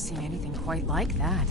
seen anything quite like that.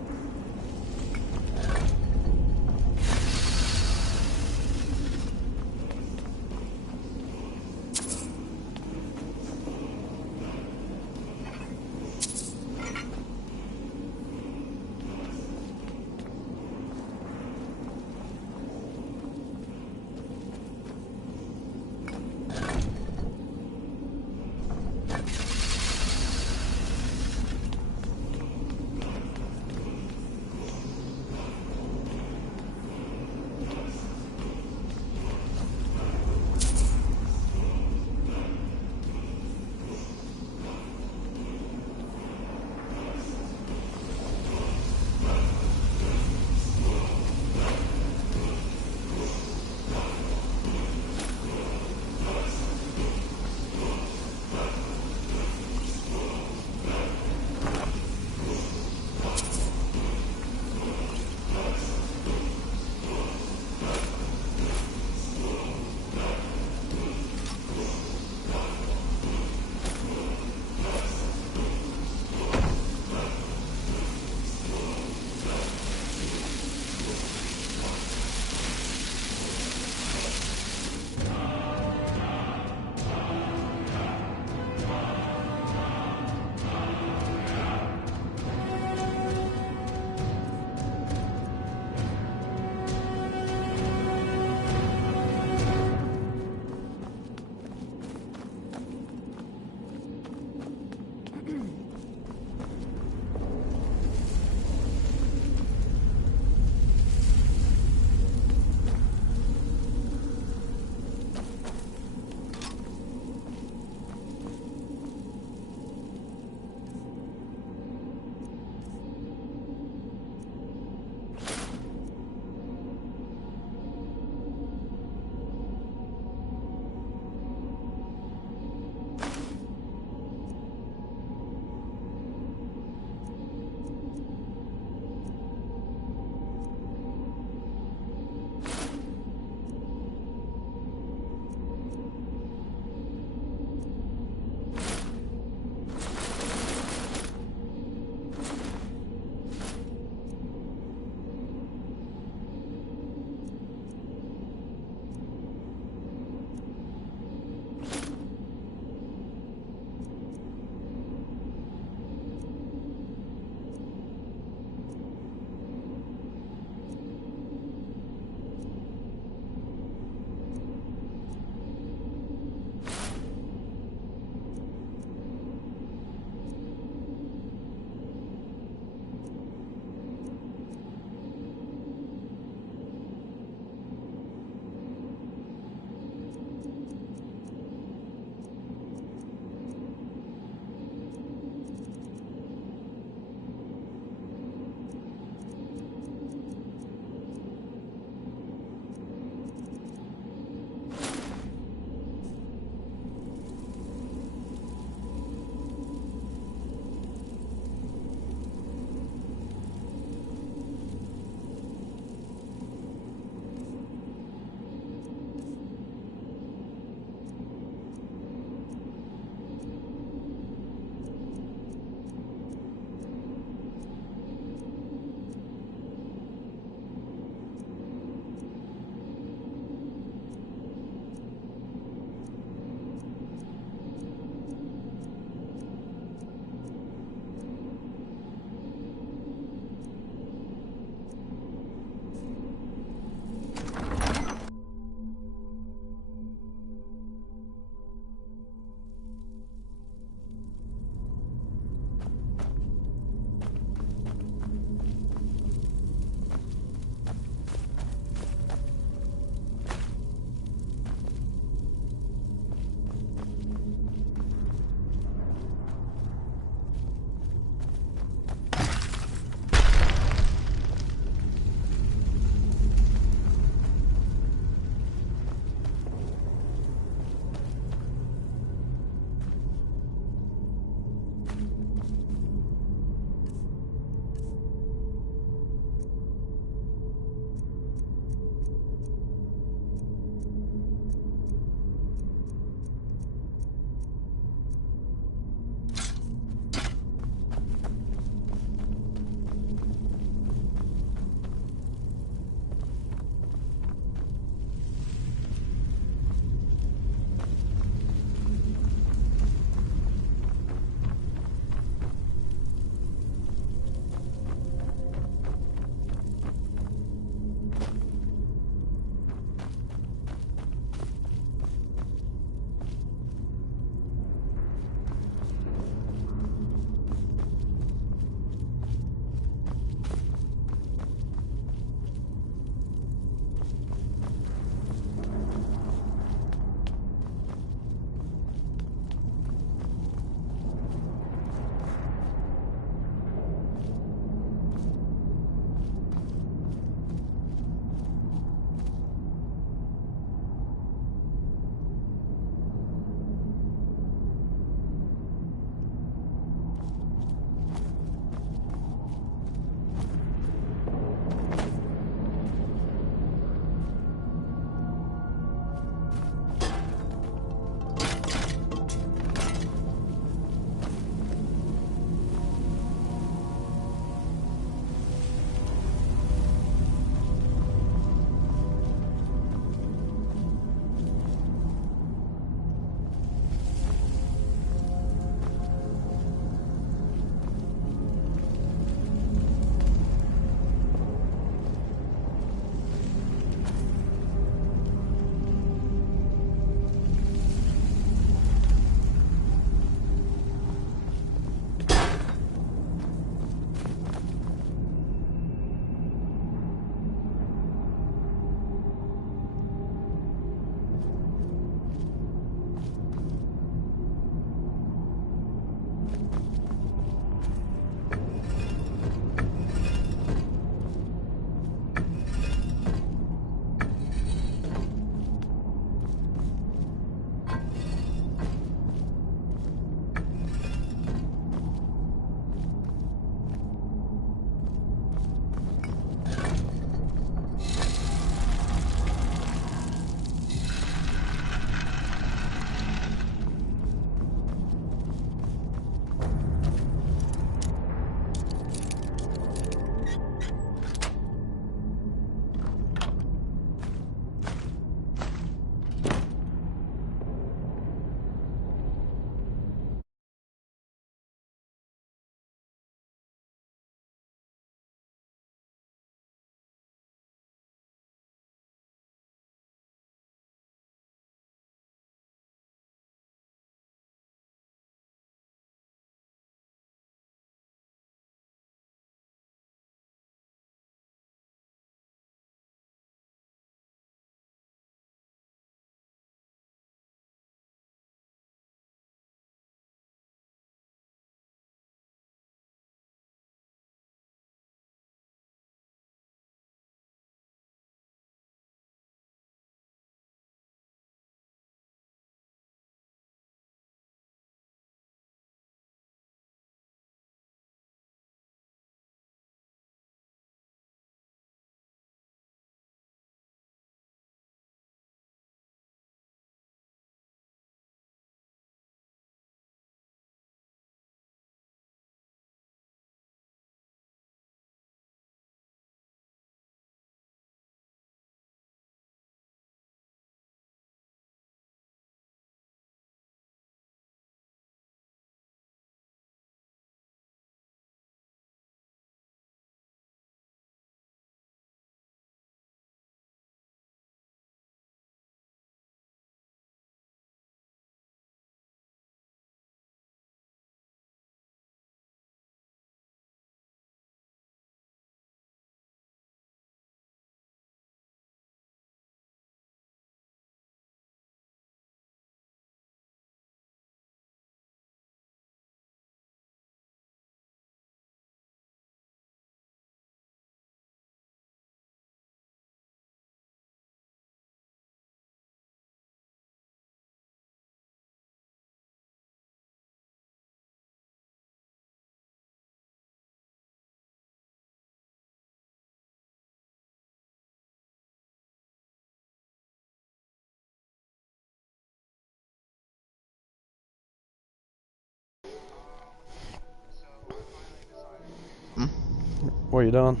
What are you doing?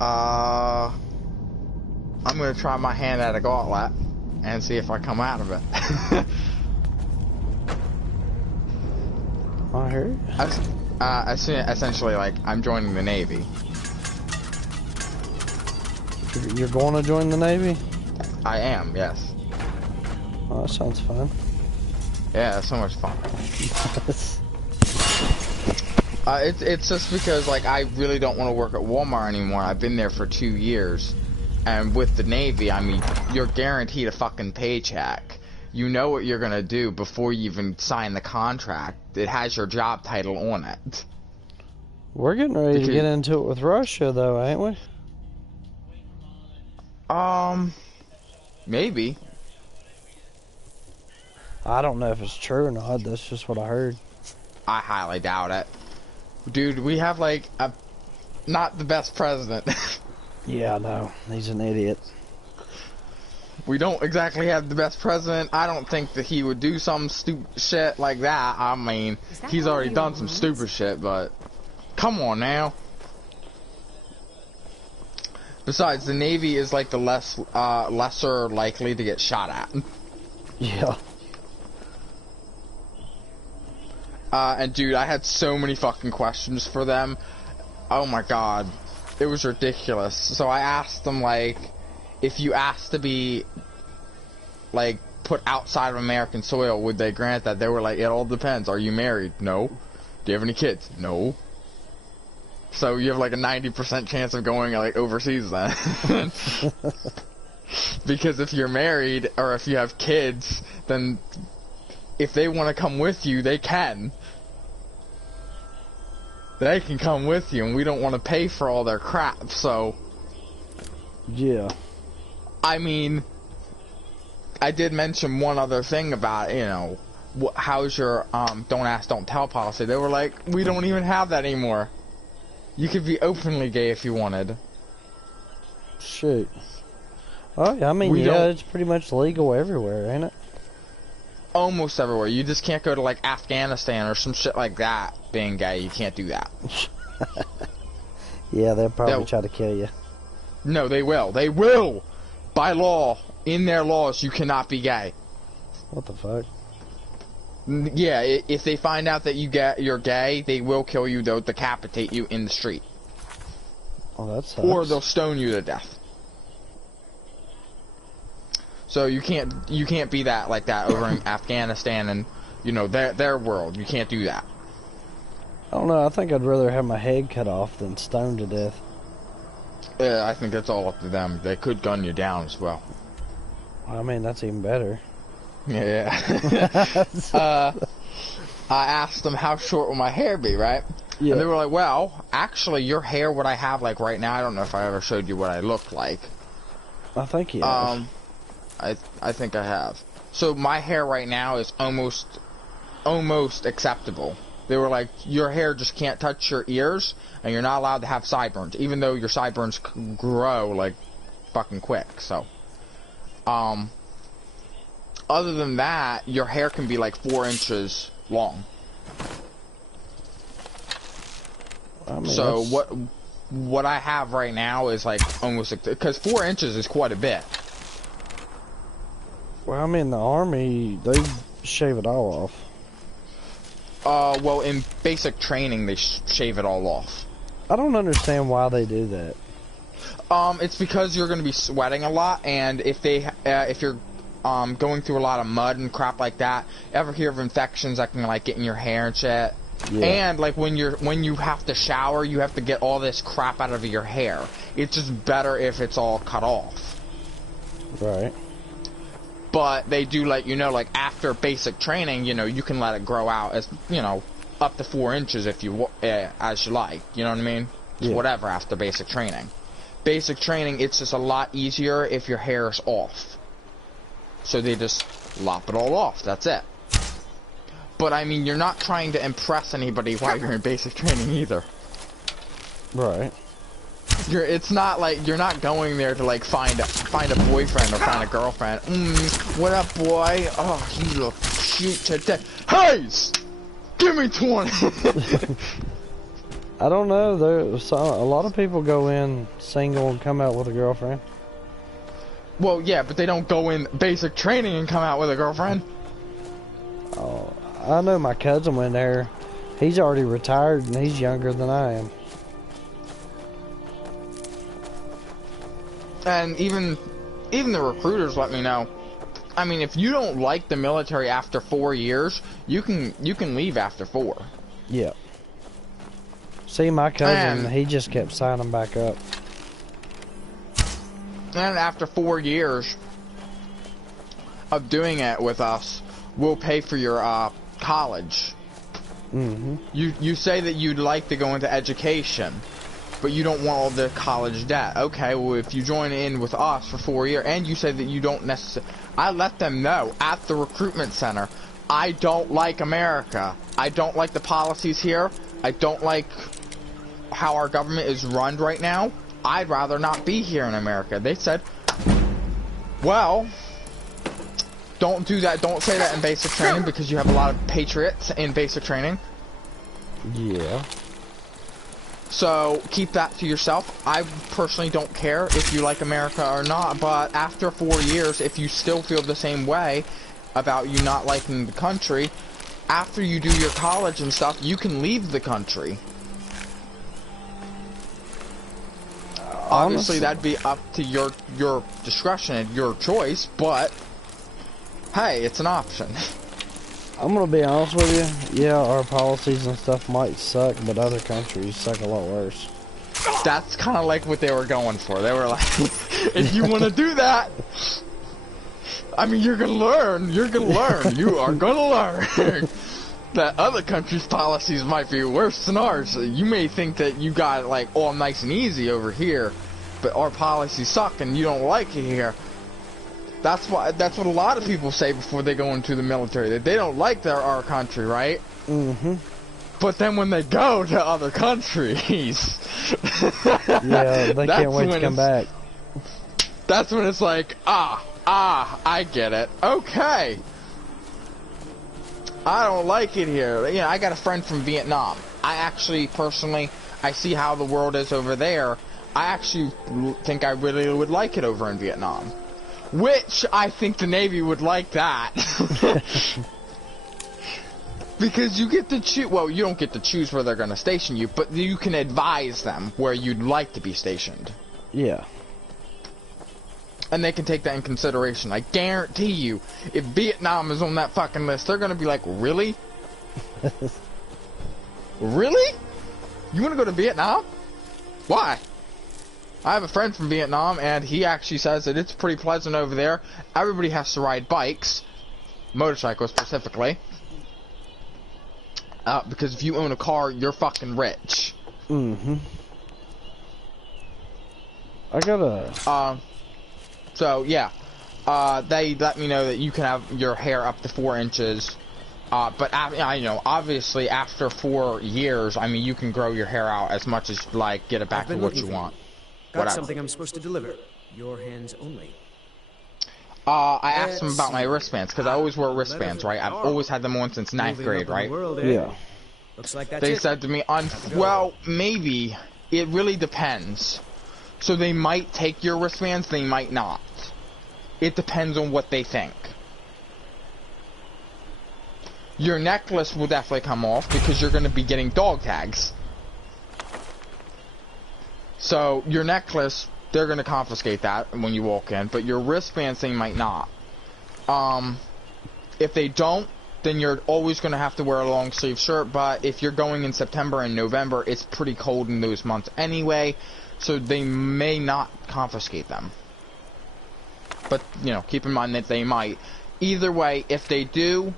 I'm gonna try my hand at a gauntlet and see if I come out of it. I heard. Essentially, like, I'm joining the Navy. You're going to join the Navy? I am, yes. Oh, that sounds fun. Yeah, it's so much fun. It's just because, like, I really don't want to work at Walmart anymore. I've been there for 2 years. And with the Navy, I mean, you're guaranteed a fucking paycheck. You know what you're gonna do before you even sign the contract. It has your job title on it. We're getting ready to get into it with Russia, though, ain't we? Maybe. I don't know if it's true or not. That's just what I heard. I highly doubt it. Dude, we have, like, not the best president. Yeah, I know. He's an idiot. We don't exactly have the best president. I don't think that he would do some stupid shit like that. I mean, he's already done some stupid shit, but come on now. Besides, the Navy is like the lesser likely to get shot at. Yeah. And dude, I had so many fucking questions for them. Oh my god. It was ridiculous. So I asked them, like, if you asked to be, like, put outside of American soil, would they grant that? They were like, it all depends. Are you married? No. Do you have any kids? No. So you have, like, a 90% chance of going, like, overseas then. Because if you're married, or if you have kids, then if they want to come with you, they can. They can come with you, and we don't want to pay for all their crap, so... Yeah. I mean, I did mention one other thing about, you know, how's your, don't ask, don't tell policy. They were like, we don't even have that anymore. You could be openly gay if you wanted. Shoot. Oh, yeah, I mean, it's pretty much legal everywhere, ain't it? Almost everywhere. You just can't go to, like, Afghanistan or some shit like that being gay. You can't do that. Yeah, they'll probably try to kill you. No, they will. They will! By law, in their laws, you cannot be gay. What the fuck? Yeah, if they find out that you're gay, they will kill you. They'll decapitate you in the street. Oh, that sucks. Or they'll stone you to death. So you can't be that like that over in Afghanistan and, you know, their world. You can't do that. I don't know. I think I'd rather have my head cut off than stoned to death. Yeah, I think that's all up to them. They could gun you down as well. I mean, that's even better. Yeah. I asked them how short will my hair be, right? Yeah. And they were like, well, actually, your hair, what I have, like, right now, I don't know if I ever showed you what I look like. I think you have. I think I have. So my hair right now is almost acceptable. They were like, your hair just can't touch your ears, and you're not allowed to have sideburns, even though your sideburns grow, like, fucking quick, so. Other than that, your hair can be, like, 4 inches long. I mean, so what I have right now is, like, almost, because 4 inches is quite a bit. Well, I mean, the Army, they shave it all off. Well, in basic training, they shave it all off. I don't understand why they do that. It's because you're going to be sweating a lot, and if you're going through a lot of mud and crap like that, ever hear of infections that can, like, get in your hair and shit? Yeah. And, like, when you have to shower, you have to get all this crap out of your hair. It's just better if it's all cut off. Right. But they do let you know, like, after basic training, you know, you can let it grow out as, you know, up to 4 inches if you, as you like. You know what I mean? Yeah. Whatever after basic training. Basic training, it's just a lot easier if your hair is off. So they just lop it all off. That's it. But, I mean, you're not trying to impress anybody while you're in basic training either. Right. It's not like you're not going there to, like, find a boyfriend or find a girlfriend. What up, boy? Oh, you look cute to death. Hey! Give me 20! I don't know. There's a lot of people go in single and come out with a girlfriend. Well, yeah, but they don't go in basic training and come out with a girlfriend. Oh, I know my cousin went there. He's already retired and he's younger than I am. And even the recruiters let me know. I mean, if you don't like the military after 4 years, you can leave after 4. Yeah. See, my cousin, he just kept signing back up. And after 4 years of doing it with us, we'll pay for your college. Mm-hmm. You say that you'd like to go into education, but you don't want all the college debt. Okay, well, if you join in with us for 4 years, and you say that you don't necessarily... I let them know at the recruitment center, I don't like America. I don't like the policies here. I don't like how our government is run right now. I'd rather not be here in America. They said, well, don't do that. Don't say that in basic training because you have a lot of patriots in basic training. Yeah. So keep that to yourself. I personally don't care if you like America or not, but after 4 years, if you still feel the same way about you not liking the country, after you do your college and stuff, you can leave the country. Obviously, that'd be up to your discretion and your choice, but hey, it's an option. I'm gonna be honest with you. Yeah, our policies and stuff might suck, but other countries suck a lot worse. That's kind of like what they were going for. They were like, if you want to do that, I mean, you're gonna learn. You're gonna learn. You are gonna learn that other countries' policies might be worse than ours. You may think that you got it like all nice and easy over here, but our policies suck and you don't like it here. That's what a lot of people say before they go into the military, that they don't like our country, right? Mm-hmm. But then when they go to other countries, yeah, they can't wait to come back. That's when it's like, I get it. Okay. I don't like it here. You know, I got a friend from Vietnam. I actually, personally, I see how the world is over there. I actually think I really would like it over in Vietnam. Which, I think the Navy would like that. Because you get to choose, well, you don't get to choose where they're going to station you, but you can advise them where you'd like to be stationed. Yeah. And they can take that in consideration. I guarantee you, if Vietnam is on that fucking list, they're going to be like, really? Really? You want to go to Vietnam? Why? I have a friend from Vietnam, and he actually says that it's pretty pleasant over there. Everybody has to ride bikes, motorcycles specifically, because if you own a car, you're fucking rich. Mm-hmm. I got a... So, yeah. They let me know that you can have your hair up to 4 inches. But, I know, obviously, after 4 years, I mean, you can grow your hair out as much as, like, get it back to what you want. Got something I'm supposed to deliver. Your hands only. I asked them about my wristbands, because I always wear wristbands, right? I've always had them on since 9th grade, right? Yeah. Looks like that's They said to me, well, maybe. It really depends. So they might take your wristbands, they might not. It depends on what they think. Your necklace will definitely come off, because you're going to be getting dog tags. So, your necklace, they're going to confiscate that when you walk in, but your wristbands, they might not. If they don't, then you're always going to have to wear a long sleeve shirt, but if you're going in September and November, it's pretty cold in those months anyway, so they may not confiscate them. But, you know, keep in mind that they might. Either way, if they do,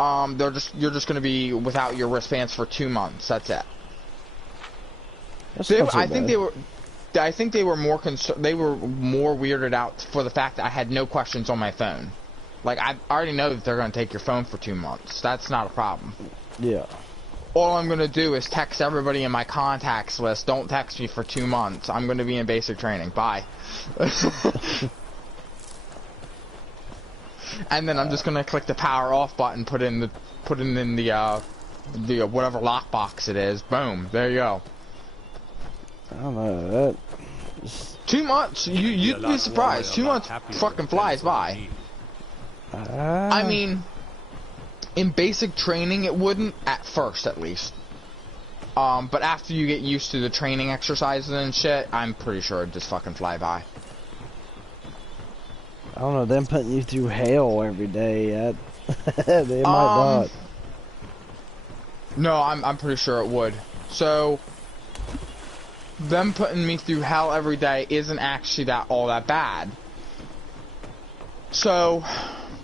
you're just going to be without your wristbands for 2 months, that's it. I think they were more weirded out for the fact that I had no questions on my phone. Like, I already know that they're going to take your phone for 2 months. That's not a problem. Yeah. All I'm going to do is text everybody in my contacts list. Don't text me for 2 months. I'm going to be in basic training. Bye. And then I'm just going to click the power off button, put in the the whatever lockbox it is. Boom, there you go. I don't know that. 2 months, you'd be surprised. 2 months fucking flies by. I mean, in basic training, it wouldn't at first, at least. But after you get used to the training exercises and shit, I'm pretty sure it'd just fucking fly by. I don't know, them putting you through hell every day, they might not. No, I'm pretty sure it would. So, them putting me through hell every day isn't actually all that bad. So,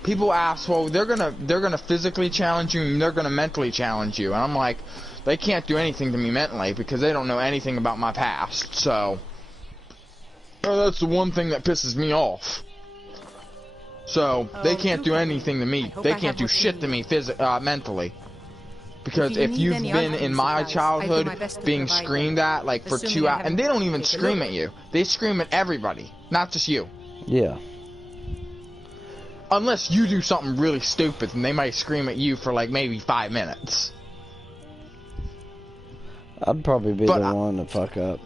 people ask, well, they're gonna physically challenge you and they're gonna mentally challenge you, and I'm like, they can't do anything to me mentally because they don't know anything about my past. So, that's the one thing that pisses me off. So, they can't do anything to me. They can't do shit to me mentally. Because if you've been in my childhood being screamed at like for 2 hours, and they don't even scream at you. They scream at everybody, not just you. Yeah. Unless you do something really stupid, and they might scream at you for like maybe 5 minutes. I'd probably be the one to fuck up.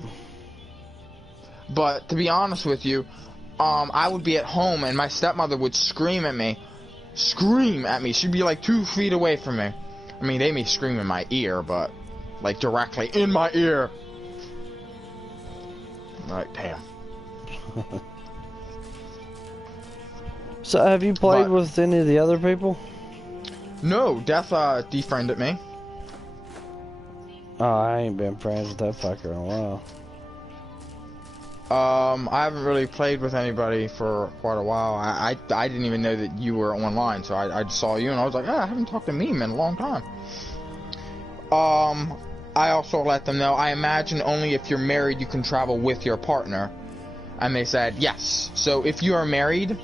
But to be honest with you, I would be at home and my stepmother would scream at me. She'd be like 2 feet away from me. I mean, they may scream in my ear, but like directly in my ear. Like, damn. So, have you played with any of the other people? No, Death defriended me. Oh, I ain't been friends with that fucker in a while. I haven't really played with anybody for quite a while. I didn't even know that you were online, so I just saw you and I was like, I haven't talked to Meme in a long time. I also let them know, I imagine only if you're married you can travel with your partner. And they said, yes. So if you are married,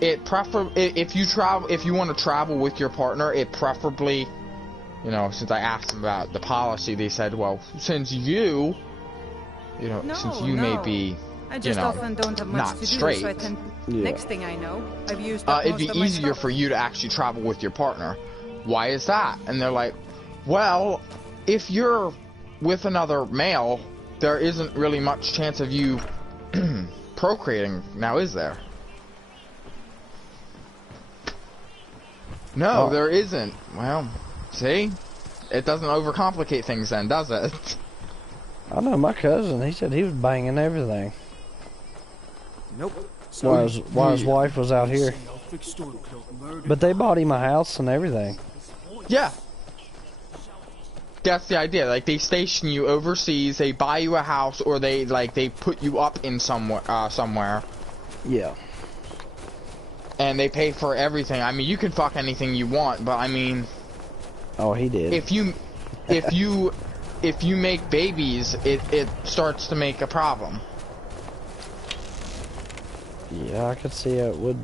if you want to travel with your partner, it preferably, you know, since I asked them about the policy, they said, well, since you may be, often don't have much not to do, straight, so I tend, next thing I know, I've used it'd be easier for you to actually travel with your partner. Why is that? And they're like, well, if you're with another male, there isn't really much chance of you procreating, now is there? No, there isn't. Well, see? It doesn't overcomplicate things then, does it? I know my cousin, he said he was banging everything. Nope. While his wife was out here. But they bought him a house and everything. Yeah. That's the idea. Like, they station you overseas, they buy you a house, or they put you up in somewhere. Yeah. And they pay for everything. I mean, you can fuck anything you want, but I mean... Oh, he did. If you make babies, it starts to make a problem. Yeah, I could see it would.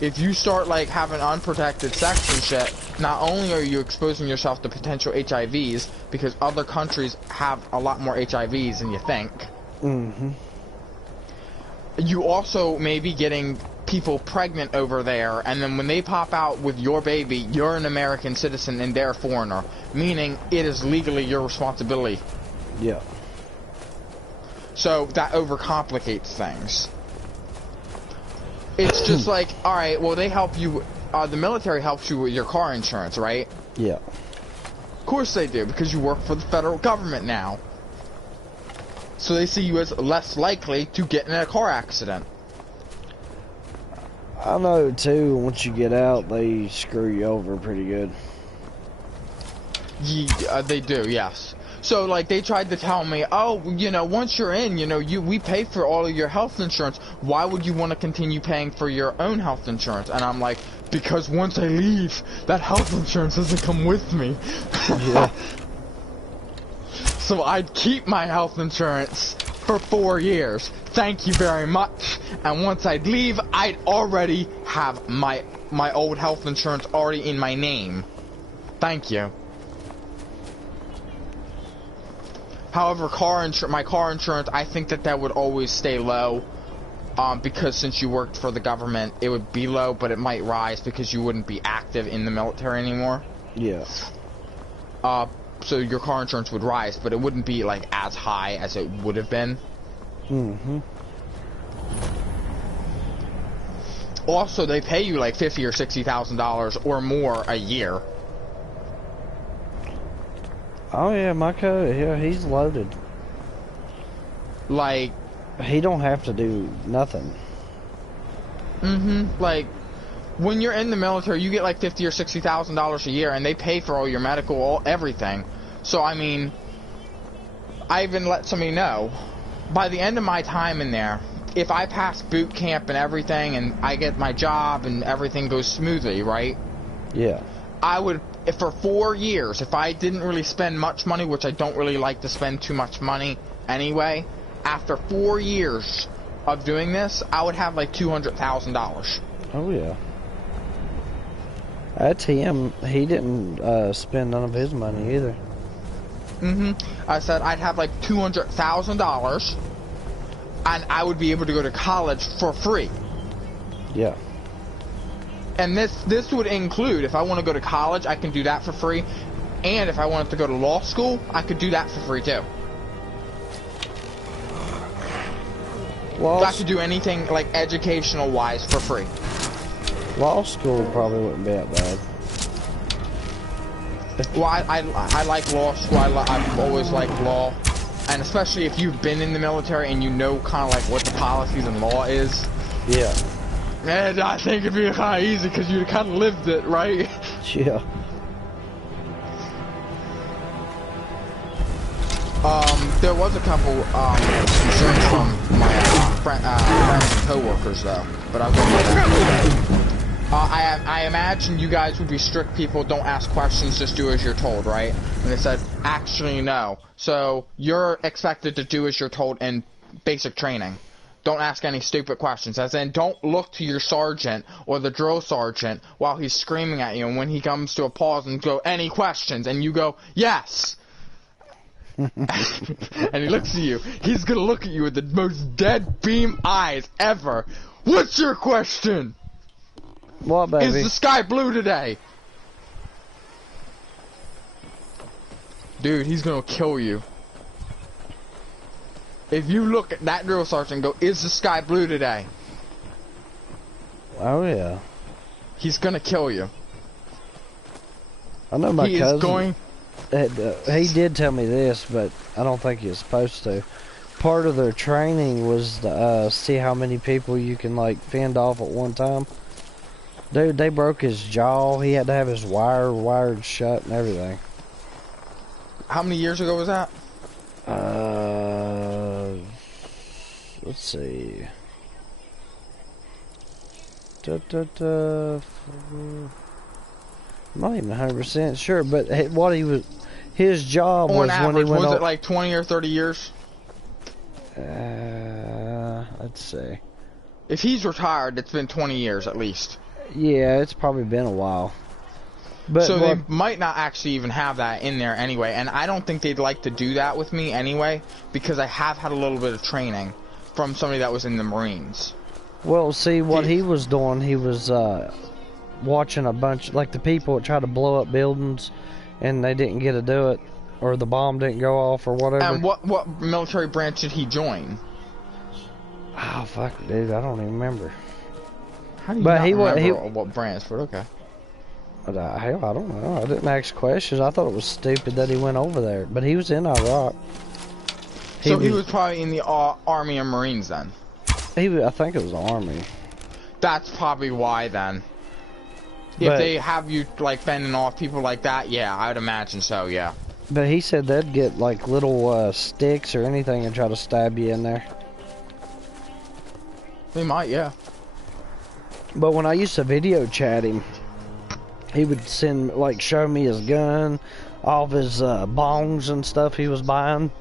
If you start, like, having unprotected sex and shit, not only are you exposing yourself to potential HIVs, because other countries have a lot more HIVs than you think. Mm-hmm. You also may be getting people pregnant over there, and then when they pop out with your baby, you're an American citizen and they're a foreigner, meaning it is legally your responsibility. Yeah. So that overcomplicates things. It's just like, alright, well, they help you, the military helps you with your car insurance, right? Yeah. Of course they do, because you work for the federal government now. So they see you as less likely to get in a car accident. I know, too, once you get out, they screw you over pretty good. Yeah, they do, yes. So, like, they tried to tell me, oh, you know, once you're in, you know, we pay for all of your health insurance. Why would you want to continue paying for your own health insurance? And I'm like, because once I leave, that health insurance doesn't come with me. Yeah. So I'd keep my health insurance for 4 years. Thank you very much. And once I'd leave, I'd already have my old health insurance already in my name. Thank you. However, my car insurance, I think that would always stay low. Because since you worked for the government, it would be low, but it might rise because you wouldn't be active in the military anymore. Yeah. So your car insurance would rise, but it wouldn't be like as high as it would have been. Mm-hmm. Also, they pay you like $50,000 or $60,000 or more a year. Oh yeah, my code. Yeah, he's loaded. Like, he don't have to do nothing. Like, when you're in the military, you get like $50,000 or $60,000 a year, and they pay for all your medical, everything. So I mean, I even let somebody know, by the end of my time in there, if I pass boot camp and everything, and I get my job and everything goes smoothly, right? Yeah. I would, if for 4 years, if I didn't really spend much money, which I don't really like to spend too much money anyway, after 4 years of doing this, I would have like $200,000. Oh yeah. That's him. He didn't spend none of his money either. I said I'd have like $200,000, and I would be able to go to college for free. Yeah. And this would include, if I want to go to college, I can do that for free. And if I wanted to go to law school, I could do that for free too. Law, I could do anything like educational wise for free. law school probably wouldn't be that bad. Well, I like law school. I've always liked law, and especially if you've been in the military and you know kind of like what the policies and law is. Yeah. And I think it'd be kind of easy because you kind of lived it, right? Yeah. There was a couple concerns from my friends and co-workers though, but I'll go into that. I imagine you guys would be strict people, don't ask questions, just do as you're told, right? And they said, actually no. So you're expected to do as you're told in basic training. Don't ask any stupid questions, as in don't look to your sergeant or the drill sergeant while he's screaming at you, and when he comes to a pause and go, any questions? And you go, yes! And he looks at you. He's gonna look at you with the most dead beam eyes ever. What's your question? What, baby? Is the sky blue today? Dude, he's gonna kill you. If you look at that drill sergeant and go, is the sky blue today? Oh yeah. He's gonna kill you. I know my cousin. Is going. He did tell me this, but I don't think he was supposed to. Part of their training was to see how many people you can like fend off at one time. Dude, they broke his jaw. He had to have his wired shut and everything. How many years ago was that? Let's see. I'm not even 100% sure, but what he was, his job was average, when he went. Was it like 20 or 30 years? Let's see. If he's retired, it's been 20 years at least. Yeah, it's probably been a while. But so they might not actually even have that in there anyway, and I don't think they'd like to do that with me anyway, because I have had a little bit of training from somebody that was in the Marines. Well, see, what he was doing, he was watching a bunch, like the people that tried to blow up buildings, and they didn't get to do it, or the bomb didn't go off, or whatever. And what military branch did he join? Oh, fuck, dude, I don't even remember. How do you not remember what branch, but okay. Hell, I don't know. I didn't ask questions. I thought it was stupid that he went over there. But he was in Iraq. He was probably in the Army and Marines then? I think it was the Army. That's probably why then. If they have you, like, fending off people like that, yeah, I would imagine so, yeah. But he said they'd get, like, little sticks or anything and try to stab you in there. They might, yeah. But when I used to video chat him, he would send, like, show me his gun, all of his bongs and stuff he was buying.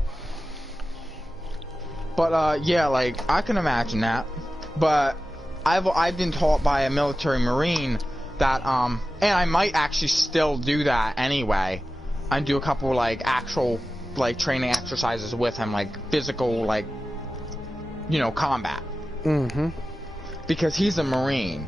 But, yeah, like, I can imagine that. But I've been taught by a military Marine that, and I might actually still do that anyway, and do a couple, like, actual, like, training exercises with him, like, physical, like, you know, combat. Mm-hmm. Because he's a Marine.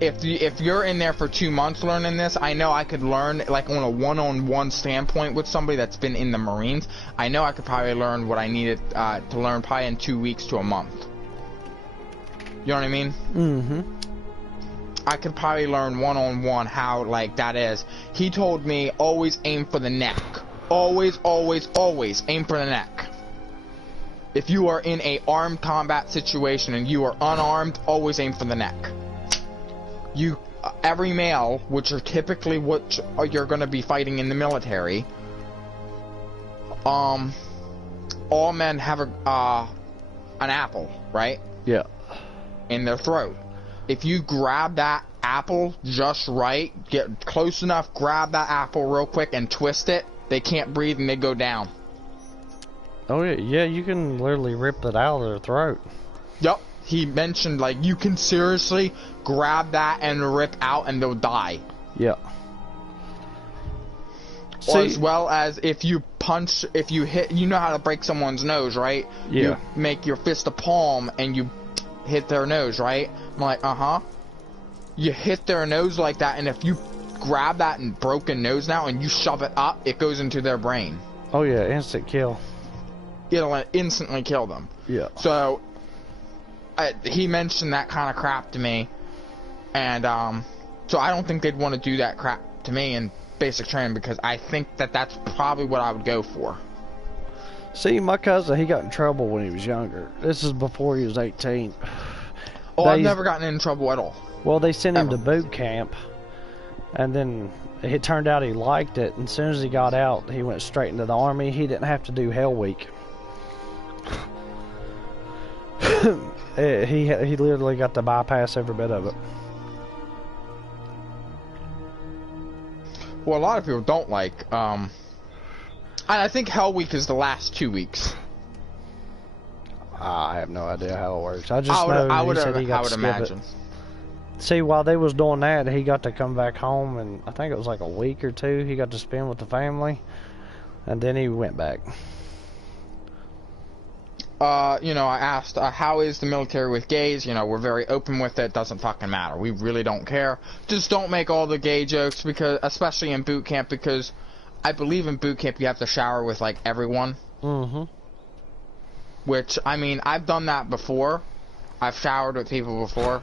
if you're in there for 2 months learning this, I know I could learn like on a one-on-one standpoint with somebody that's been in the Marines. I know I could probably learn what I needed to learn probably in 2 weeks to a month. You know what I mean? Mm-hmm. I could probably learn one-on-one how like that is. He told me always aim for the neck. Always, always, always aim for the neck. If you are in a armed combat situation and you are unarmed, always aim for the neck. Every male, which are typically what you're going to be fighting in the military, all men have an apple, right? Yeah. In their throat. If you grab that apple just right, get close enough, grab that apple real quick and twist it, they can't breathe and they go down. Oh yeah, yeah, you can literally rip it out of their throat. Yup. He mentioned like you can seriously grab that and rip out and they'll die. Yeah. Or as well as if you punch, if you hit, you know how to break someone's nose, right? Yeah. You make your fist a palm and you hit their nose, right? I'm like, You hit their nose like that, and if you grab that and broken nose now and you shove it up, it goes into their brain. Oh yeah, instant kill. It'll instantly kill them. Yeah. So, he mentioned that kind of crap to me, and so I don't think they'd want to do that crap to me in basic training because I think that that's probably what I would go for. See, my cousin, he got in trouble when he was younger. This is before he was 18. Oh, I've never gotten in trouble at all. Well, they sent him to boot camp, and then it turned out he liked it. And as soon as he got out, he went straight into the Army. He didn't have to do Hell Week. He literally got to bypass every bit of it. Well, a lot of people don't like, I think Hell Week is the last 2 weeks. I have no idea how it works. I just know he said he got to skip imagine. it. See, while they was doing that, he got to come back home, and I think it was like a week or two he got to spend with the family, and then he went back. You know, I asked, how is the military with gays? You know, we're very open with it. Doesn't fucking matter. We really don't care. Just don't make all the gay jokes, because, especially in boot camp, because I believe in boot camp you have to shower with, like, everyone. Mm-hmm. Which, I mean, I've done that before. I've showered with people before.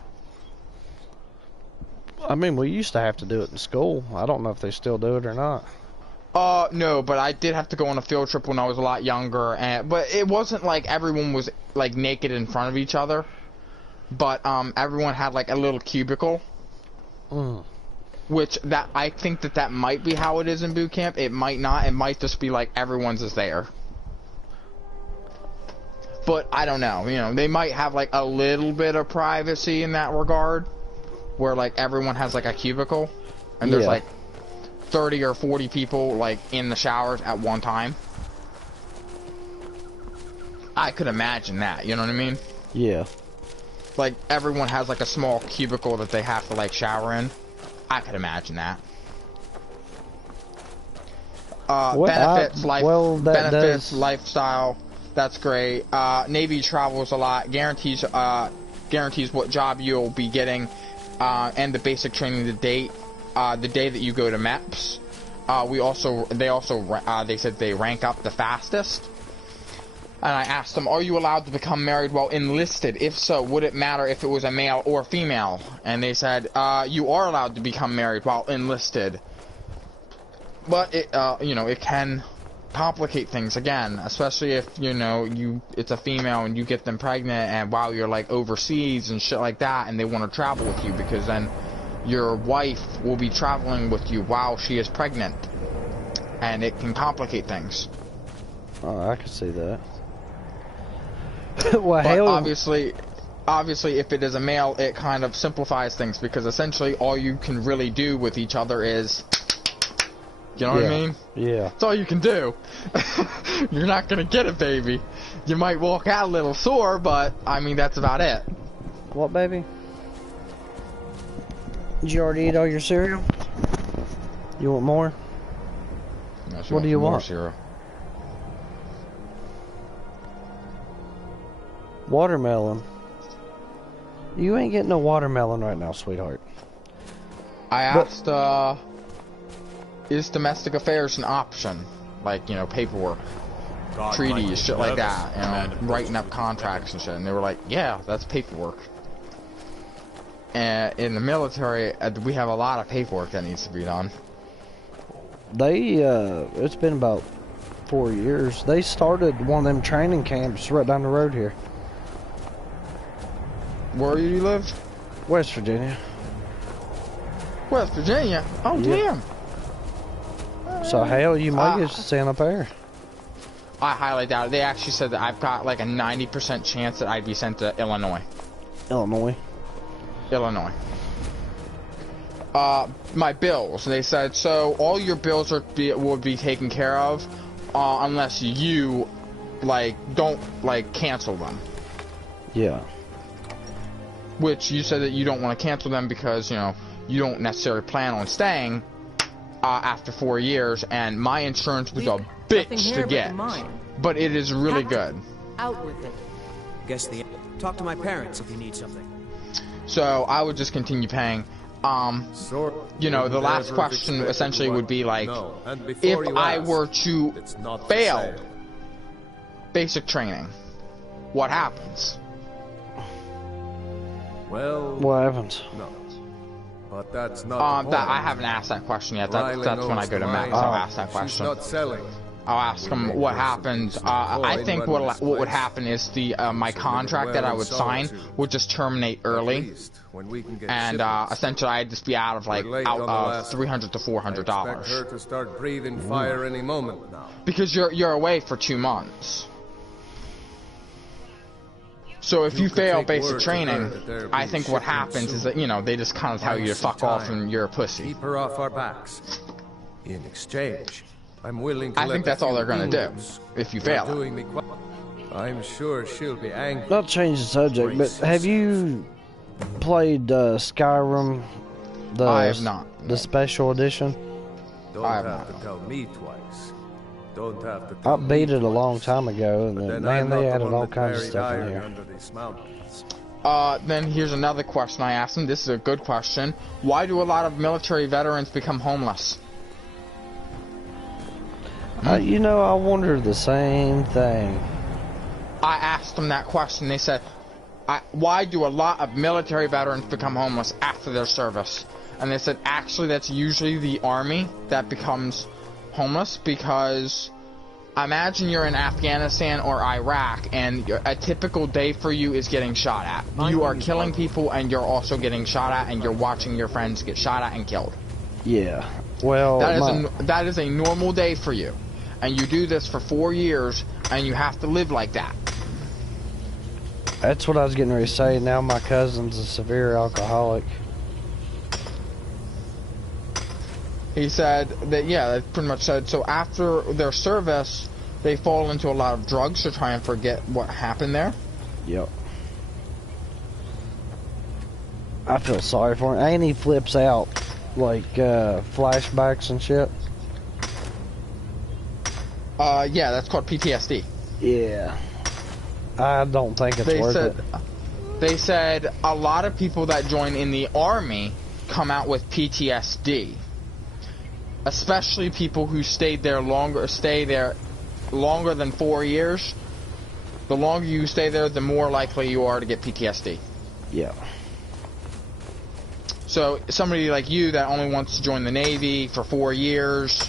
I mean, we used to have to do it in school. I don't know if they still do it or not. No, but I did have to go on a field trip when I was a lot younger, but it wasn't like everyone was, like, naked in front of each other. But, everyone had, like, a little cubicle. Mm. Which, I think that might be how it is in boot camp. It might not. It might just be, like, everyone's is there. But, I don't know. You know, they might have, like, a little bit of privacy in that regard. Where, like, everyone has, like, a cubicle. And there's, like, 30 or 40 people, like, in the showers at one time. I could imagine that, you know what I mean? Yeah. Like, everyone has, like, a small cubicle that they have to, like, shower in. I could imagine that. Benefits, benefits, lifestyle, that's great. Navy travels a lot, guarantees what job you'll be getting, and the basic training the day that you go to MEPS. They said they rank up the fastest. And I asked them, are you allowed to become married while enlisted? If so, would it matter if it was a male or female? And they said, you are allowed to become married while enlisted. But it, you know, it can complicate things again, especially if, you know, it's a female and you get them pregnant and while you're, like, overseas and shit like that, and they want to travel with you, because then your wife will be traveling with you while she is pregnant, and it can complicate things. Oh, I can see that. Well, but obviously, if it is a male, it kind of simplifies things, because essentially all you can really do with each other is, you know what I mean? Yeah. That's all you can do. You're not gonna get a baby. You might walk out a little sore, but I mean, that's about it. What, baby? Did you already eat all your cereal? You want more? No, what do you want? Cereal. Watermelon. You ain't getting no watermelon right now, sweetheart. I asked, is domestic affairs an option? Like, you know, paperwork, treaties, shit like that, you know, writing up contracts and shit. And they were like, yeah, that's paperwork. And in the military, we have a lot of paperwork that needs to be done. It's been about 4 years. They started one of them training camps right down the road here. Where do you live? West Virginia. West Virginia? Oh, yeah. Damn. So, hell, you might get sent up there. I highly doubt it. They actually said that I've got like a 90% chance that I'd be sent to Illinois. Illinois. My bills. They said, so all your bills will be taken care of unless you, like, don't, like, cancel them. Yeah. Which you said that you don't want to cancel them because, you know, you don't necessarily plan on staying after 4 years, and my insurance was a bitch to get. But it is really good. Out with it. Guess talk to my parents if you need something. So I would just continue paying. You know, the last question essentially would be like, if I were to fail basic training, what happens? Well, what happens? No. But that's not I haven't asked that question yet. That's when I go to Max. I'll ask that question. She's not selling. I'll ask him what happens. I think what would happen is my contract that I would sign would just terminate early, and essentially I'd just be out of $300 to $400. Expect her to start breathing fire any moment now. Because you're away for 2 months. So if you fail basic training, I think what happens is that, you know, they just kind of tell you to fuck off and you're a pussy. Keep her off our backs. In exchange, I'm willing to I think that's all they're gonna do if you fail. I'm sure she'll be angry. Not change the subject, but have you played Skyrim? I have not. The special edition? Don't have to tell me twice. Don't have to I beat it a long time ago, and man, they added all kinds of stuff in here. Then here's another question I asked him. This is a good question. Why do a lot of military veterans become homeless? You know, I wonder the same thing. I asked them that question. They said, why do a lot of military veterans become homeless after their service? And they said, actually, that's usually the Army that becomes homeless, because imagine you're in Afghanistan or Iraq, and a typical day for you is getting shot at. You are killing people, and you're also getting shot at, and you're watching your friends get shot at and killed. Yeah. Well, that is a normal day for you. And you do this for 4 years, and you have to live like that. That's what I was getting ready to say. Now my cousin's a severe alcoholic. He said that, yeah, that pretty much said, so after their service, they fall into a lot of drugs to try and forget what happened there. Yep. I feel sorry for him. And he flips out, like, flashbacks and shit. Yeah, that's called PTSD. Yeah. I don't think it's worth it. They said a lot of people that join in the Army come out with PTSD. Especially people who stay there longer than 4 years. The longer you stay there, the more likely you are to get PTSD. Yeah. So somebody like you that only wants to join the Navy for 4 years,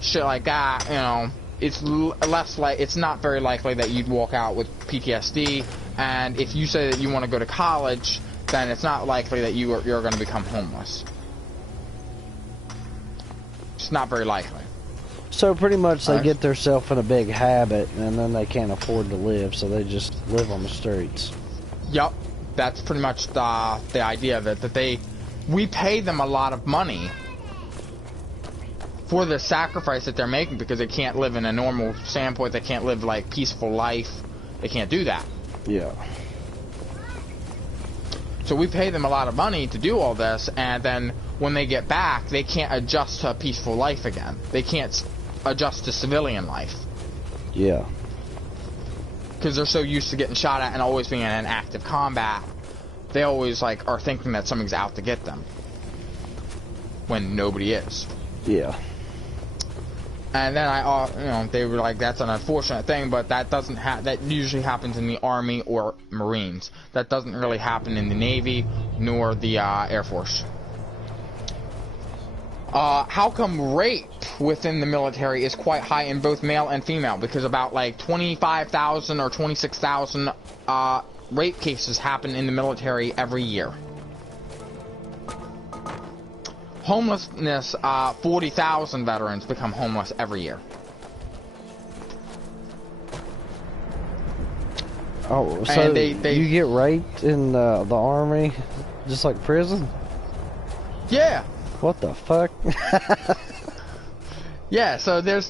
shit like that, you know, it's it's not very likely that you'd walk out with PTSD. And if you say that you want to go to college, then it's not likely that you're going to become homeless. It's not very likely. So pretty much they get themselves in a big habit, and then they can't afford to live, so they just live on the streets. Yep, that's pretty much the idea of it. That we pay them a lot of money for the sacrifice that they're making, because they can't live in a normal standpoint. They can't live like peaceful life. They can't do that. Yeah. So we pay them a lot of money to do all this, and then when they get back, they can't adjust to a peaceful life again. They can't adjust to civilian life. Yeah. Because they're so used to getting shot at and always being in active combat, they always are thinking that something's out to get them. when nobody is. Yeah. And then they were like, that's an unfortunate thing, but that that usually happens in the Army or Marines. That doesn't really happen in the Navy nor the Air Force. How come rape within the military is quite high in both male and female? Because about like 25,000 or 26,000 rape cases happen in the military every year. Homelessness, 40,000 veterans become homeless every year. Oh, so you get raped in the Army, just like prison? Yeah. What the fuck? Yeah, so there's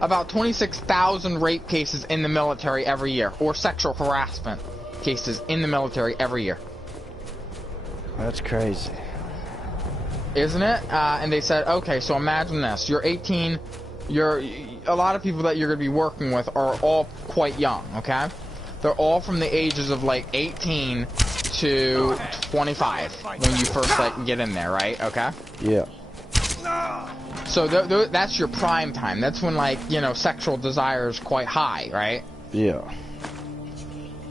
about 26,000 rape cases in the military every year, or sexual harassment cases in the military every year. That's crazy. Isn't it? And they said, okay, so imagine this. You're 18, a lot of people that you're going to be working with are all quite young, okay? They're all from the ages of like 18 to 25 when you first like get in there, right? Okay? Yeah. So that's your prime time. That's when like, sexual desire is quite high, right? Yeah.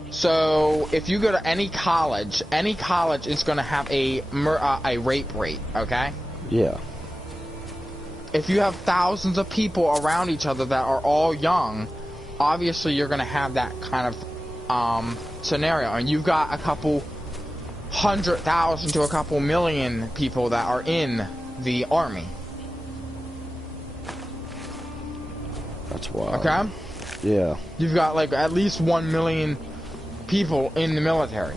So if you go to any college is going to have a rape rate, okay? Yeah. If you have thousands of people around each other that are all young, obviously you're going to have that kind of scenario. And you've got a couple 100,000 to a couple million people that are in the Army. That's wild. Okay? Yeah. You've got like at least 1 million people in the military.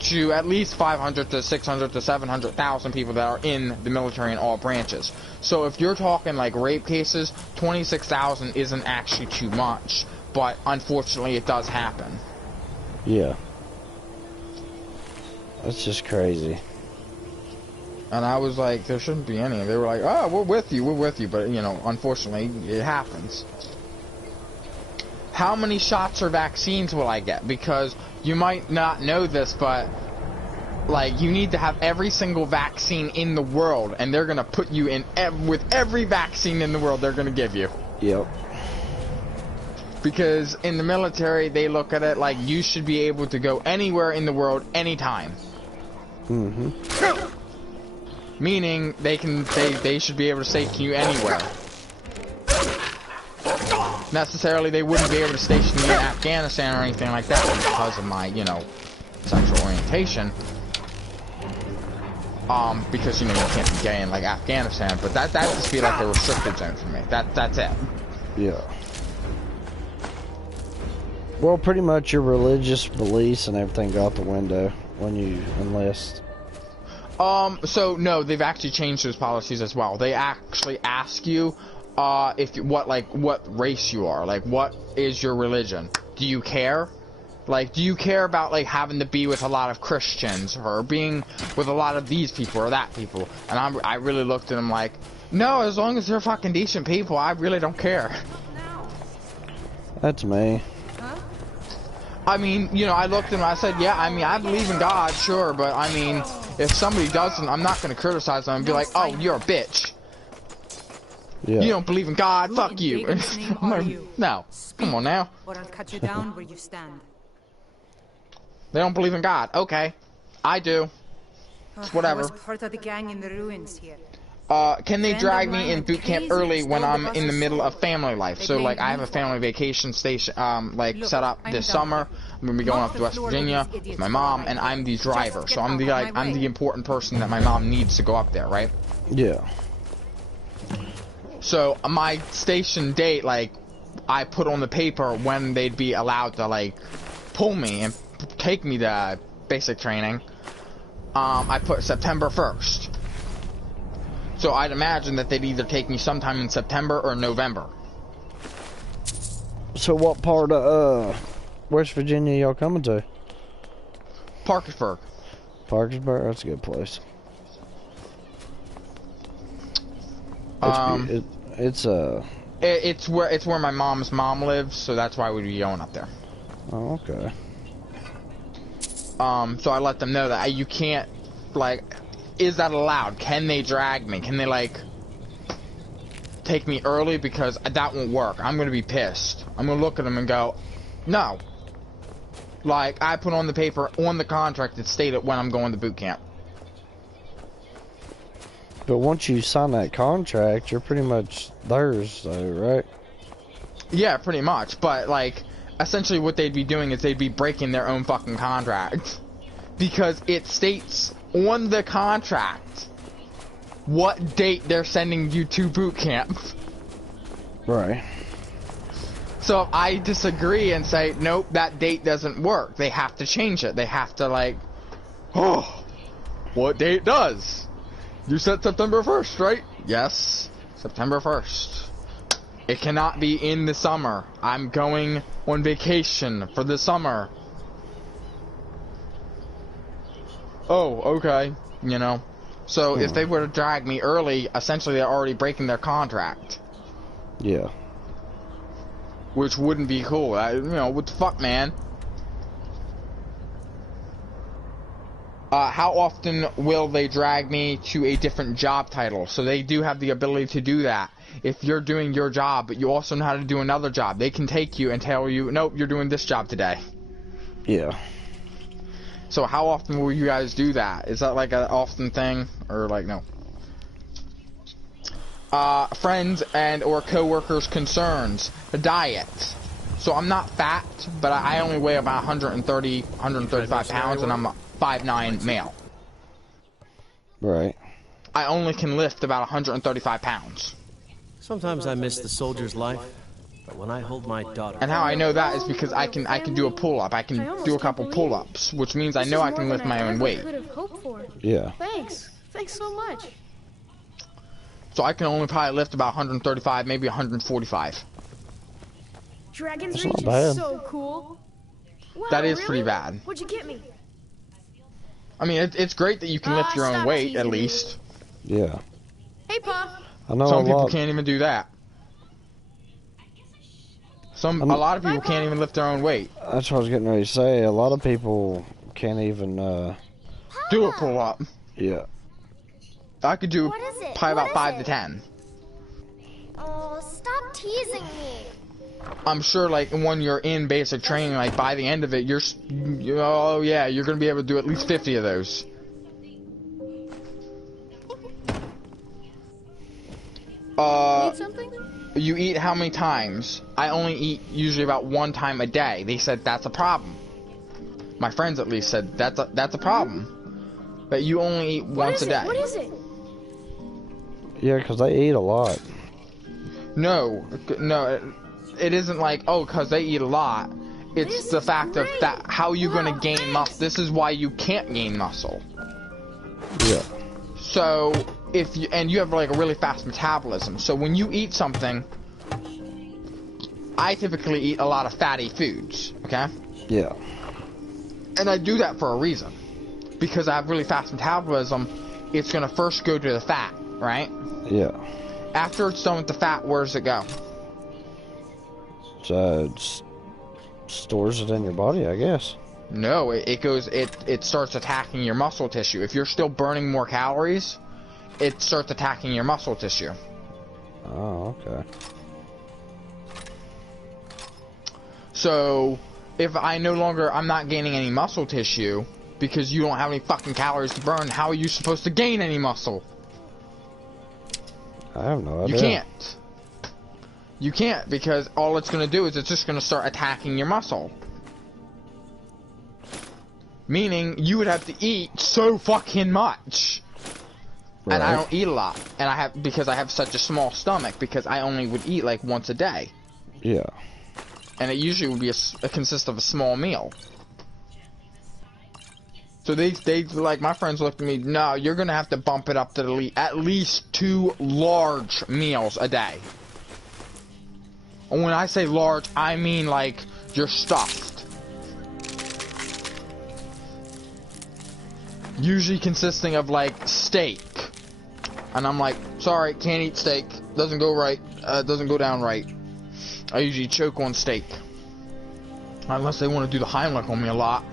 To at least 500 to 600 to 700,000 people that are in the military in all branches. So if you're talking like rape cases, 26,000 isn't actually too much, but unfortunately it does happen. Yeah. That's just crazy. And I was like, there shouldn't be any. They were like, oh, we're with you, but unfortunately it happens. How many shots or vaccines will I get? Because you might not know this, but like you need to have every single vaccine in the world, and they're gonna put you in with every vaccine in the world they're gonna give you. Yep. Because in the military, they look at it like you should be able to go anywhere in the world anytime. Mm-hmm. Meaning they should be able to station you anywhere. Necessarily, they wouldn't be able to station me in Afghanistan or anything like that because of my, sexual orientation. Because, you can't be gay in, like, Afghanistan. But that would just be, like, a restricted zone for me. That's it. Yeah. Well, pretty much your religious beliefs and everything go out the window when you enlist. So, no, they've actually changed those policies as well. They actually ask you what race you are, like what is your religion. Do you care? Like, do you care about like having to be with a lot of Christians or being with a lot of these people or that people? And I really looked at them like, no, as long as they're fucking decent people, I really don't care. That's me. I mean, I looked at them and I said, yeah, I mean, I believe in God, sure, but I mean, if somebody doesn't, I'm not going to criticize them and be like, oh, you're a bitch. Yeah. You don't believe in God, fuck you. No, come on now. Or I'll cut you down where you stand. They don't believe in God. Okay, I do. It's whatever. I was part of the gang in the ruins here. Can they drag me in boot camp early when I'm in the middle of family life? So, like, I have a family vacation station, set up this summer. I'm gonna be going up to West Virginia with my mom, and I'm the driver. So I'm the important person that my mom needs to go up there, right? Yeah. So my station date, like, I put on the paper when they'd be allowed to, like, pull me and take me to basic training. I put September 1st. So I'd imagine that they'd either take me sometime in September or November. So what part of West Virginia y'all coming to? Parkersburg. Parkersburg? That's a good place. It's where my mom's mom lives, so that's why we'd be going up there. Oh, okay. So I let them know that you can't, like, is that allowed? Can they drag me? Can they, like, take me early? Because that won't work. I'm gonna be pissed. I'm gonna look at them and go, no. Like, I put on the paper, on the contract, that stated when I'm going to boot camp. But once you sign that contract, you're pretty much theirs, though, right? Yeah, pretty much. But, like, essentially what they'd be doing is they'd be breaking their own fucking contract. Because it states on the contract what date they're sending you to boot camp. Right. So if I disagree and say, nope, that date doesn't work, they have to change it. They have to, like, oh, what date does? You said September 1st, right? Yes, September 1st. It cannot be in the summer. I'm going on vacation for the summer. Oh, okay. You know. So if they were to drag me early, essentially they're already breaking their contract. Yeah. Which wouldn't be cool. You know, what the fuck, man? How often will they drag me to a different job title? So they do have the ability to do that. If you're doing your job, but you also know how to do another job, they can take you and tell you, nope, you're doing this job today. Yeah. So how often will you guys do that? Is that like an often thing? Or like, no? Friends and or co-workers' concerns. The diet. So I'm not fat, but I only weigh about 135 pounds, and I'm a 5'9" male. Right. I only can lift about 135 pounds. Sometimes I miss the soldier's life, but when I hold my daughter... And how I know that is because I can do a pull-up. I can do a couple pull-ups, which means I know I can lift my own weight. Yeah. Thanks so much. So I can only probably lift about 135, maybe 145. Dragon's That's Reach not bad. is so cool. Wow, That is really? pretty bad. What'd you get me? I mean, it's great that you can lift your own Stop weight, at teasing me. least. Yeah. Hey, Pa. I know Some a people lot. can't even do that. A lot of people can't even lift their own weight. That's what I was getting ready to say. A lot of people can't even, Do a pull-up. yeah. I could do What is it? probably What about is 5 to it? 10. Oh, stop teasing me. I'm sure, like, when you're in basic training, like, by the end of it, oh, yeah, you're going to be able to do at least 50 of those. Need something? You eat how many times? I only eat usually about 1 time a day. They said that's a problem. My friends, at least, said that's a problem. That you only eat once a day. What is it? Yeah, because they eat a lot. No, it isn't like, oh, because they eat a lot. It's This the is fact of great. that how you going Wow, to gain thanks. muscle. This is why you can't gain muscle. Yeah. So, and you have like a really fast metabolism. So when you eat something, I typically eat a lot of fatty foods, okay? Yeah. And I do that for a reason. Because I have really fast metabolism, it's going to first go to the fat, right? Yeah. After it's done with the fat, where does it go? So it stores it in your body, I guess. No, it starts attacking your muscle tissue. If you're still burning more calories, it starts attacking your muscle tissue. Oh, okay. So, if I'm not gaining any muscle tissue, because you don't have any fucking calories to burn, how are you supposed to gain any muscle? I have no idea. You can't. You can't, because all it's going to do is it's just going to start attacking your muscle. Meaning, you would have to eat so fucking much. Right. And I don't eat a lot. And because I have such a small stomach, because I only would eat like once a day. Yeah. And it usually would be consist of a small meal. So they like, my friends looked at me, no, you're gonna have to bump it up to at least 2 large meals a day. And when I say large, I mean like you're stuffed. Usually consisting of like steak. And I'm like, sorry, can't eat steak. Doesn't go right. Doesn't go down right. I usually choke on steak. Unless they want to do the Heimlich on me a lot.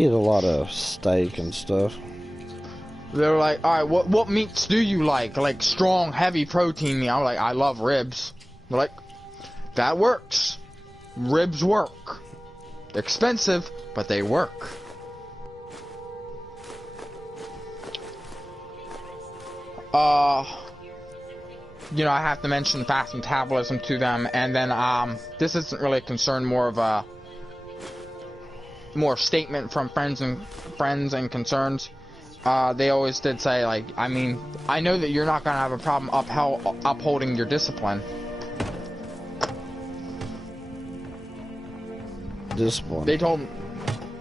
eat a lot of steak and stuff. They're like, all right, what meats do you like? Like strong, heavy protein meat. I'm like, I love ribs. They're like, that works. Ribs work. Expensive, but they work. You know, I have to mention fast metabolism to them, and then this isn't really a concern, more of a statement from friends and concerns. They always did say, like, I mean, I know that you're not gonna have a problem upholding your discipline. Discipline. They told,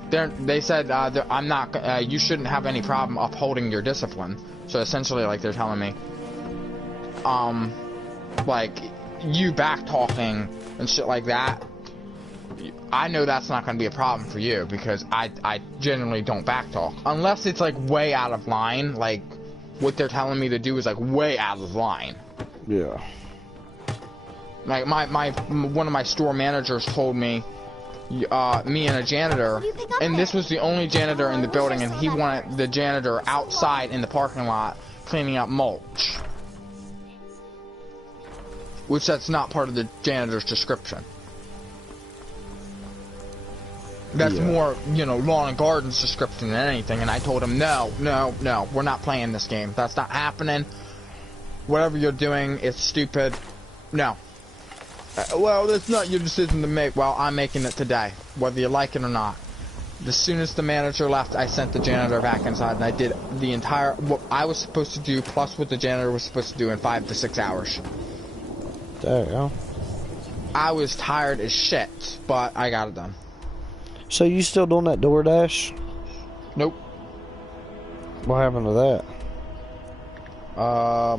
they said, I'm not, you shouldn't have any problem upholding your discipline. So essentially, like, they're telling me, like, you back talking and shit like that, I know that's not going to be a problem for you, because I generally don't back talk. Unless it's, like, way out of line, like, what they're telling me to do is, like, way out of line. Yeah. Like, one of my store managers told me, me and a janitor, and this was the only janitor in the building, and he wanted the janitor outside in the parking lot cleaning up mulch. Which that's not part of the janitor's description. That's more, you know, lawn and garden's description than anything, and I told him, no, we're not playing this game. That's not happening. Whatever you're doing is stupid. No. Well, that's not your decision to make. Well, I'm making it today, whether you like it or not. As soon as the manager left, I sent the janitor back inside, and I did the entire, what I was supposed to do, plus what the janitor was supposed to do in 5 to 6 hours. There you go. I was tired as shit, but I got it done. So you still doing that DoorDash? Nope. What happened to that?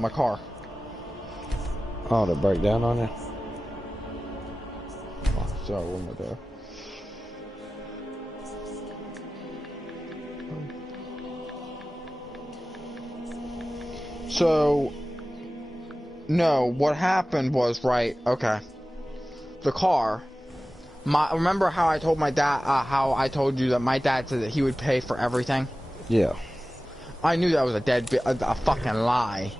My car. Oh, did it break down on you? Oh, so, what am I doing? So, no, what happened was, right, okay. The car, remember how I told my dad, how I told you that my dad said that he would pay for everything? Yeah. I knew that was a fucking lie.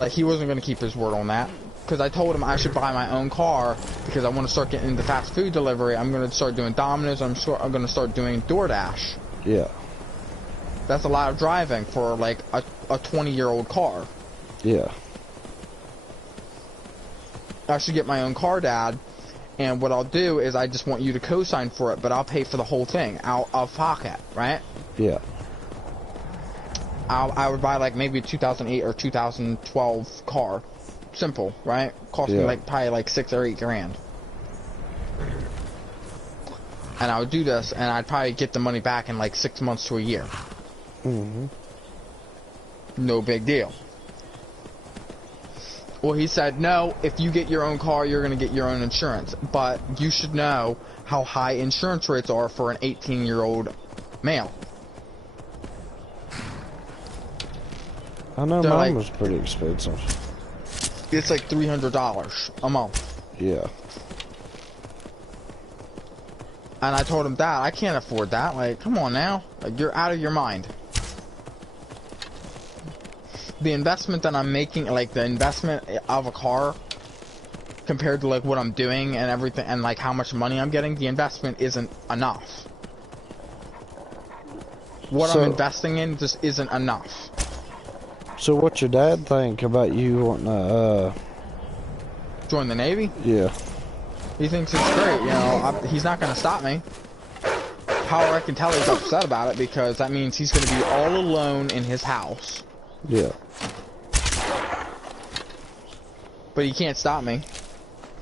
Like, he wasn't going to keep his word on that. Because I told him I should buy my own car, because I want to start getting into fast food delivery. I'm going to start doing Domino's, I'm going to start doing DoorDash. Yeah. That's a lot of driving for, like, a 20-year-old car. Yeah. I should get my own car, Dad, and what I'll do is I just want you to co-sign for it, but I'll pay for the whole thing out of pocket, right? Yeah. I would buy, like, maybe a 2008 or 2012 car. Simple, right? Cost me, like, probably, like, 6 or 8 grand. And I would do this, and I'd probably get the money back in, like, 6 months to a year. Mm-hmm. No big deal. Well, he said, no, if you get your own car, you're going to get your own insurance. But you should know how high insurance rates are for an 18-year-old male. I know They're mine like, was pretty expensive. It's like $300 a month. Yeah. And I told him, Dad, I can't afford that. Like, come on now. Like, you're out of your mind. The investment that I'm making, like, the investment of a car, compared to, like, what I'm doing and everything, and, like, how much money I'm getting, the investment isn't enough. What I'm investing in just isn't enough. So what's your dad think about you wanting to, join the Navy? Yeah. He thinks it's great, you know, he's not going to stop me. However, I can tell he's upset about it, because that means he's going to be all alone in his house. Yeah. But he can't stop me.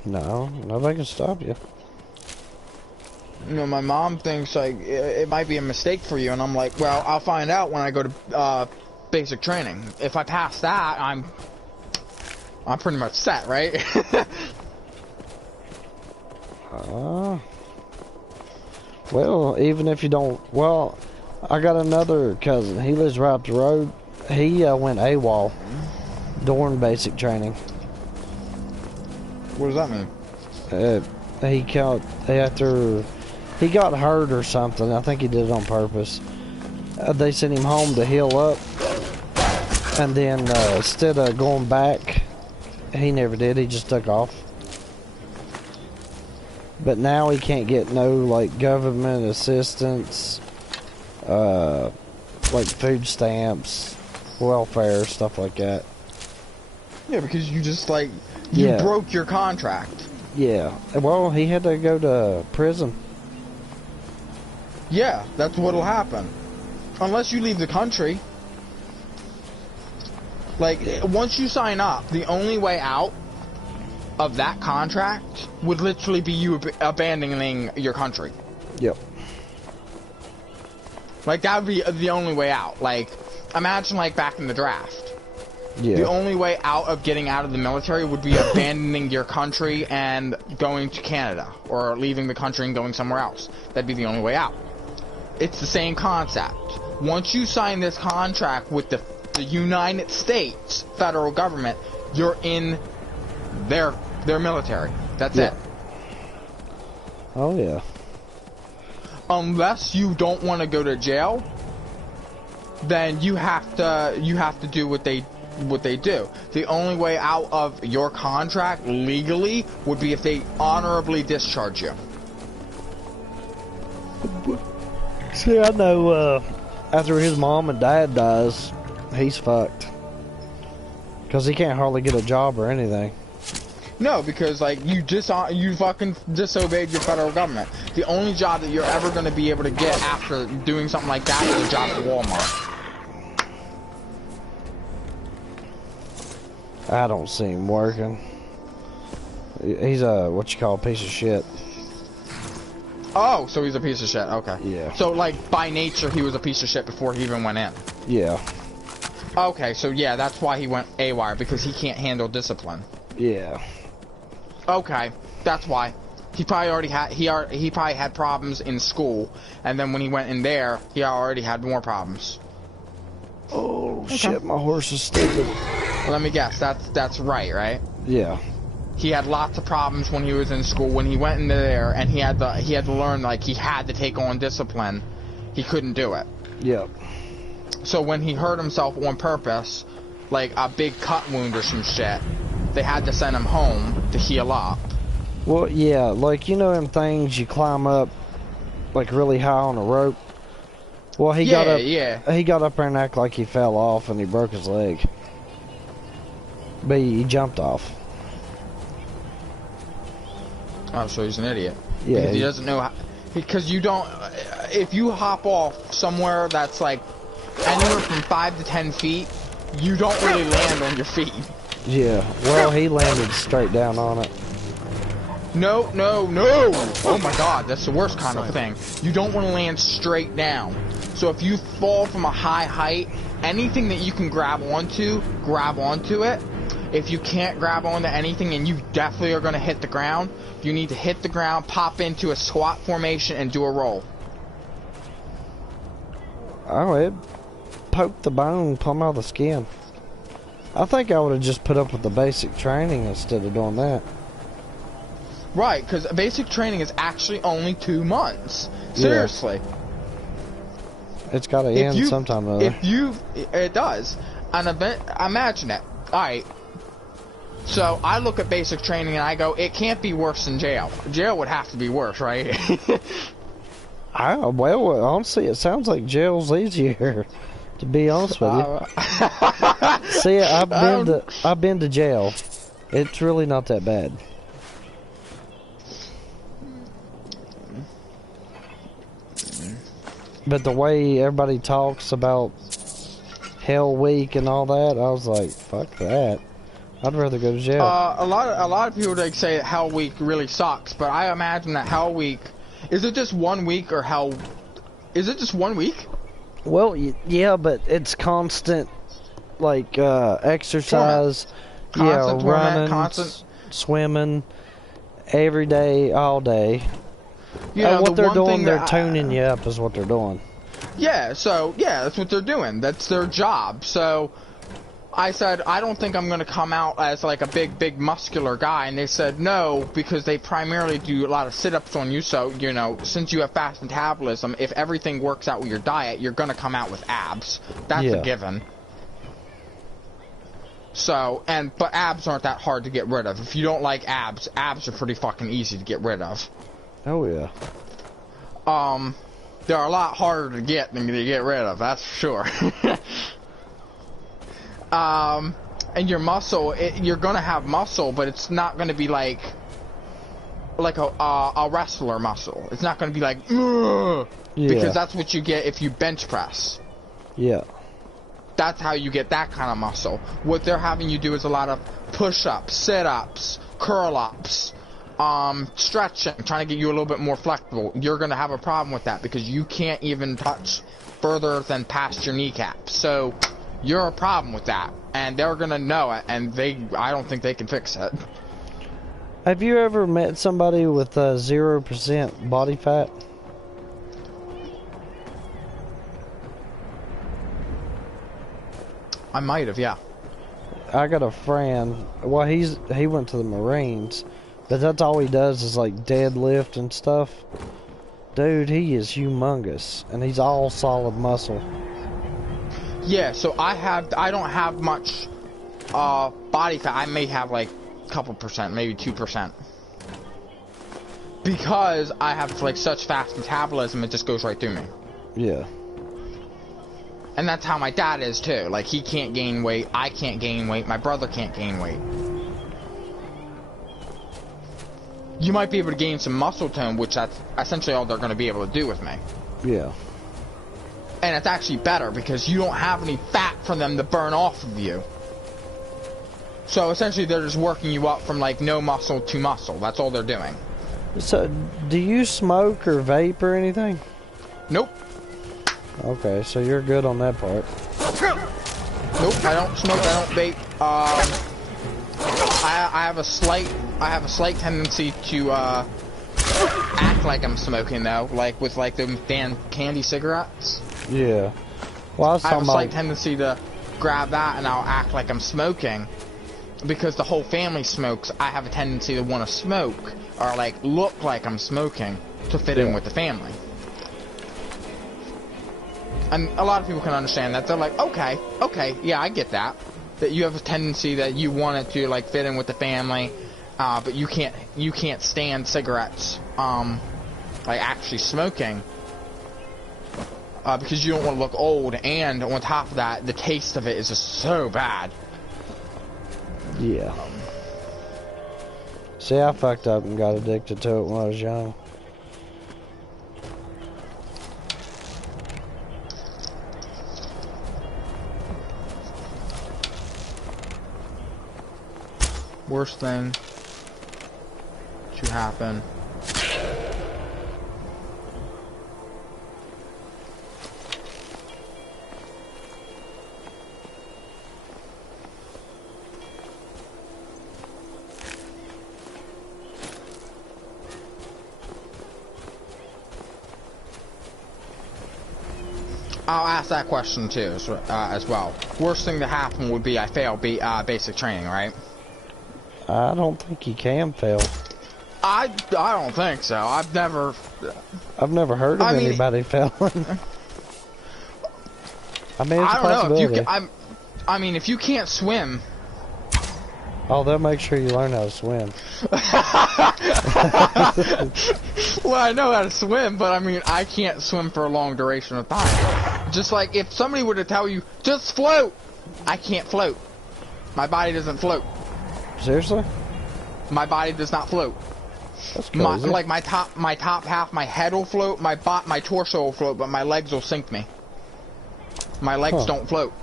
No, nobody can stop you. You know, my mom thinks, like, it might be a mistake for you, and I'm like, well, I'll find out when I go to, basic training. If I pass that, I'm pretty much set, right? Well, even if you don't, well, I got another cousin. He lives right up the road. He went AWOL during basic training. What does that mean? He after He got hurt or something. I think he did it on purpose. They sent him home to heal up. And then instead of going back, he never did. He just took off. But now he can't get no like government assistance, like food stamps, welfare, stuff like that. Yeah, because you just like you broke your contract. Yeah. Well, he had to go to prison. Yeah, that's what'll happen. Unless you leave the country. Like, once you sign up, the only way out of that contract would literally be you abandoning your country. Yep. Like, that would be the only way out. Like, imagine, like, back in the draft. Yeah. The only way out of getting out of the military would be abandoning your country and going to Canada. Or leaving the country and going somewhere else. That'd be the only way out. It's the same concept. Once you sign this contract with the United States federal government, you're in their military. That's it. Oh yeah. Unless you don't want to go to jail, then you have to do what they do. The only way out of your contract legally would be if they honorably discharge you. See, I know after his mom and dad dies, he's fucked. Because he can't hardly get a job or anything. No, because like you fucking disobeyed your federal government. The only job that you're ever going to be able to get after doing something like that is a job at Walmart. I don't see him working. He's a what you call a piece of shit. Oh, so he's a piece of shit. Okay. Yeah. So like by nature he was a piece of shit before he even went in. Yeah. Okay, so yeah, that's why he went AWOL, because he can't handle discipline. Yeah. Okay, that's why. He probably had problems in school, and then when he went in there, he already had more problems. Oh shit, my horse is stupid. Let me guess, that's right? Yeah. He had lots of problems when he was in school. When he went in there and he had to learn, like, he had to take on discipline, he couldn't do it. Yep. So when he hurt himself on purpose, like a big cut wound or some shit, they had to send him home to heal up. Well, yeah, like, you know them things you climb up, like, really high on a rope? Well, he got up there and acted like he fell off and he broke his leg. But he jumped off. Oh, so he's an idiot. Yeah. Because he doesn't know how... Because you don't... If you hop off somewhere that's, like, anywhere from 5 to 10 feet, you don't really land on your feet. Yeah. Well, he landed straight down on it. No! Oh my god, that's the worst kind of thing. You don't want to land straight down. So if you fall from a high height, anything that you can grab onto it. If you can't grab onto anything and you definitely are going to hit the ground, you need to hit the ground, pop into a squat formation, and do a roll. Oh, it poked the bone, pull out the skin. I think I would have just put up with the basic training instead of doing that. Right, because basic training is actually only 2 months. Seriously. Yeah. It's got to end sometime or other. It does. Imagine it. Alright. So, I look at basic training and I go, it can't be worse than jail. Jail would have to be worse, right? Well, honestly, it sounds like jail's easier, to be honest with you. See, I've been to jail. It's really not that bad. But the way everybody talks about Hell Week and all that, I was like, fuck that. I'd rather go to jail. A lot of people like say that Hell Week really sucks, but I imagine that Hell Week, is it just 1 week or is it just 1 week? Well, yeah, but it's constant, like, exercise, Constant running, constant swimming, every day, all day. Yeah, what they're doing, they're tuning you up is what they're doing. Yeah, so, yeah, that's what they're doing. That's their job. So, I said, I don't think I'm going to come out as like a big muscular guy. And they said no, because they primarily do a lot of sit-ups on you. So, you know, since you have fast metabolism, if everything works out with your diet, you're going to come out with abs. That's a given. So, but abs aren't that hard to get rid of. If you don't like abs, abs are pretty fucking easy to get rid of. Oh, yeah. They're a lot harder to get than to get rid of, that's for sure. And your muscle, you're gonna have muscle, but it's not gonna be like a wrestler muscle. It's not gonna be like, because that's what you get if you bench press. Yeah. That's how you get that kind of muscle. What they're having you do is a lot of push-ups, sit-ups, curl-ups, stretching, trying to get you a little bit more flexible. You're gonna have a problem with that because you can't even touch further than past your kneecaps. So you're a problem with that, and they're gonna know it, and I don't think they can fix it. Have you ever met somebody with 0% body fat? I might have, yeah. I got a friend. Well, he went to the Marines, but that's all he does is like deadlift and stuff. Dude, he is humongous, and he's all solid muscle. Yeah, so I don't have much body fat. I may have like a couple percent, maybe 2%. Because I have like such fast metabolism, it just goes right through me. Yeah. And that's how my dad is too. Like, he can't gain weight, I can't gain weight, my brother can't gain weight. You might be able to gain some muscle tone, which that's essentially all they're going to be able to do with me. Yeah. And it's actually better because you don't have any fat for them to burn off of you. So essentially they're just working you up from like no muscle to muscle. That's all they're doing. So, do you smoke or vape or anything? Nope. Okay, so you're good on that part. Nope, I don't smoke, I don't vape. I have a slight tendency to act like I'm smoking though, like with like the damn candy cigarettes. Yeah. Well, I have a slight tendency to grab that and I'll act like I'm smoking. Because the whole family smokes, I have a tendency to want to smoke or like look like I'm smoking to fit in with the family. And a lot of people can understand that. They're like, okay, yeah, I get that. That you have a tendency that you want it to like fit in with the family, but you can't stand cigarettes, like actually smoking, because you don't want to look old. And on top of that, the taste of it is just so bad. Yeah. See, I fucked up and got addicted to it when I was young. Worst thing to happen. I'll ask that question too, as well. Worst thing to happen would be I fail basic training, right? I don't think you can fail. I don't think so. I've never heard of anybody failing. I mean, it's a possibility. I mean, if you can't swim. Oh, they'll make sure you learn how to swim. Well, I know how to swim, but I mean, I can't swim for a long duration of time. Just like if somebody were to tell you, just float, I can't float. My body doesn't float. Seriously? My body does not float. That's crazy. My top half, my head will float, my torso will float, but my legs will sink me. My legs don't float.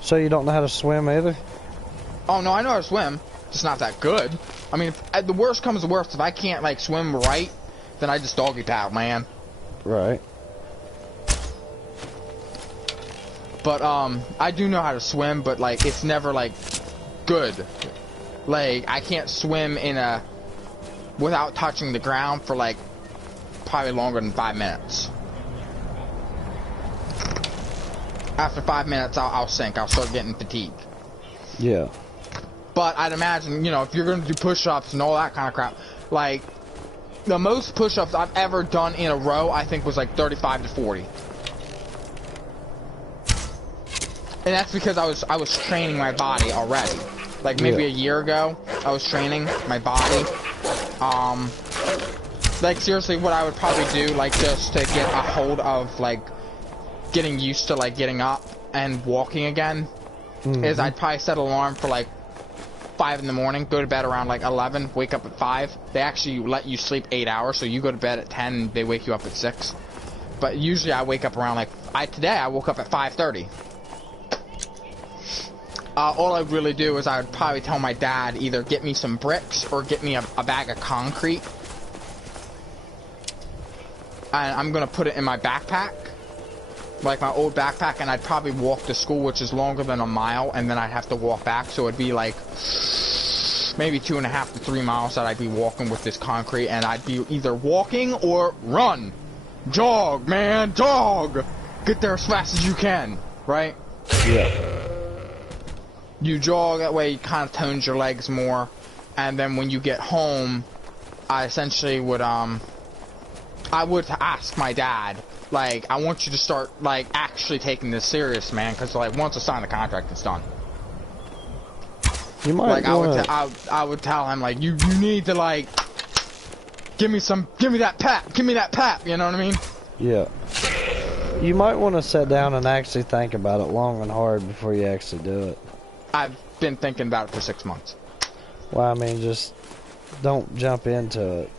So you don't know how to swim either? Oh no, I know how to swim. Just not that good. I mean, if the worst comes to worst, if I can't like swim right, then I just doggy paddle, man. Right. But I do know how to swim, but like it's never like good. Like I can't swim without touching the ground for like probably longer than 5 minutes. After 5 minutes, I'll sink. I'll start getting fatigued. Yeah. But I'd imagine, you know, if you're going to do push-ups and all that kind of crap, like, the most push-ups I've ever done in a row, I think, was like 35 to 40. And that's because I was training my body already. Like, maybe a year ago, I was training my body. Like, seriously, what I would probably do, like, just to get a hold of, like, getting used to, like, getting up and walking again, is I'd probably set an alarm for, like, 5 in the morning, go to bed around, like, 11, wake up at 5. They actually let you sleep 8 hours, so you go to bed at 10, and they wake you up at 6. But usually I wake up around, like, today I woke up at 5:30. All I'd really do is I would probably tell my dad either get me some bricks or get me a bag of concrete. And I'm going to put it in my backpack, like my old backpack, and I'd probably walk to school, which is longer than a mile, and then I'd have to walk back, so it'd be like maybe 2.5 to 3 miles that I'd be walking with this concrete, and I'd be either walking or run. Jog, man, jog! Get there as fast as you can, right? Yeah. You jog, that way it kind of tones your legs more, and then when you get home, I essentially would, I would ask my dad, like, I want you to start, like, actually taking this serious, man, because, like, once I sign the contract, it's done. You might like, I would tell him, like, you need to, like, give me that pep, you know what I mean? Yeah. You might want to sit down and actually think about it long and hard before you actually do it. I've been thinking about it for 6 months. Well, I mean, just don't jump into it.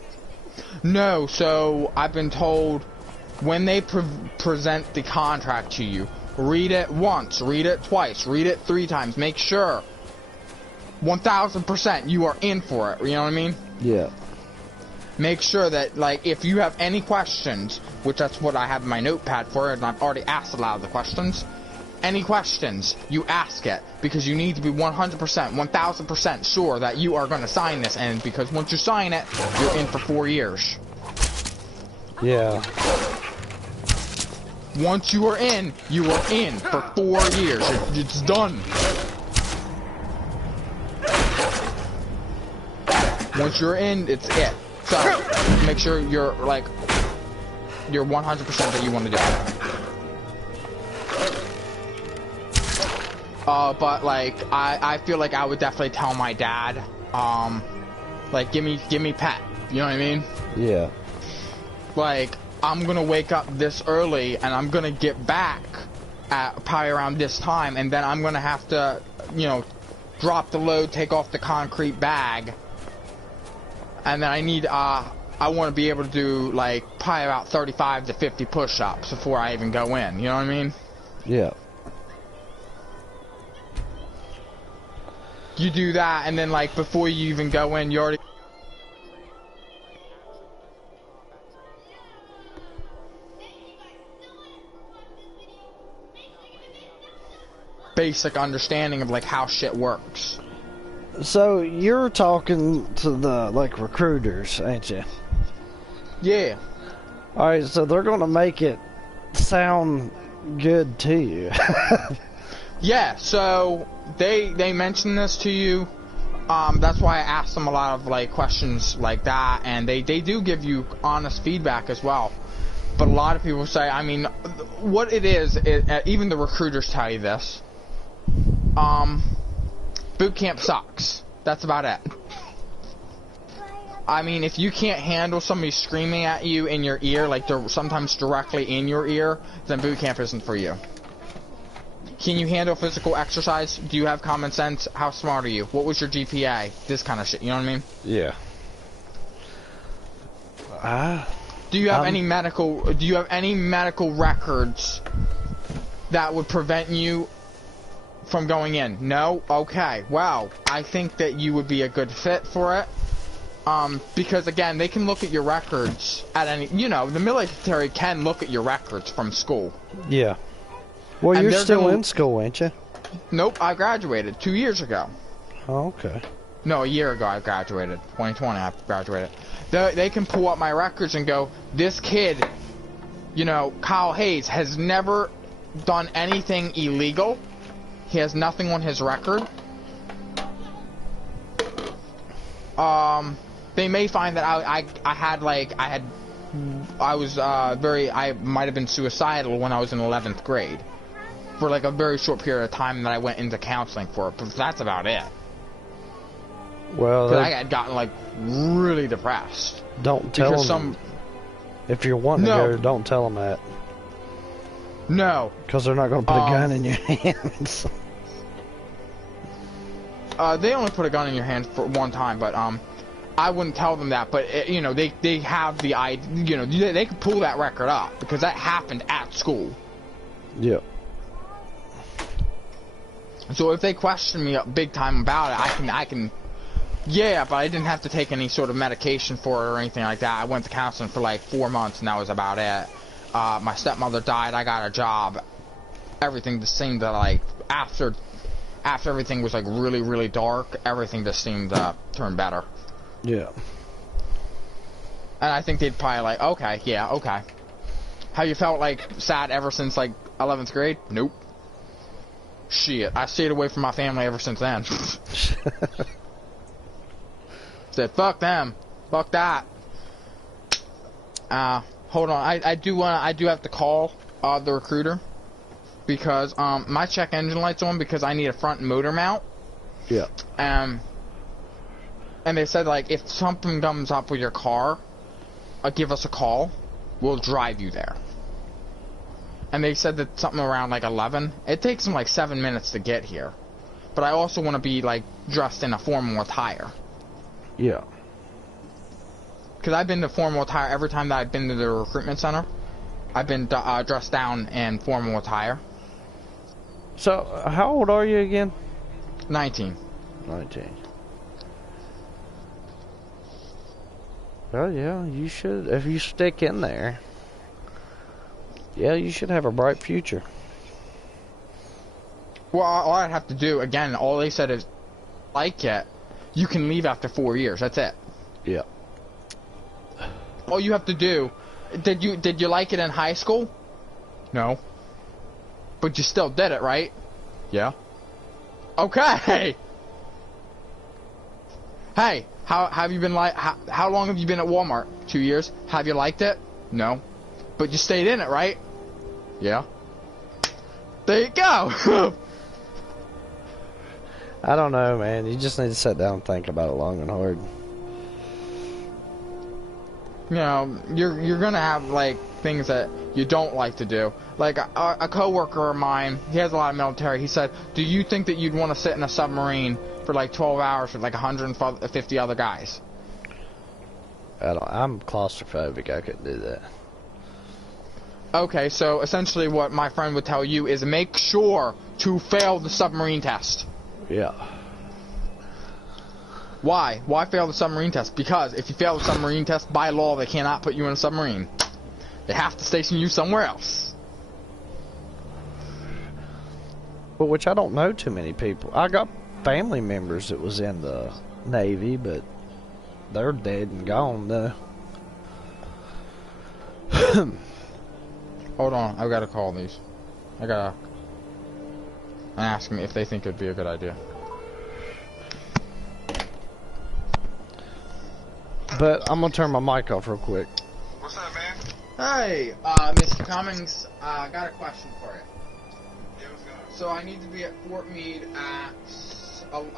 No, so I've been told when they present the contract to you, read it once, read it twice, read it 3 times. Make sure 1,000% you are in for it. You know what I mean? Yeah. Make sure that, like, if you have any questions, which that's what I have in my notepad for, and I've already asked a lot of the questions. Any questions, you ask it, because you need to be 100%, 1,000% sure that you are going to sign this, and because once you sign it, you're in for 4 years. Yeah. Once you are in for 4 years. It's done. Once you're in, it's it. So, make sure you're, like, you're 100% that you want to do it. But, like, I feel like I would definitely tell my dad, like, give me pep, you know what I mean? Yeah. Like, I'm gonna wake up this early, and I'm gonna get back at probably around this time, and then I'm gonna have to, you know, drop the load, take off the concrete bag, and then I need, I want to be able to do, like, probably about 35 to 50 push-ups before I even go in, you know what I mean? Yeah. You do that, and then, like, before you even go in, you already... basic understanding of, like, how shit works. So, you're talking to the, like, recruiters, ain't you? Yeah. Alright, so they're gonna make it sound good to you. Yeah, so they mention this to you. That's why I asked them a lot of, like, questions like that, and they do give you honest feedback as well. But a lot of people say, I mean, what it is even the recruiters tell you this. Boot camp sucks. That's about it. I mean, if you can't handle somebody screaming at you in your ear, like sometimes directly in your ear, then boot camp isn't for you. Can you handle physical exercise? Do you have common sense? How smart are you? What was your GPA? This kind of shit, you know what I mean? Yeah. Do you have any medical records that would prevent you from going in? No? Okay. Well, I think that you would be a good fit for it. Because again, they can look at your records at any, you know, the military can look at your records from school. Yeah. Well, And you're they're still gonna- in school, ain't you? Nope, I graduated 2 years ago. Oh, okay. No, a year ago I graduated. 2020 I graduated. They can pull up my records and go, this kid, you know, Kyle Hayes, has never done anything illegal. He has nothing on his record. they may find that I might have been suicidal when I was in 11th grade for like a very short period of time that I went into counseling for it, but that's about it. Well, Because I had gotten like really depressed. Don't tell them. If you're wanting to go, don't tell them that. No. Because they're not going to put a gun in your hands. They only put a gun in your hand for one time, but I wouldn't tell them that. But it, you know, they have the idea. You know, they can pull that record up because that happened at school. Yeah. So if they question me big time about it, I can. Yeah, but I didn't have to take any sort of medication for it or anything like that. I went to counseling for like 4 months, and that was about it. My stepmother died. I got a job. Everything just seemed to like after everything was like really, really dark, everything just seemed to turn better. Yeah. And I think they'd probably like, okay, yeah, okay. Have you felt like sad ever since like 11th grade? Nope. Shit, I stayed away from my family ever since then. Said, fuck them. Fuck that. Hold on. I do have to call the recruiter because my check engine light's on because I need a front motor mount. Yeah. And they said like if something comes up with your car, give us a call. We'll drive you there. And they said that something around like 11. It takes them like 7 minutes to get here. But I also want to be like dressed in a formal attire. Yeah. Because I've been to formal attire every time that I've been to the recruitment center. I've been dressed down in formal attire. So, how old are you again? 19. 19. Well, yeah, you should. If you stick in there, yeah, you should have a bright future. Well, all I'd have to do, again, all they said is, like it, you can leave after 4 years. That's it. Yeah. All you have to do, did you like it in high school? No. But you still did it, right? Yeah. Okay. Hey, how have you been how long have you been at Walmart? 2 years. Have you liked it? No. But you stayed in it, right? Yeah. There you go. I don't know, man. You just need to sit down and think about it long and hard. You know, you're gonna have like things that you don't like to do. Like a coworker of mine, he has a lot of military. He said, "Do you think that you'd want to sit in a submarine for like 12 hours with like 150 other guys?" I'm claustrophobic. I couldn't do that. Okay, so essentially what my friend would tell you is make sure to fail the submarine test. Yeah. Why? Why fail the submarine test? Because if you fail the submarine test, by law, they cannot put you in a submarine. They have to station you somewhere else. Well, which I don't know too many people. I got family members that was in the Navy, but they're dead and gone, though. Hold on, I've got to call these. I gotta ask them if they think it'd be a good idea. But I'm gonna turn my mic off real quick. What's up, man? Hey, Mr. Cummings, I got a question for you. Yeah, what's going on? So I need to be at Fort Meade at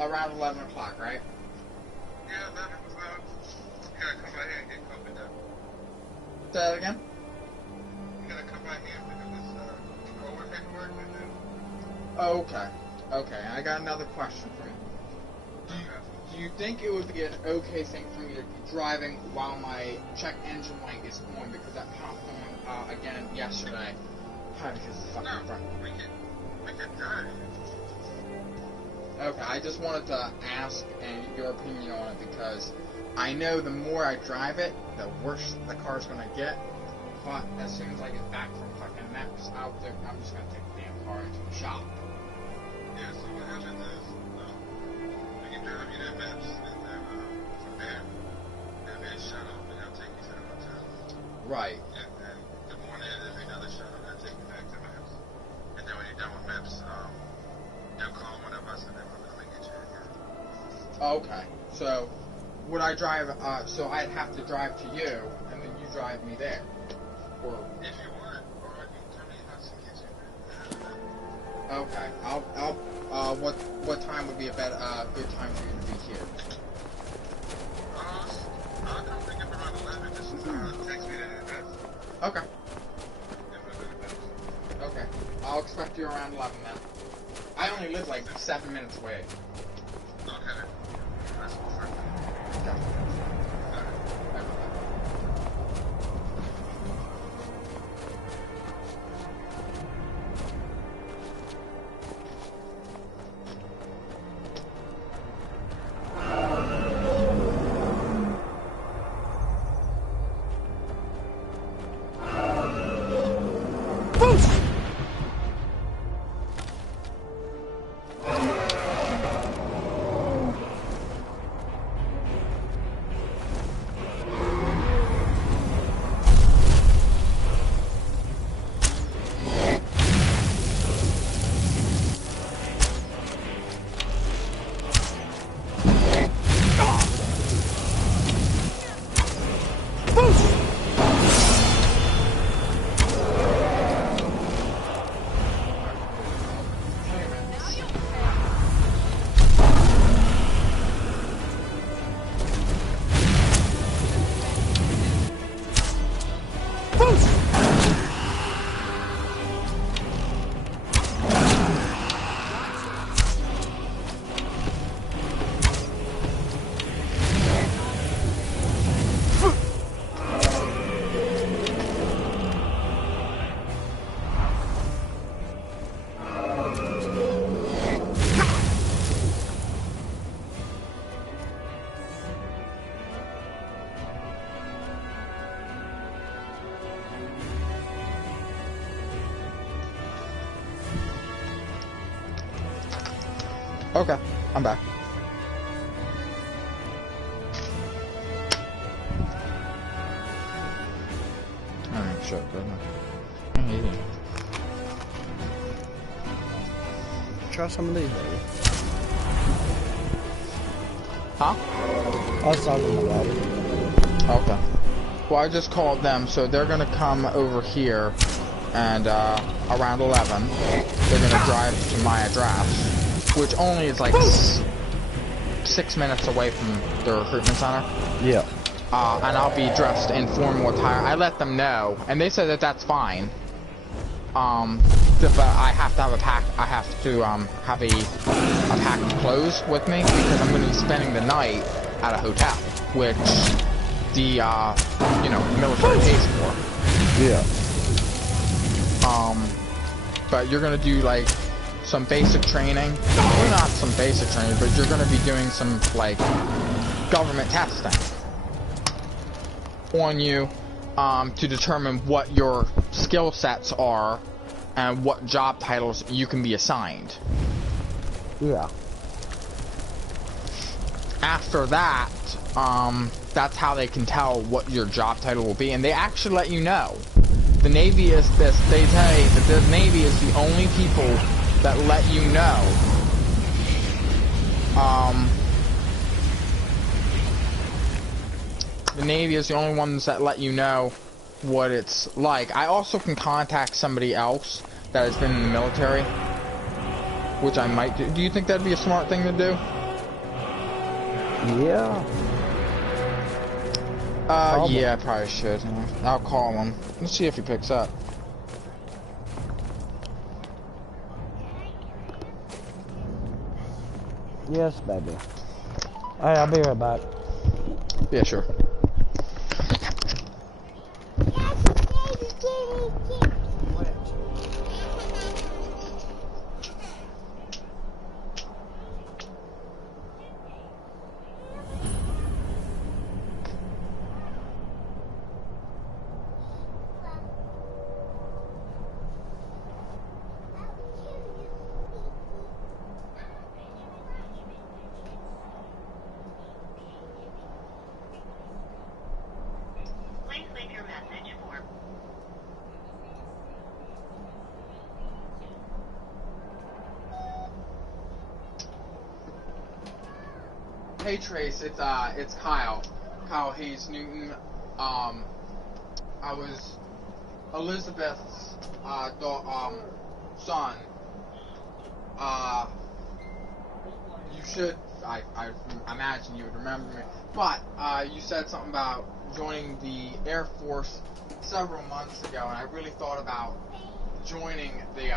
around 11 o'clock, right? Yeah, 11 o'clock. You gotta come right here and get COVID done. Say that again? You gotta come right here and do this COVID paperwork and then... Okay, okay. I got another question for you. Do you think it would be an okay thing for me to be driving while my check engine light is on because that popped on again yesterday? Because it's fucking front. We can drive. Okay, I just wanted to ask your opinion on it because I know the more I drive it, the worse the car's gonna get. But as soon as I get back from fucking Mex out there, I'm just gonna take the damn car into the shop. Yeah, so what happens is, we can drive you to Mex, and then from there, there'll be a shuttle, and they'll take you to the hotel. Right. And then the morning, there'll be another shuttle that'll take you back to Mex. And then when you're done with Mex, they'll call one of us, and then we'll come and get you again. Okay, so would I drive, so I'd have to drive to you, and then you drive me there? Or... If you want, or I can come in and get you. Okay, what time would be a better, good time for you to be here? I'll come pick up around 11, just, text me the address. Okay. Okay, I'll expect you around 11 then. I only live like 7 minutes away. Okay. That's perfect. Okay. Okay, I'm back. Alright, sure, go ahead. Try some of these, baby. Huh? I was talking about it. Okay. Well, I just called them, so they're gonna come over here, and around 11, they're gonna drive to my address, which only is like 6 minutes away from the recruitment center. Yeah. And I'll be dressed in formal attire. I let them know, and they said that that's fine. But I have to have a pack. I have to have a pack of clothes with me because I'm going to be spending the night at a hotel, which the military pays for. Yeah. But you're going to do like some basic training. Well, not some basic training, but you're going to be doing some like government testing on you to determine what your skill sets are and what job titles you can be assigned. Yeah. After that, that's how they can tell what your job title will be, and they actually let you know. The Navy is this. They say that the Navy is the only people that let you know. The Navy is the only ones that let you know what it's like. I also can contact somebody else that has been in the military, which I might do. Do you think that'd be a smart thing to do? Yeah. Yeah, I probably should. I'll call him. Let's see if he picks up. Yes, baby. Alright, I'll be right back. Yeah, sure. Hey Trace, it's Kyle. Kyle Hayes Newton. I was Elizabeth's son. You should, I imagine you would remember me. But you said something about joining the Air Force several months ago, and I really thought about joining the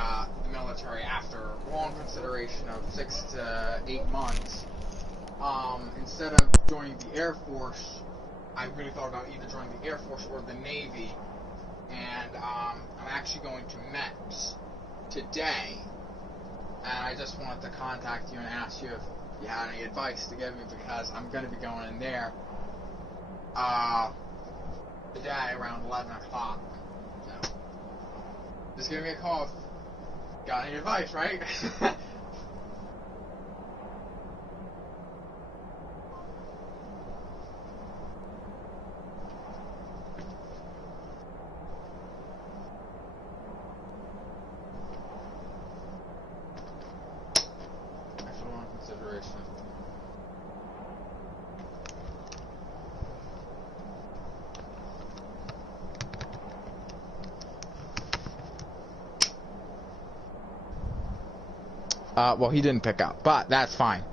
military after long consideration of 6 to 8 months. Instead of joining the Air Force, I really thought about either joining the Air Force or the Navy. And I'm actually going to MEPS today. And I just wanted to contact you and ask you if you had any advice to give me, because I'm going to be going in there today around 11 o'clock. So, just give me a call if you got any advice, right? Consideration. Well, he didn't pick up, but that's fine.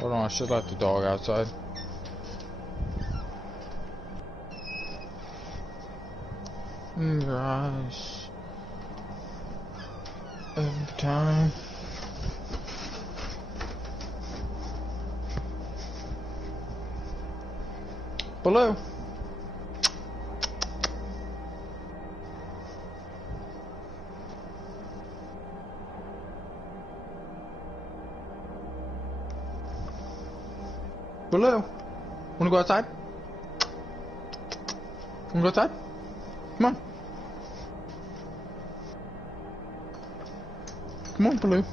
Hold on, I should let the dog outside. Gosh. Every time. Below. Below. Wanna go outside? Wanna go outside? Come on. Come on, Baloo.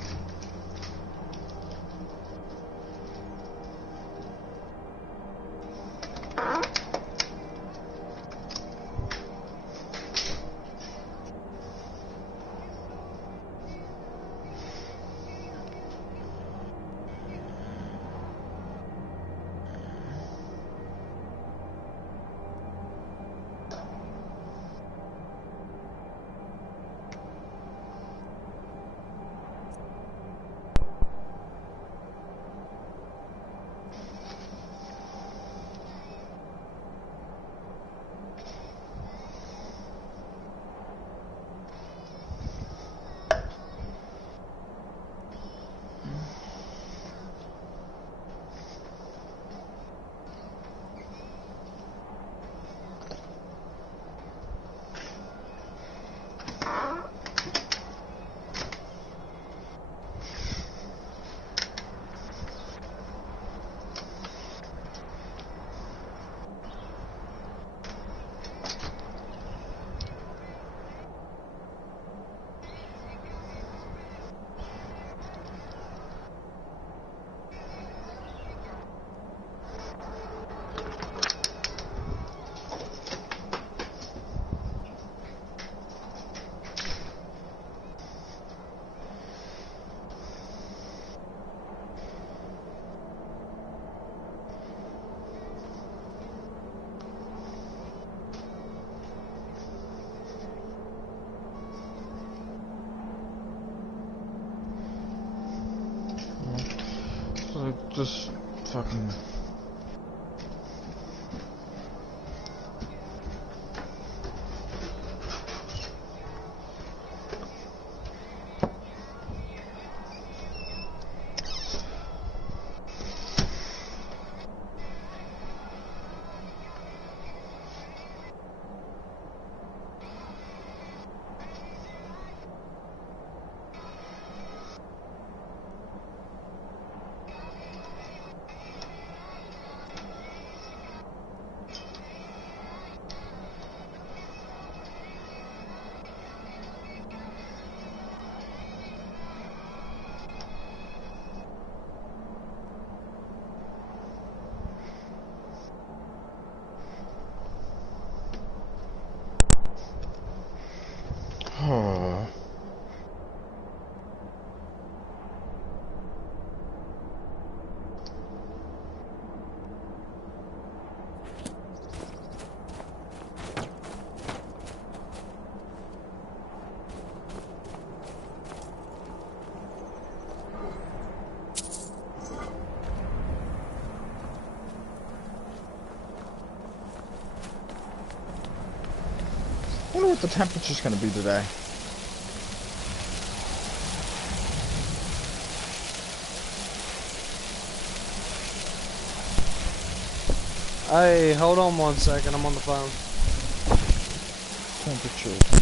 Just fucking. I wonder what the temperature's gonna be today. Hey, hold on 1 second. I'm on the phone. Temperature.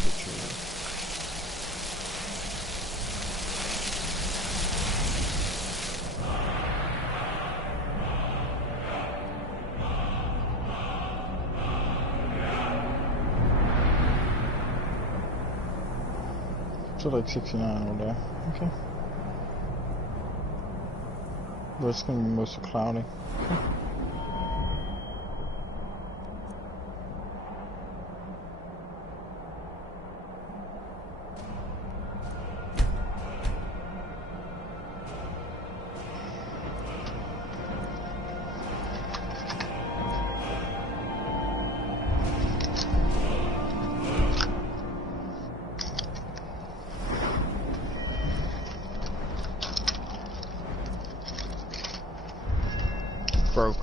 So like 69 all day. Okay. But it's gonna be mostly cloudy. Okay. Broke.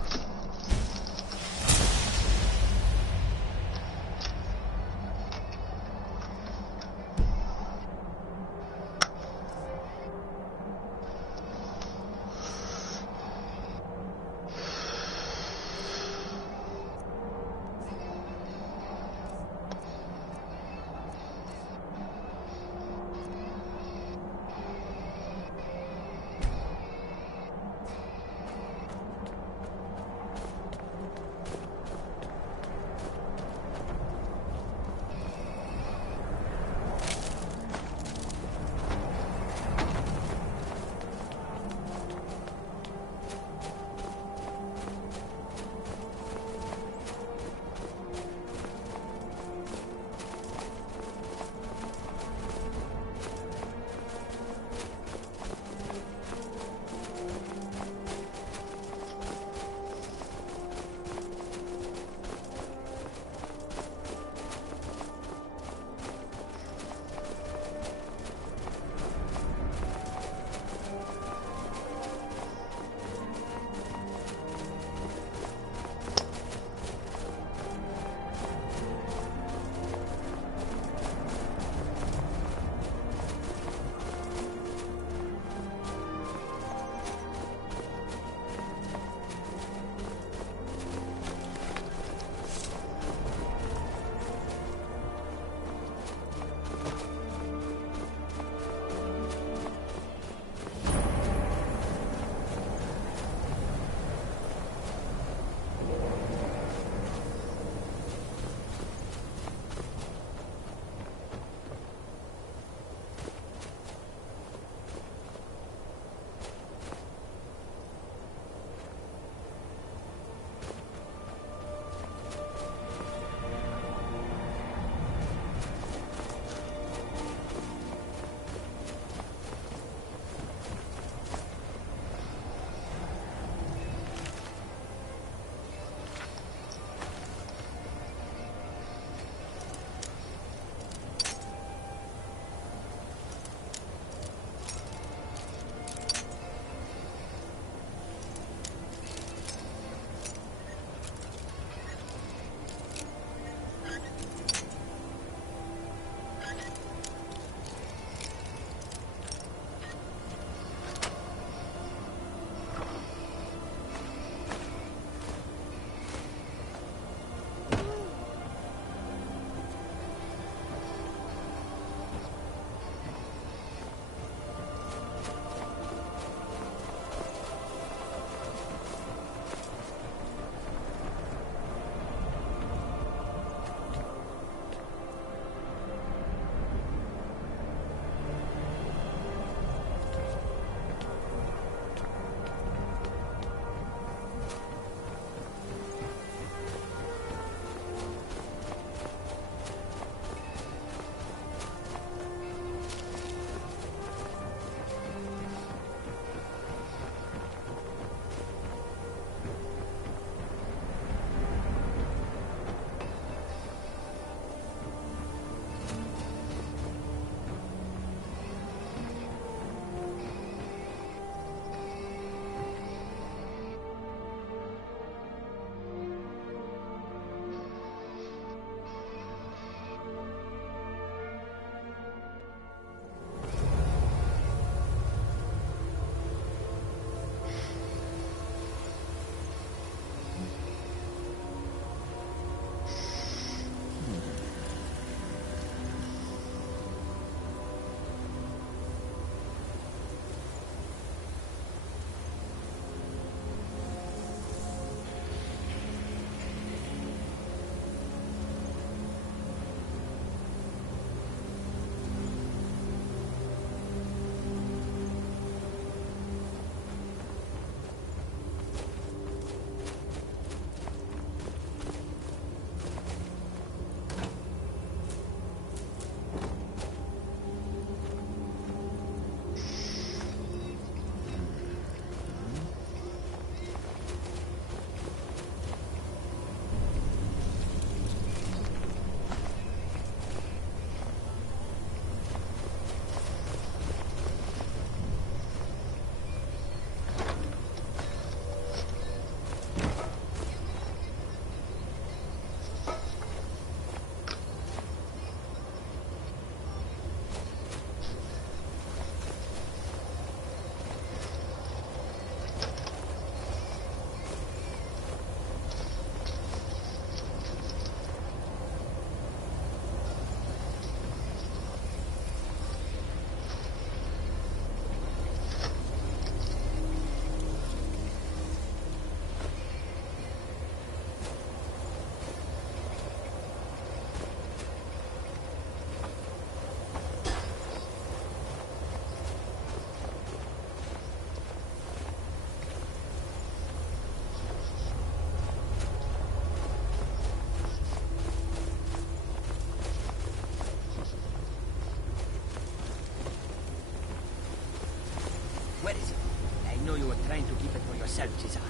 trying to keep it for yourself, Cesar.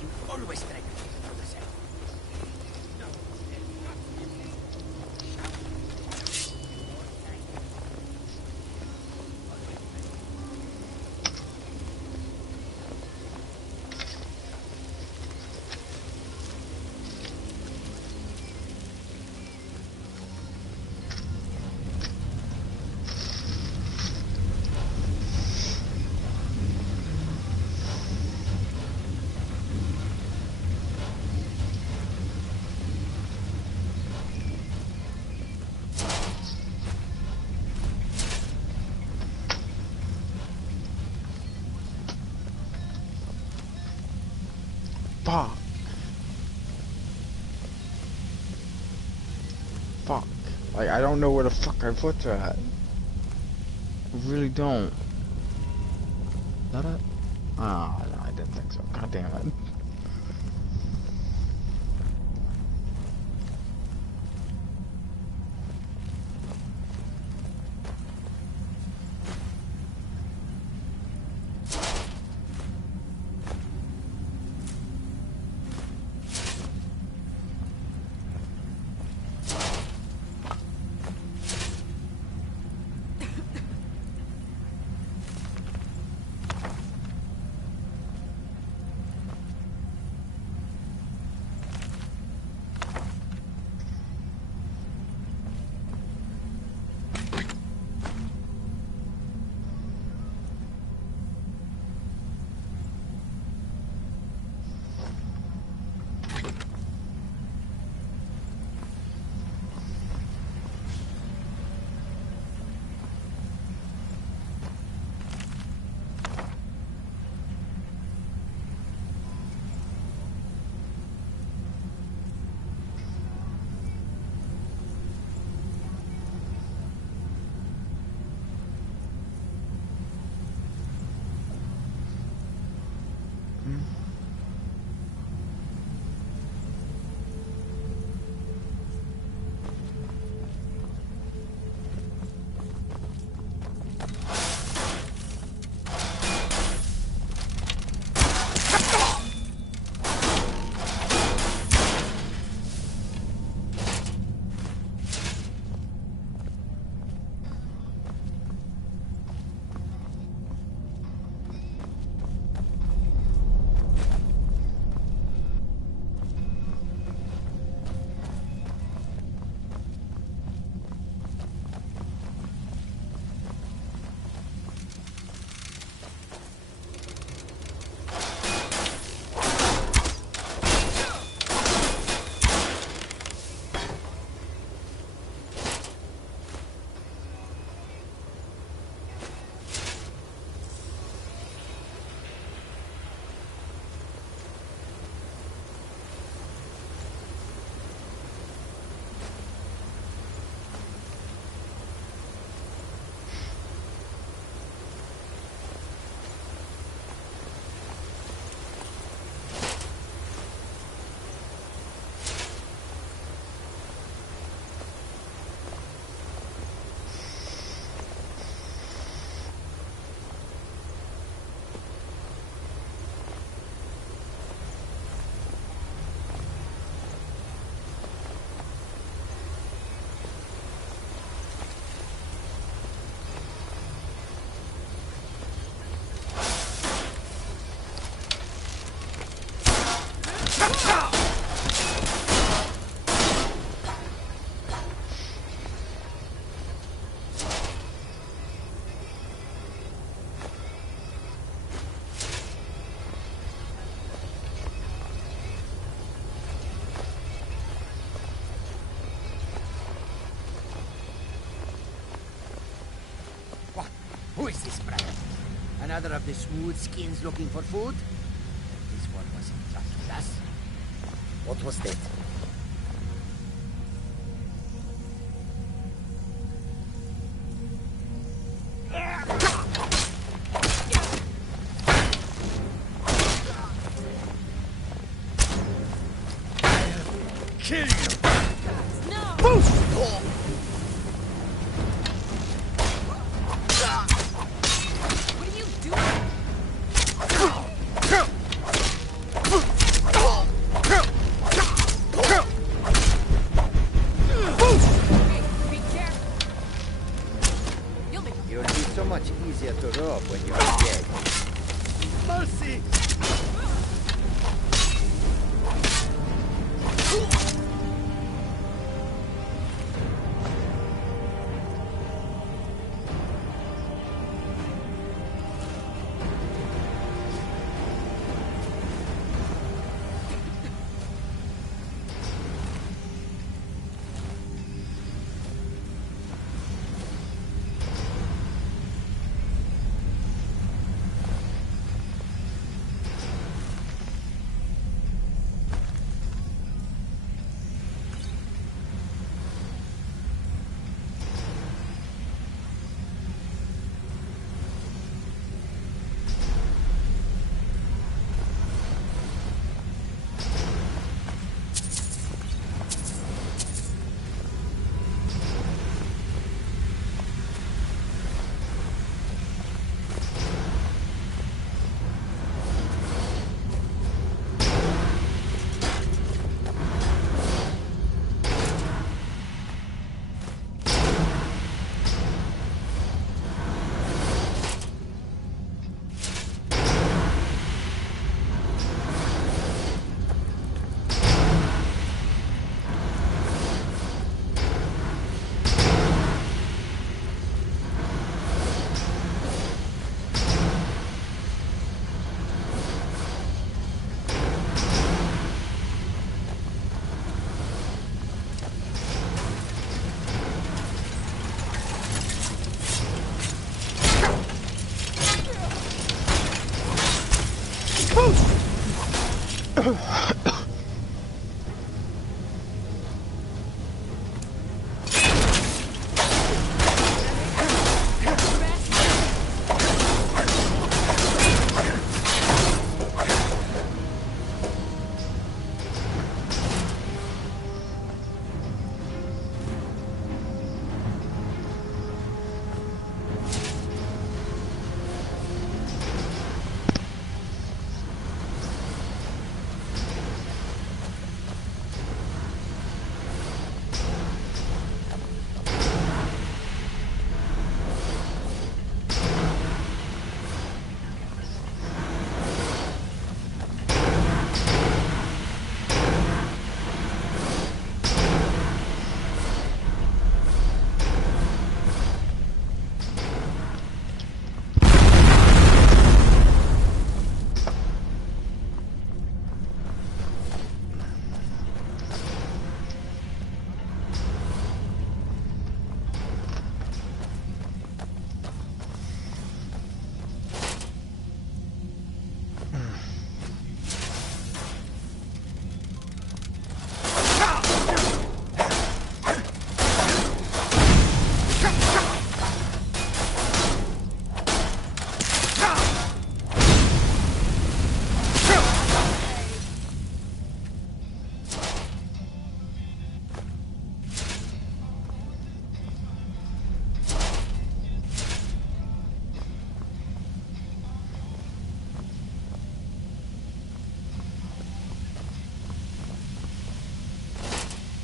You always try to keep it for yourself. Fuck. Fuck. Like, I don't know where the fuck I put that. I really don't. Is that it? Ah, no, I didn't think so. God damn it. Who is this, brother? Another of the smooth skins looking for food? This one was in touch with us. What was that? Kill you! No! What are you doing? You'll be so much easier to rob when you're dead. Mercy!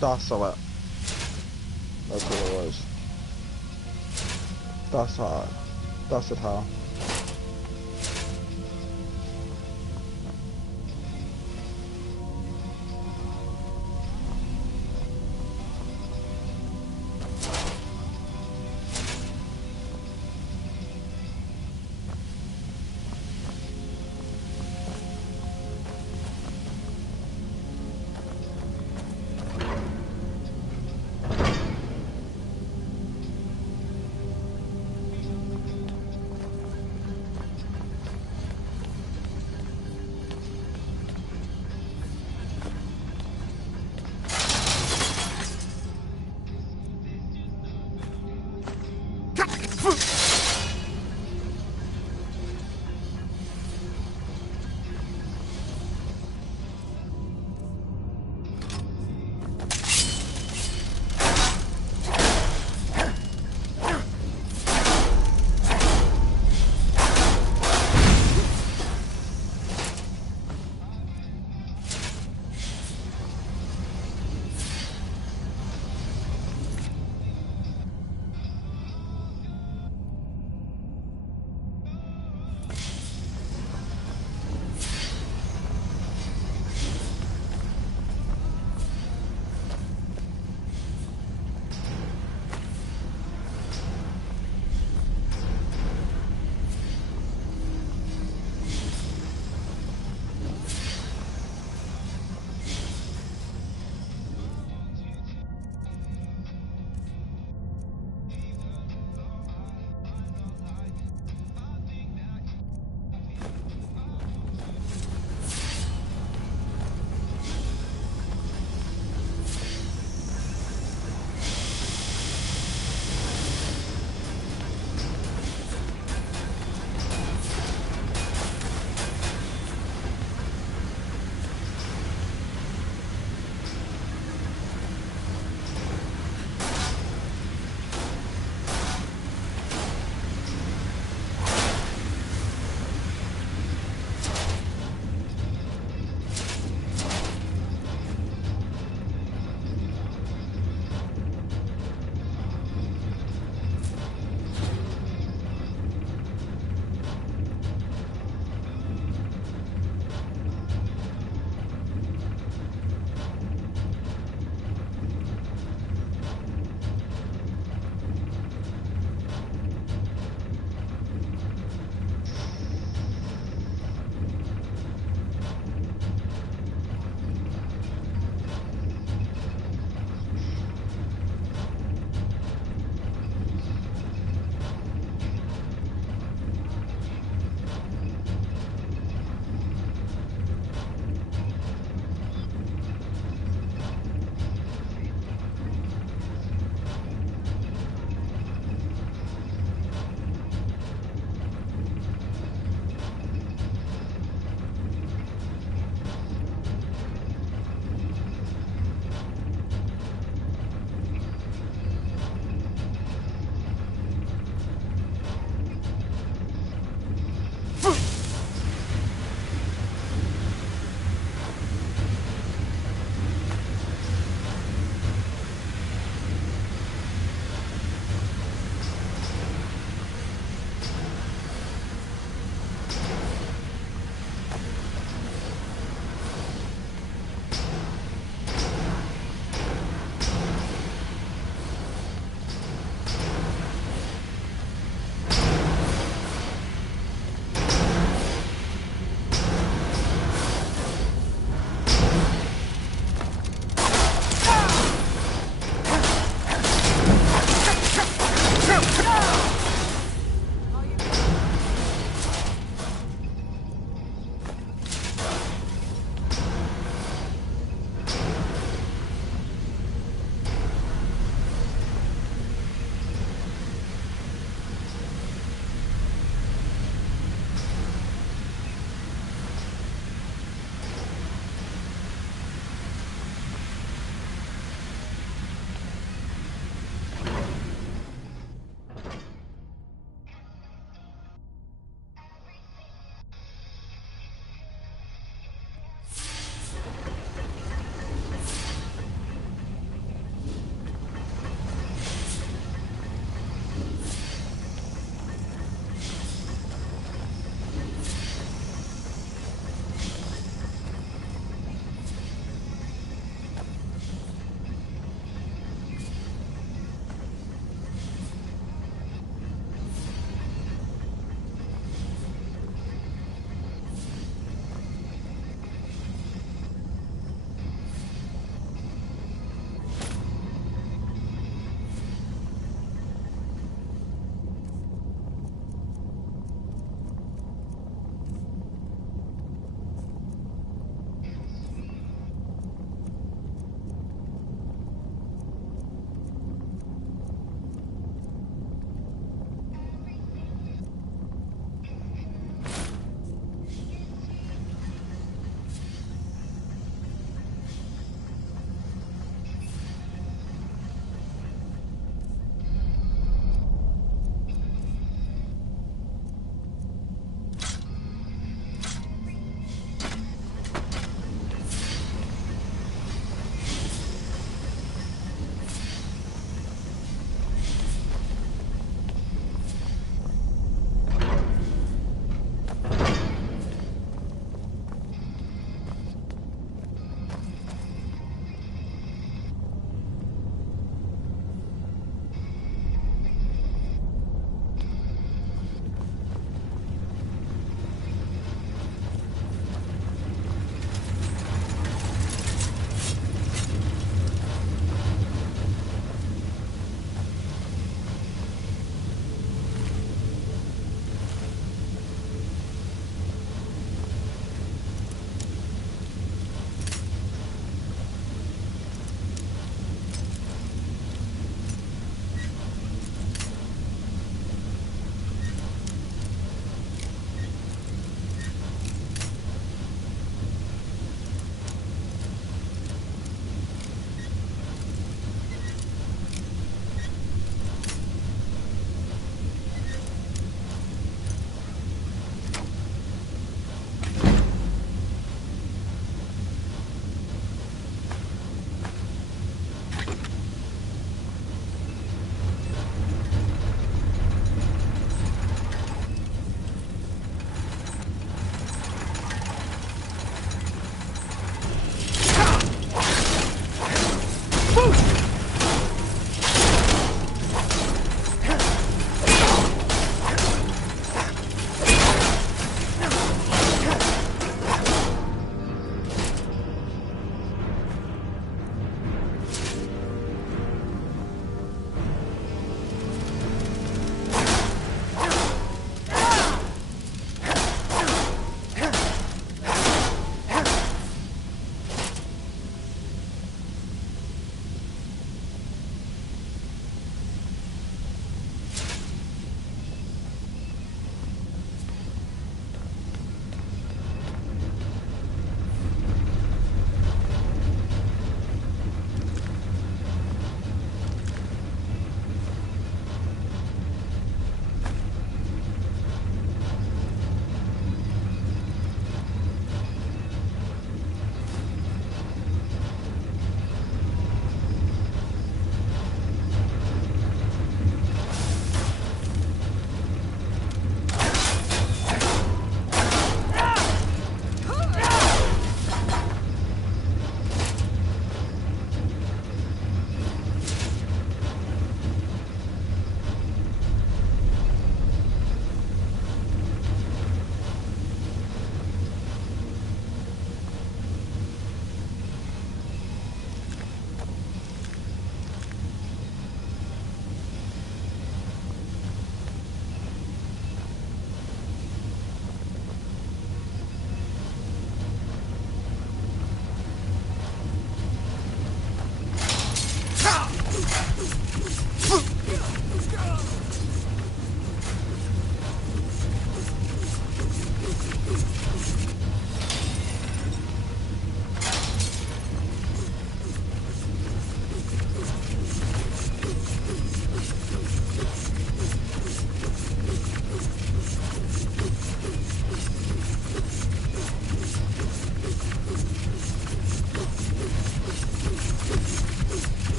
Desolate. That's what it was. That's hard. That's it how.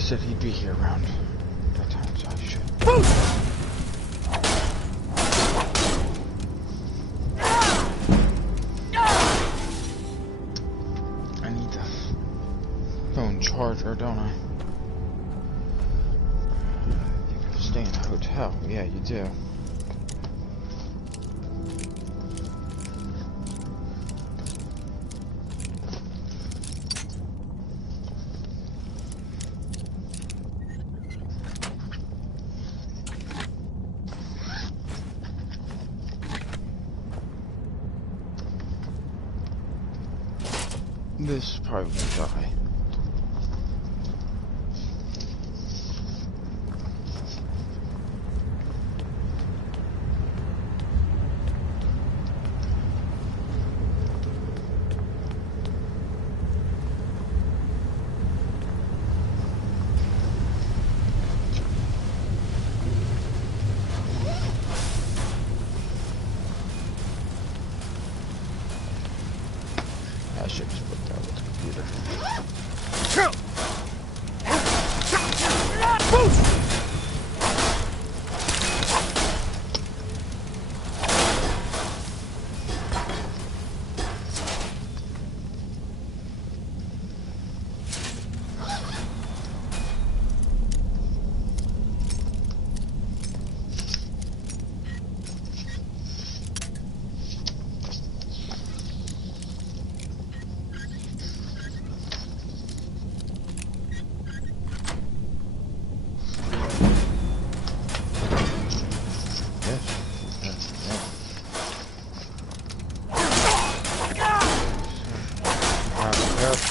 He said he'd be here around that time, so I should. I need the phone charger, don't I? You can stay in a hotel. Yeah, you do. This probably won't die. I should just put that with the computer.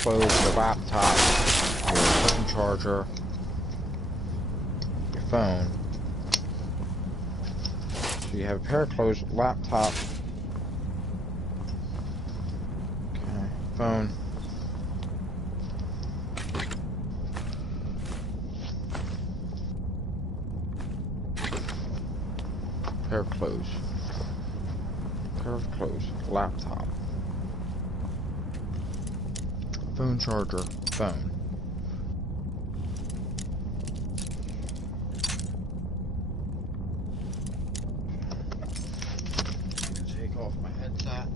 Close your laptop, your phone charger, your phone. So you have a pair of clothes, laptop, okay, phone. Pair of clothes. Pair of clothes, laptop. Phone charger, phone. Take off my headset.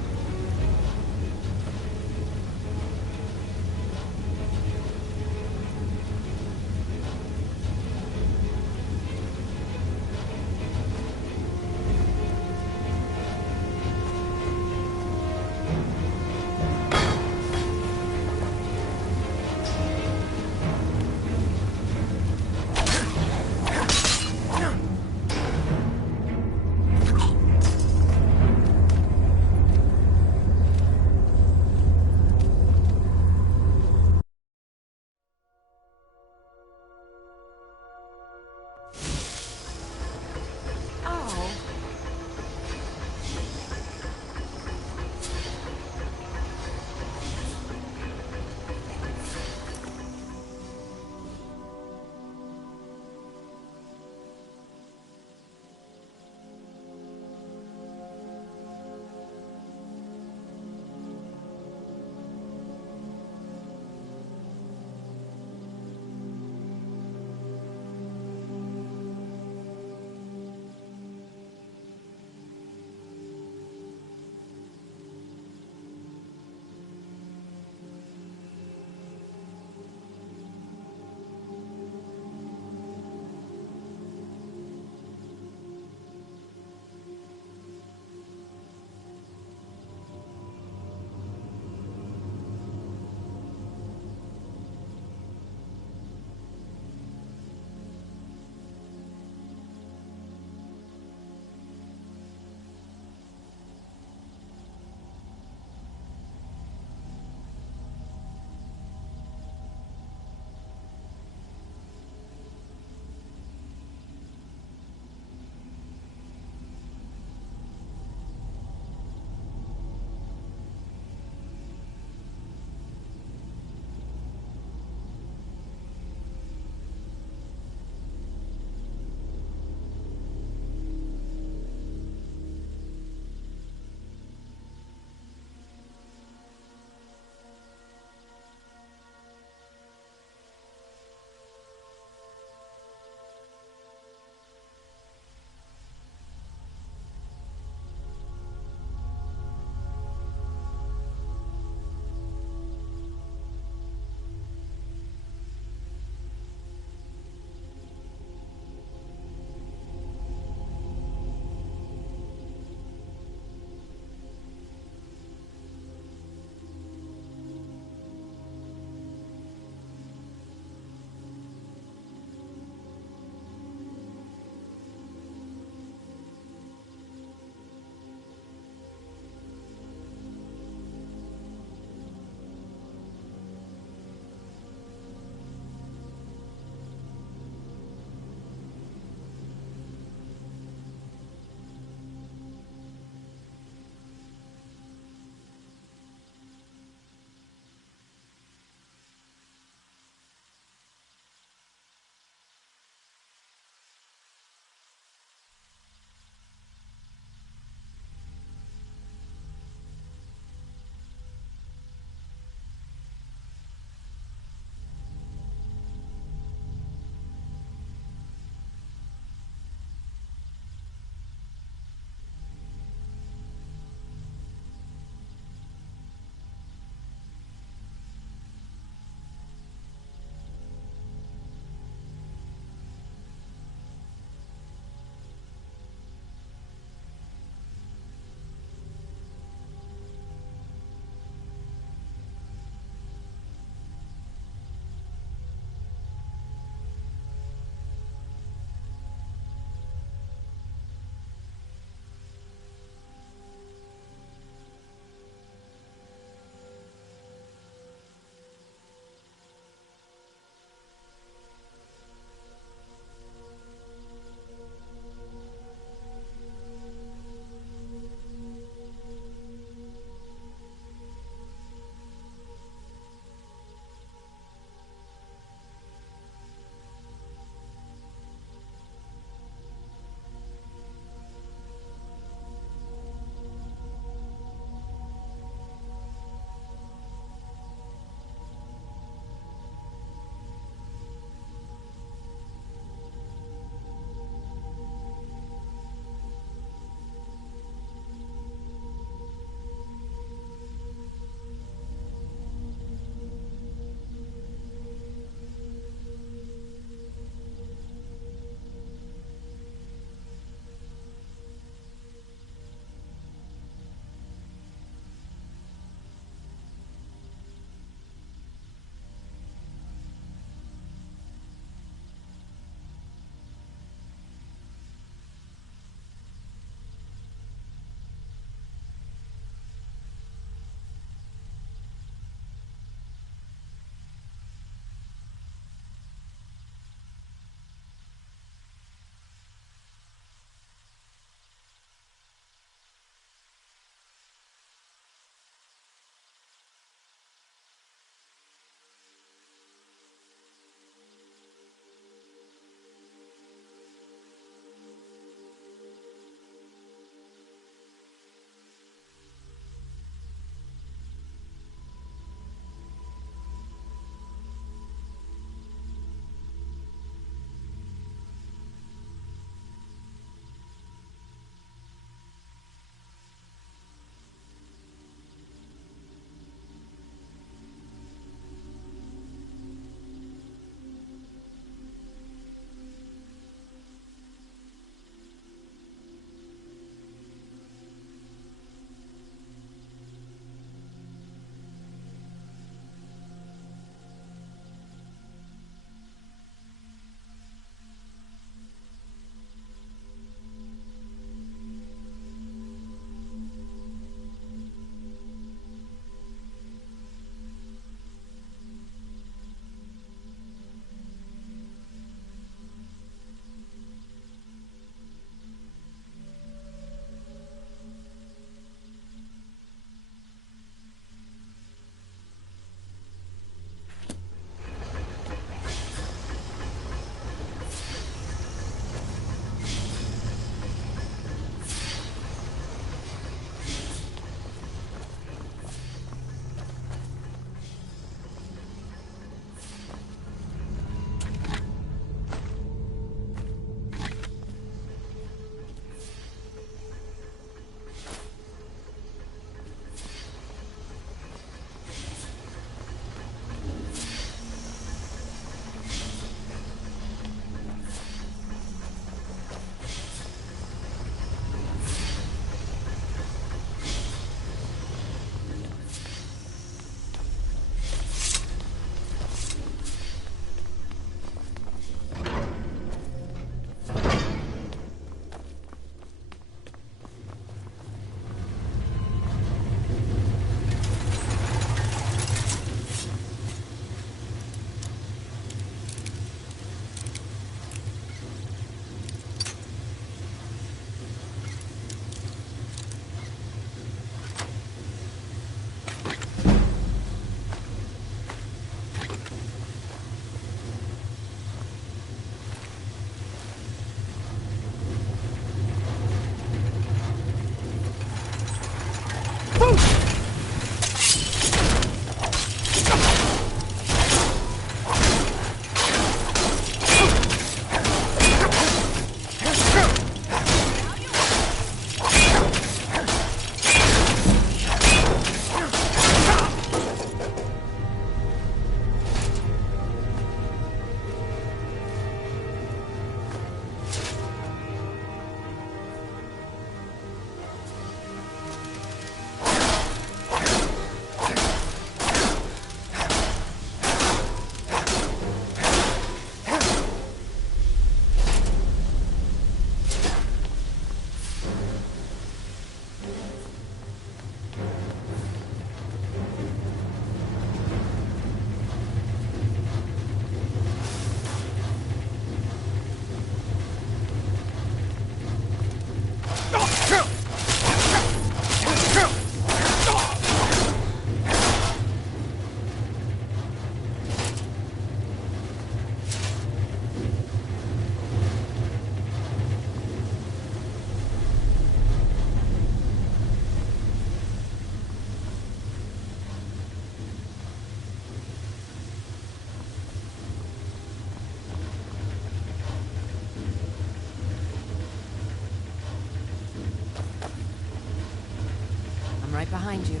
behind you.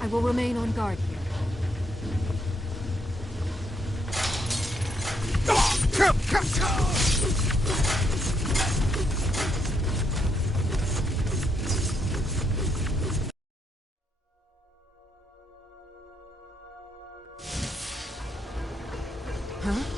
I will remain on guard here. Huh?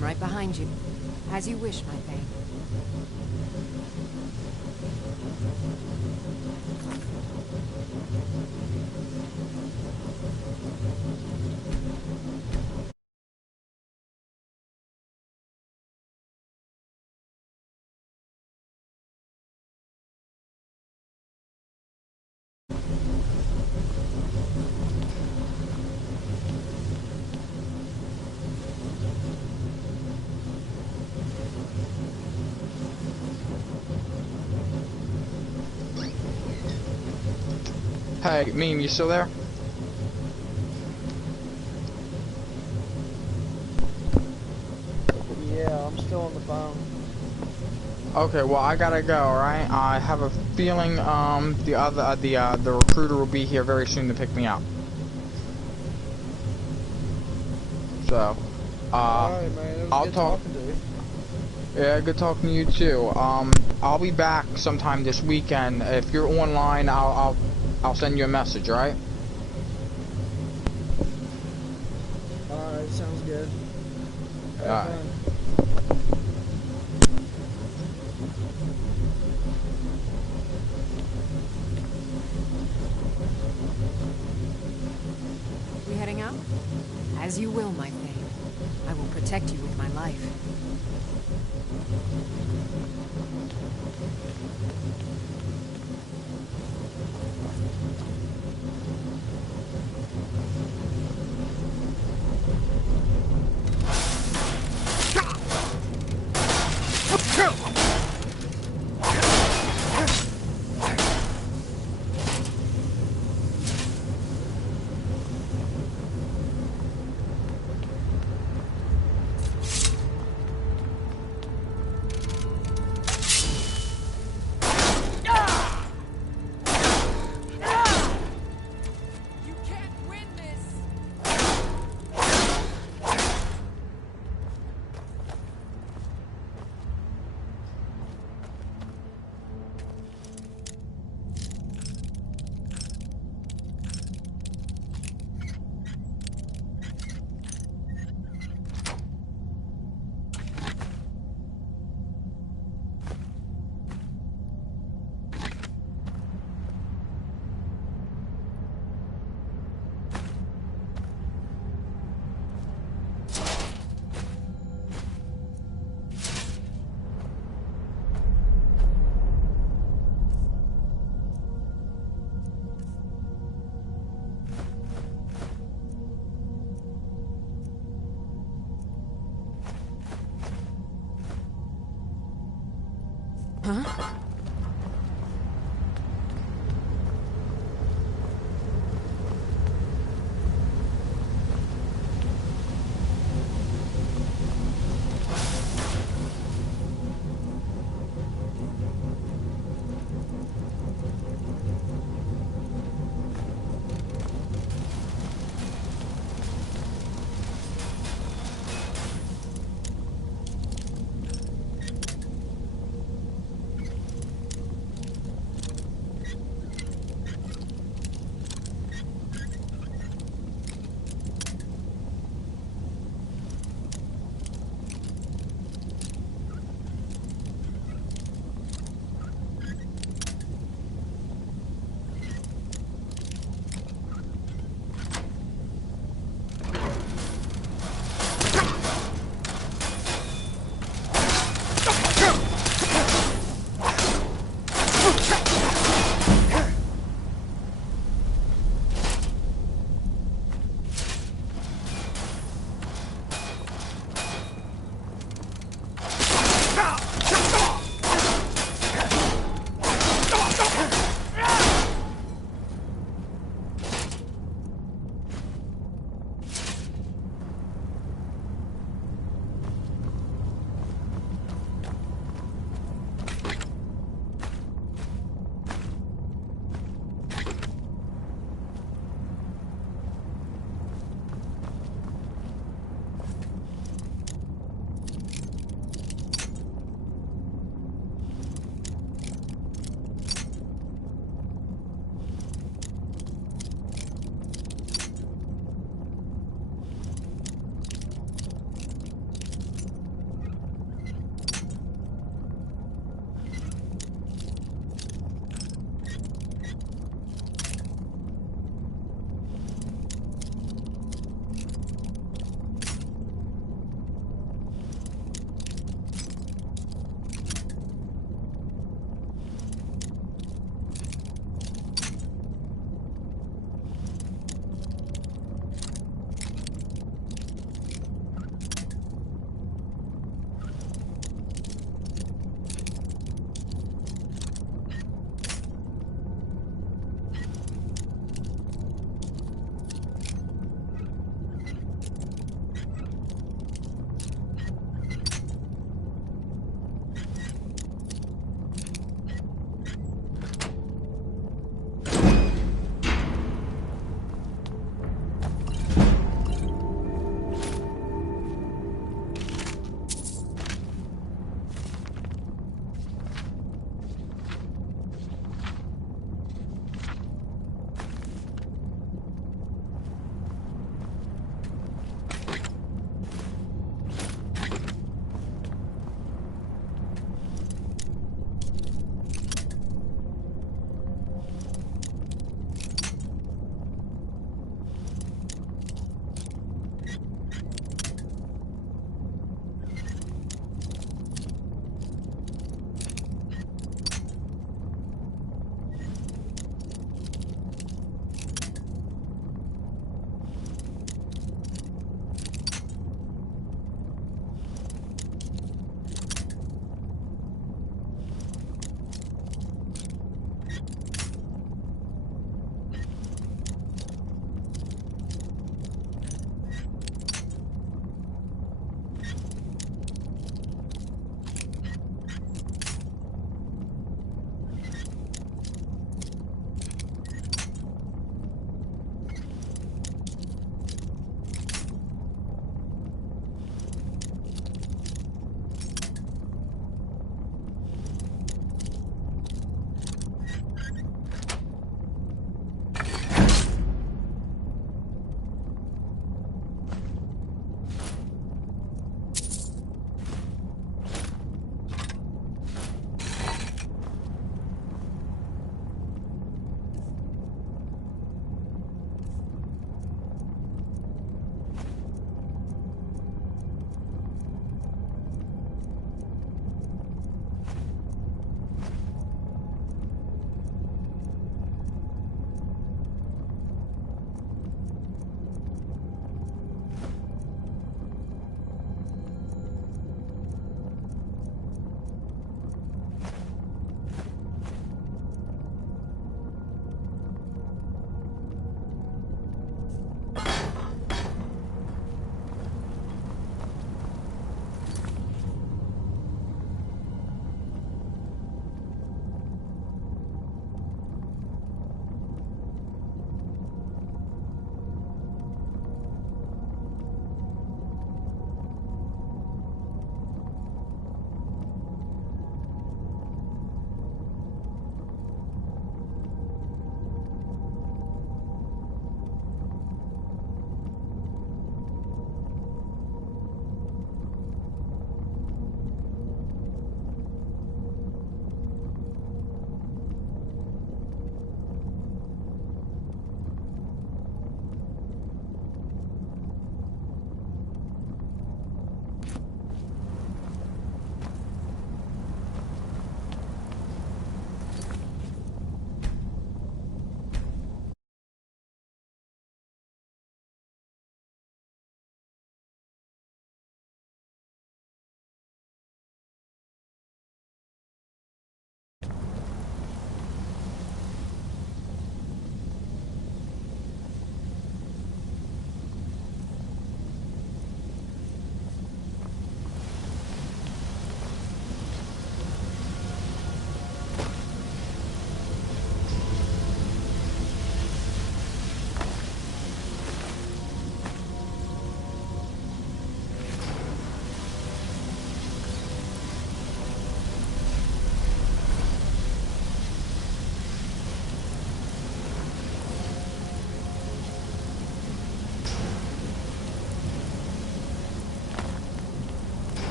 Right behind you. As you wish, my thing. Hey, Meme, you still there? Okay, well I gotta go. All right. I have a feeling the recruiter will be here very soon to pick me up. So, Alright, man. It was I'll good talk. talking to you. Yeah, good talking to you too. I'll be back sometime this weekend. If you're online, I'll send you a message. All right. Alright, sounds good. Have Alright. fun. We heading out? As you will, my Thane. I will protect you with my life. Huh?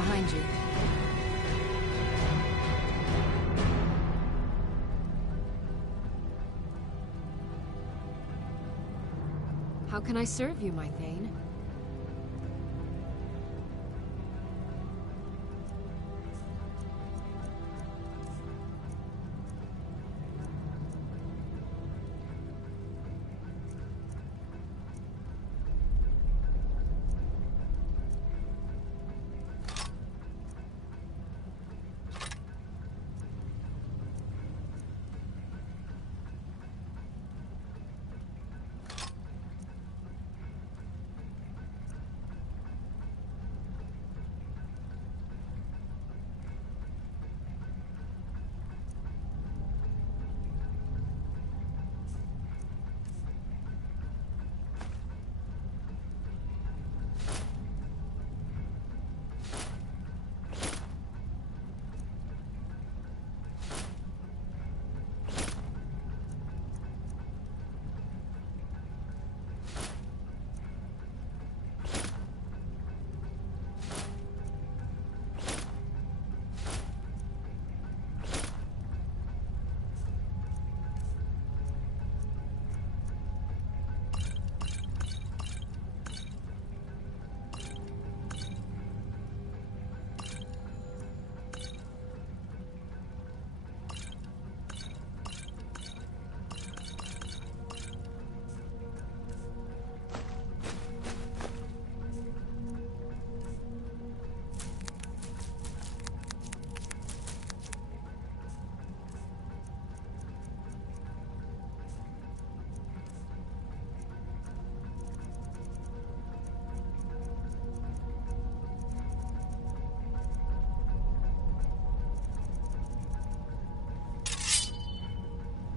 behind you. How can I serve you, my Thane?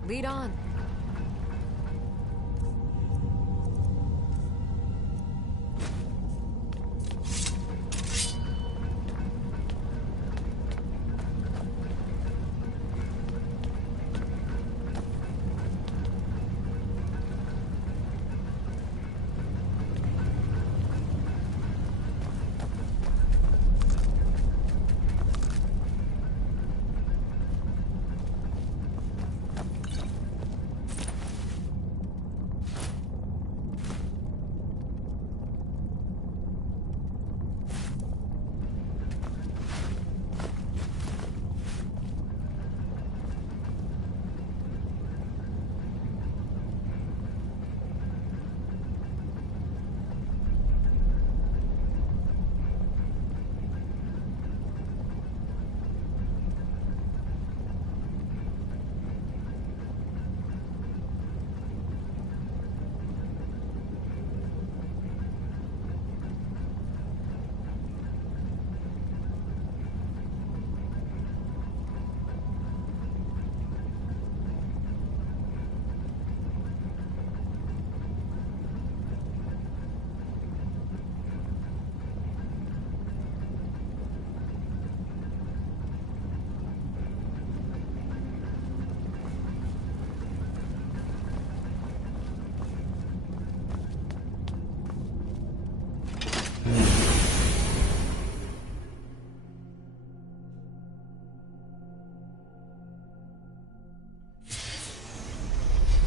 Lead on.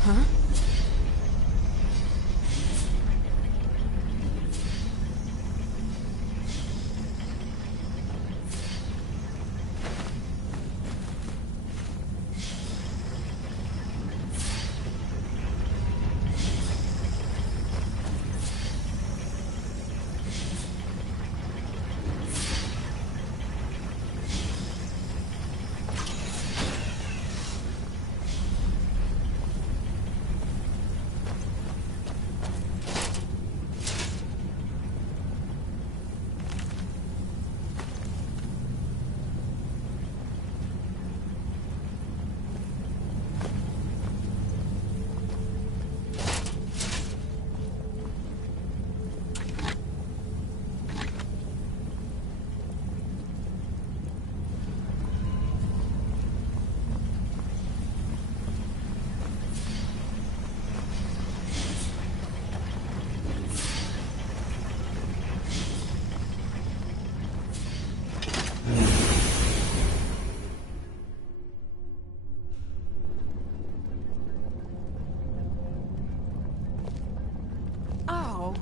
Huh? Oh.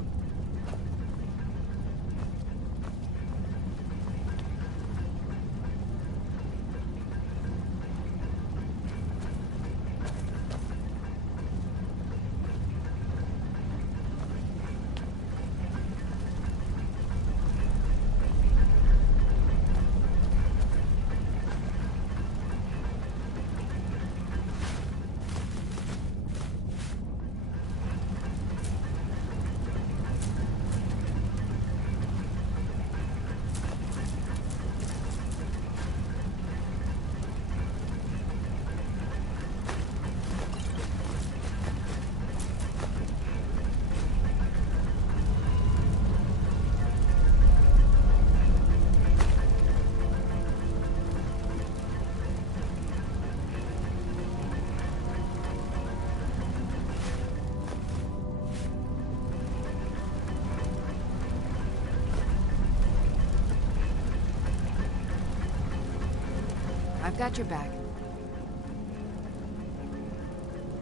I've got your back.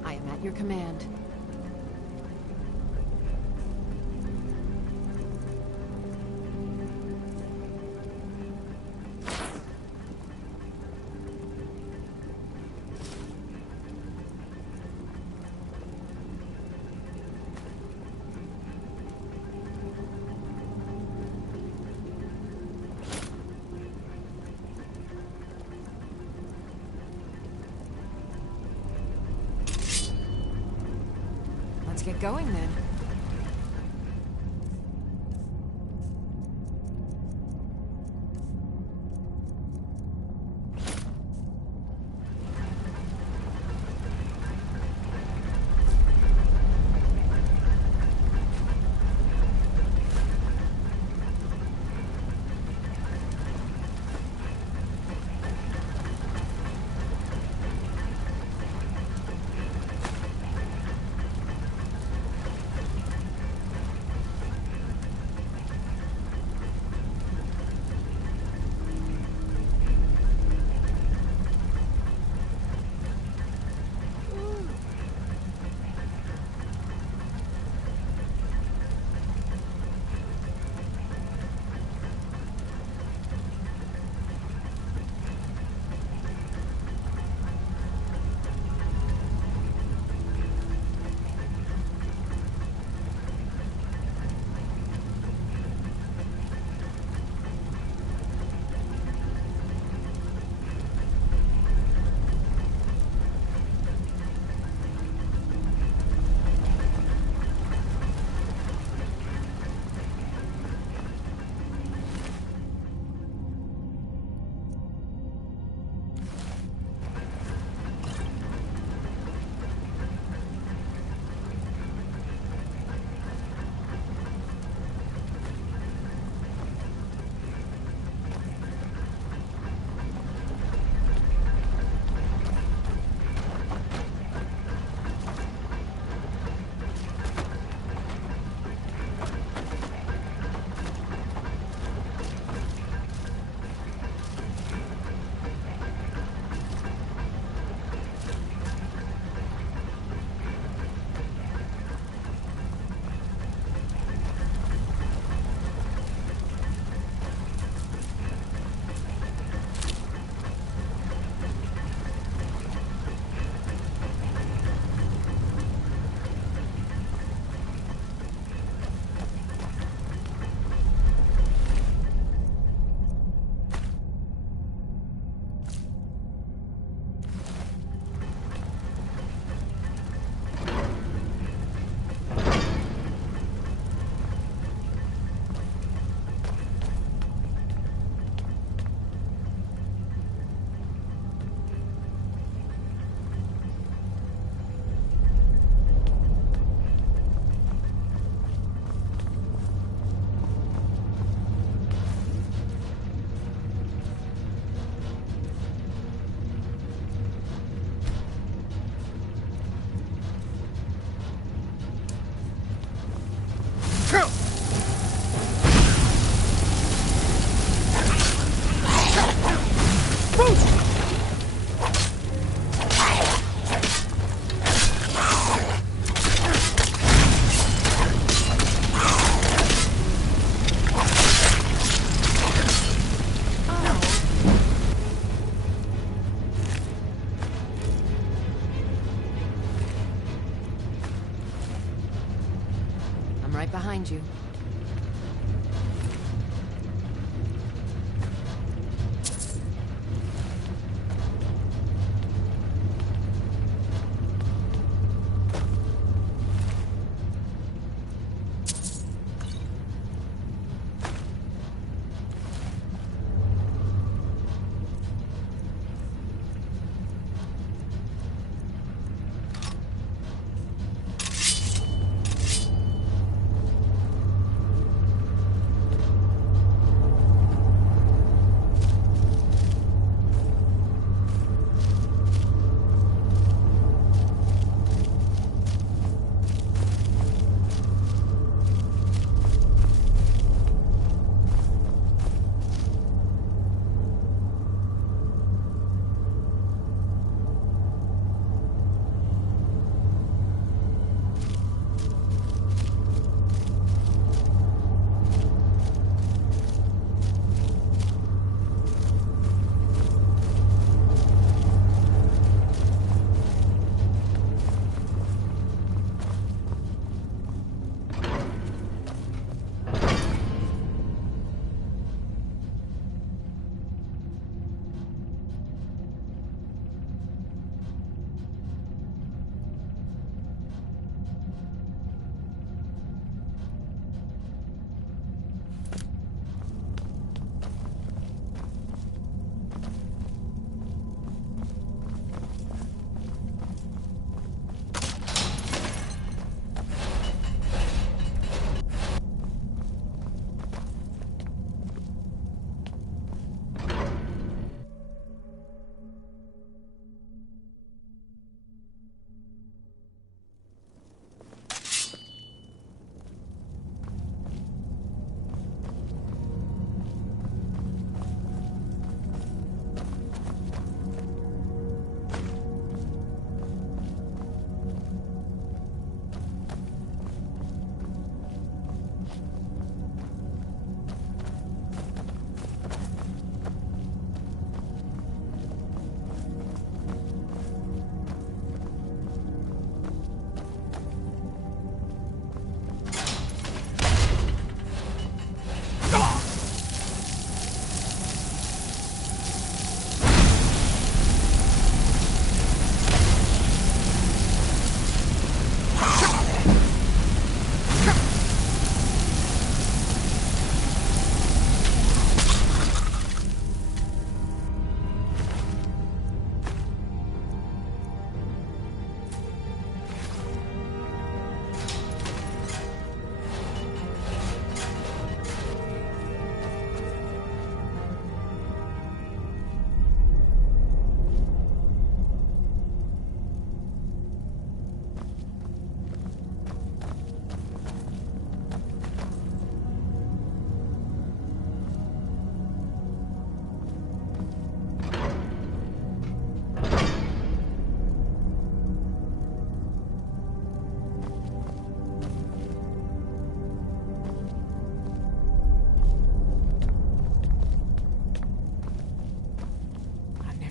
I am at your command. Let's get going then. I'm right behind you.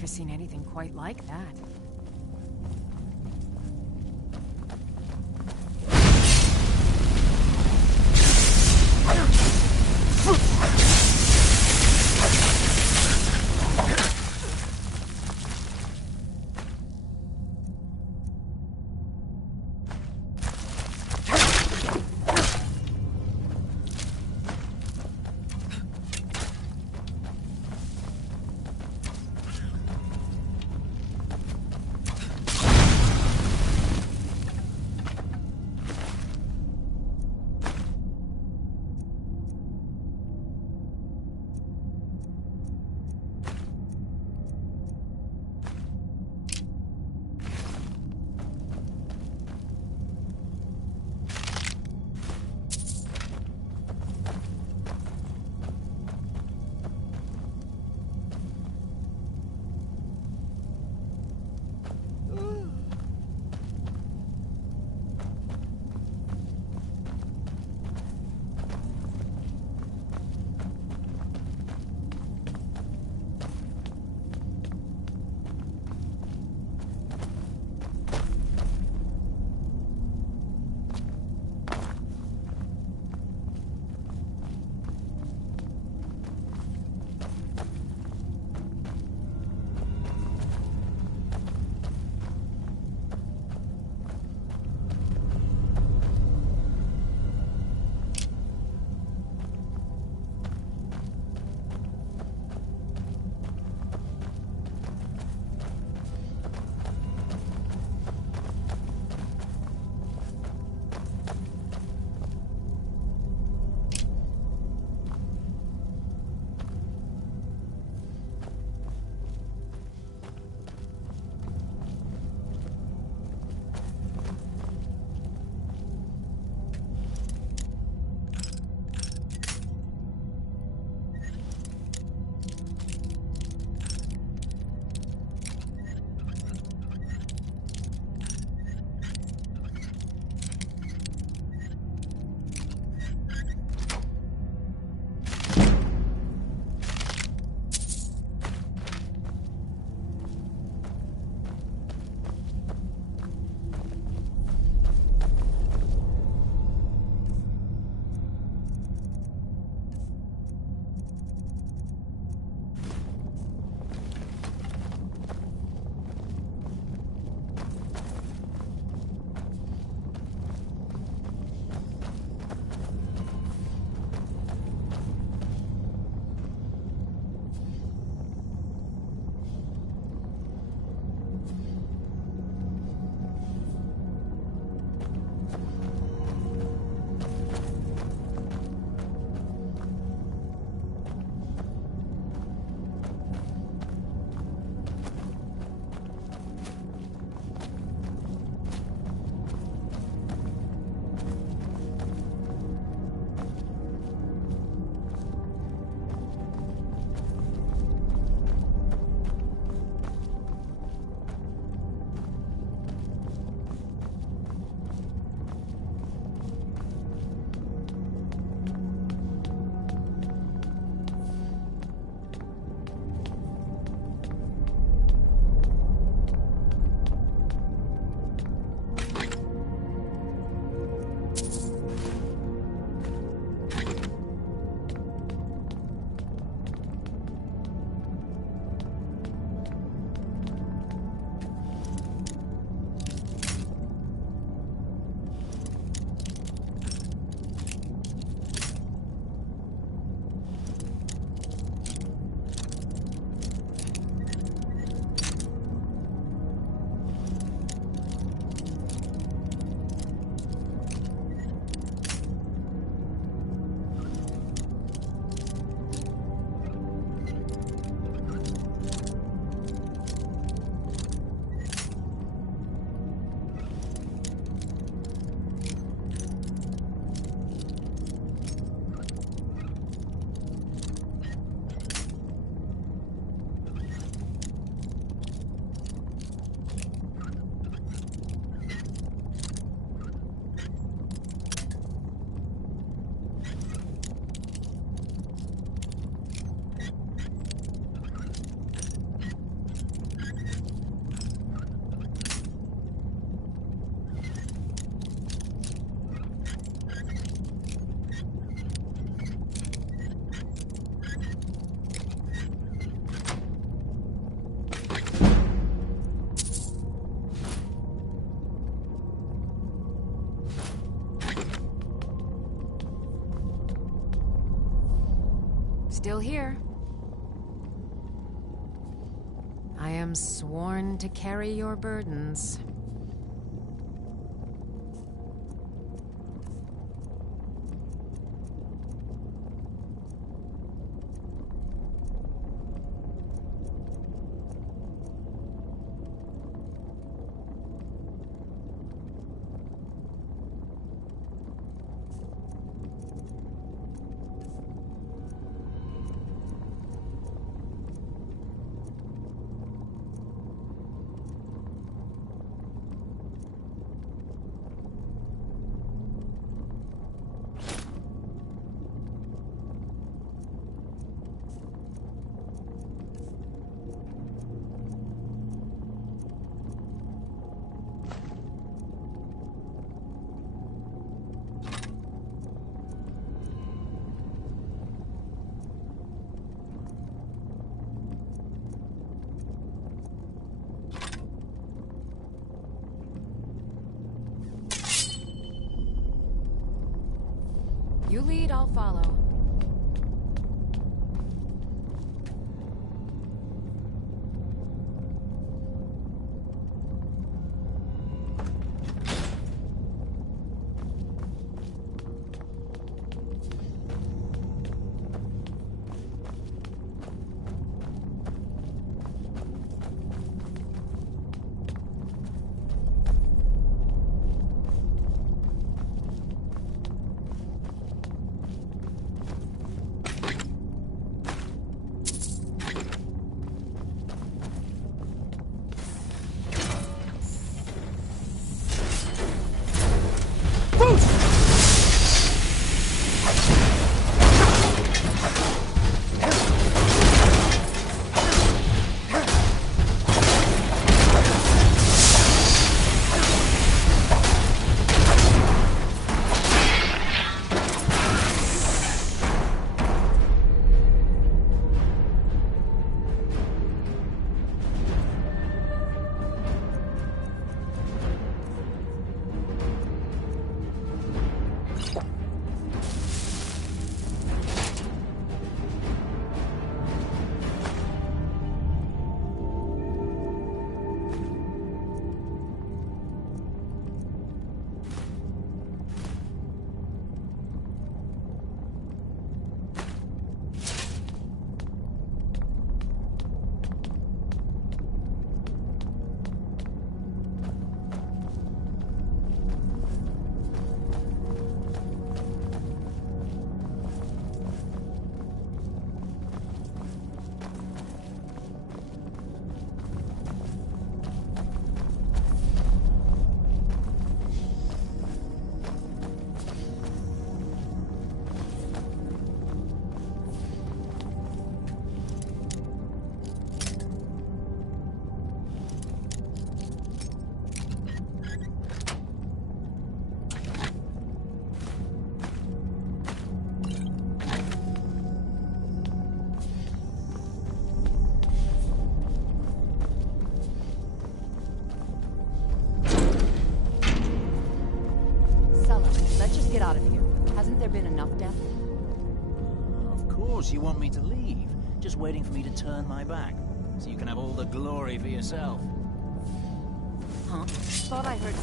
Seen anything quite like that. Still here. I am sworn to carry your burdens. You lead, I'll follow. Get out of here. Hasn't there been enough death? Of course you want me to leave. Just waiting for me to turn my back. So you can have all the glory for yourself. Huh? Thought I heard...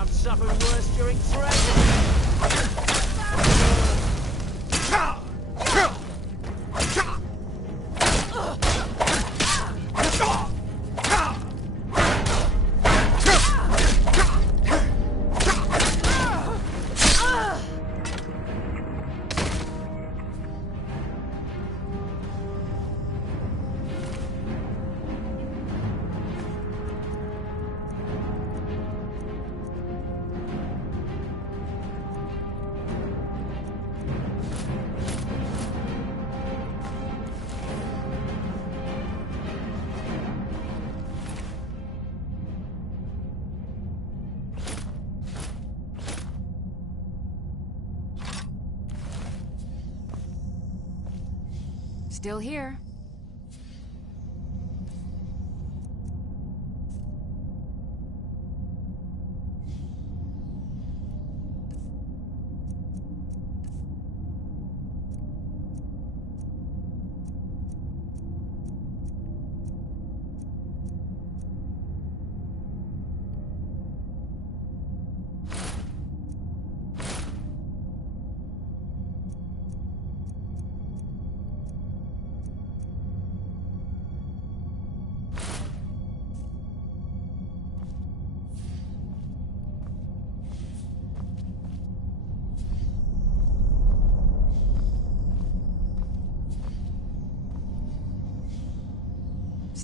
I've suffered worse during training. Still here.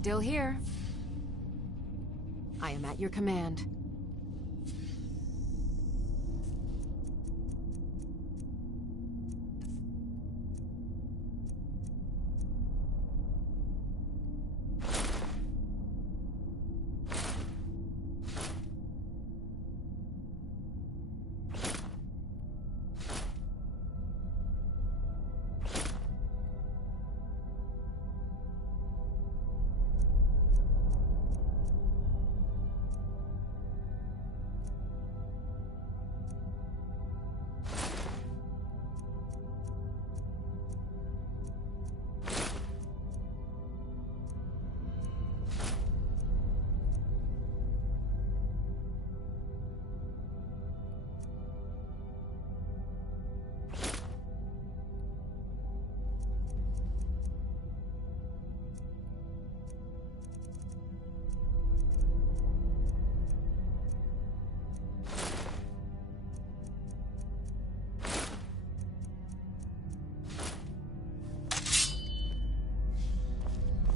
Still here. I am at your command.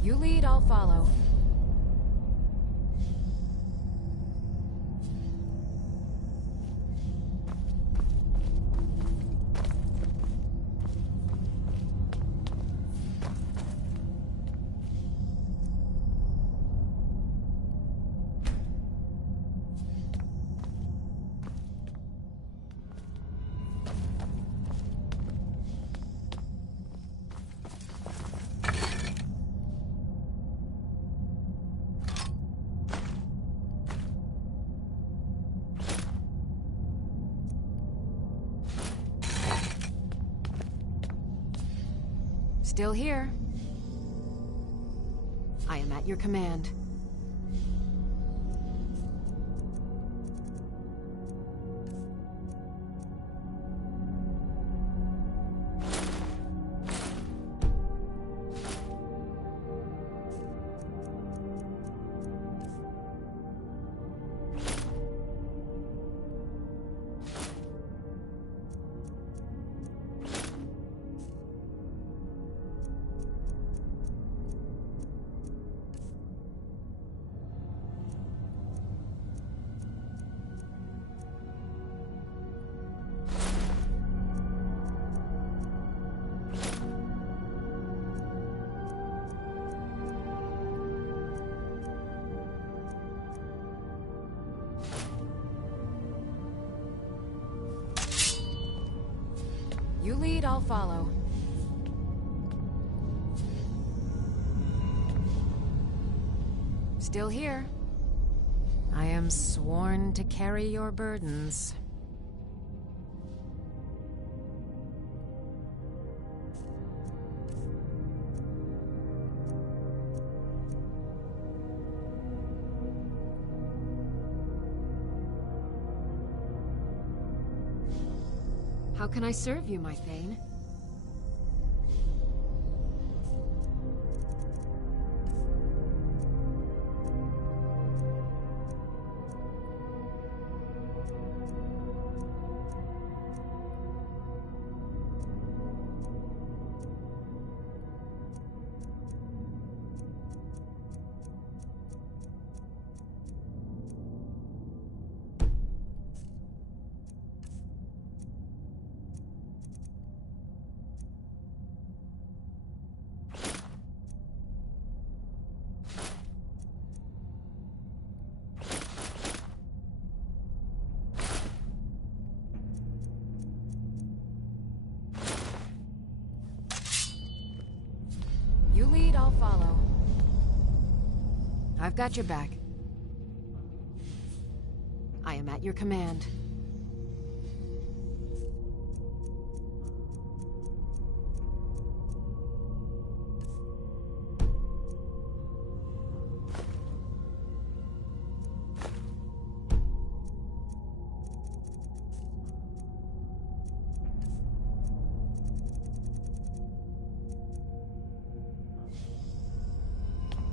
You lead, I'll follow. Still here. I am at your command. You lead, I'll follow. Still here. I am sworn to carry your burdens. How can I serve you, my Thane? You lead, I'll follow. I've got your back. I am at your command.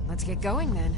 Let's get going then.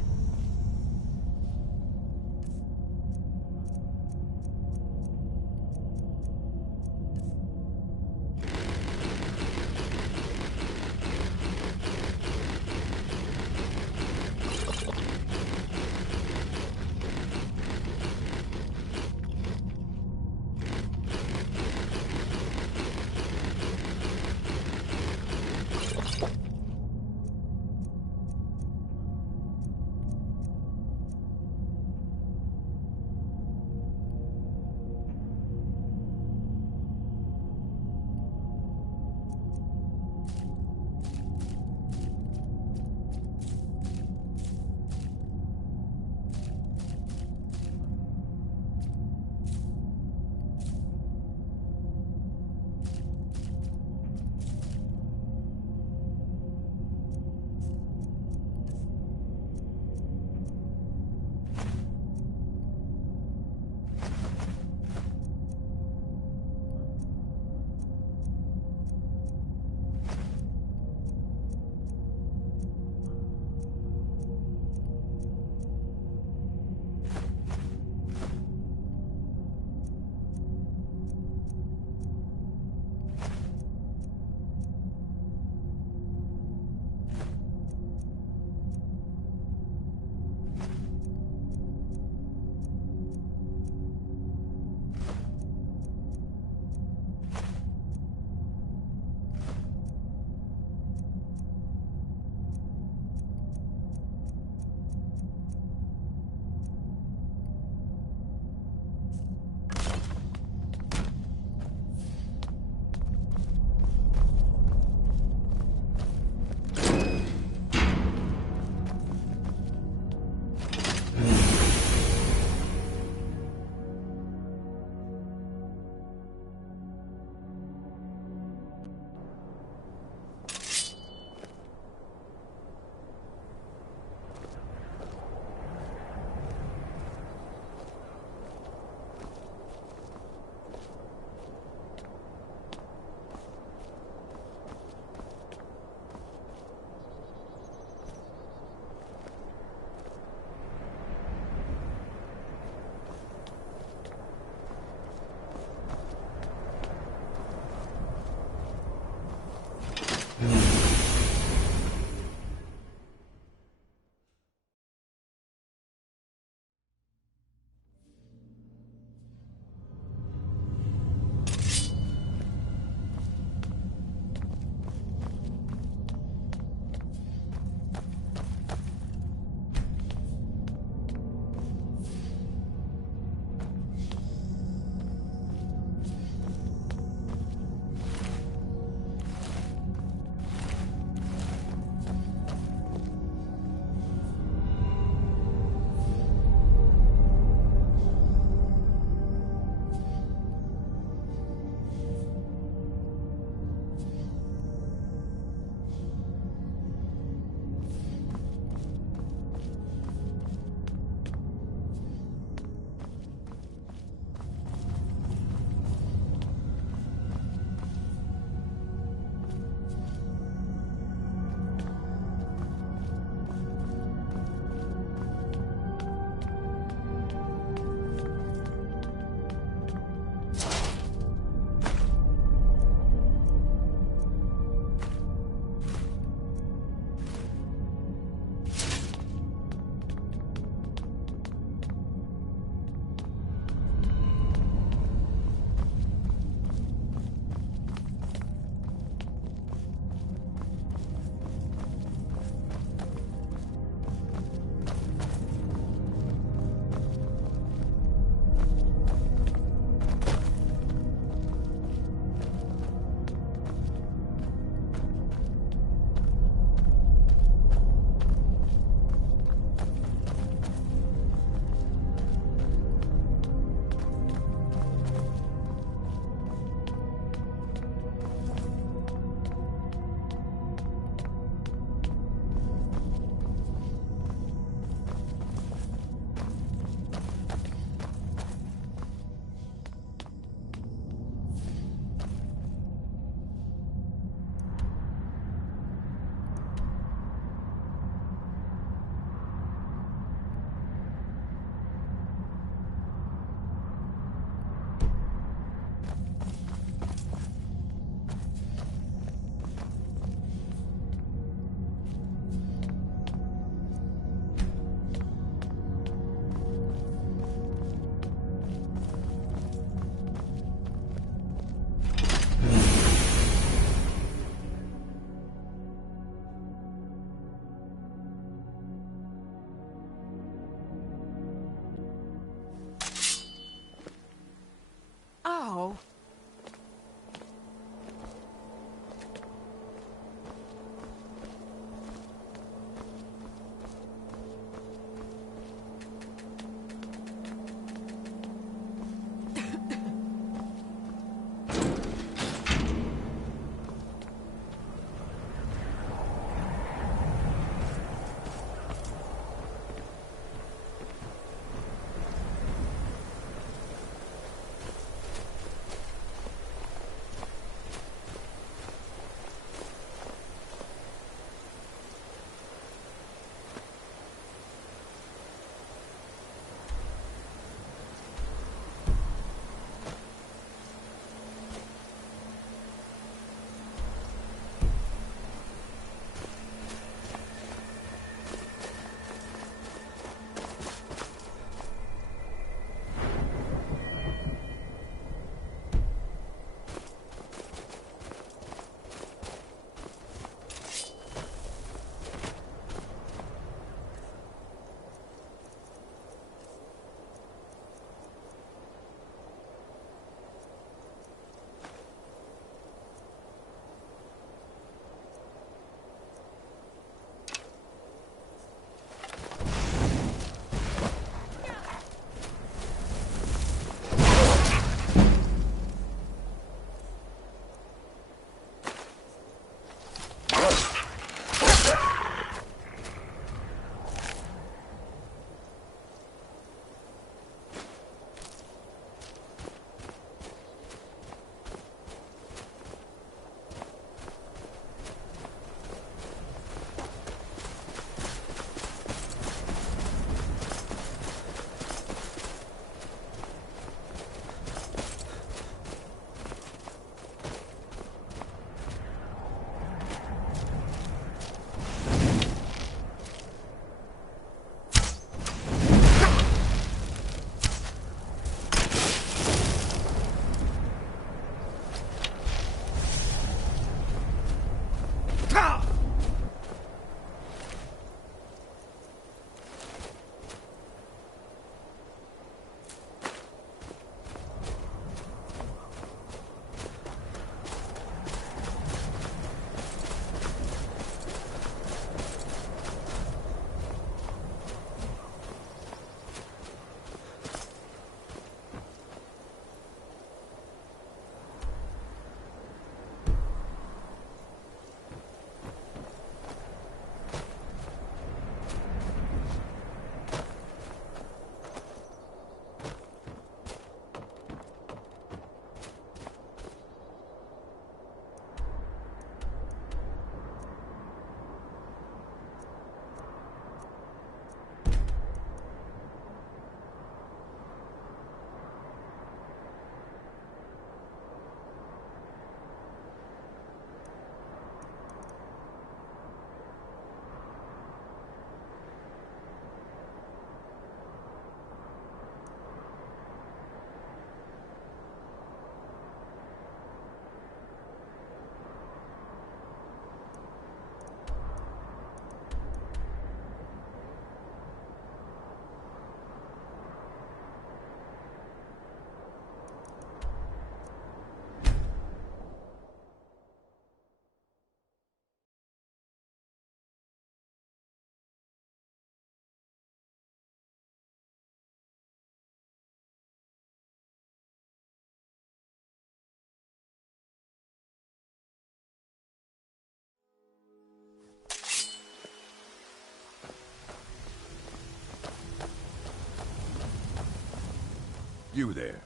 You there.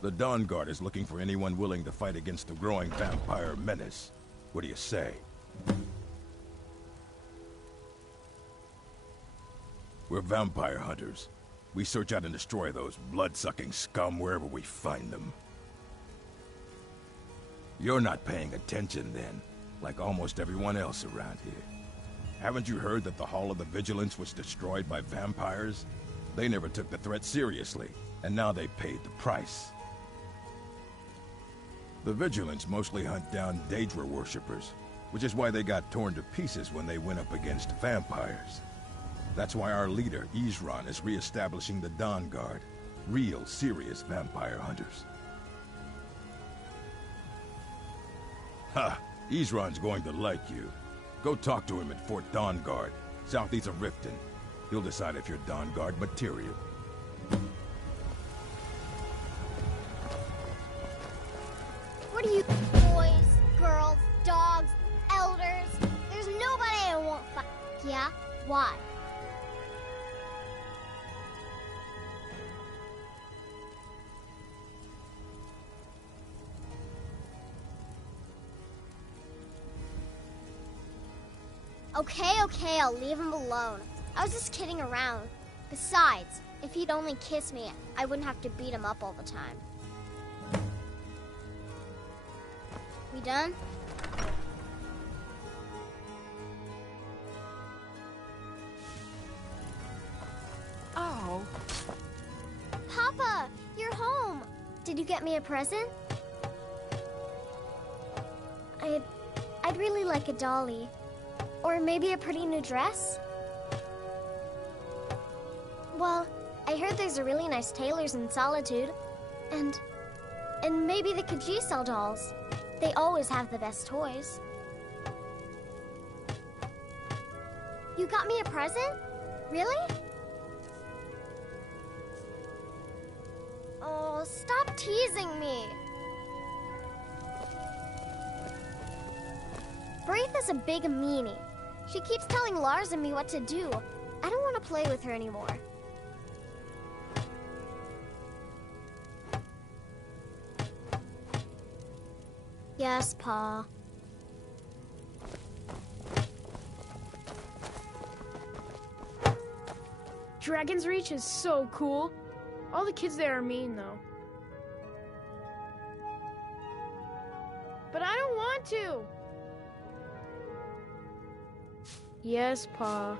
The Dawn Guard is looking for anyone willing to fight against the growing vampire menace. What do you say? We're vampire hunters. We search out and destroy those blood-sucking scum wherever we find them. You're not paying attention then, like almost everyone else around here. Haven't you heard that the Hall of the Vigilance was destroyed by vampires? They never took the threat seriously, and now they paid the price. The Vigilance mostly hunt down Daedra worshippers, which is why they got torn to pieces when they went up against vampires. That's why our leader, Isran, is re-establishing the Dawn Guard. Real, serious vampire hunters. Ha! Isran's going to like you. Go talk to him at Fort Dawn Guard, southeast of Riften. He'll decide if you're Dawn Guard material. What are you boys, girls, dogs, elders? There's nobody I won't fight. Yeah? Why? Okay, I'll leave him alone. I was just kidding around. Besides, if he'd only kiss me, I wouldn't have to beat him up all the time. We done? Oh. Papa, you're home. Did you get me a present? I'd really like a dolly. Or maybe a pretty new dress? Well, I heard there's a really nice tailor's in Solitude. And maybe the Khajiit sell dolls. They always have the best toys. You got me a present? Really? Oh, stop teasing me. Braith is a big meanie. She keeps telling Lars and me what to do. I don't want to play with her anymore. Yes, Pa. Dragon's Reach is so cool. All the kids there are mean, though. But I don't want to. Yes, Pa.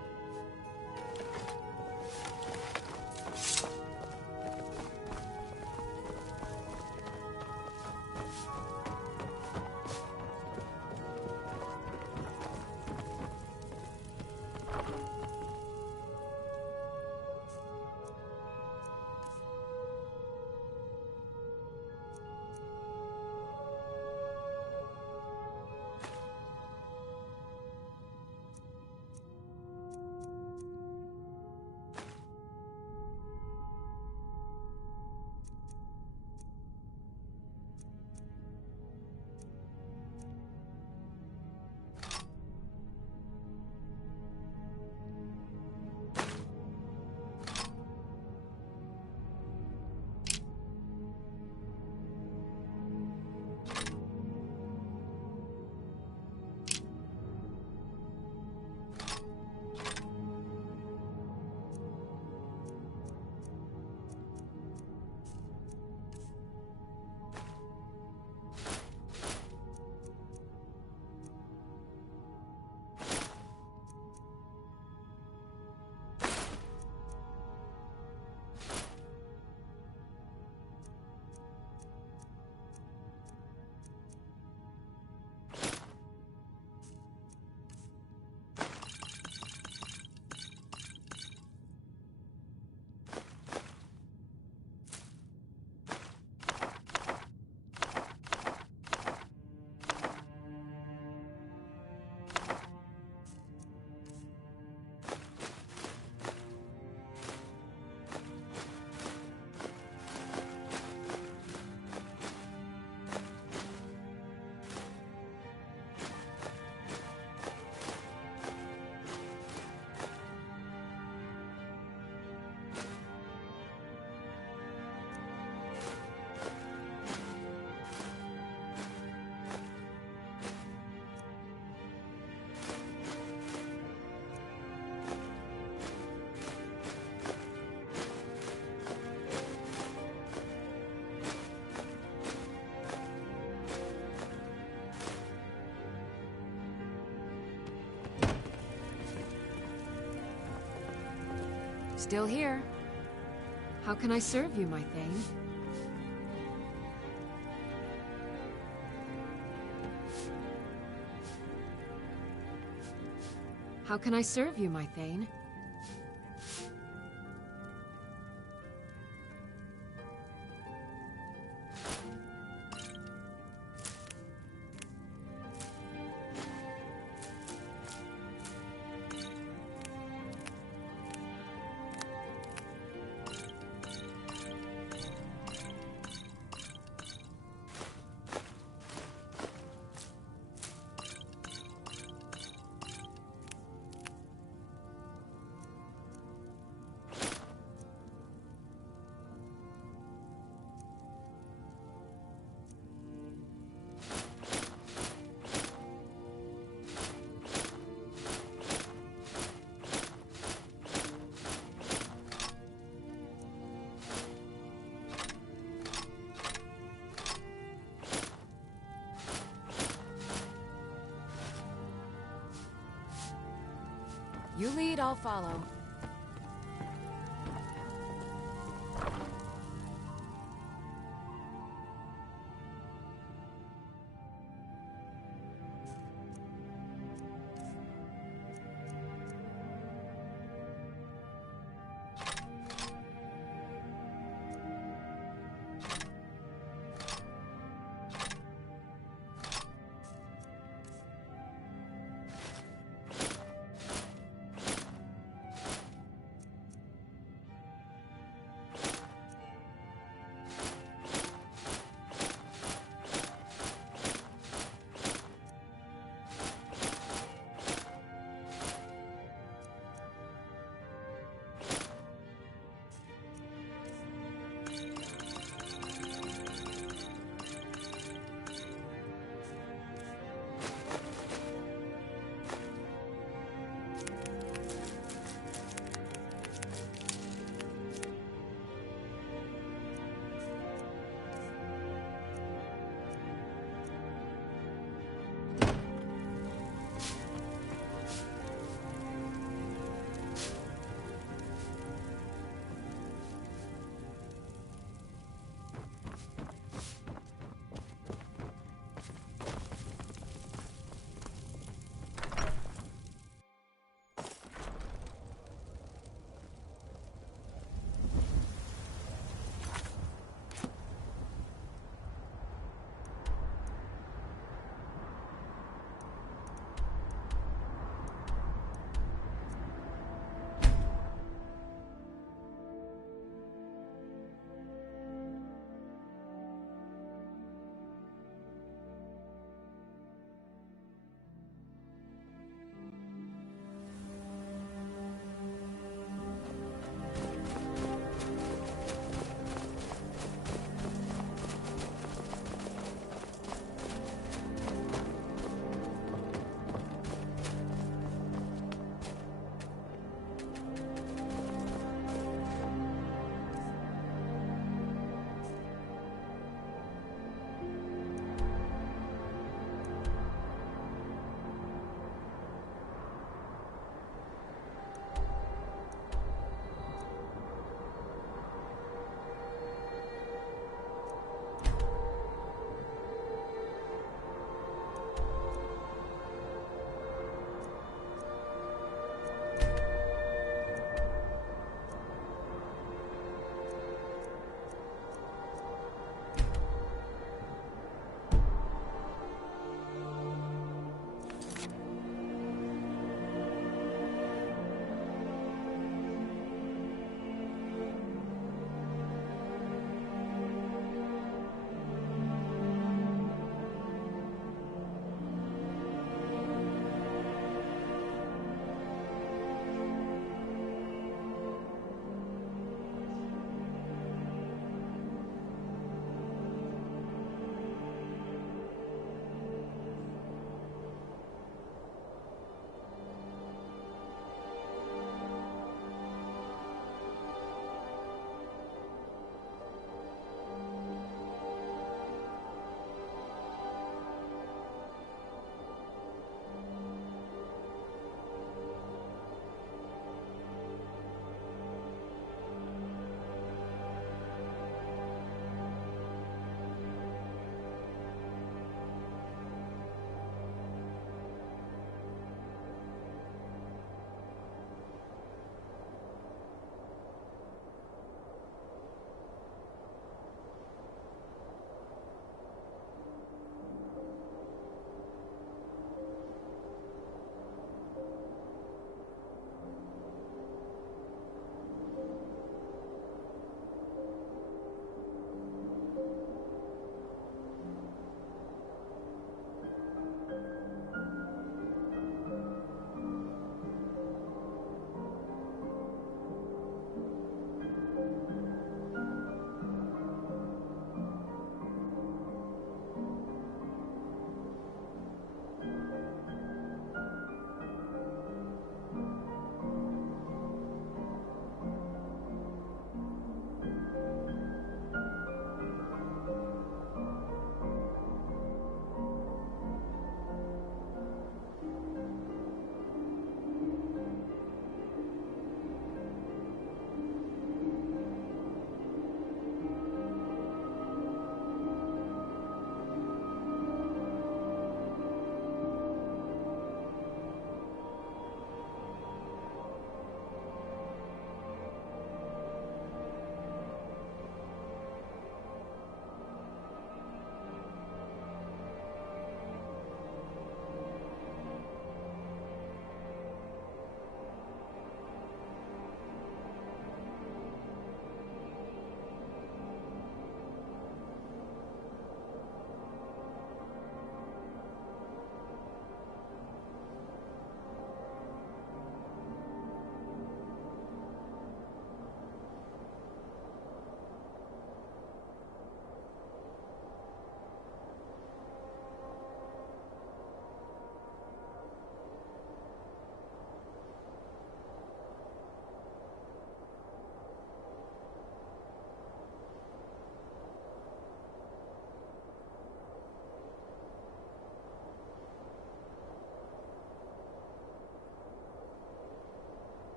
still here. How can I serve you, my Thane? How can I serve you, my Thane? You lead, I'll follow.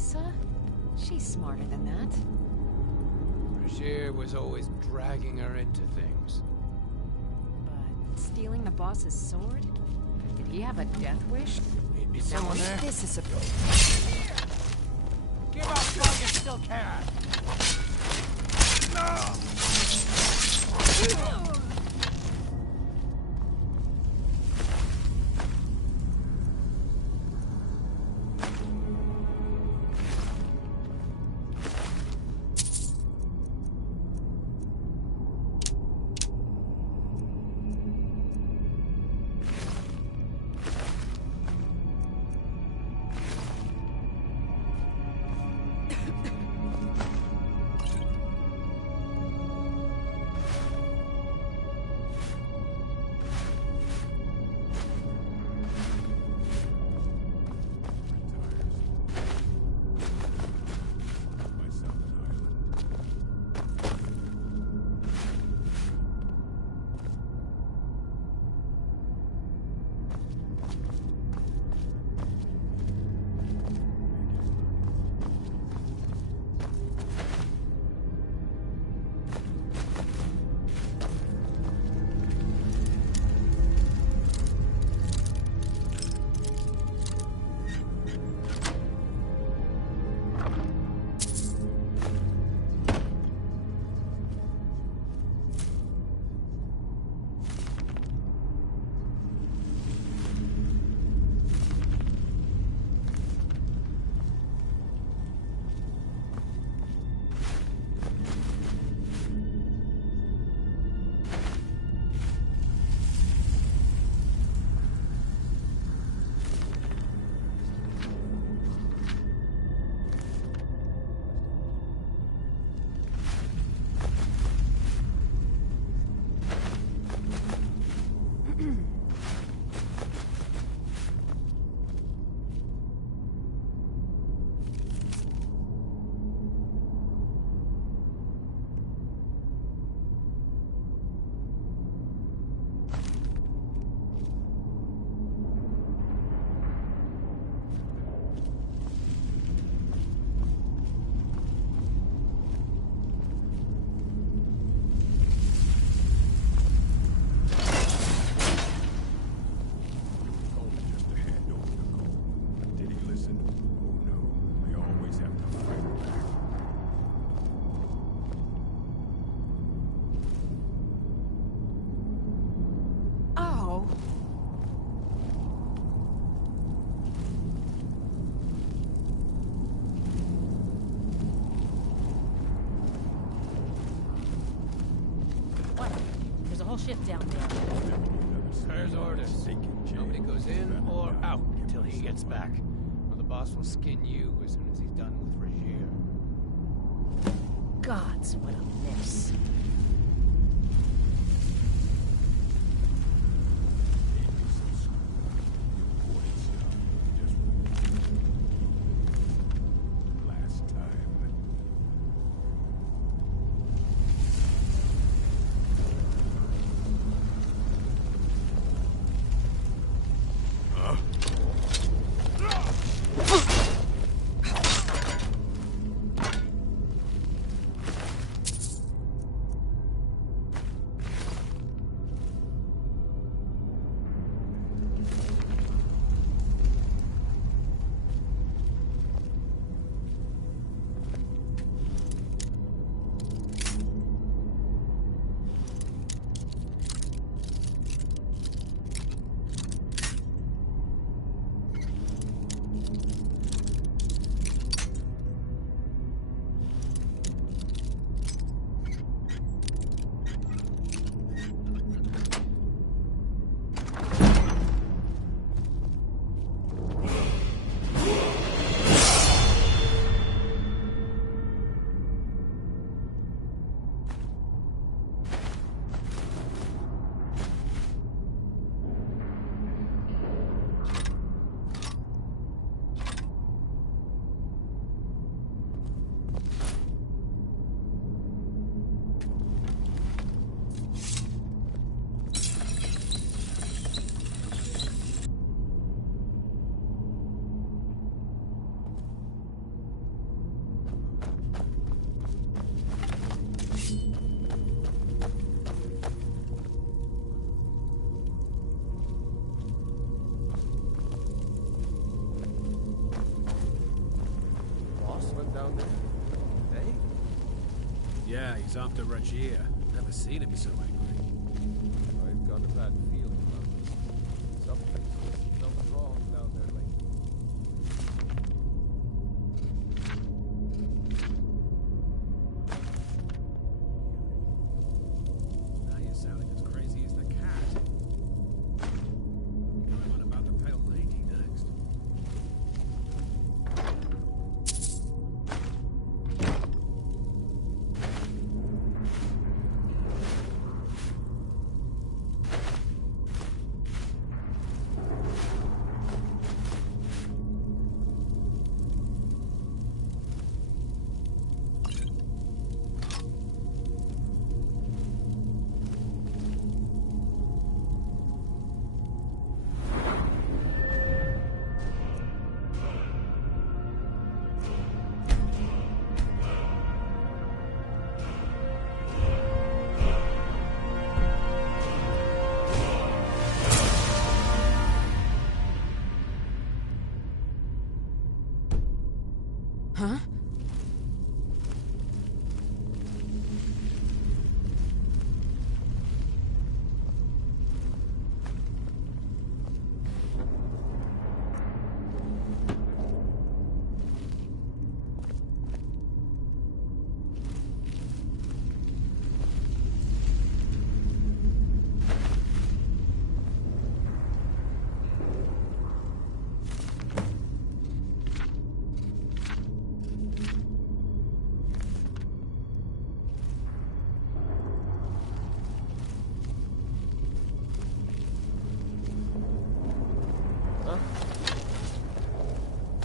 Lisa? She's smarter than that. Rogier was always dragging her into things. But stealing the boss's sword? Did he have a death wish? Is someone there? This is a... Give up while you still can! No! ship down there. There's orders. Nobody goes in or out until he gets back. Or the boss will skin you as soon as he's done with Rogier. Gods, what a mess. down there? Hey? Yeah, he's after Rajir. Never seen him so angry. I've got a bad feeling about this. Something's wrong down there lately. Now you're sounding as crazy as the cat. Going on about the Pale Lady next. Huh?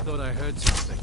Thought I heard something.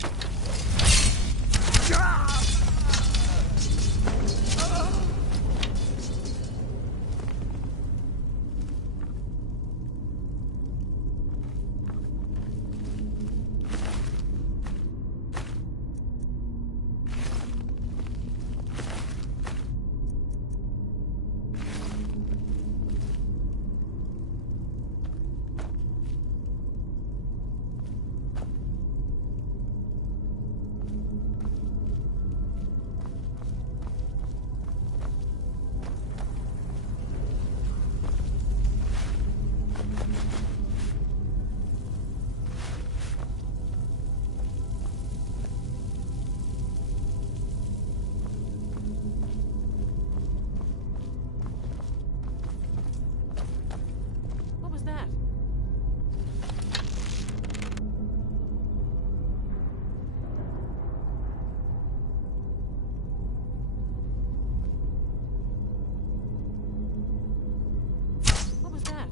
What was that? What was that?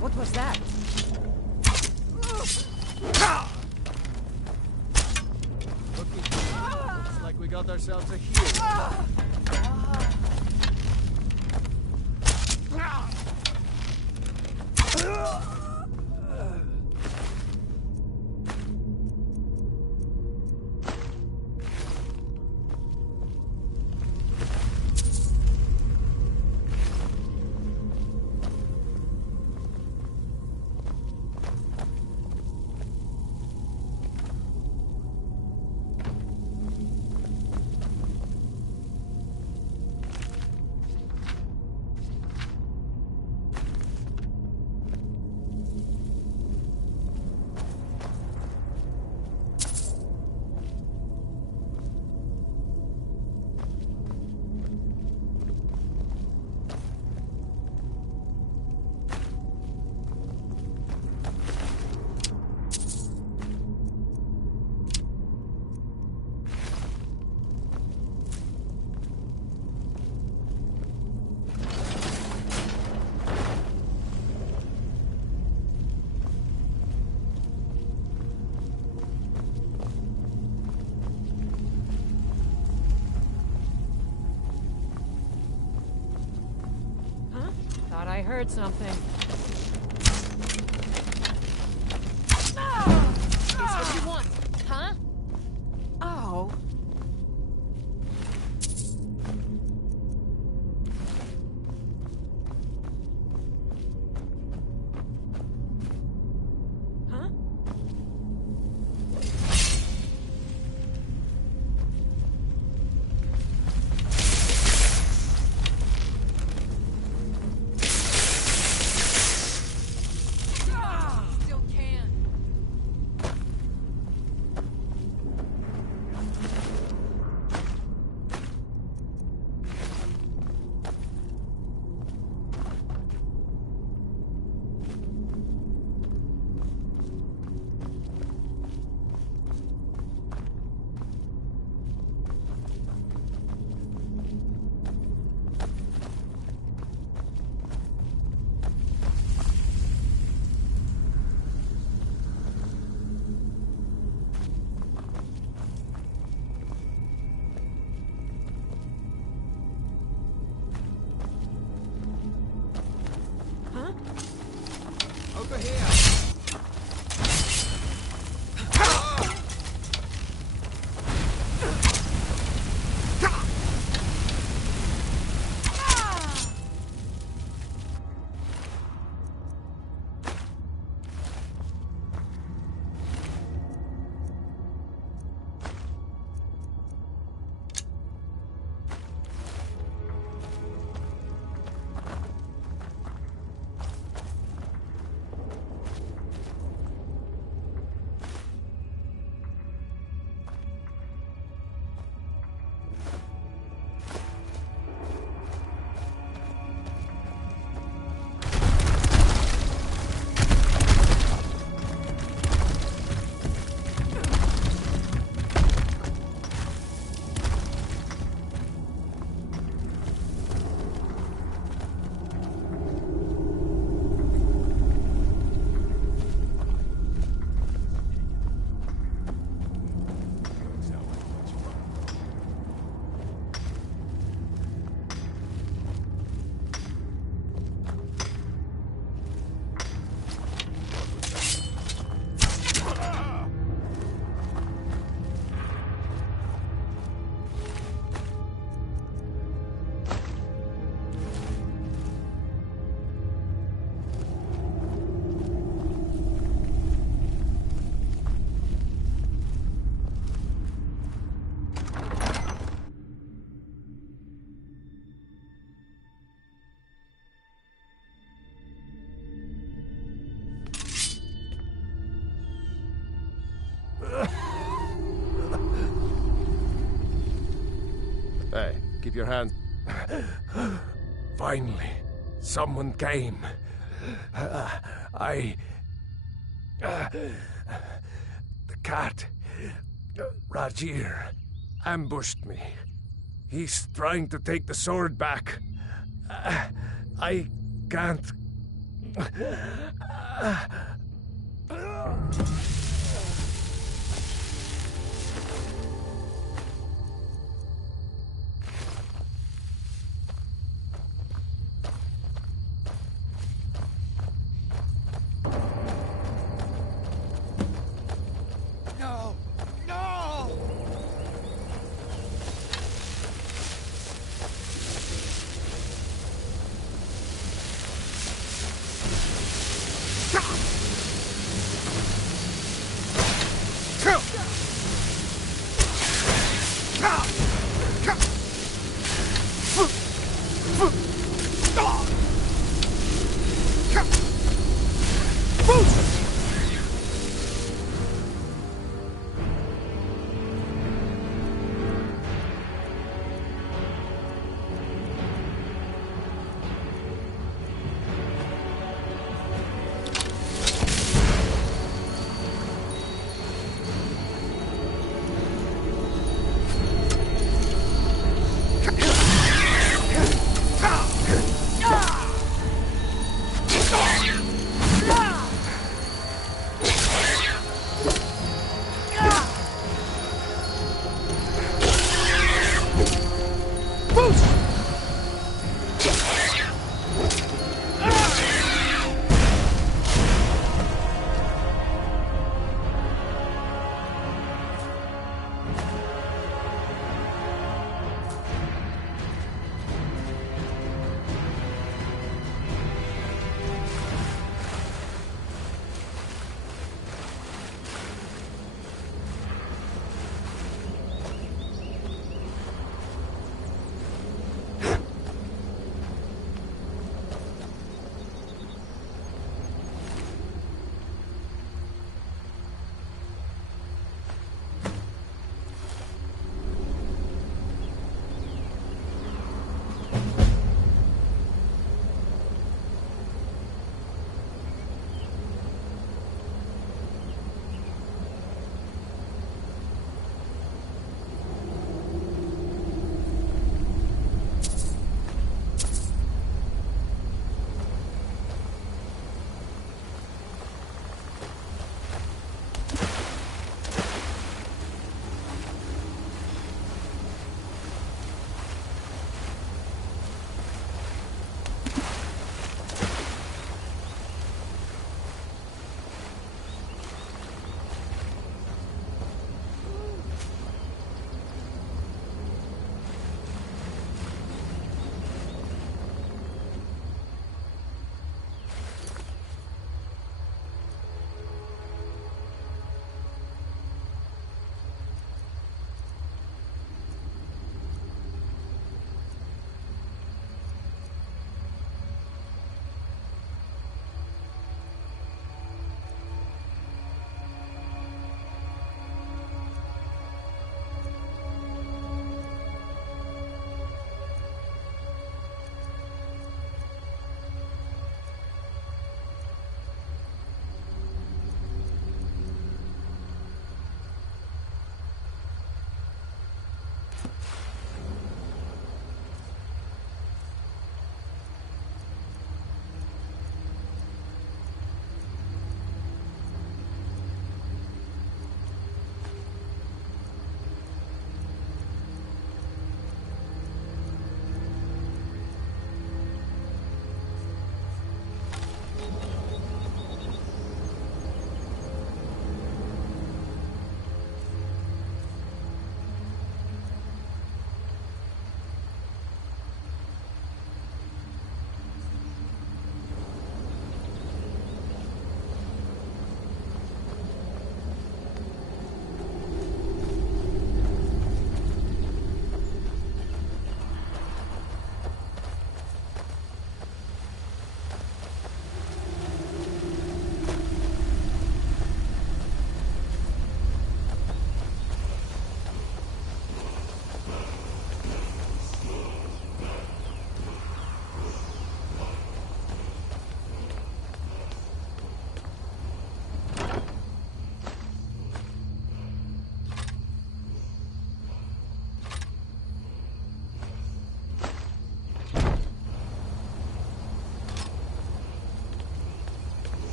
What was that? Looks like we got ourselves a hero. I heard something. Guess what you want, huh? Oh. Huh? Still can. Over here. Hey, keep your hands. Finally, someone came. The cat, Rajir, ambushed me. He's trying to take the sword back. I can't. No! No!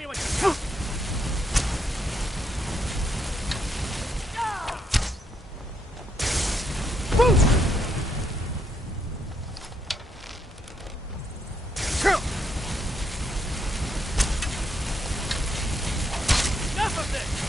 me what you got. Enough of this.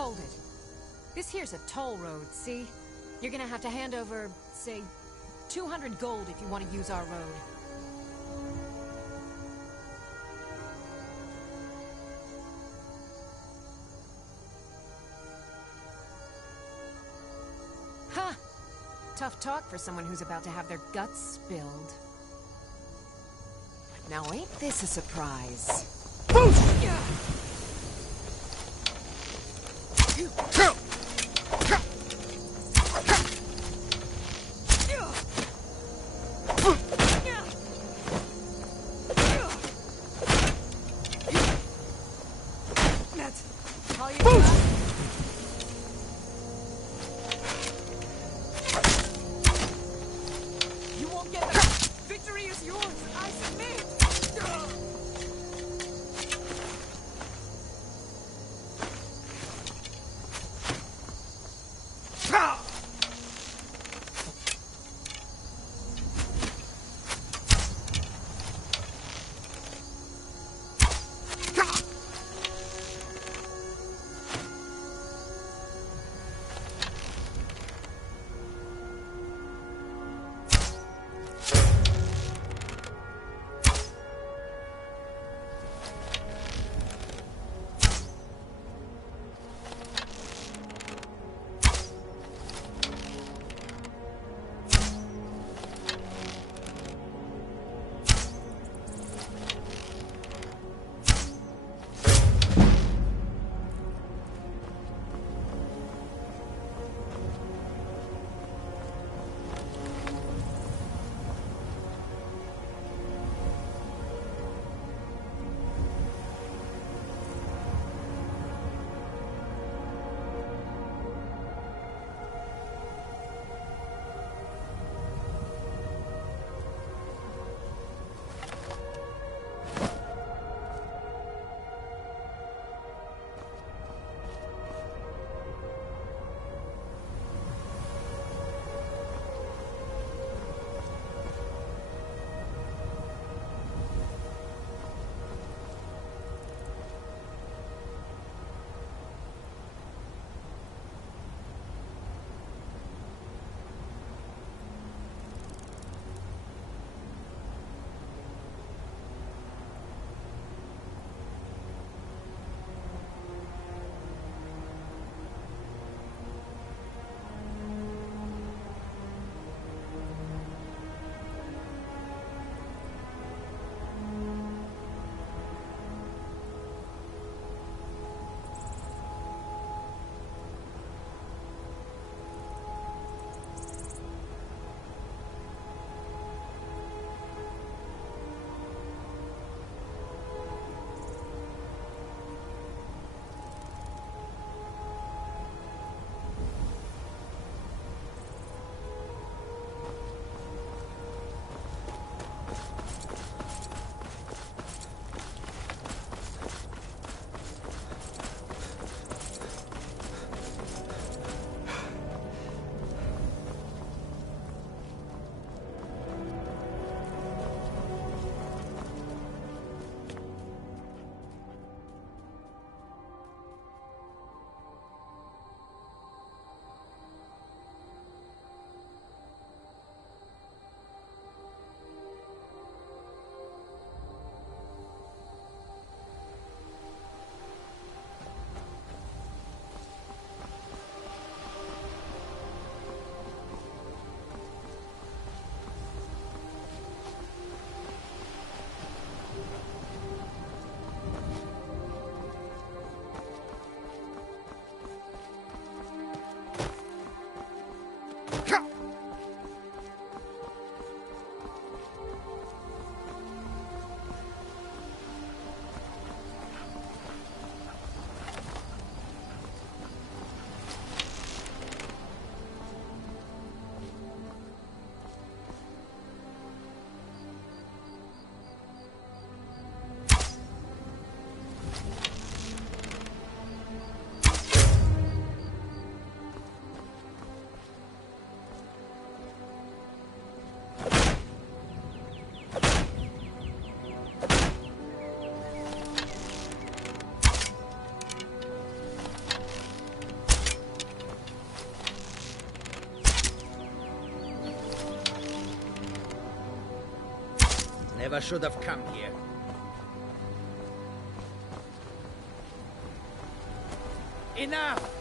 Hold it. This here's a toll road, see? You're gonna have to hand over, say, 200 gold if you want to use our road. Ha! Tough talk for someone who's about to have their guts spilled. Now ain't this a surprise? That's all you got? You won't get that. Victory is yours. I submit. never should have come here. Enough!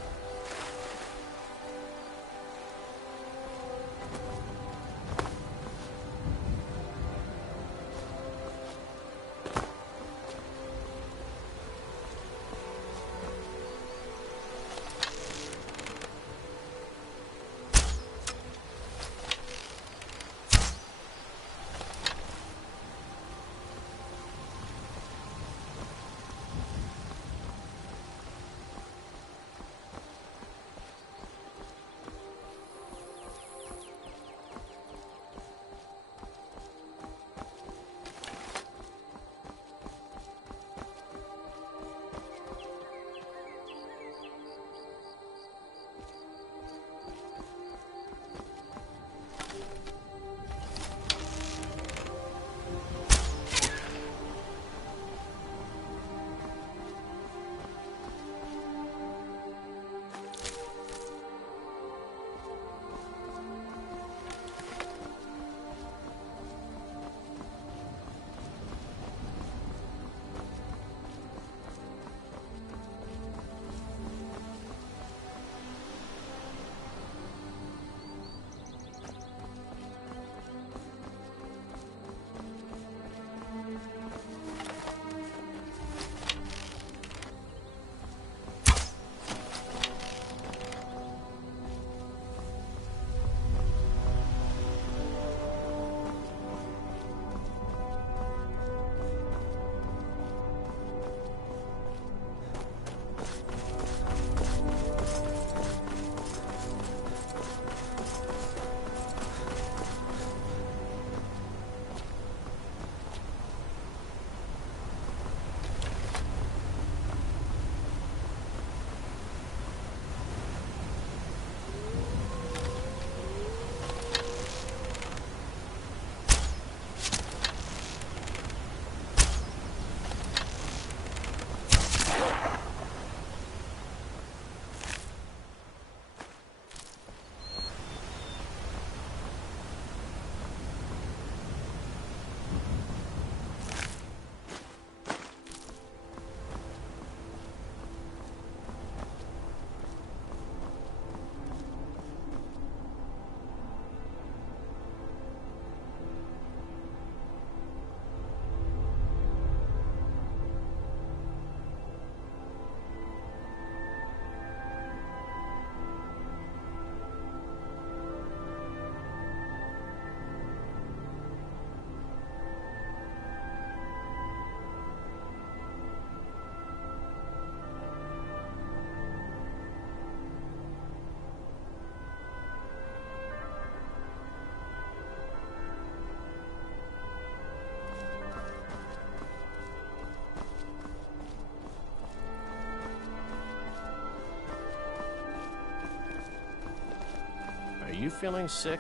Are you feeling sick?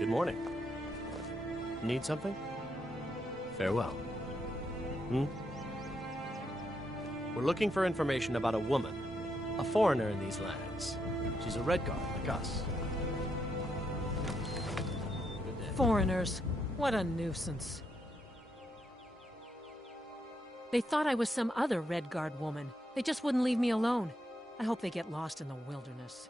Good morning. Need something? Farewell. Hmm? We're looking for information about a woman, a foreigner in these lands. She's a Redguard like us. Foreigners. What a nuisance. They thought I was some other Redguard woman. They just wouldn't leave me alone. I hope they get lost in the wilderness.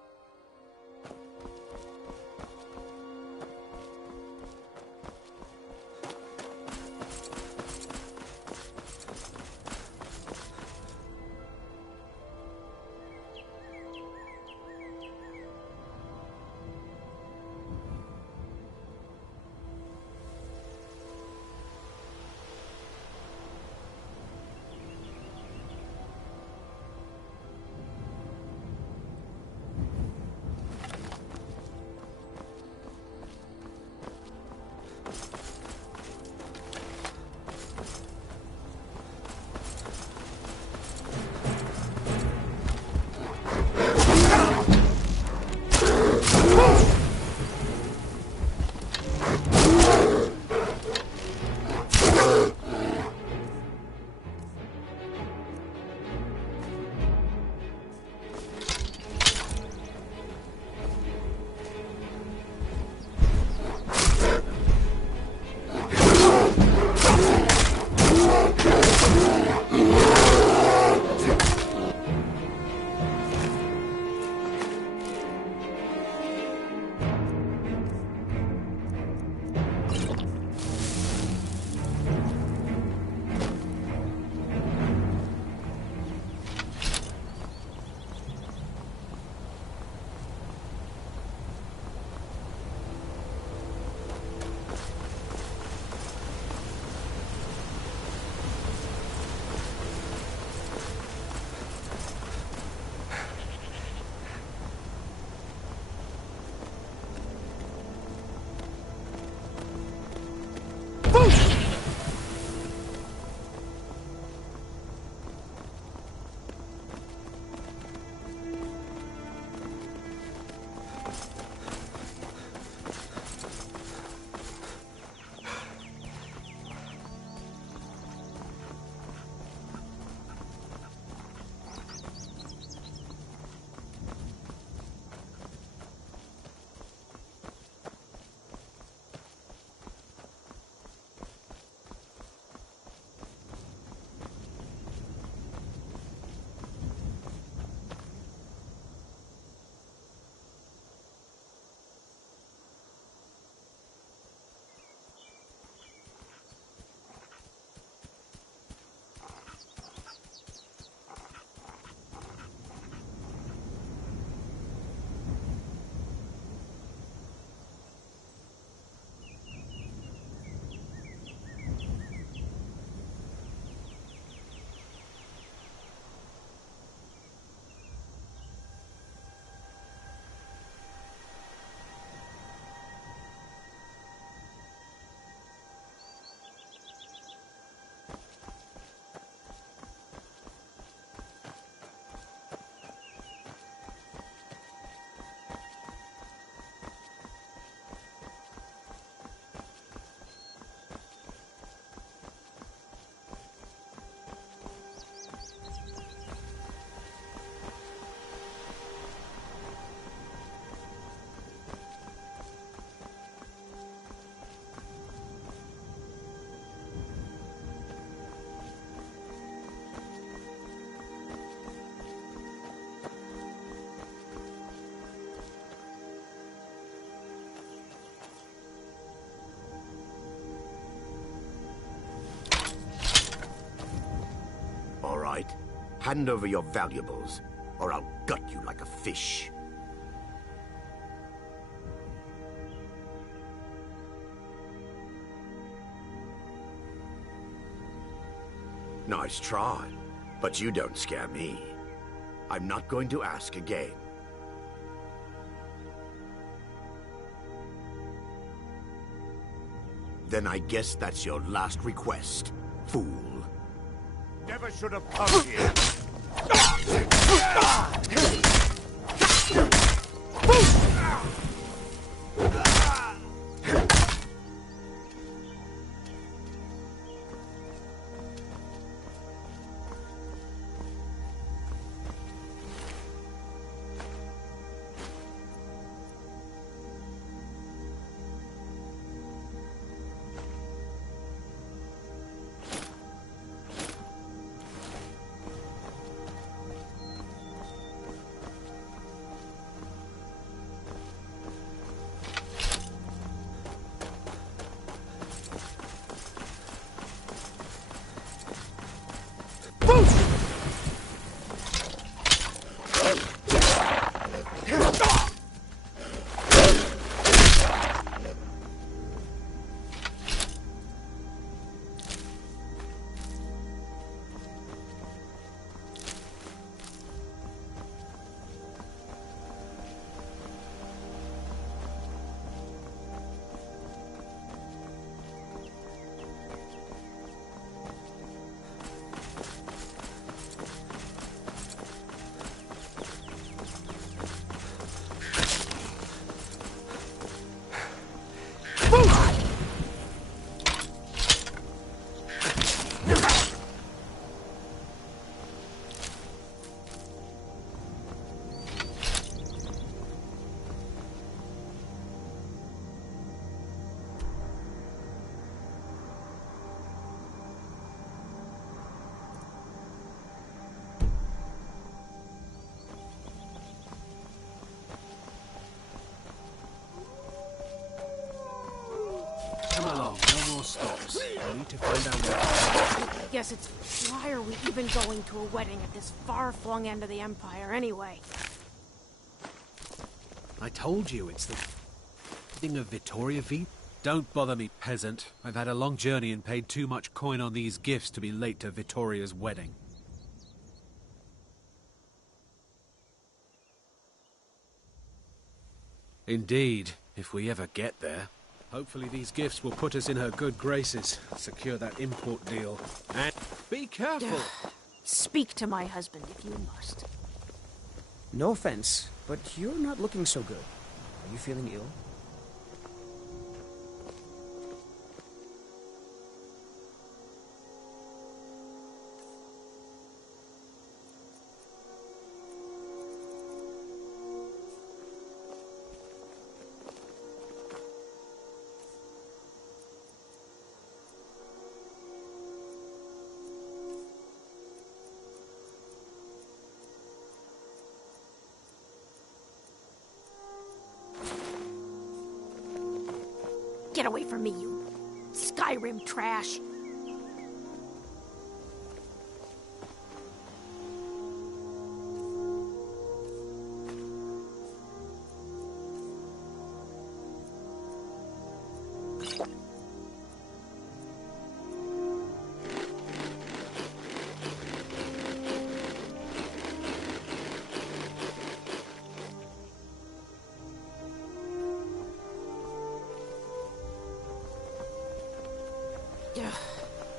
Hand over your valuables, or I'll gut you like a fish. Nice try, but you don't scare me. I'm not going to ask again. Then I guess that's your last request, fool. Never should have come here. Come along, no more stops. I need to find out where. Guess it's why are we even going to a wedding at this far-flung end of the Empire anyway? I told you, it's the thing of Vittoria V. Don't bother me, peasant. I've had a long journey and paid too much coin on these gifts to be late to Vittoria's wedding. Indeed, if we ever get there. Hopefully these gifts will put us in her good graces, secure that import deal, and be careful! Speak to my husband if you must. No offense, but you're not looking so good. Are you feeling ill? Get away from me, you Skyrim trash!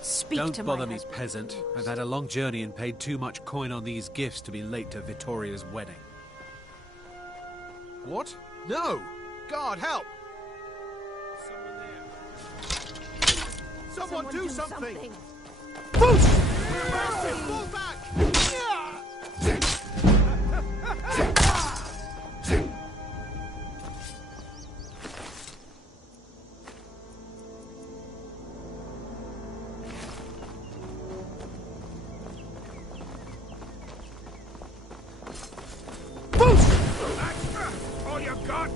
Speak Don't to bother my me, husband. peasant. I've had a long journey and paid too much coin on these gifts to be late to Vittoria's wedding. What? No! God, help! Someone do something! Fall back! All you got?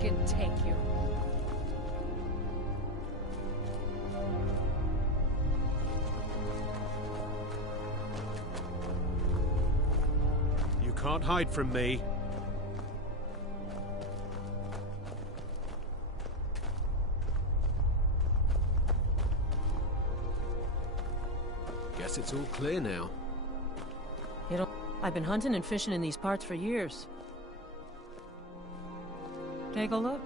can take you. You can't hide from me. Guess it's all clear now. I've been hunting and fishing in these parts for years. Take a look.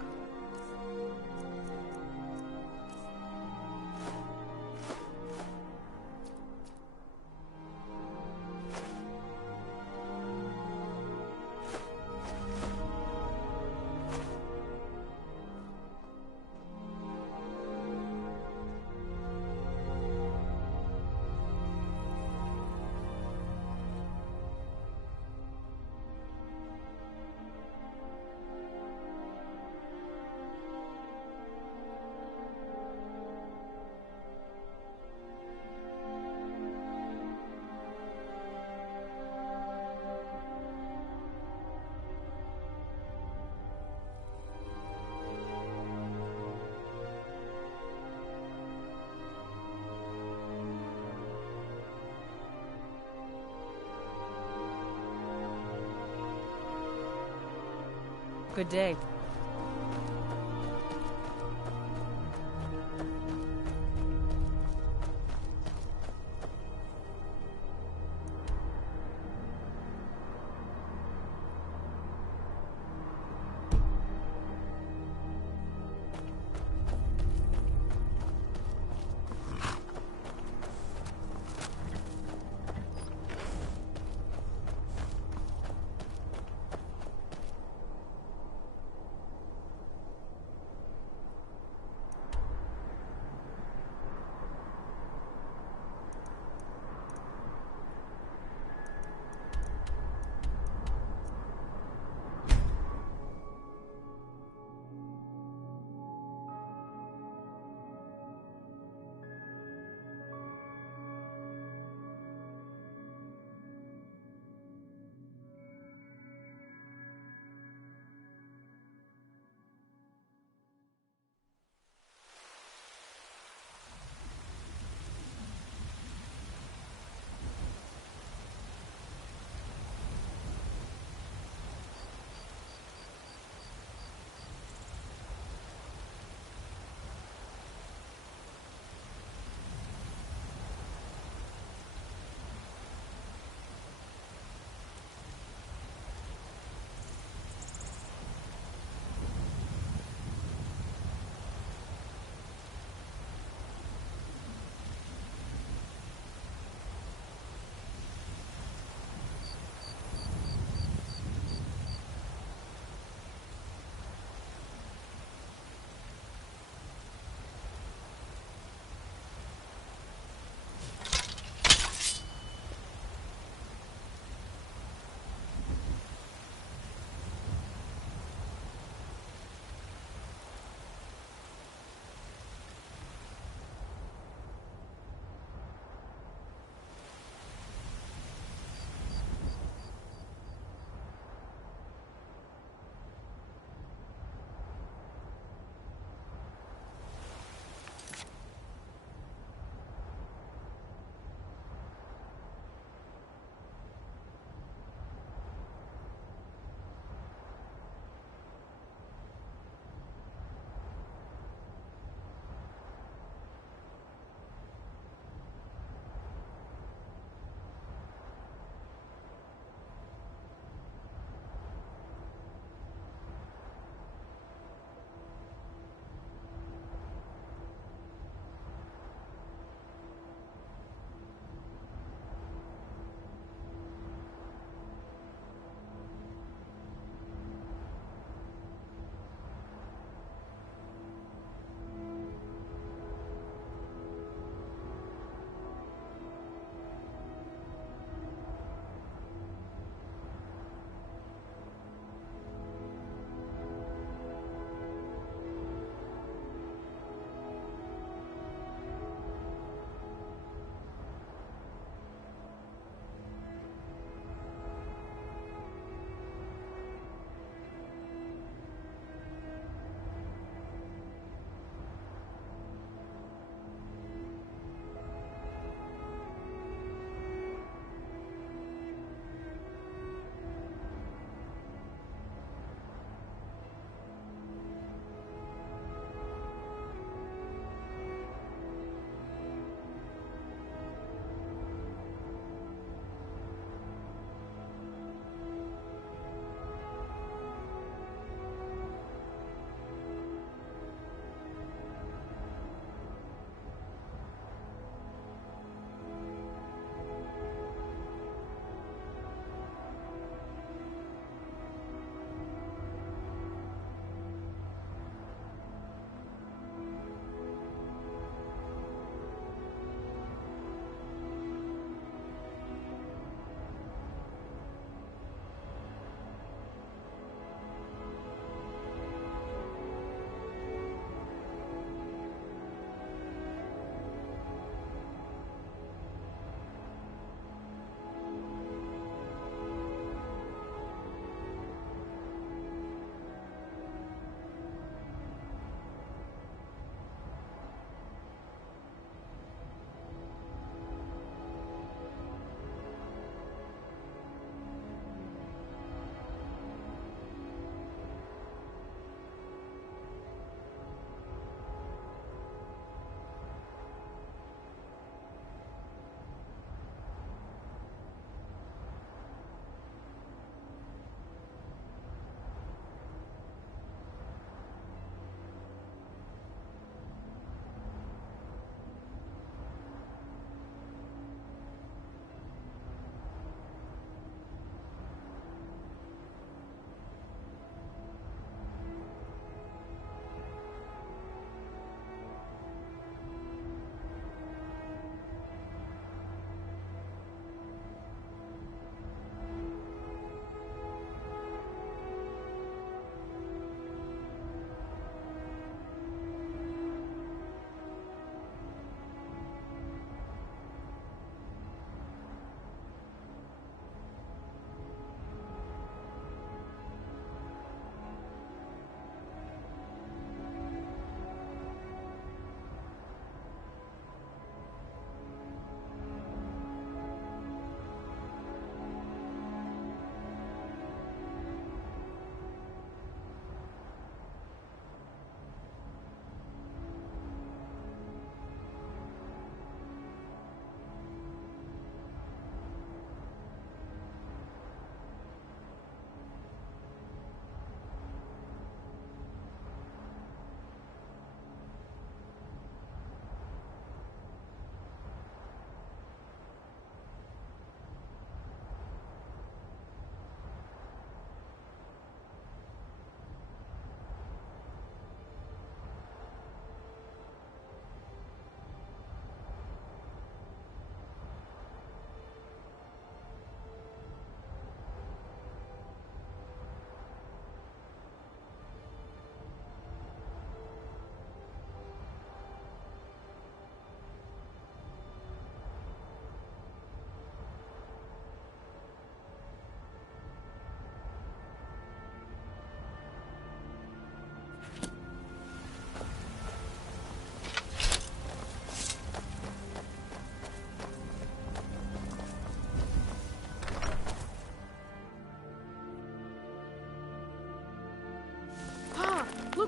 Good day.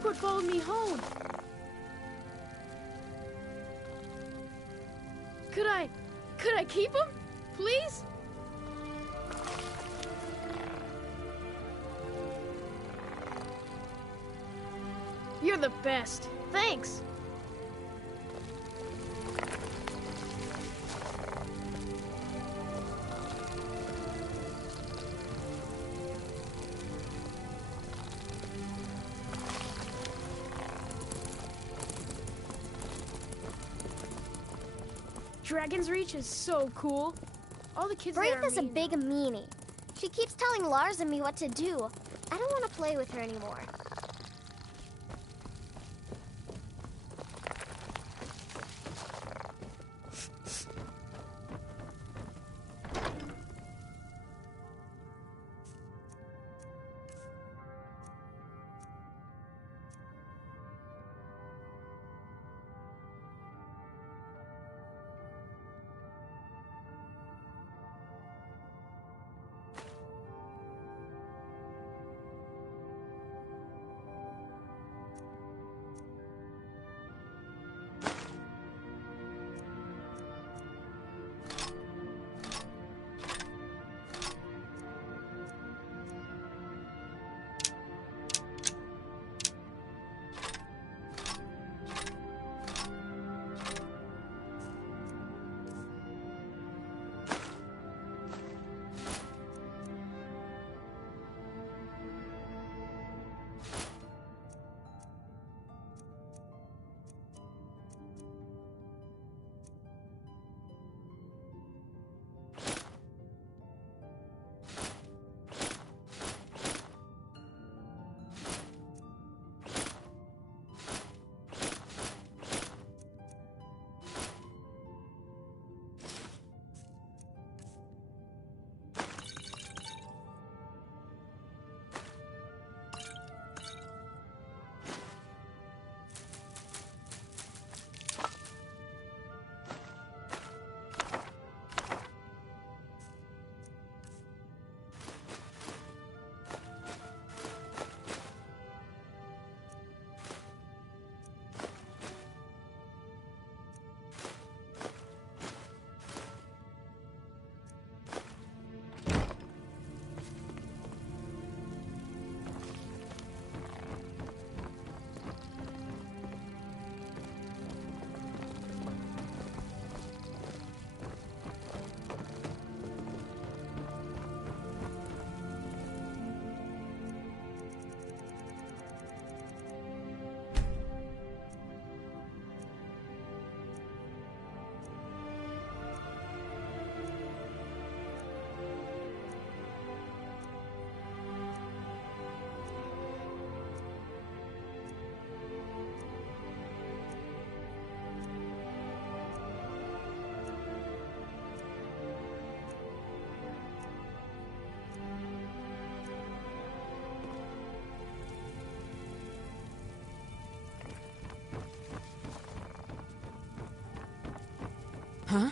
what followed me home. Could I keep him? Please? You're the best. Thanks. Dragon's Reach is so cool. All the kids there Brave are is a mean. big meanie. She keeps telling Lars and me what to do. I don't want to play with her anymore. Huh?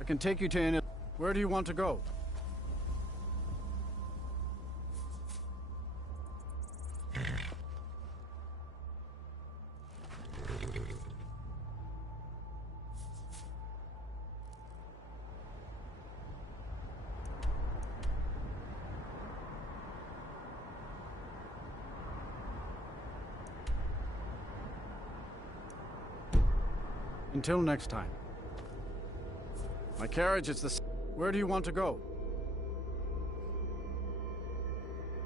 I can take you to any... Where do you want to go? Until next time. My carriage is the... Where do you want to go?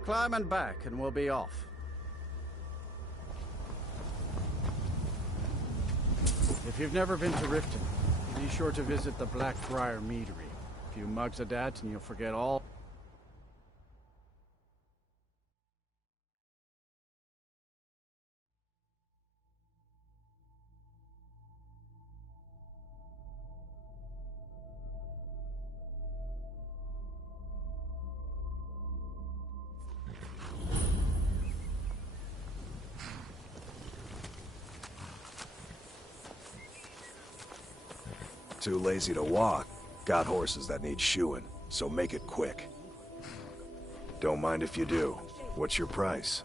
Climb and back, and we'll be off. If you've never been to Riften, be sure to visit the Blackfriar Meadery. A few mugs of that, and you'll forget all... Too lazy to walk. Got horses that need shoeing, so make it quick. Don't mind if you do. What's your price?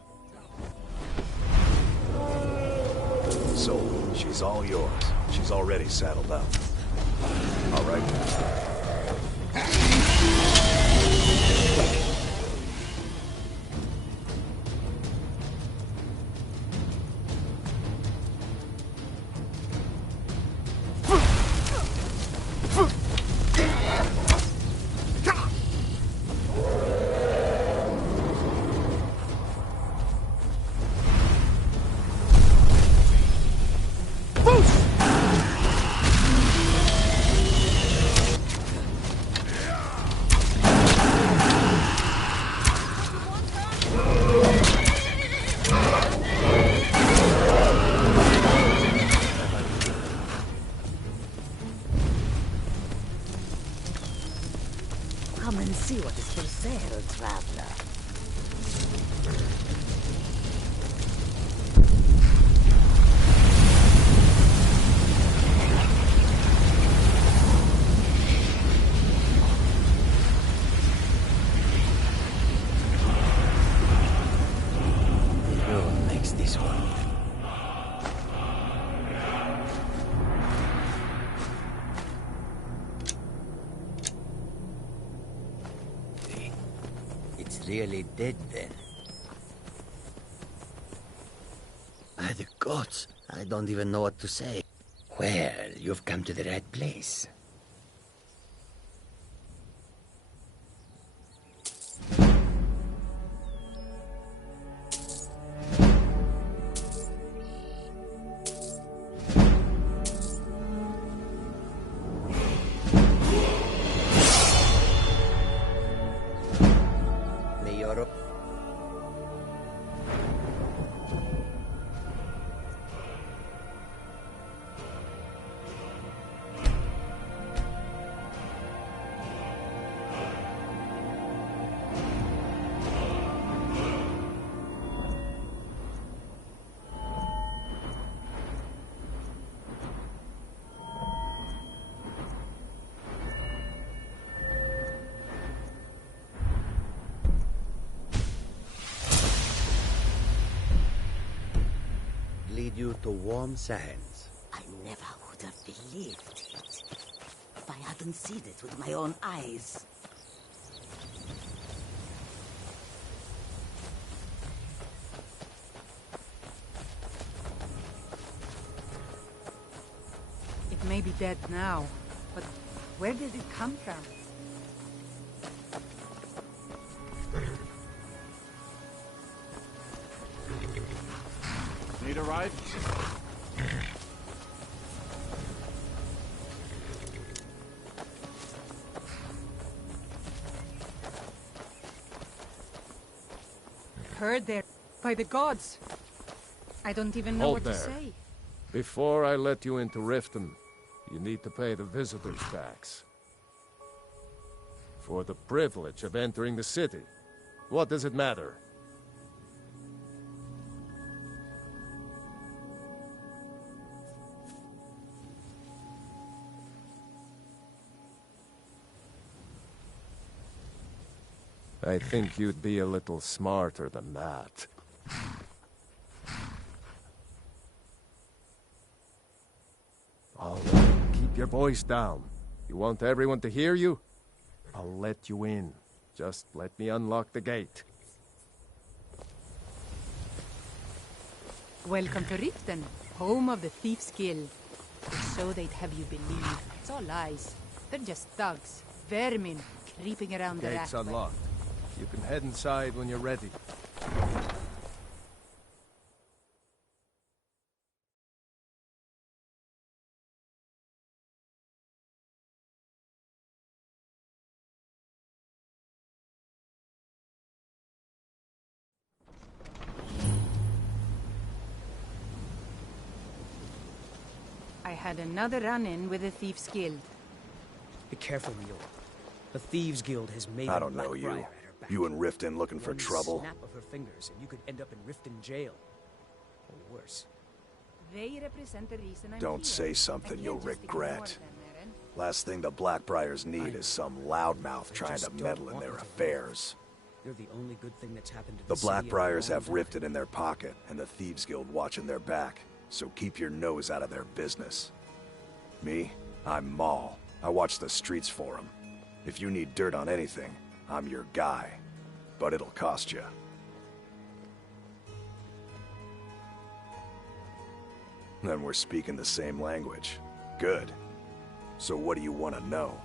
Sold. She's all yours. She's already saddled up. All right. Come and see what is for sale, traveler. Who makes this one? It's really dead then. By the gods, I don't even know what to say. Well, you've come to the right place. Lead you to warm sands. I never would have believed it if I hadn't seen it with my own eyes. It may be dead now, but where did it come from? Need a ride? Heard there. By the gods. I don't even know Hold what to there. say. Before I let you into Riften, you need to pay the visitor's tax. For the privilege of entering the city. What does it matter? I think you'd be a little smarter than that. All right, keep your voice down. You want everyone to hear you? I'll let you in. Just let me unlock the gate. Welcome to Riften, home of the Thief's Guild. So they'd have you believe. It's all lies. They're just thugs. Vermin creeping around the Gate's raft. unlocked. You can head inside when you're ready. I had another run-in with the Thieves' Guild. Be careful, Mule. The Thieves Guild has made I don't know you. You and Riften looking for trouble? Snap of her fingers, and you could end up in Riften jail. Or worse. They represent the reason I'm Don't here. say something I you'll can't just ignore regret. them, Aaron. Last thing the Blackbriars need is some loudmouth trying to just don't meddle in want their you to affairs. You're the only good thing that's happened to The city in a Blackbriars long have time. Riften in their pocket, and the Thieves Guild watching their back, so keep your nose out of their business. Me? I'm Maul. I watch the streets for them. If you need dirt on anything, I'm your guy. But it'll cost you. Then we're speaking the same language. Good. So what do you want to know?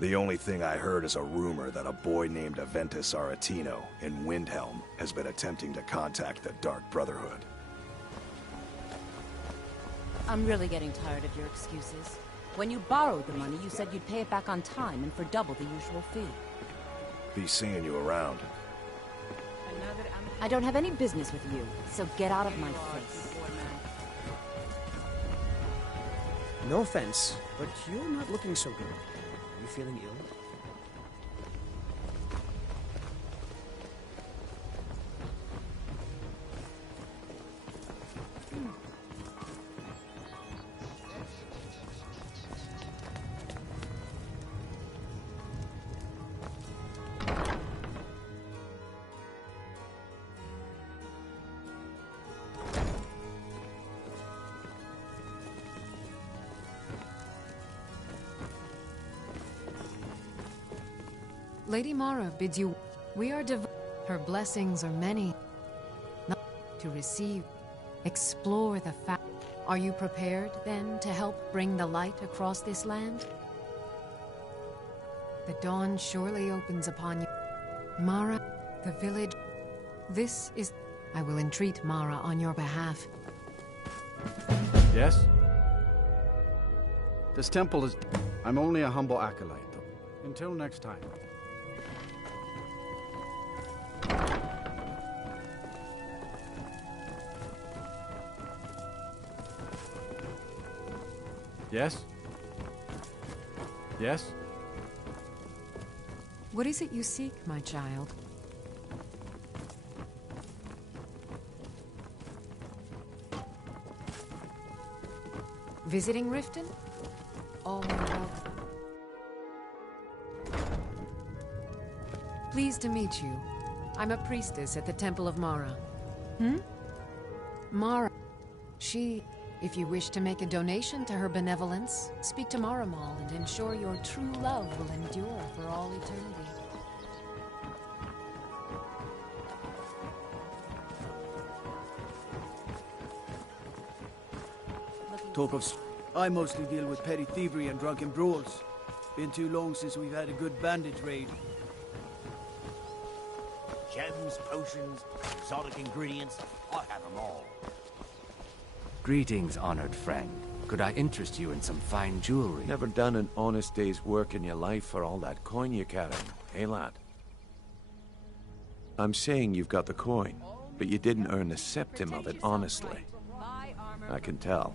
The only thing I heard is a rumor that a boy named Aventus Aretino in Windhelm has been attempting to contact the Dark Brotherhood. I'm really getting tired of your excuses. When you borrowed the money, you said you'd pay it back on time and for double the usual fee. Be seeing you around. I don't have any business with you, so get out of my face. No offense, but you're not looking so good. Are you feeling ill? Lady Mara bids you. We are her blessings are many. Not to receive. Explore the fact. Are you prepared, then, to help bring the light across this land? The dawn surely opens upon you. Mara, the village. This is... I will entreat Mara on your behalf. Yes? This temple is... I'm only a humble acolyte, though. Until next time. Yes? Yes? What is it you seek, my child? Visiting Riften? All welcome. Pleased to meet you. I'm a priestess at the Temple of Mara. Mara. She... If you wish to make a donation to her benevolence, speak to Mara Mall and ensure your true love will endure for all eternity. Talk of... I mostly deal with petty thievery and drunken brawls. Been too long since we've had a good bandage raid. Gems, potions, exotic ingredients, I have them all. Greetings, honored friend. Could I interest you in some fine jewelry? Never done an honest day's work in your life for all that coin you're carrying, eh, lad? I'm saying you've got the coin, but you didn't earn a septim of it honestly. I can tell.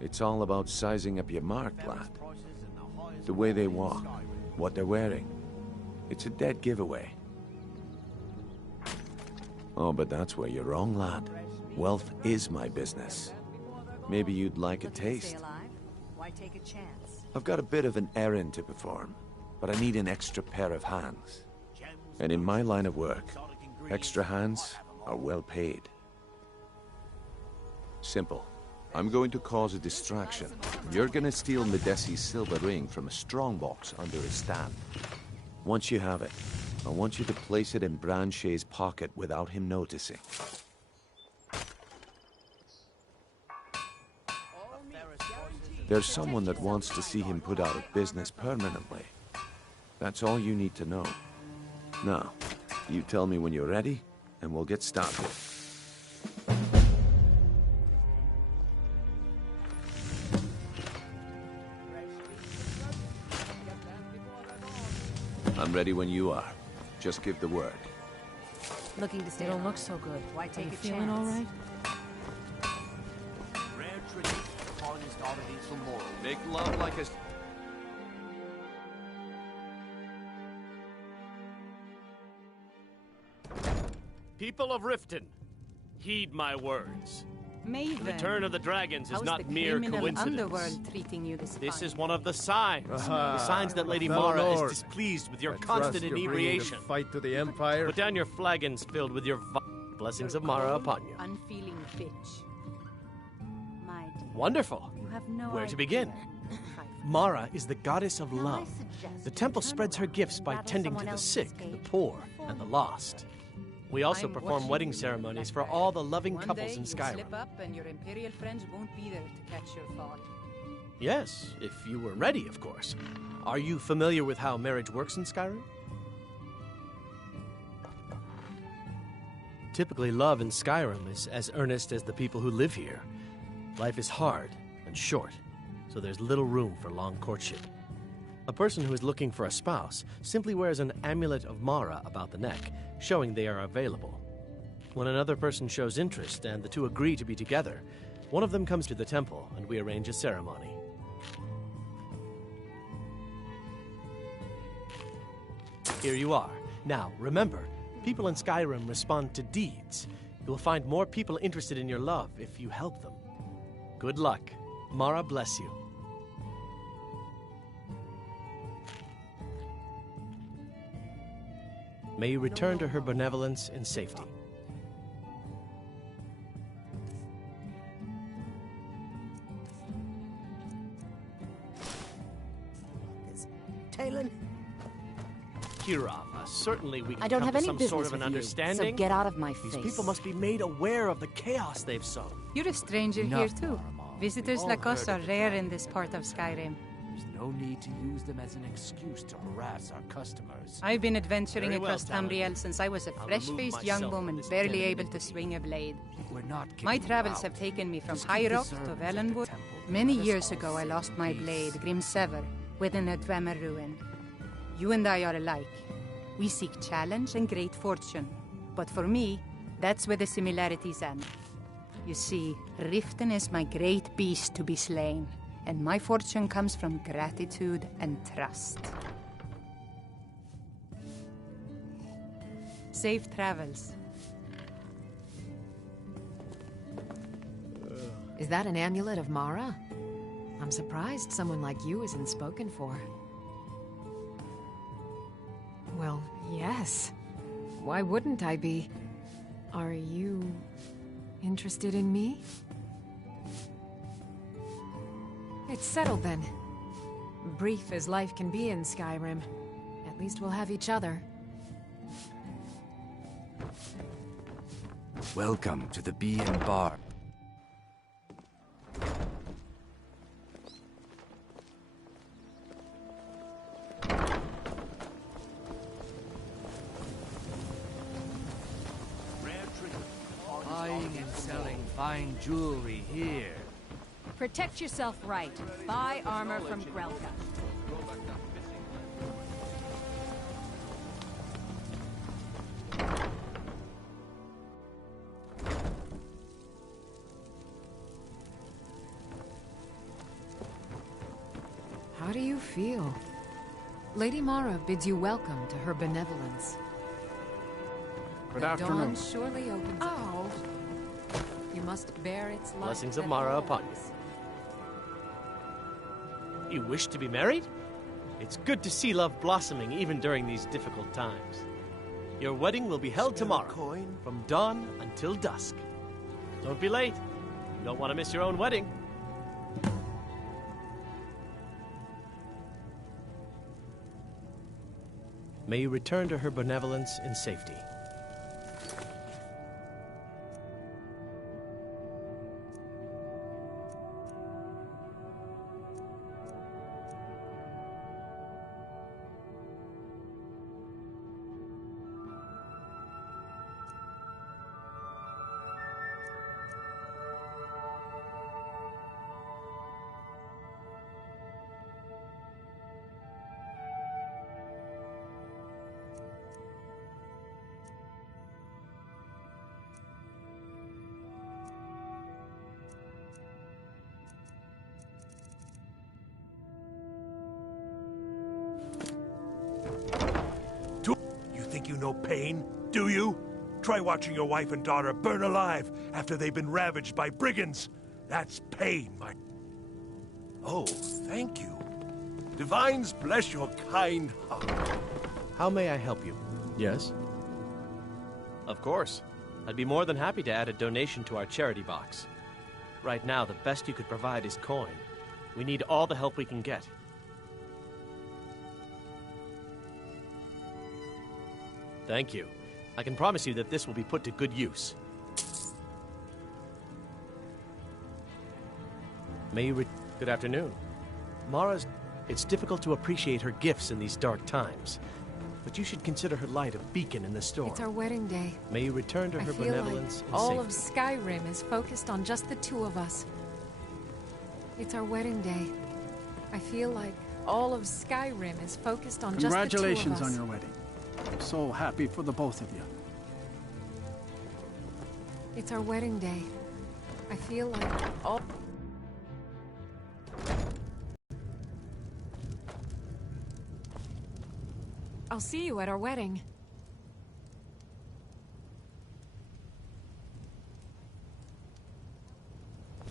It's all about sizing up your mark, lad. The way they walk, what they're wearing. It's a dead giveaway. Oh, but that's where you're wrong, lad. Wealth is my business. Maybe you'd like a taste. Why take a chance? I've got a bit of an errand to perform, but I need an extra pair of hands. And in my line of work, extra hands are well paid. Simple. I'm going to cause a distraction. You're gonna steal Medesi's silver ring from a strongbox under his stand. Once you have it, I want you to place it in Branche's pocket without him noticing. There's someone that wants to see him put out of business permanently. That's all you need to know. Now, you tell me when you're ready, and we'll get started. I'm ready when you are. Just give the word. Looking to stay. You don't look so good. Why take a feeling chance? all right? Rare tradition, finest oddities from Morrow. Make love like a... People of Riften, heed my words. Maven. The return of the dragons is How's not the mere criminal coincidence. underworld treating you this This fine? is one of the signs. The signs that Lady fellow Mara lord. is displeased with your I trust constant you're bringing inebriation. the fight to the Empire. Put down your flagons filled with your blessings of Mara upon you. Unfeeling bitch. My dear, Wonderful. you have no Where idea. to begin? Mara is the goddess of love. The temple spreads her gifts by tending to the sick, the poor, and the lost. We also perform wedding ceremonies for all the loving One couples day in you'll Skyrim. slip up and your Imperial friends won't be there to catch your fall. Yes, if you were ready, of course. Are you familiar with how marriage works in Skyrim? Typically, love in Skyrim is as earnest as the people who live here. Life is hard and short, so there's little room for long courtship. A person who is looking for a spouse simply wears an amulet of Mara about the neck, showing they are available. When another person shows interest and the two agree to be together, one of them comes to the temple and we arrange a ceremony. Here you are. Now, remember, people in Skyrim respond to deeds. You will find more people interested in your love if you help them. Good luck. Mara bless you. May you return to her benevolence in safety. Talon? Kirava, certainly we can I don't come have to any some business sort of an with you, understanding. so get out of my These face. people must be made aware of the chaos they've sown. You're a stranger here too. Visitors like us are rare in this part of Skyrim. There's no need to use them as an excuse to harass our customers. I've been adventuring Very well, across Talon. Tamriel since I was a I'll fresh-faced remove young myself woman, from this barely delicate able to swing a blade. We're not My kicking you travels out. have taken me from Just High keep the Rock to servants at the Valenwood. temple. Many Let us years all ago, I say lost my peace. blade, Grimsever, within a Dwemer ruin. You and I are alike. We seek challenge and great fortune. But for me, that's where the similarities end. You see, Riften is my great beast to be slain, and my fortune comes from gratitude and trust. Safe travels. Is that an amulet of Mara? I'm surprised someone like you isn't spoken for. Well, yes. Why wouldn't I be? Are you interested in me? It's settled then. Brief as life can be in Skyrim. At least we'll have each other. Welcome to the Bee and Bar. Buying and selling fine jewelry here. Protect yourself right. Buy armor from Grelka. How do you feel? Lady Mara bids you welcome to her benevolence. Good The afternoon. dawn surely opens. Oh. You must bear its light. Blessings of at Mara all upon you. You wish to be married? It's good to see love blossoming even during these difficult times. Your wedding will be held tomorrow, from dawn until dusk. Don't be late. You don't want to miss your own wedding. May you return to her benevolence in safety. You think you know pain, do you? Try watching your wife and daughter burn alive after they've been ravaged by brigands. That's pain, my... Oh, thank you. Divines bless your kind heart. How may I help you? Yes? Of course. I'd be more than happy to add a donation to our charity box. Right now, the best you could provide is coin. We need all the help we can get. Thank you. I can promise you that this will be put to good use. May you Good afternoon. Mara's... It's difficult to appreciate her gifts in these dark times, but you should consider her light a beacon in the storm. It's our wedding day. May you return to her benevolence and all safety. of Skyrim is focused on just the two of us. It's our wedding day. I feel like all of Skyrim is focused on just the two of us. Congratulations on your wedding. I'm so happy for the both of you. It's our wedding day. I feel like all... I'll see you at our wedding.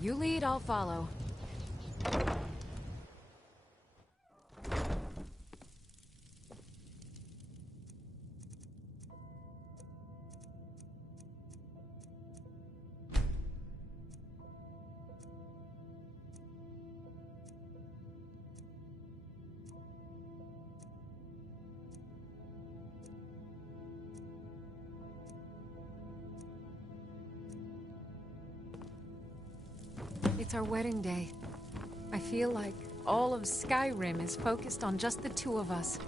You lead, I'll follow. It's our wedding day. I feel like all of Skyrim is focused on just the two of us.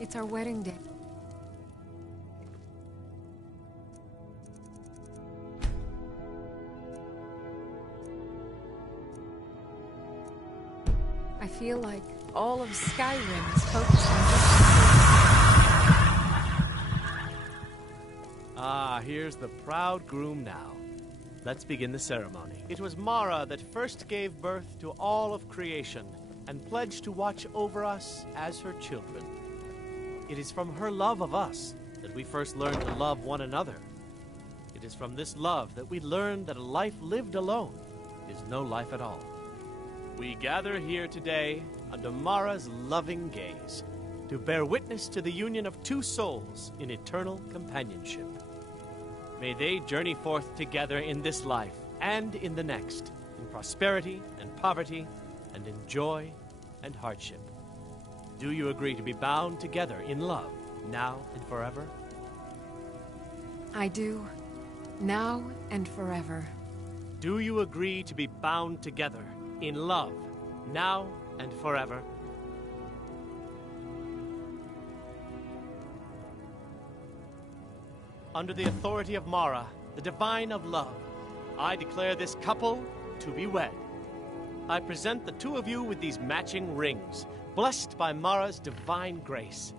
It's our wedding day. I feel like all of Skyrim is focused on just the two of us. Ah, here's the proud groom now. Let's begin the ceremony. It was Mara that first gave birth to all of creation and pledged to watch over us as her children. It is from her love of us that we first learned to love one another. It is from this love that we learned that a life lived alone is no life at all. We gather here today under Mara's loving gaze to bear witness to the union of two souls in eternal companionship. May they journey forth together in this life and in the next, in prosperity and poverty, and in joy and hardship. Do you agree to be bound together in love, now and forever? I do, now and forever. Do you agree to be bound together in love, now and forever? Under the authority of Mara, the divine of love, I declare this couple to be wed. I present the two of you with these matching rings, blessed by Mara's divine grace.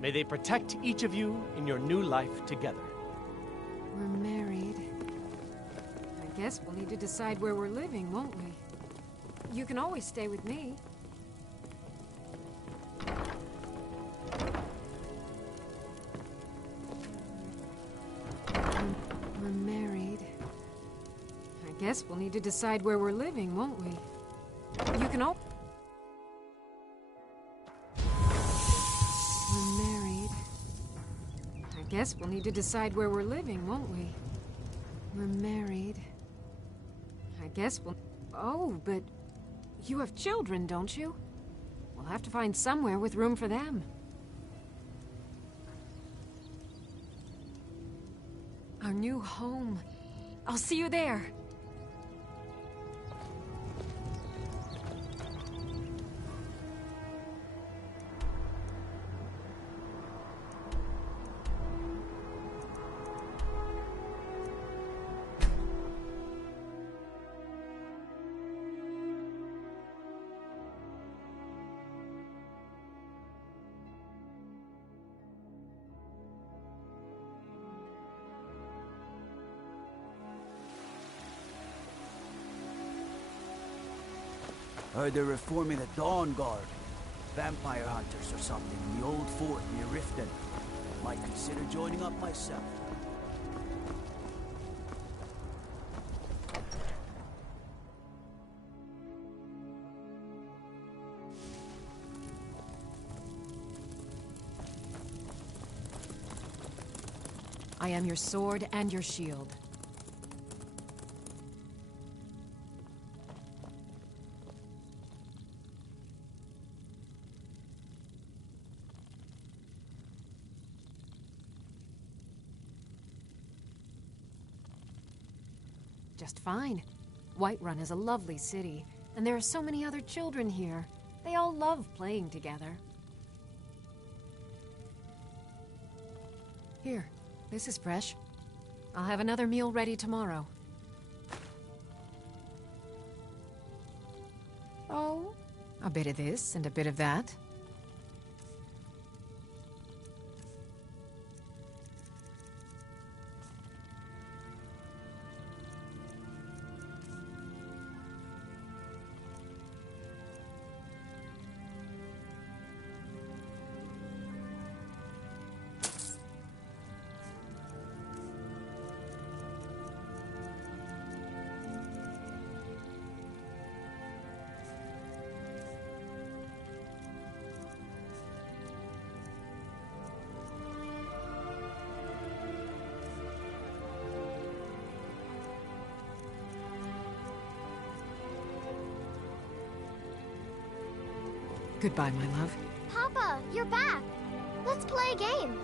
May they protect each of you in your new life together. We're married. I guess we'll need to decide where we're living, won't we? You can always stay with me. We're married. I guess we'll need to decide where we're living, won't we? You can all... We're married. I guess we'll need to decide where we're living, won't we? We're married. I guess we'll... Oh, but you have children, don't you? We'll have to find somewhere with room for them. Our new home. I'll see you there. Heard they're reforming the Dawn Guard. Vampire hunters or something in the old fort near Riften. Might consider joining up myself. I am your sword and your shield. Just fine. Whiterun is a lovely city, and there are so many other children here. They all love playing together. Here, this is fresh. I'll have another meal ready tomorrow. Oh, a bit of this and a bit of that. Goodbye, my love. Papa, you're back. Let's play a game.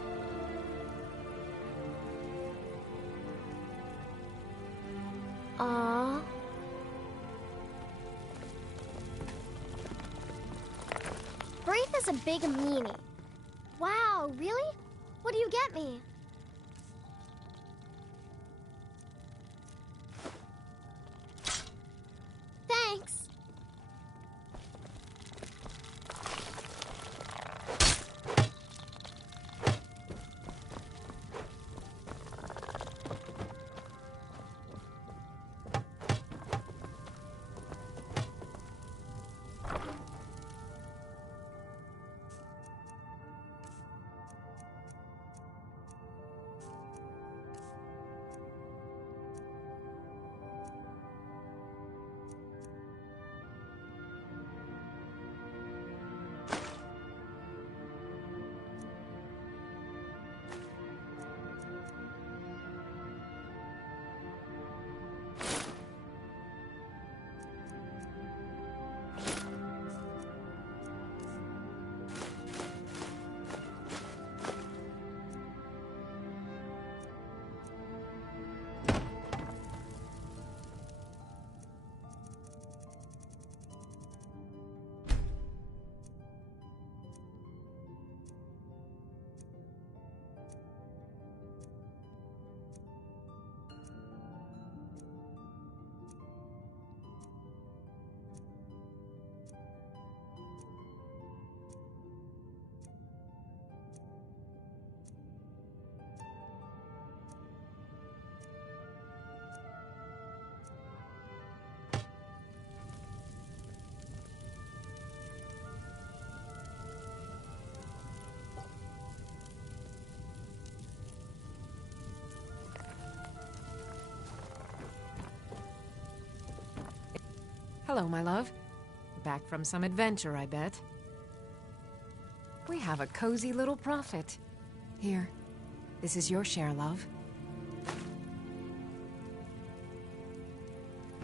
Aww. Braith is a big meanie. Wow, really? What do you get me? Thanks. Hello, my love. Back from some adventure, I bet. We have a cozy little prophet. Here, this is your share, love.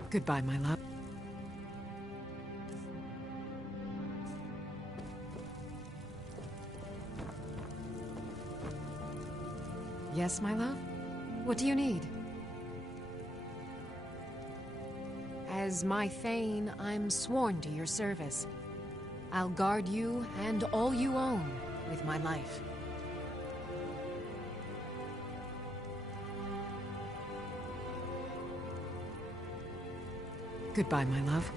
Goodbye, my love. Yes, my love? What do you need? As my Thane, I'm sworn to your service. I'll guard you and all you own with my life. Goodbye, my love.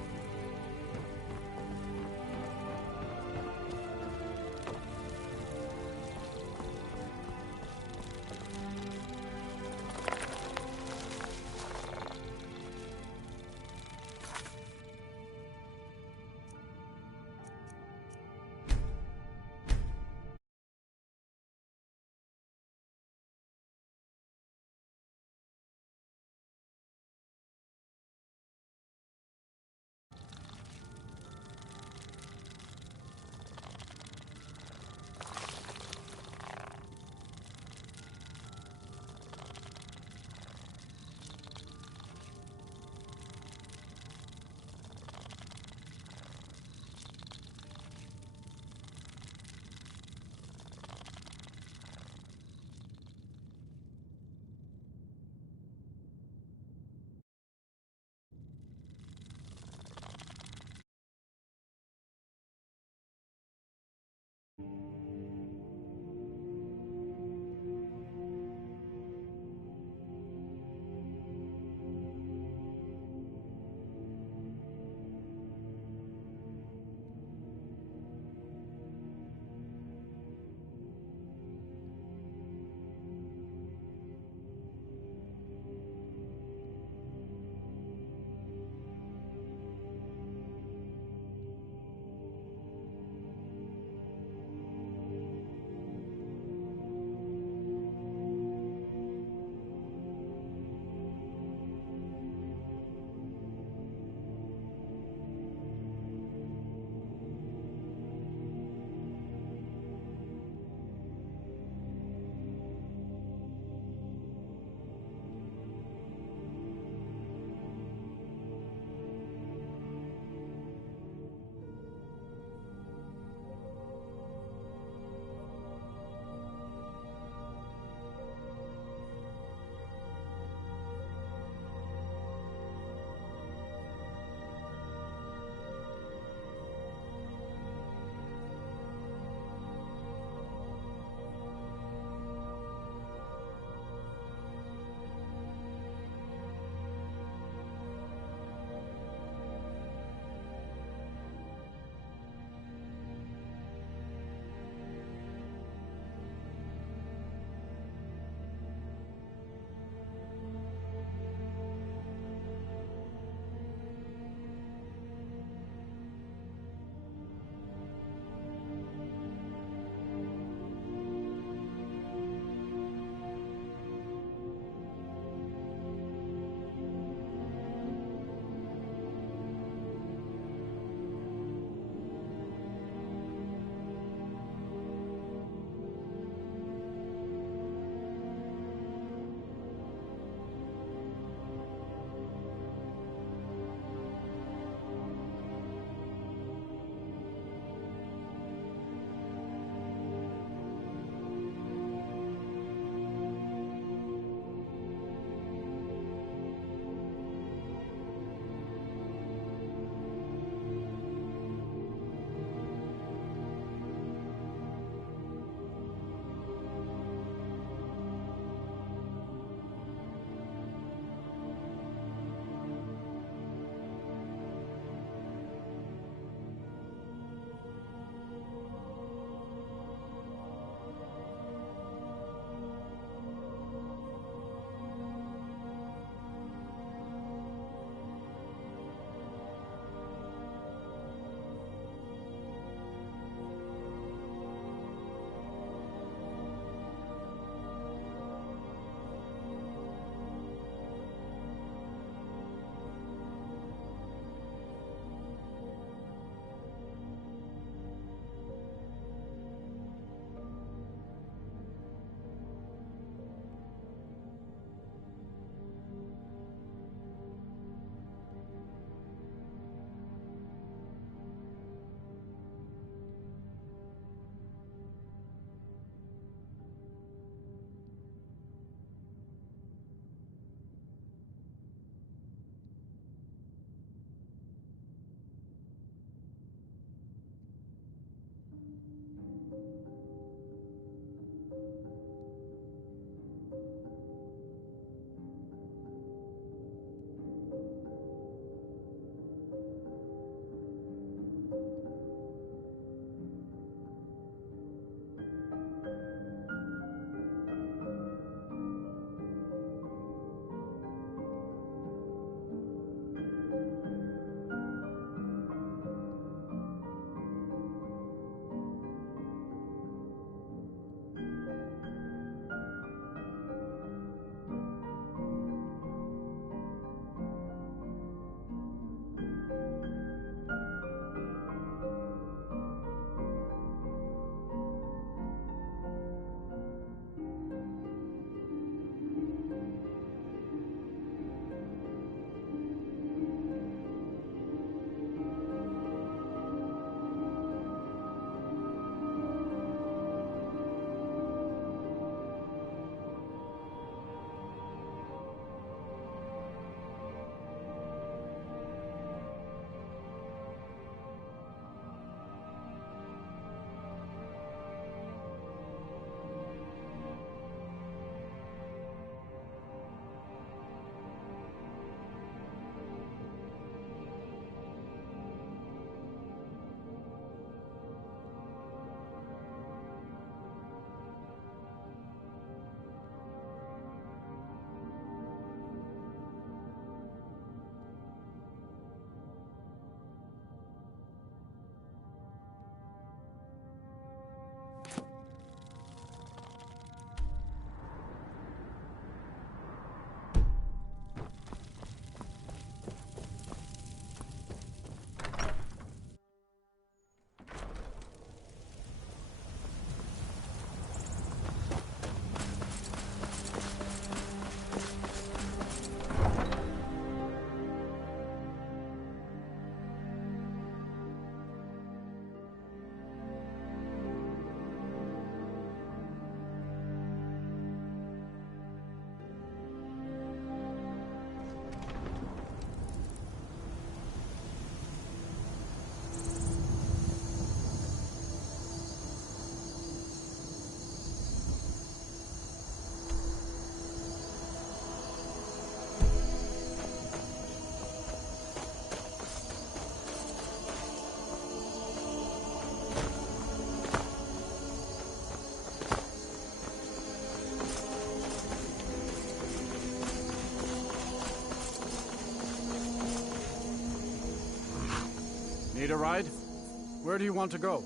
Need a ride? Where do you want to go?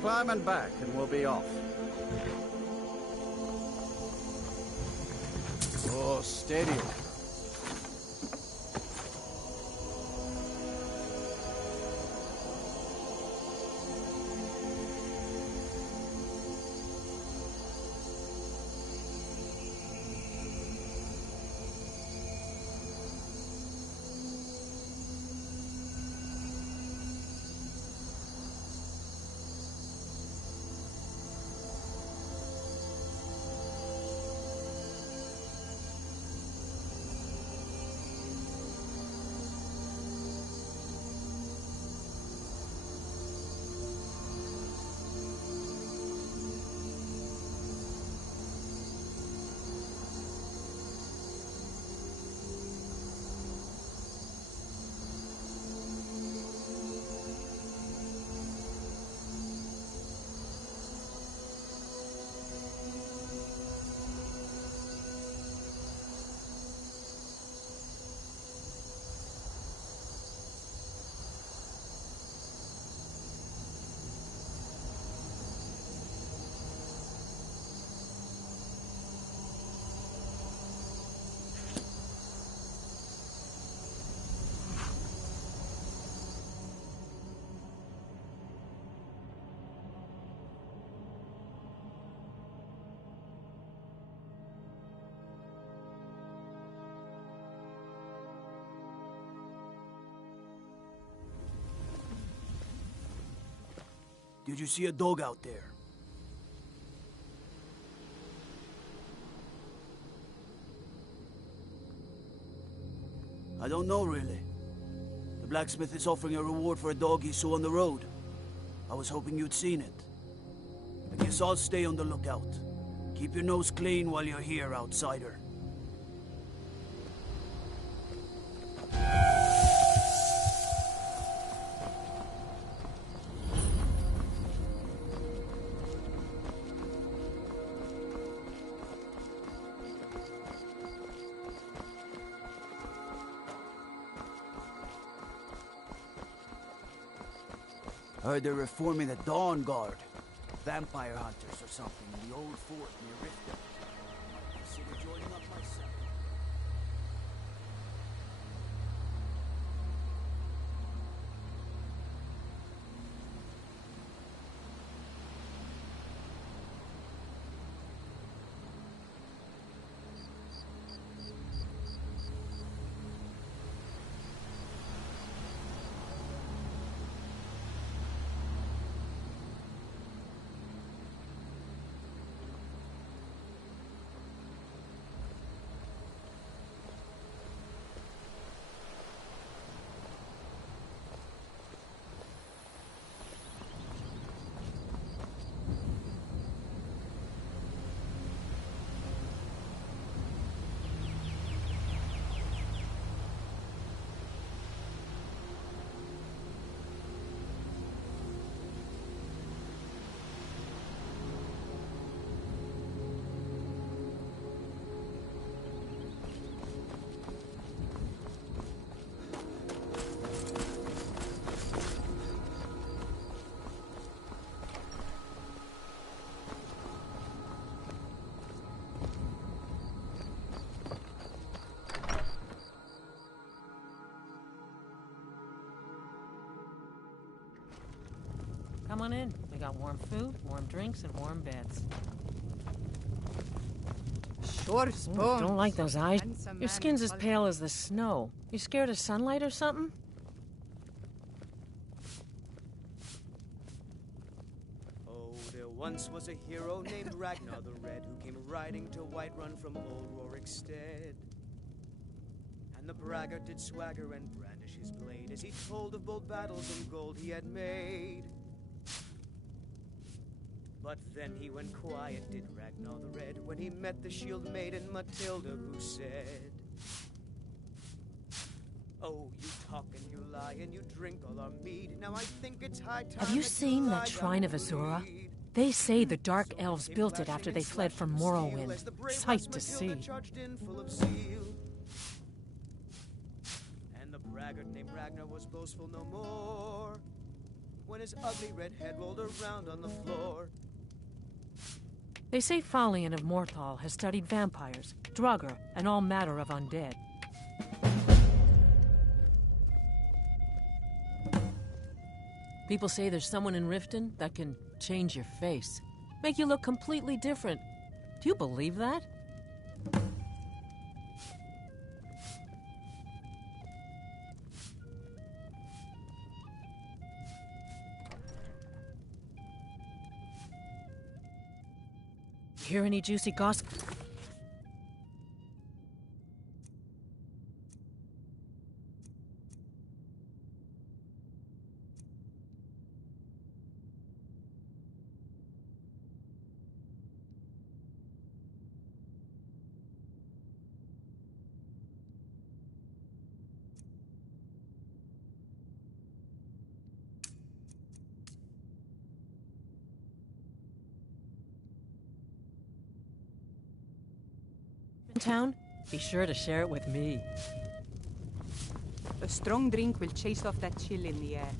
Climb and back, and we'll be off. Oh, steady. Did you see a dog out there? I don't know, really. The blacksmith is offering a reward for a dog he saw on the road. I was hoping you'd seen it. I guess I'll stay on the lookout. Keep your nose clean while you're here, outsider. Heard they're reforming the Dawn Guard. Vampire hunters or something in the old fort near Riften. Might consider joining up myself. Come on in. We got warm food, warm drinks, and warm beds. Sure, Ooh, don't like those eyes. Your skin's as pale as the snow. You scared of sunlight or something? Oh, there once was a hero named Ragnar the Red who came riding to Whiterun from old Rorikstead. And the braggart did swagger and brandish his blade as he told of bold battles and gold he had made. But then he went quiet, did Ragnar the Red, when he met the shield maiden Matilda, who said, "Oh, you talk and you lie and you drink all our mead. Now I think it's high time." Have you seen that shrine of Azura? They say the Dark Elves built it after they fled from Morrowind. Sight to see. And the braggart named Ragnar was boastful no more when his ugly red head rolled around on the floor. They say Falion of Morthal has studied vampires, Draugr, and all matter of undead. People say there's someone in Riften that can change your face, make you look completely different. Do you believe that? Hear any juicy gossip? In town? Be sure to share it with me. A strong drink will chase off that chill in the air.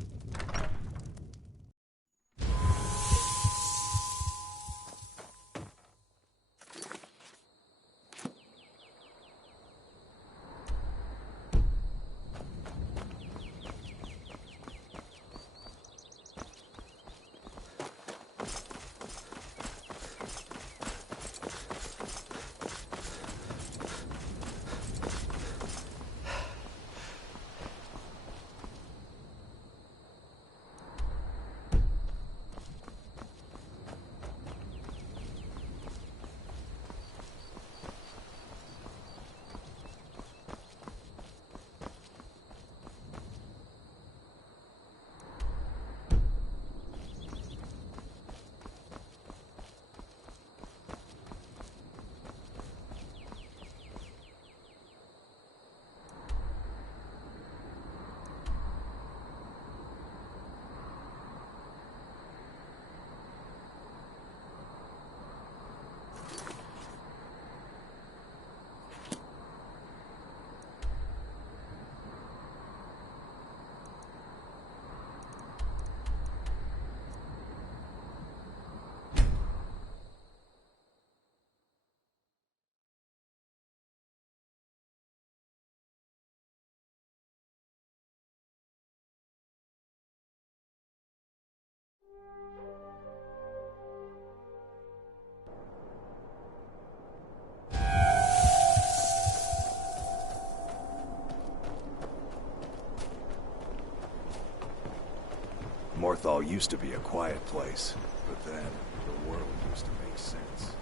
Morthal used to be a quiet place, but then the world used to make sense.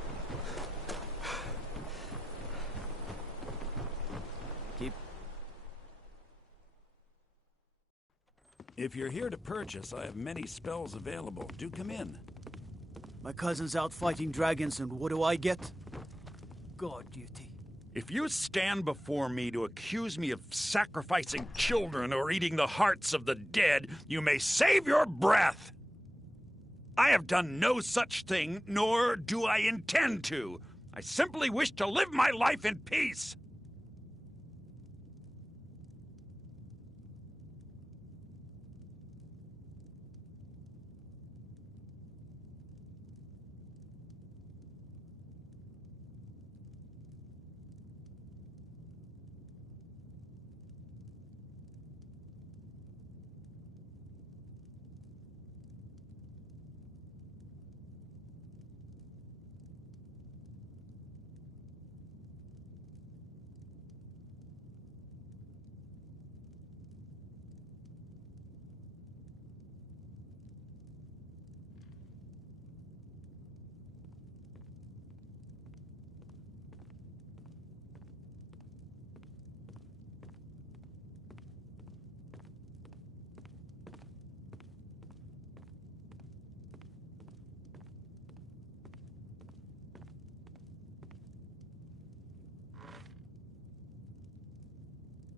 If you're here to purchase, I have many spells available. Do come in. My cousin's out fighting dragons, and what do I get? Guard duty. If you stand before me to accuse me of sacrificing children or eating the hearts of the dead, you may save your breath. I have done no such thing, nor do I intend to. I simply wish to live my life in peace.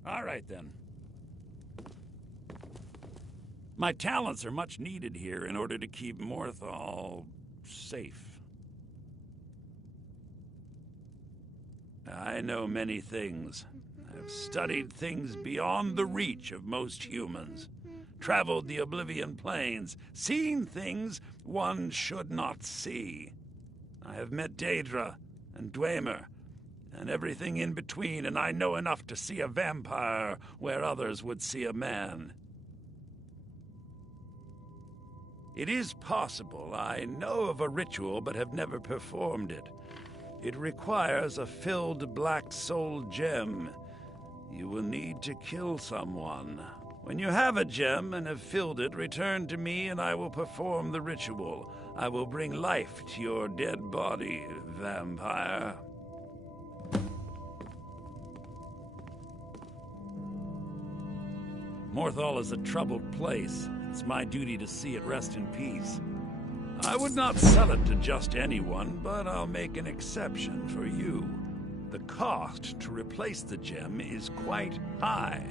All right, then. My talents are much needed here in order to keep Morthal safe. I know many things. I've studied things beyond the reach of most humans, traveled the Oblivion Plains, seen things one should not see. I have met Daedra and Dwemer, and everything in between, and I know enough to see a vampire where others would see a man. It is possible I know of a ritual but have never performed it. It requires a filled black soul gem. You will need to kill someone. When you have a gem and have filled it, return to me and I will perform the ritual. I will bring life to your dead body, vampire. Morthal is a troubled place. It's my duty to see it rest in peace. I would not sell it to just anyone, but I'll make an exception for you. The cost to replace the gem is quite high.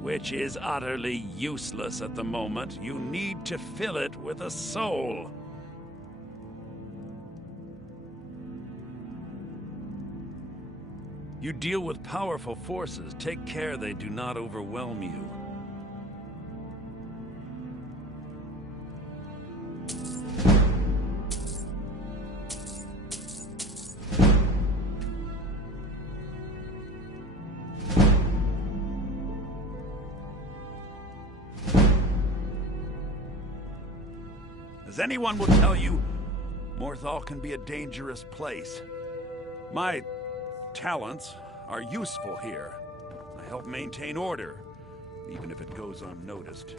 Which is utterly useless at the moment. You need to fill it with a soul. You deal with powerful forces. Take care they do not overwhelm you. As anyone will tell you, Morthal can be a dangerous place. My talents are useful here. I help maintain order, even if it goes unnoticed.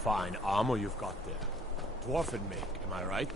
Fine armor you've got there. Dwarfen make, am I right?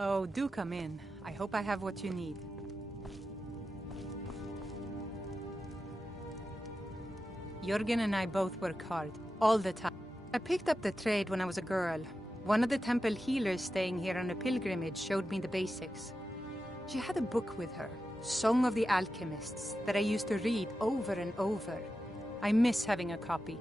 Oh, do come in. I hope I have what you need. Jürgen and I both work hard, all the time. I picked up the trade when I was a girl. One of the temple healers staying here on a pilgrimage showed me the basics. She had a book with her, Song of the Alchemists, that I used to read over and over. I miss having a copy.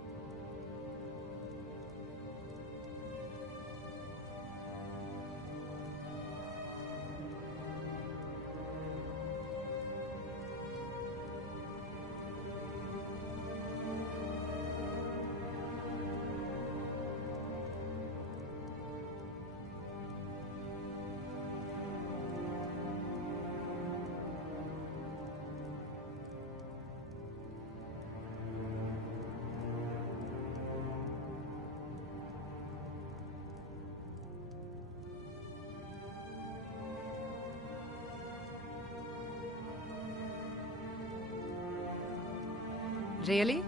Really?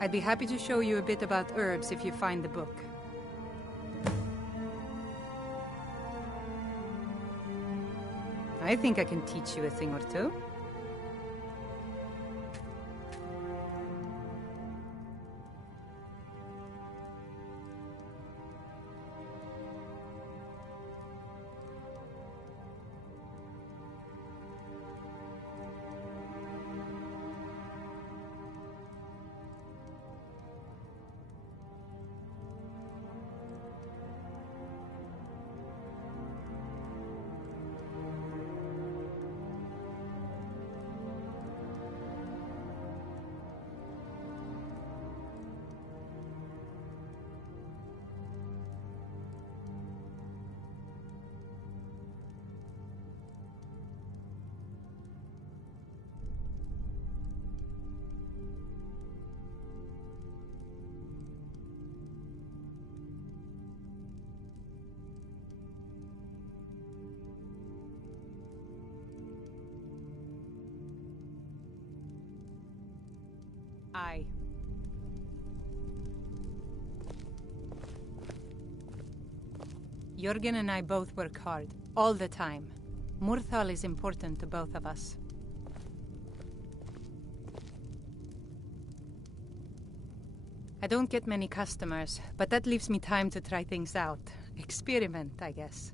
I'd be happy to show you a bit about herbs if you find the book. I think I can teach you a thing or two. Aye. Jürgen and I both work hard, all the time. Murthal is important to both of us. I don't get many customers, but that leaves me time to try things out. Experiment, I guess.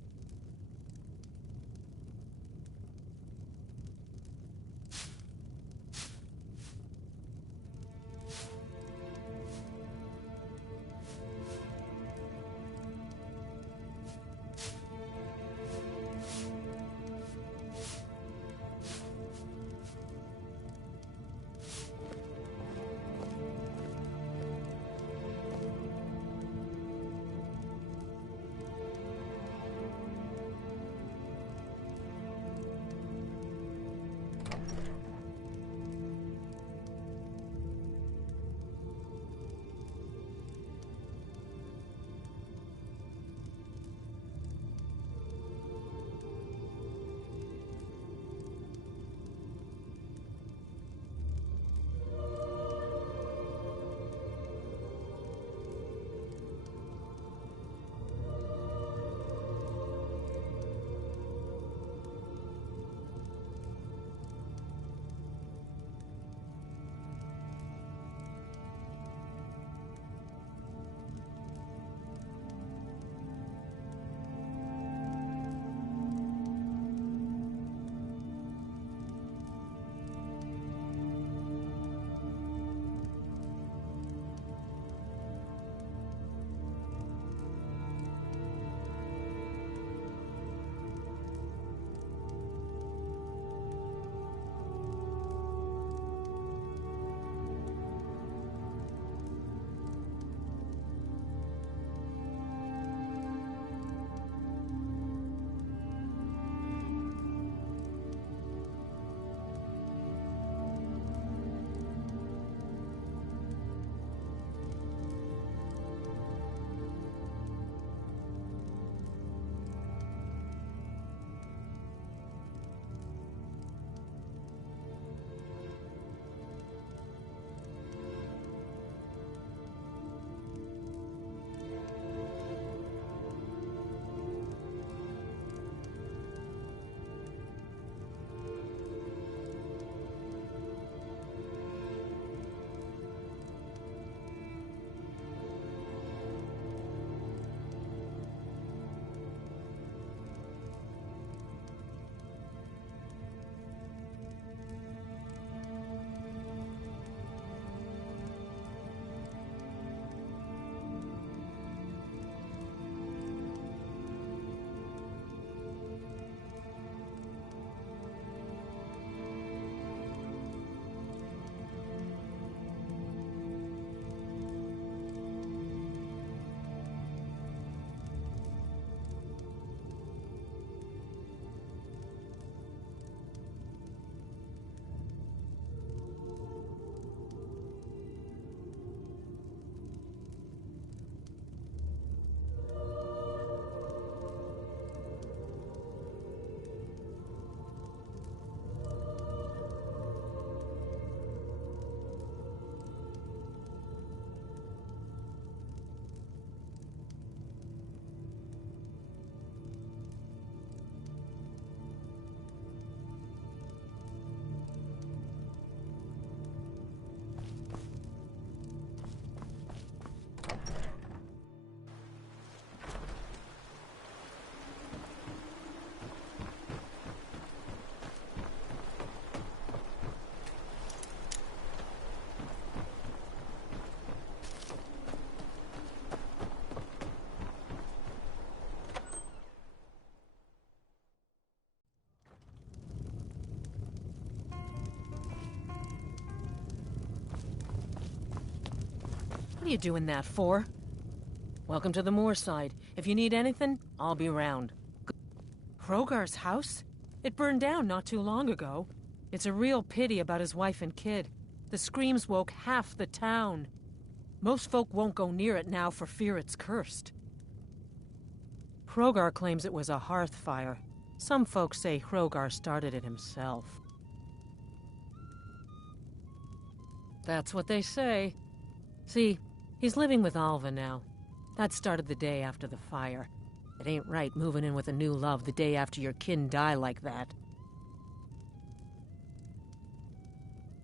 What are you doing that for? Welcome to the Moorside. If you need anything, I'll be around. Hrogar's house? It burned down not too long ago. It's a real pity about his wife and kid. The screams woke half the town. Most folk won't go near it now for fear it's cursed. Hrogar claims it was a hearth fire. Some folks say Hrogar started it himself. That's what they say. See, he's living with Alva now. That started the day after the fire. It ain't right moving in with a new love the day after your kin die like that.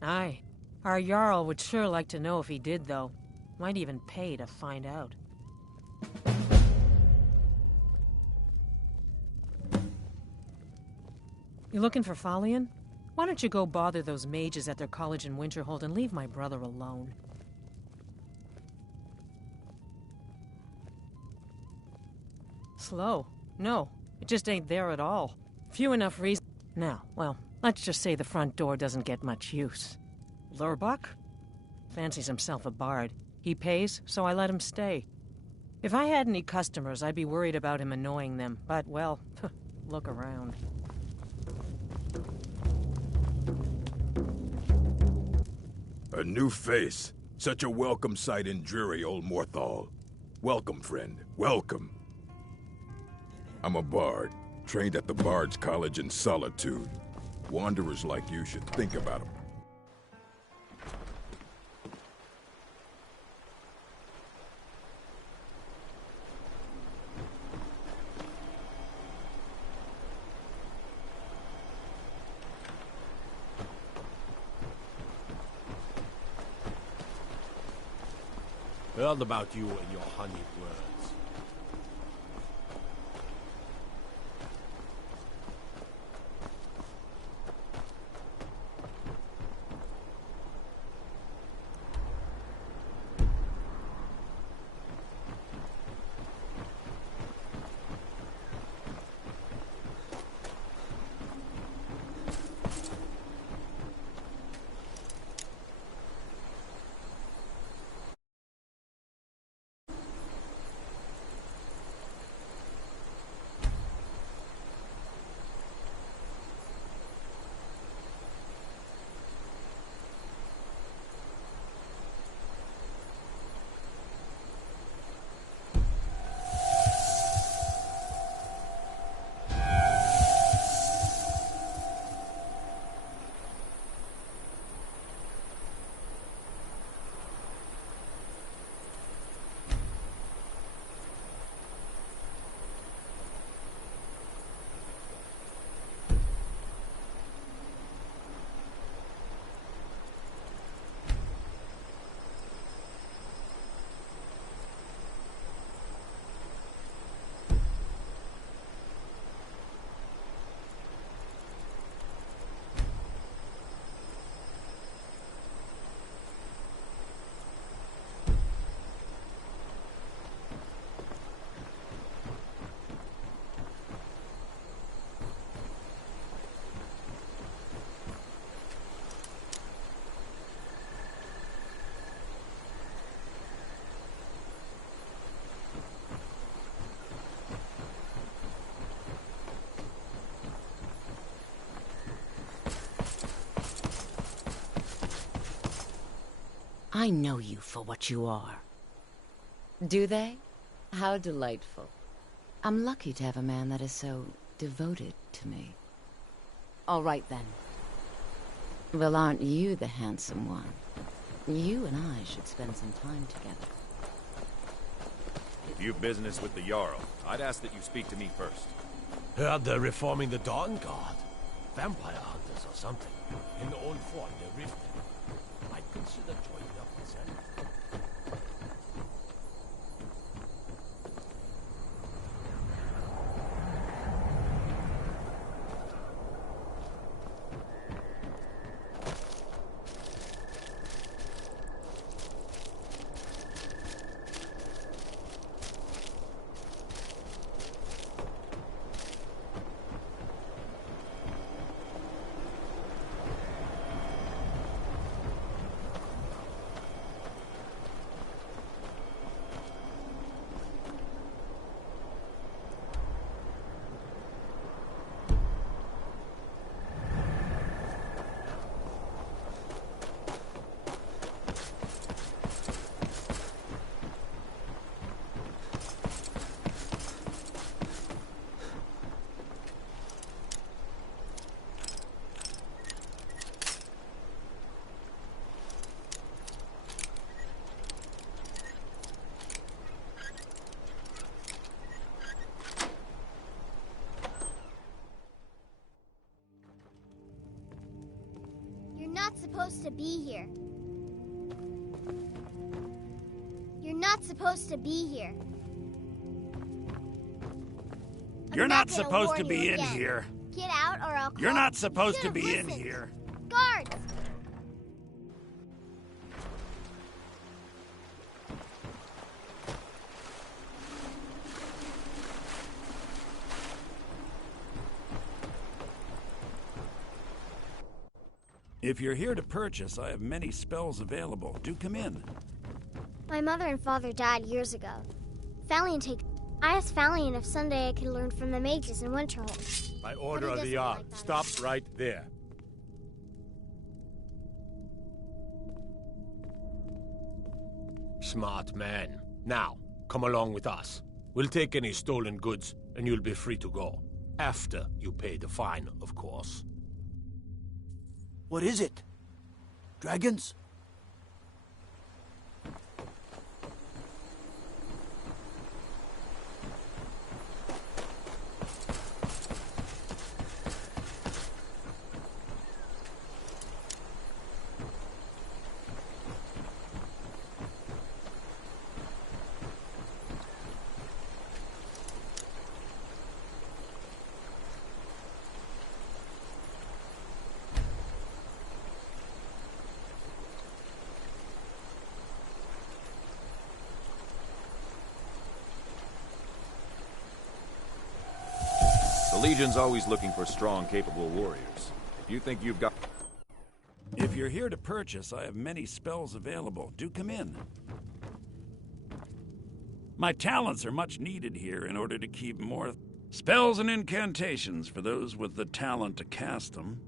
Aye. Our Jarl would sure like to know if he did, though. Might even pay to find out. You looking for Falion? Why don't you go bother those mages at their college in Winterhold and leave my brother alone? Slow? No, it just ain't there at all. Few enough reasons. Now, well, let's just say the front door doesn't get much use. Lurbach? Fancies himself a bard. He pays, so I let him stay. If I had any customers, I'd be worried about him annoying them, but, well, look around. A new face. Such a welcome sight in dreary old Morthal. Welcome, friend. Welcome. I'm a bard, trained at the Bard's College in Solitude. Wanderers like you should think about them. Heard about you and your honeyed words. I know you for what you are. Do they? How delightful. I'm lucky to have a man that is so devoted to me. All right, then. Well, aren't you the handsome one? You and I should spend some time together. If you've business with the Jarl, I'd ask that you speak to me first. Heard they're reforming the Dawn Guard. Vampire hunters or something. In the old fort, they're rifted. Might consider joining up with them. supposed to be here. You're not supposed to be here. You're not supposed to be in again. here. Get out or I'll call. You're not supposed to Should've be in listened. here. Guards! If you're here to purchase, I have many spells available. Do come in. My mother and father died years ago. I asked Falion if someday I could learn from the mages in Winterhold. By order But he of the doesn't Jarl, like that. stop right there. Smart man. Now, come along with us. We'll take any stolen goods, and you'll be free to go. After you pay the fine, of course. What is it? Dragons? The Legion's always looking for strong, capable warriors. If you think you've got... If you're here to purchase, I have many spells available. Do come in. My talents are much needed here in order to keep more spells and incantations for those with the talent to cast them.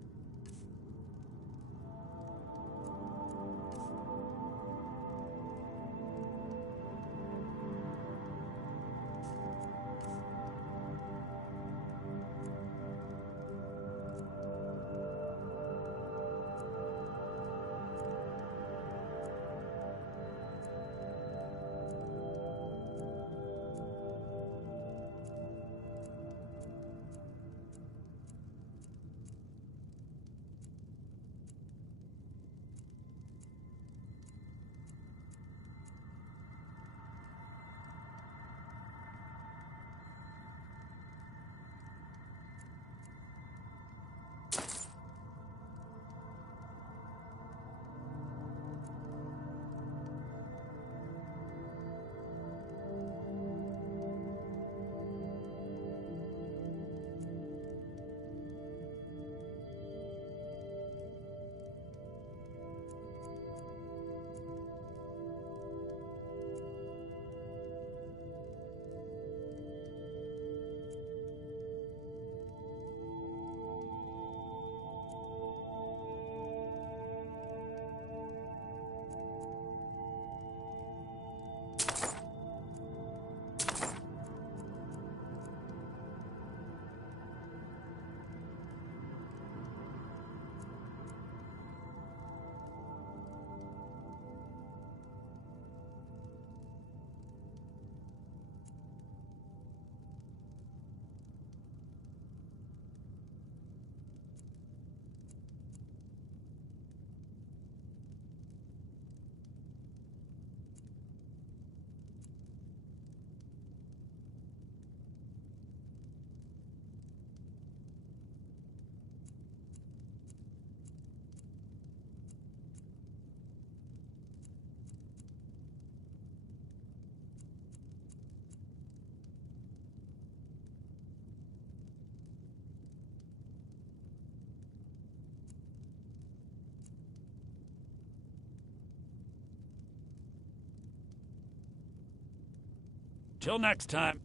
Till next time.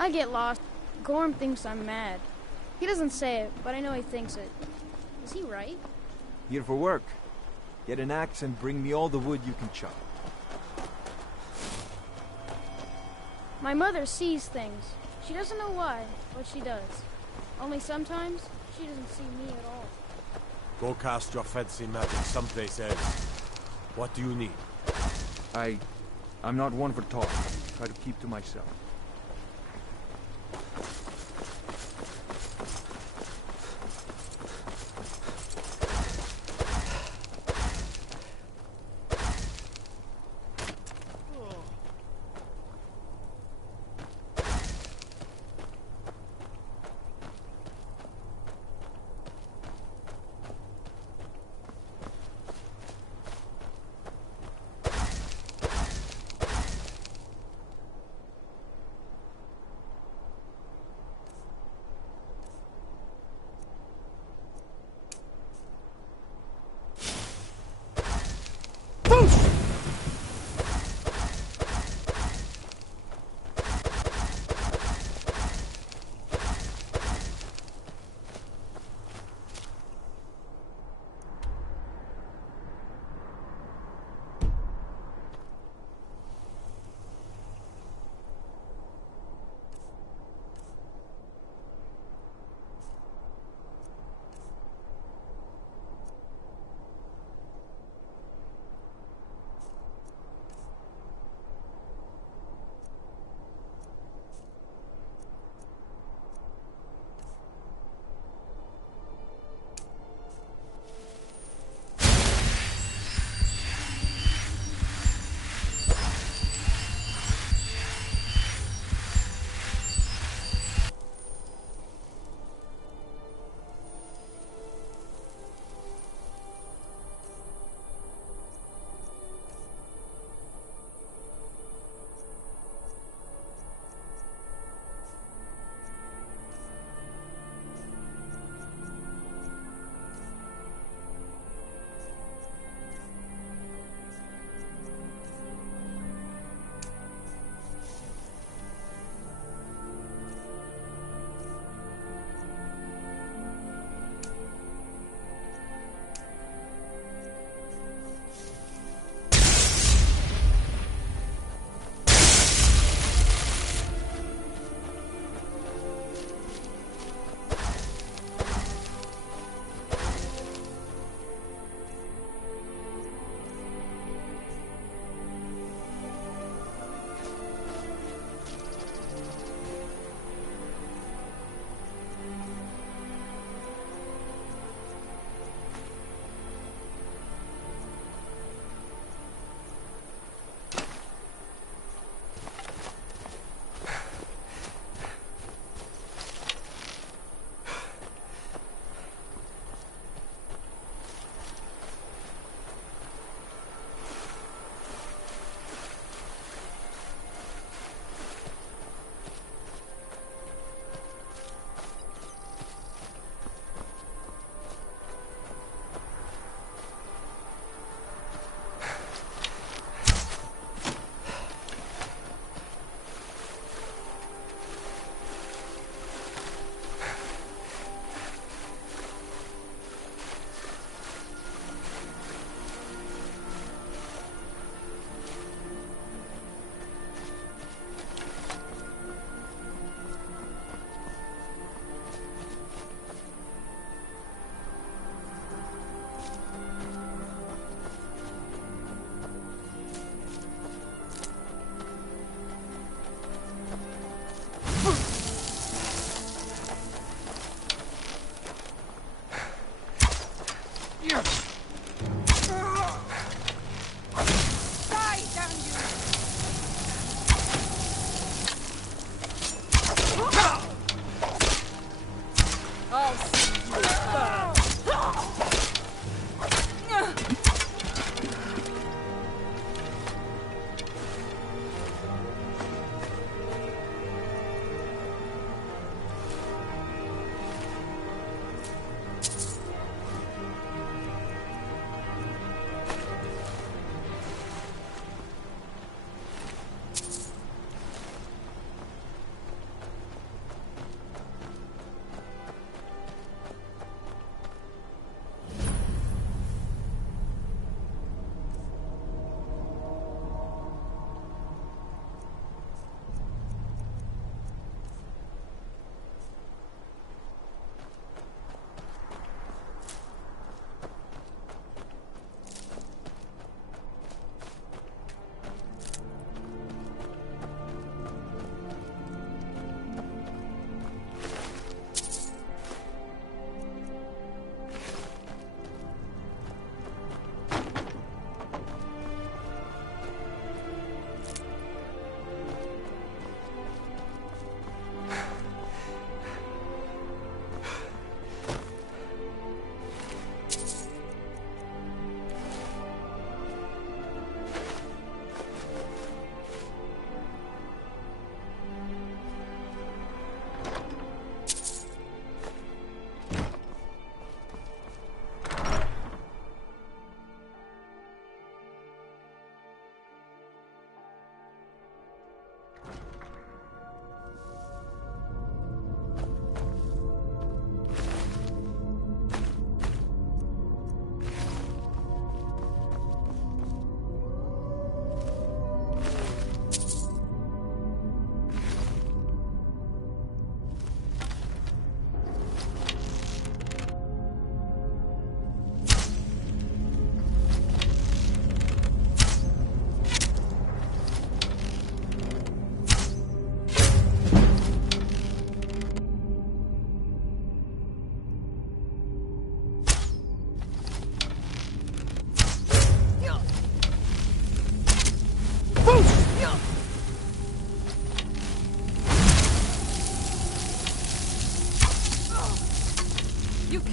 I get lost. Gorm thinks I'm mad. He doesn't say it, but I know he thinks it. Is he right? Here for work. Get an axe and bring me all the wood you can chop. My mother sees things. She doesn't know why, but she does. Only sometimes, she doesn't see me at all. Go cast your fancy magic someplace else. What do you need? I'm not one for talk. Try to keep to myself.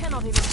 cannot even...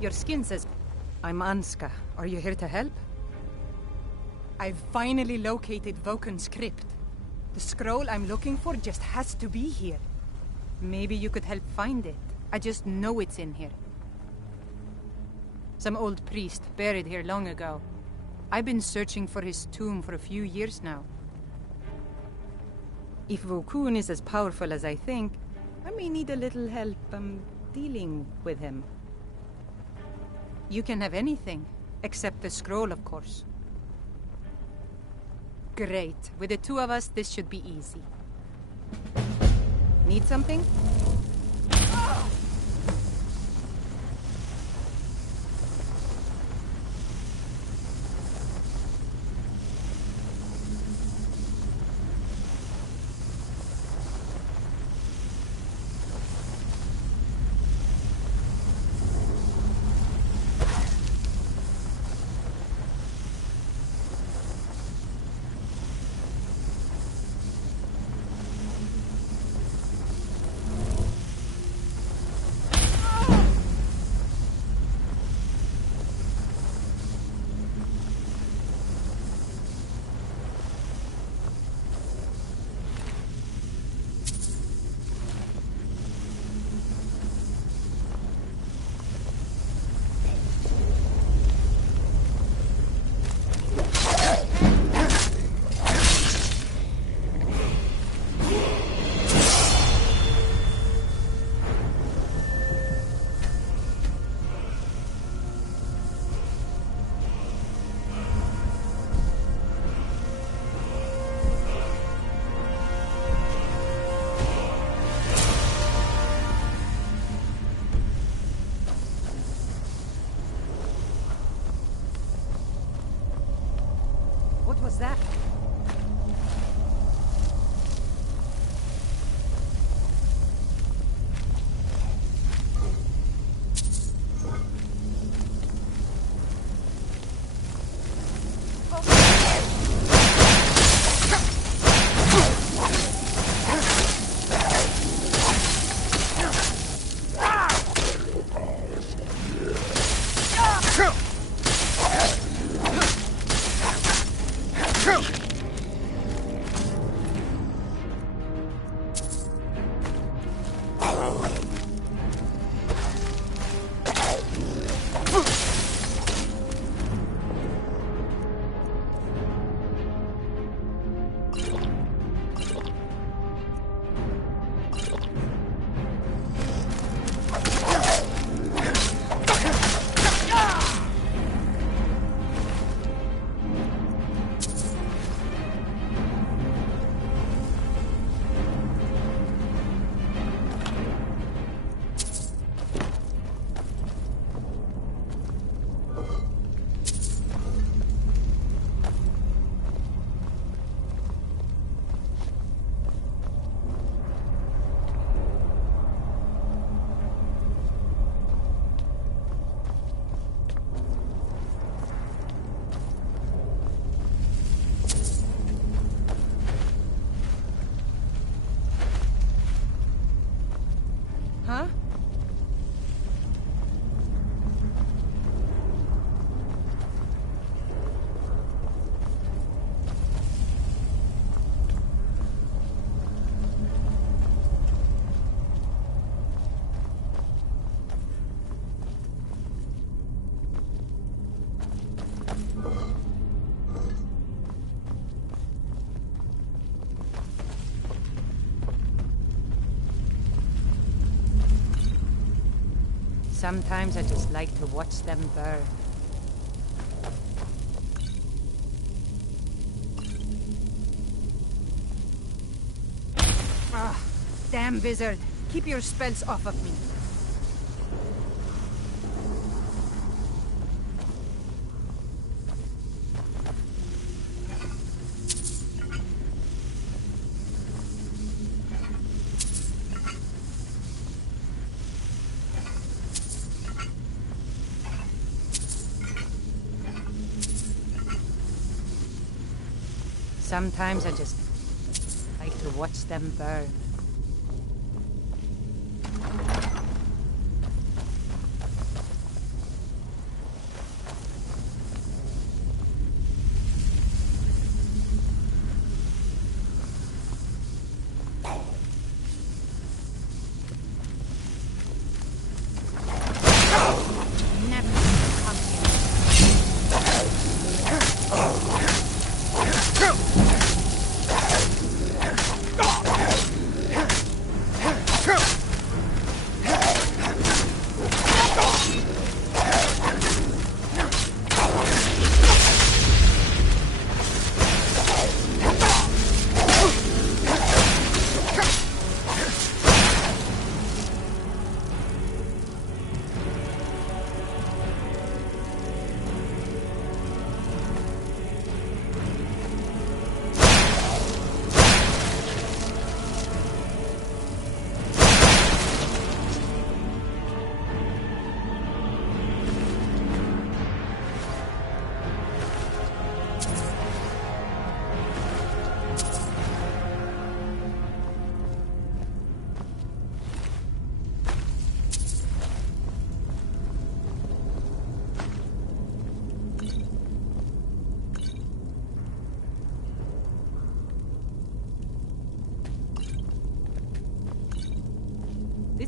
Your skin says... I'm Anska. Are you here to help? I've finally located Voken's crypt. The scroll I'm looking for just has to be here. Maybe you could help find it. I just know it's in here. Some old priest buried here long ago. I've been searching for his tomb for a few years now. If Vokun is as powerful as I think, I may need a little help dealing with him. You can have anything, except the scroll, of course. Great. With the two of us, this should be easy. Need something? What was that? Huh? Sometimes I just like to watch them burn. Ah, damn wizard. Keep your spells off of me. Sometimes I just like to watch them burn.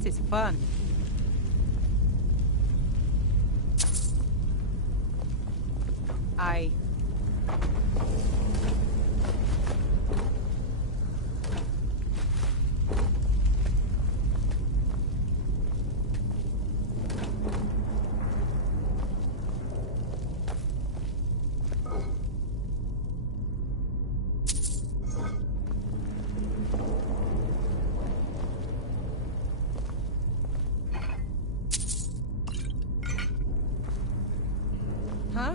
This is fun. I... Huh?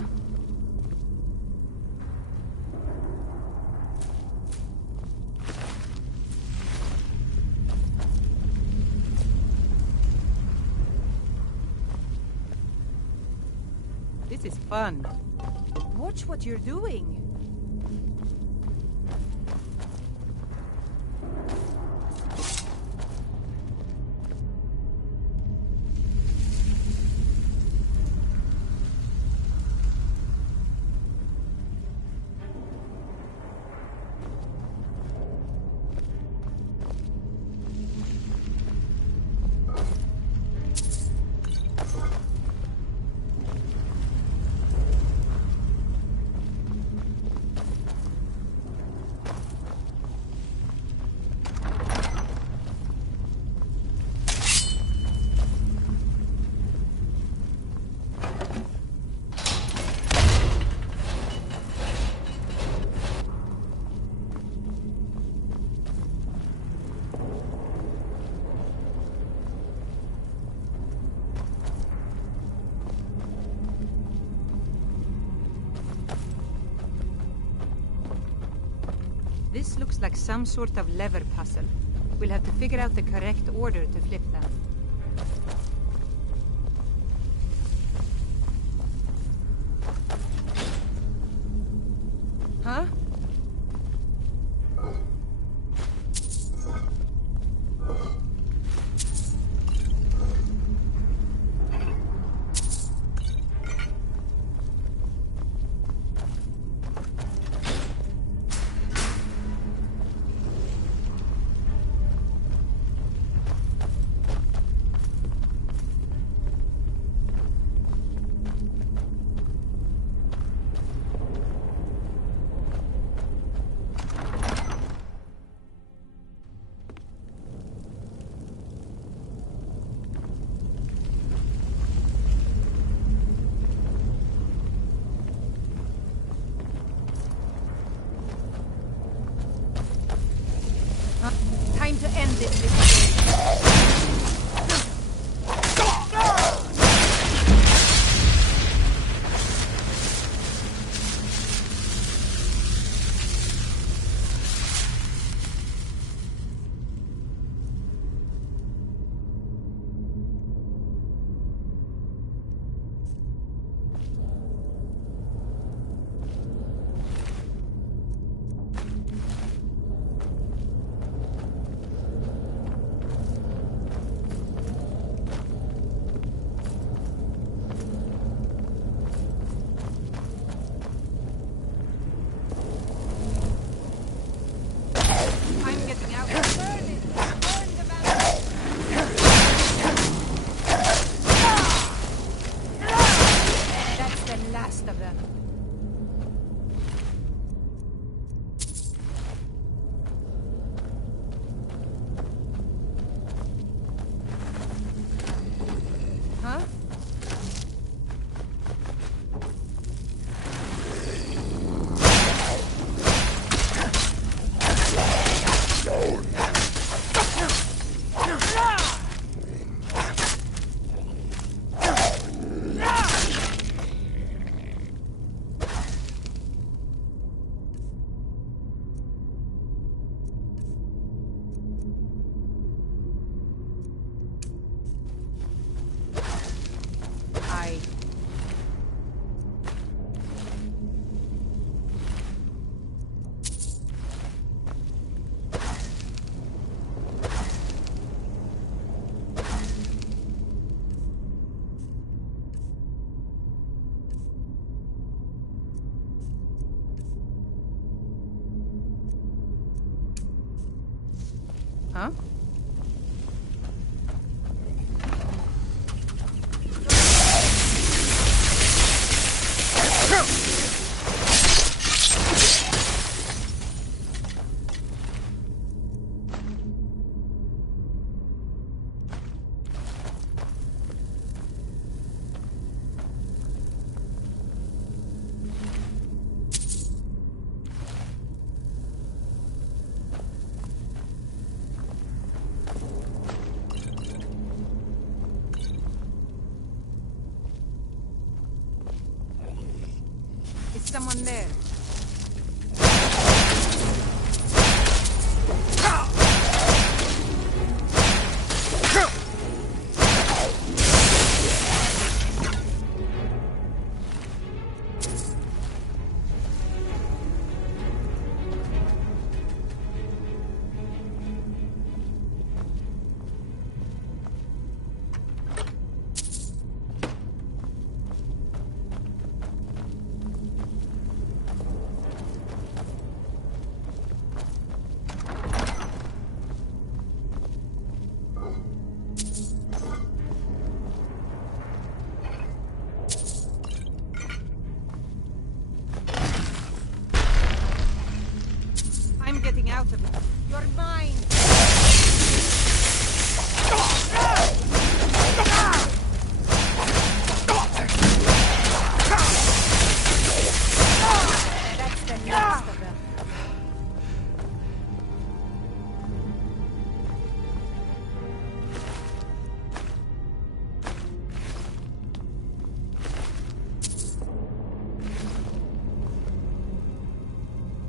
This is fun. Watch what you're doing. This looks like some sort of lever puzzle. We'll have to figure out the correct order to flip them. Huh? Time to end this little game. I'm getting out. Burn it! Burn the bandit! That's the last of them. Huh? Huh? someone there. I'm getting out of it. You're mine! That's the last of them.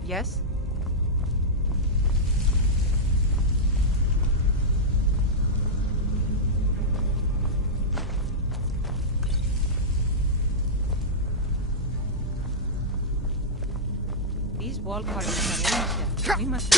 Yes? These wall carvings are ancient. We must...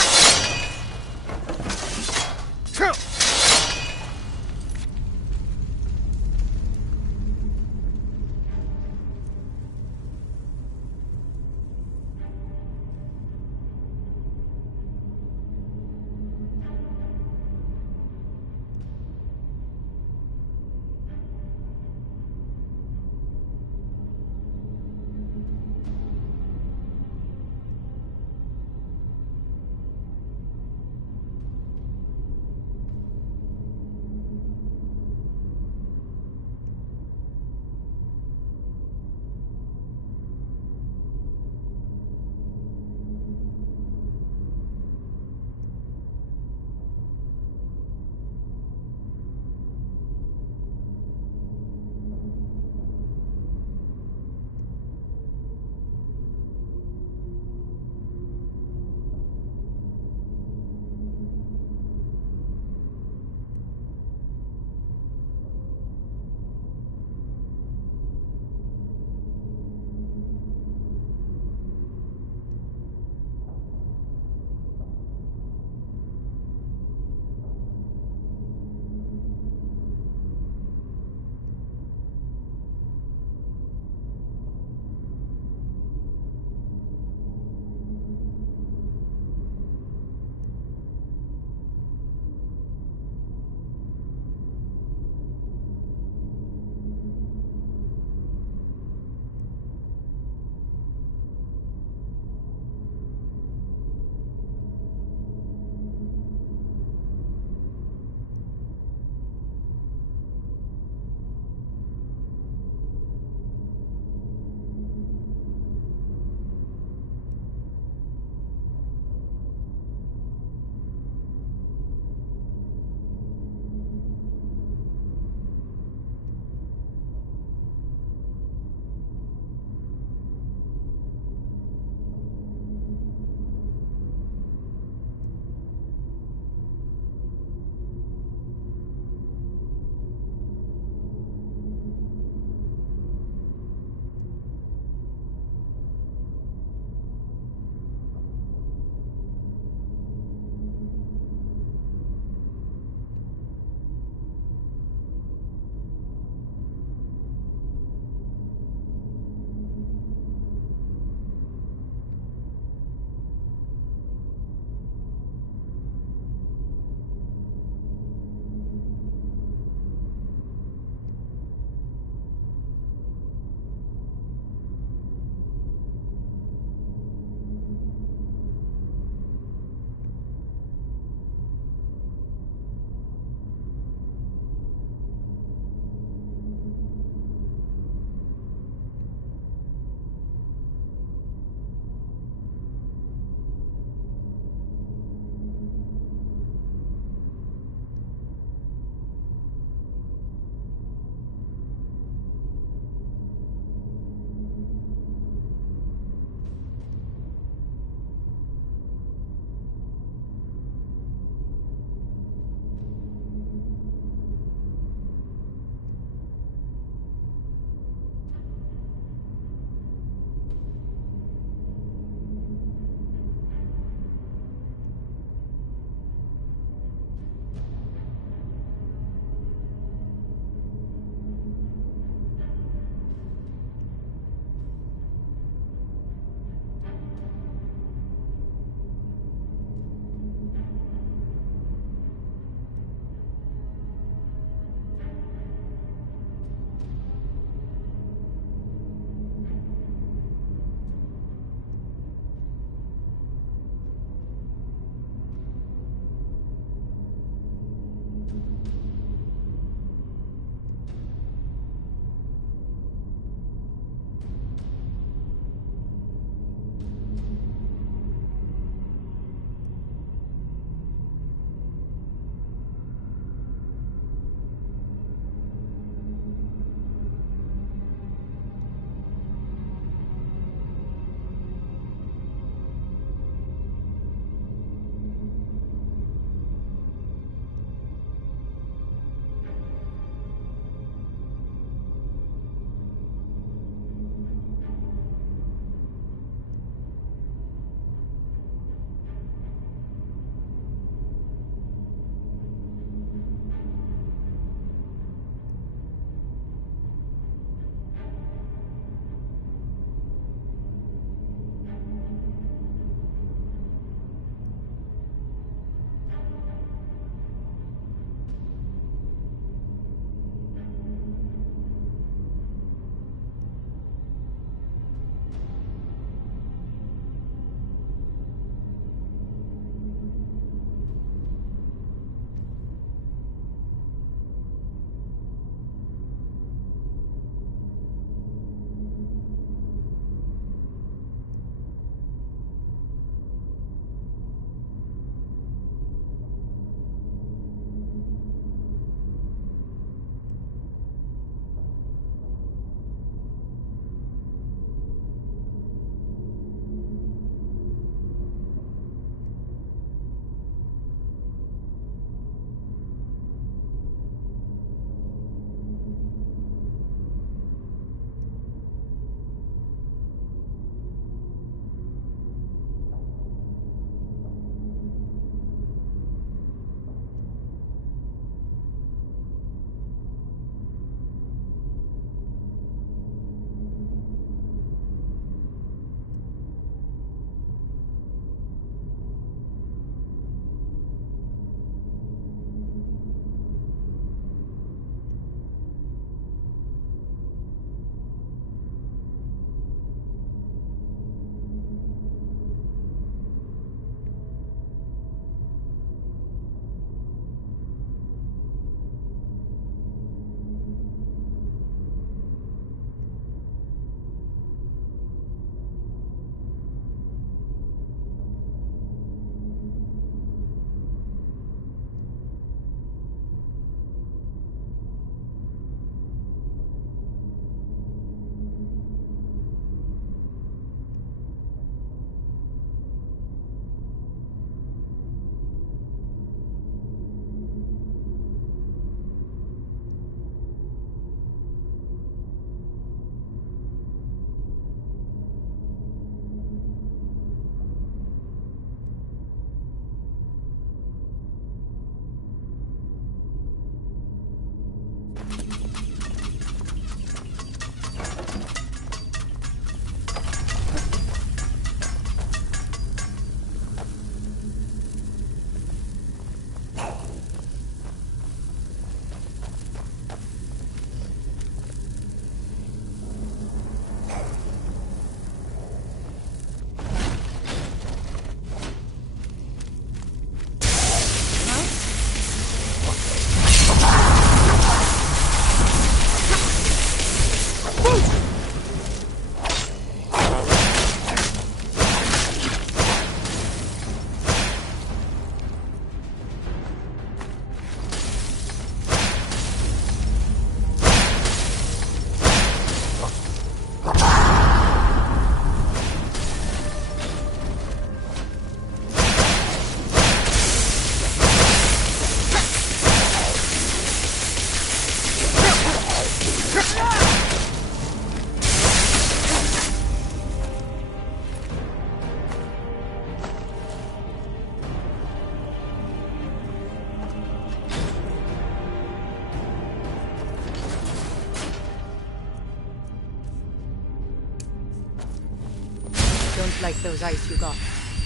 like those eyes you got.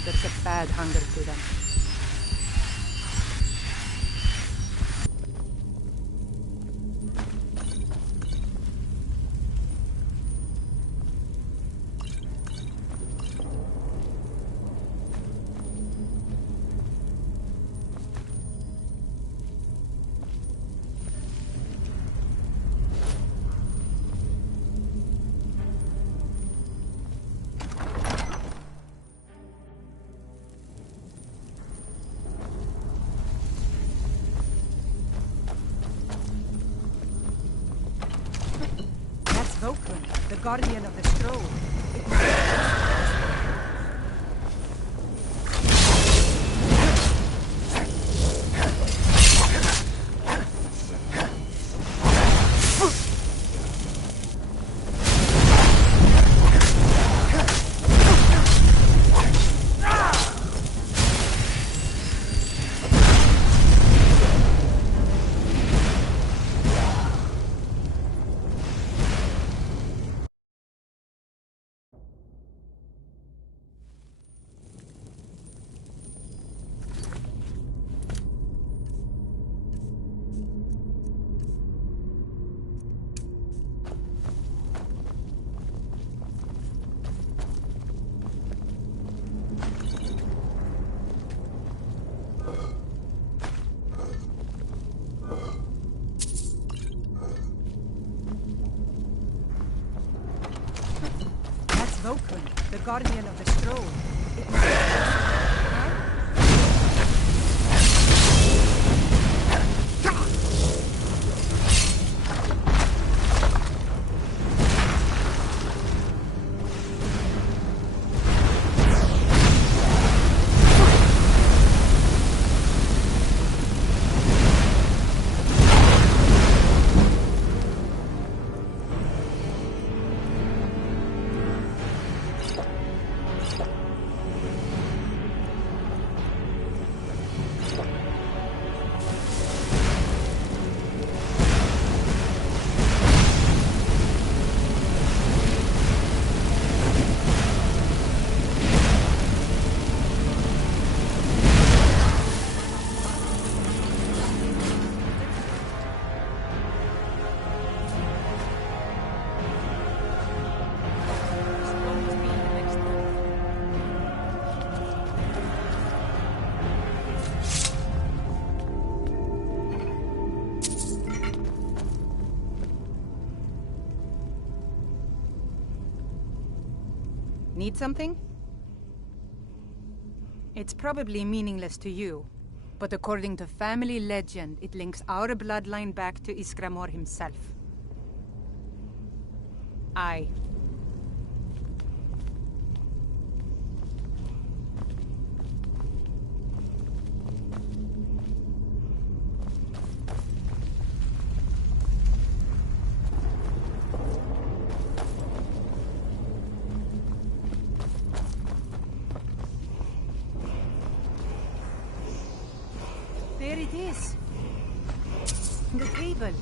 There's a bad hunger to them. The guardian of the scroll. The guardian of the scroll. Need something? It's probably meaningless to you, but according to family legend, it links our bloodline back to Iskramor himself. Aye. There it is. The table.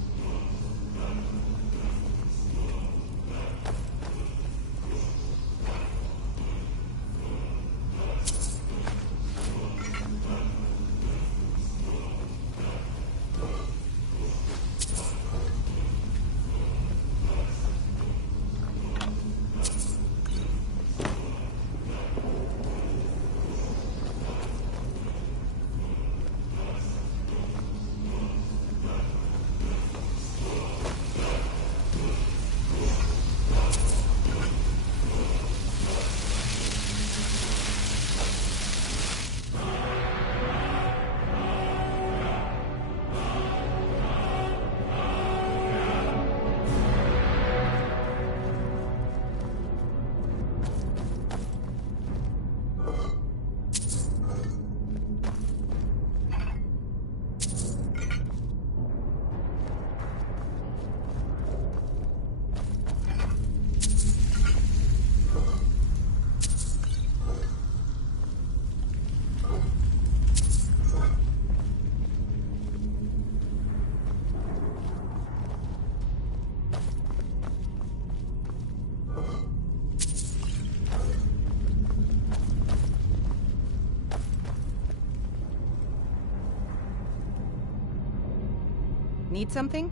Need something?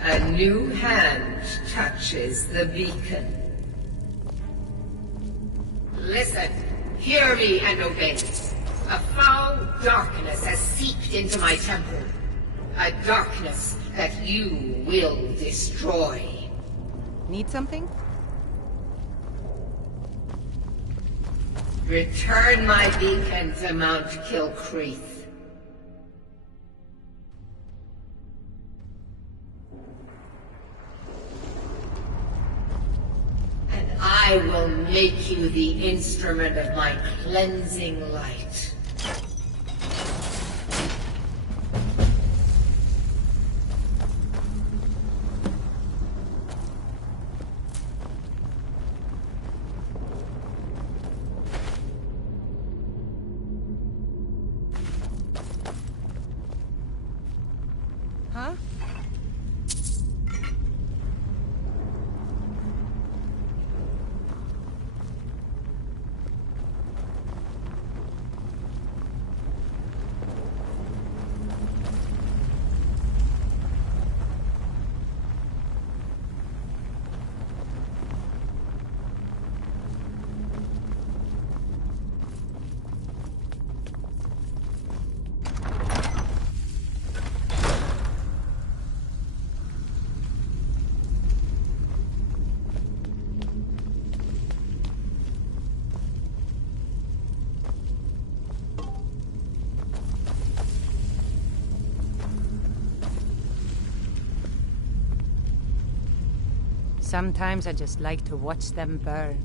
A new hand touches the beacon. Listen, hear me and obey. A foul darkness has seeped into my temple. A darkness that you will destroy. Need something? Return my beacon to Mount Kilcreath. I will make you the instrument of my cleansing light. Huh? Sometimes I just like to watch them burn.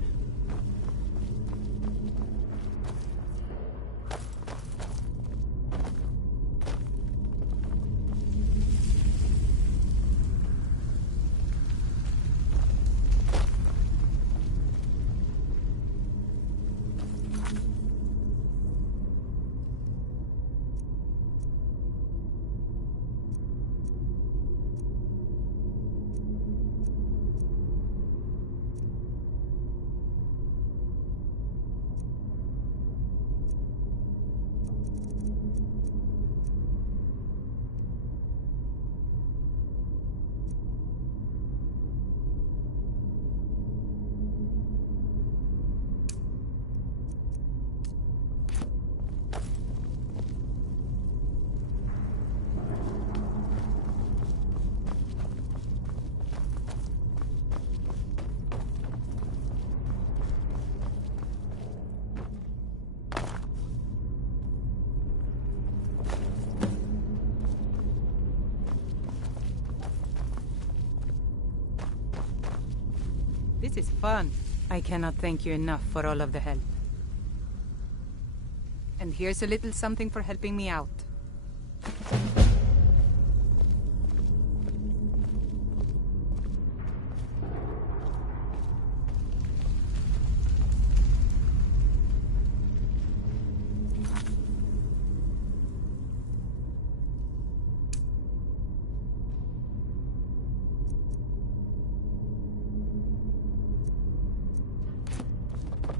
This is fun. I cannot thank you enough for all of the help. And here's a little something for helping me out.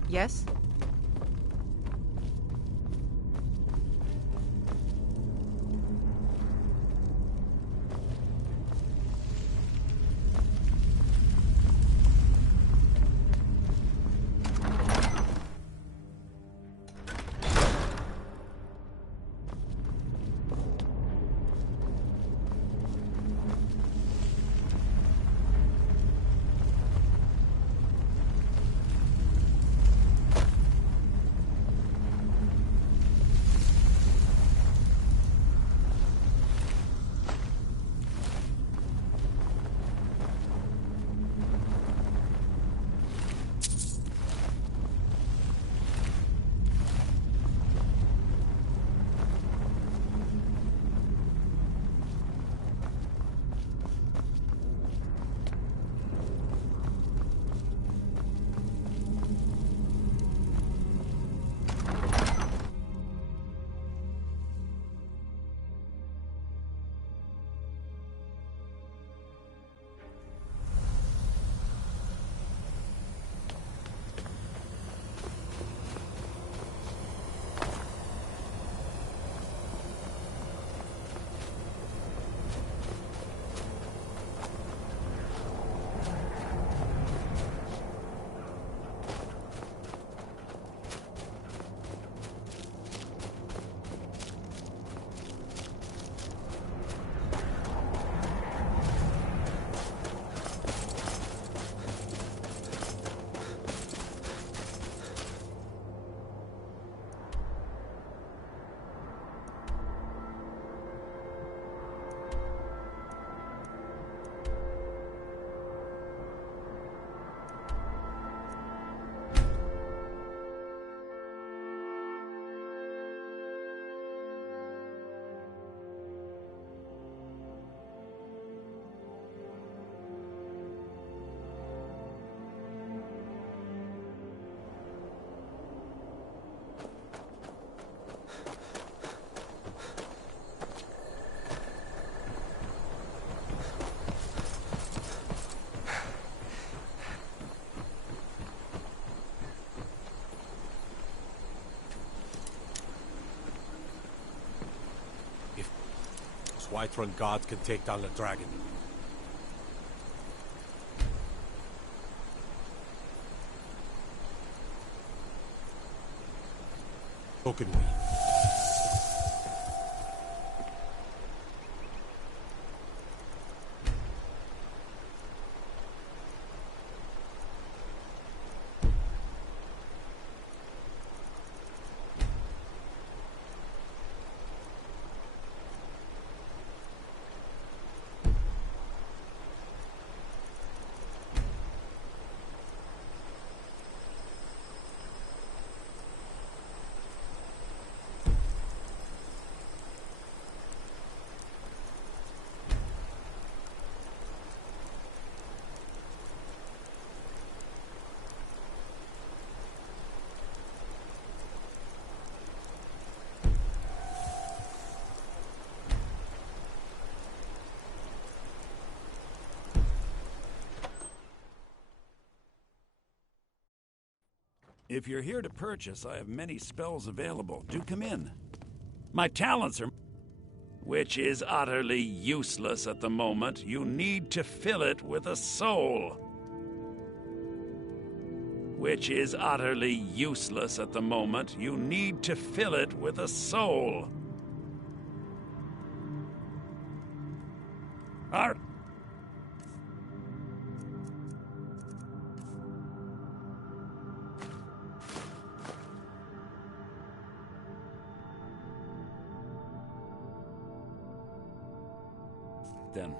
Yes? Whiterun gods can take down the dragon. So can we. If you're here to purchase, I have many spells available. Do come in. My talents are... which is utterly useless at the moment. You need to fill it with a soul. Which is utterly useless at the moment. You need to fill it with a soul. Ar- Then.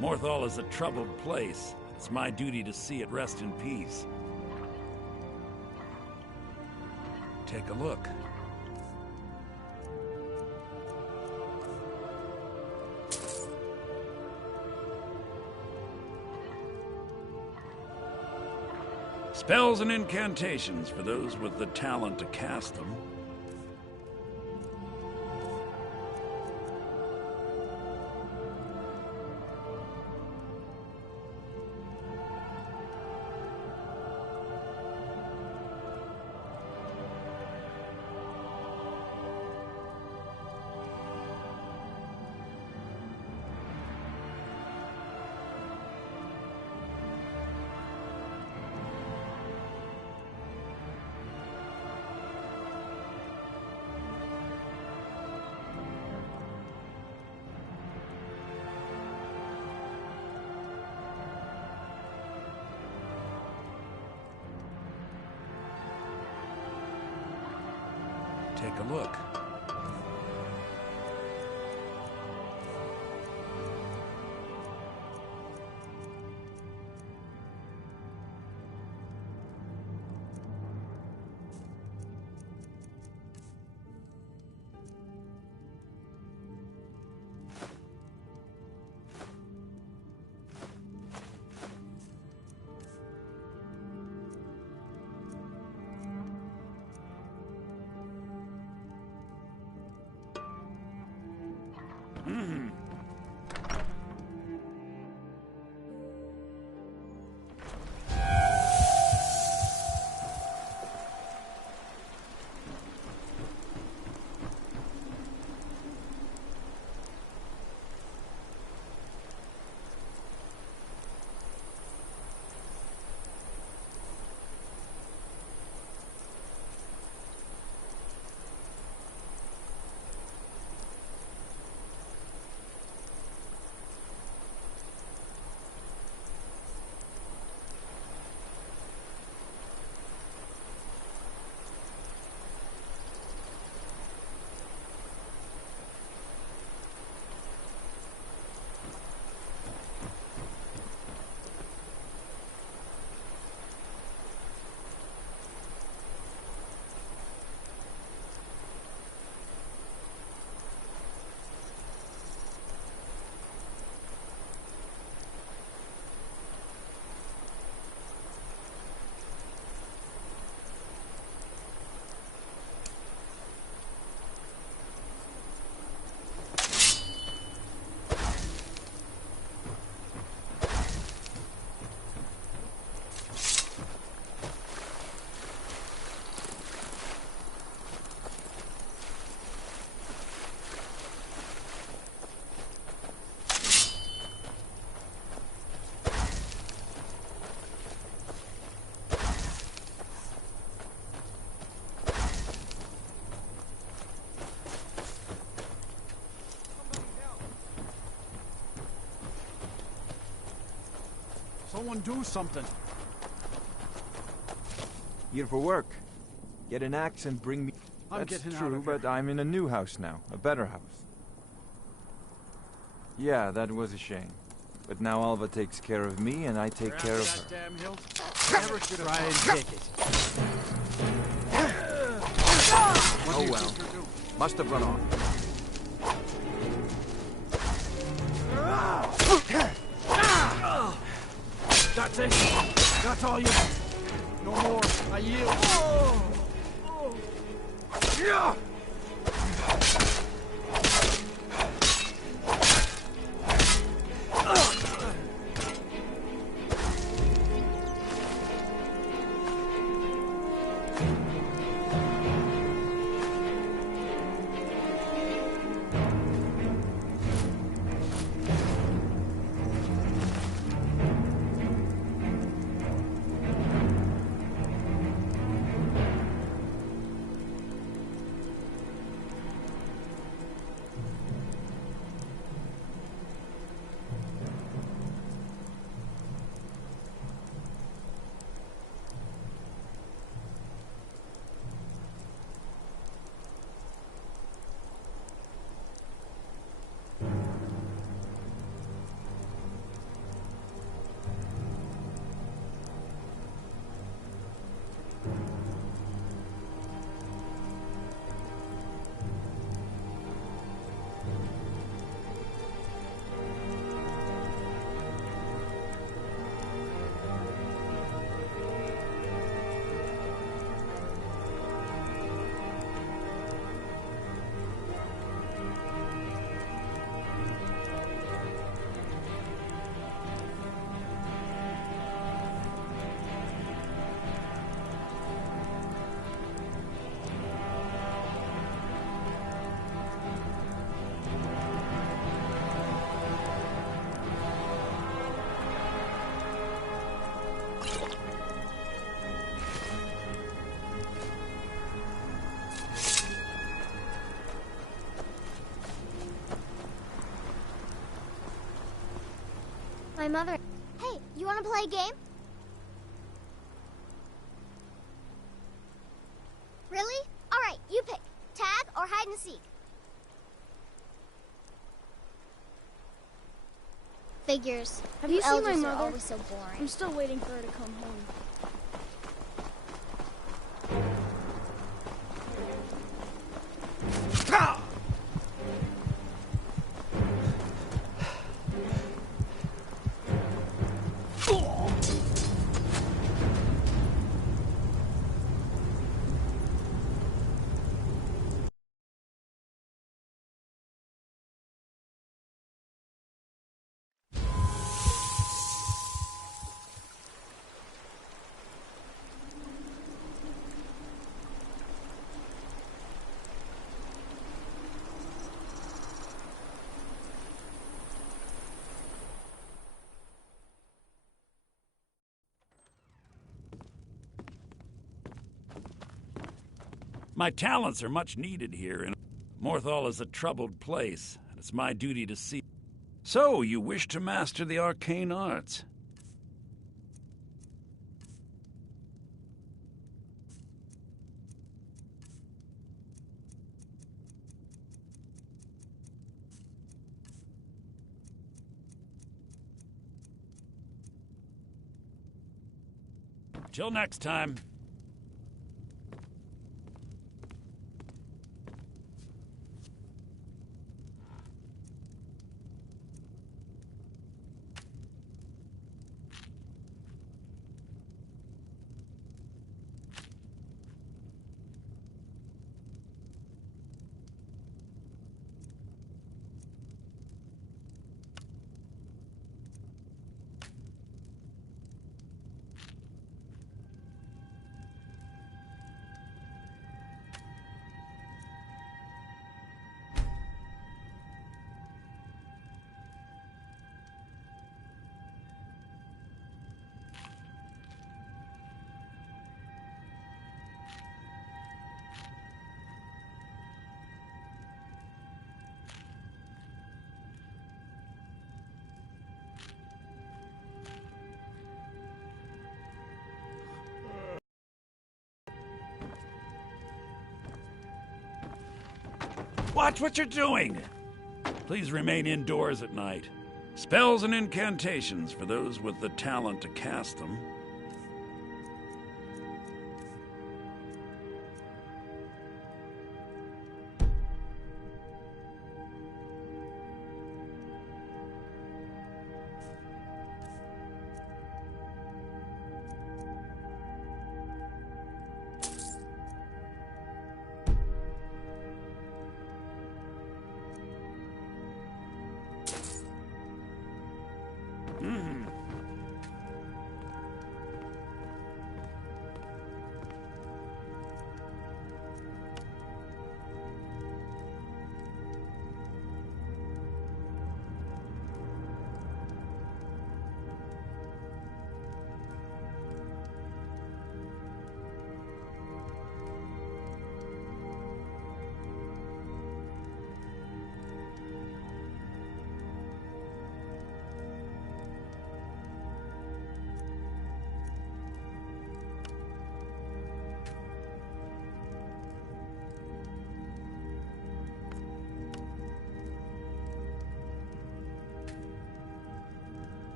Morthal is a troubled place. It's my duty to see it rest in peace. Take a look. Spells and incantations for those with the talent to cast them. Take a look. Someone do something. Here for work. Get an axe and bring me... I'm That's getting out true, of here. but I'm in a new house now. A better house. Yeah, that was a shame. But now Alva takes care of me, and I take care of her. Damn hill. Never should try and take it. Oh well. Must have run off. That's it. That's all you... No more. I yield. my mother. Hey, you want to play a game? Really? All right, you pick. Tag or hide and seek. Figures. Have you seen my elders mother? are always so boring. I'm still waiting for her to come home. My talents are much needed here, and Morthal is a troubled place, and it's my duty to see. So, you wish to master the arcane arts? Till next time. Watch what you're doing! Please remain indoors at night. Spells and incantations for those with the talent to cast them.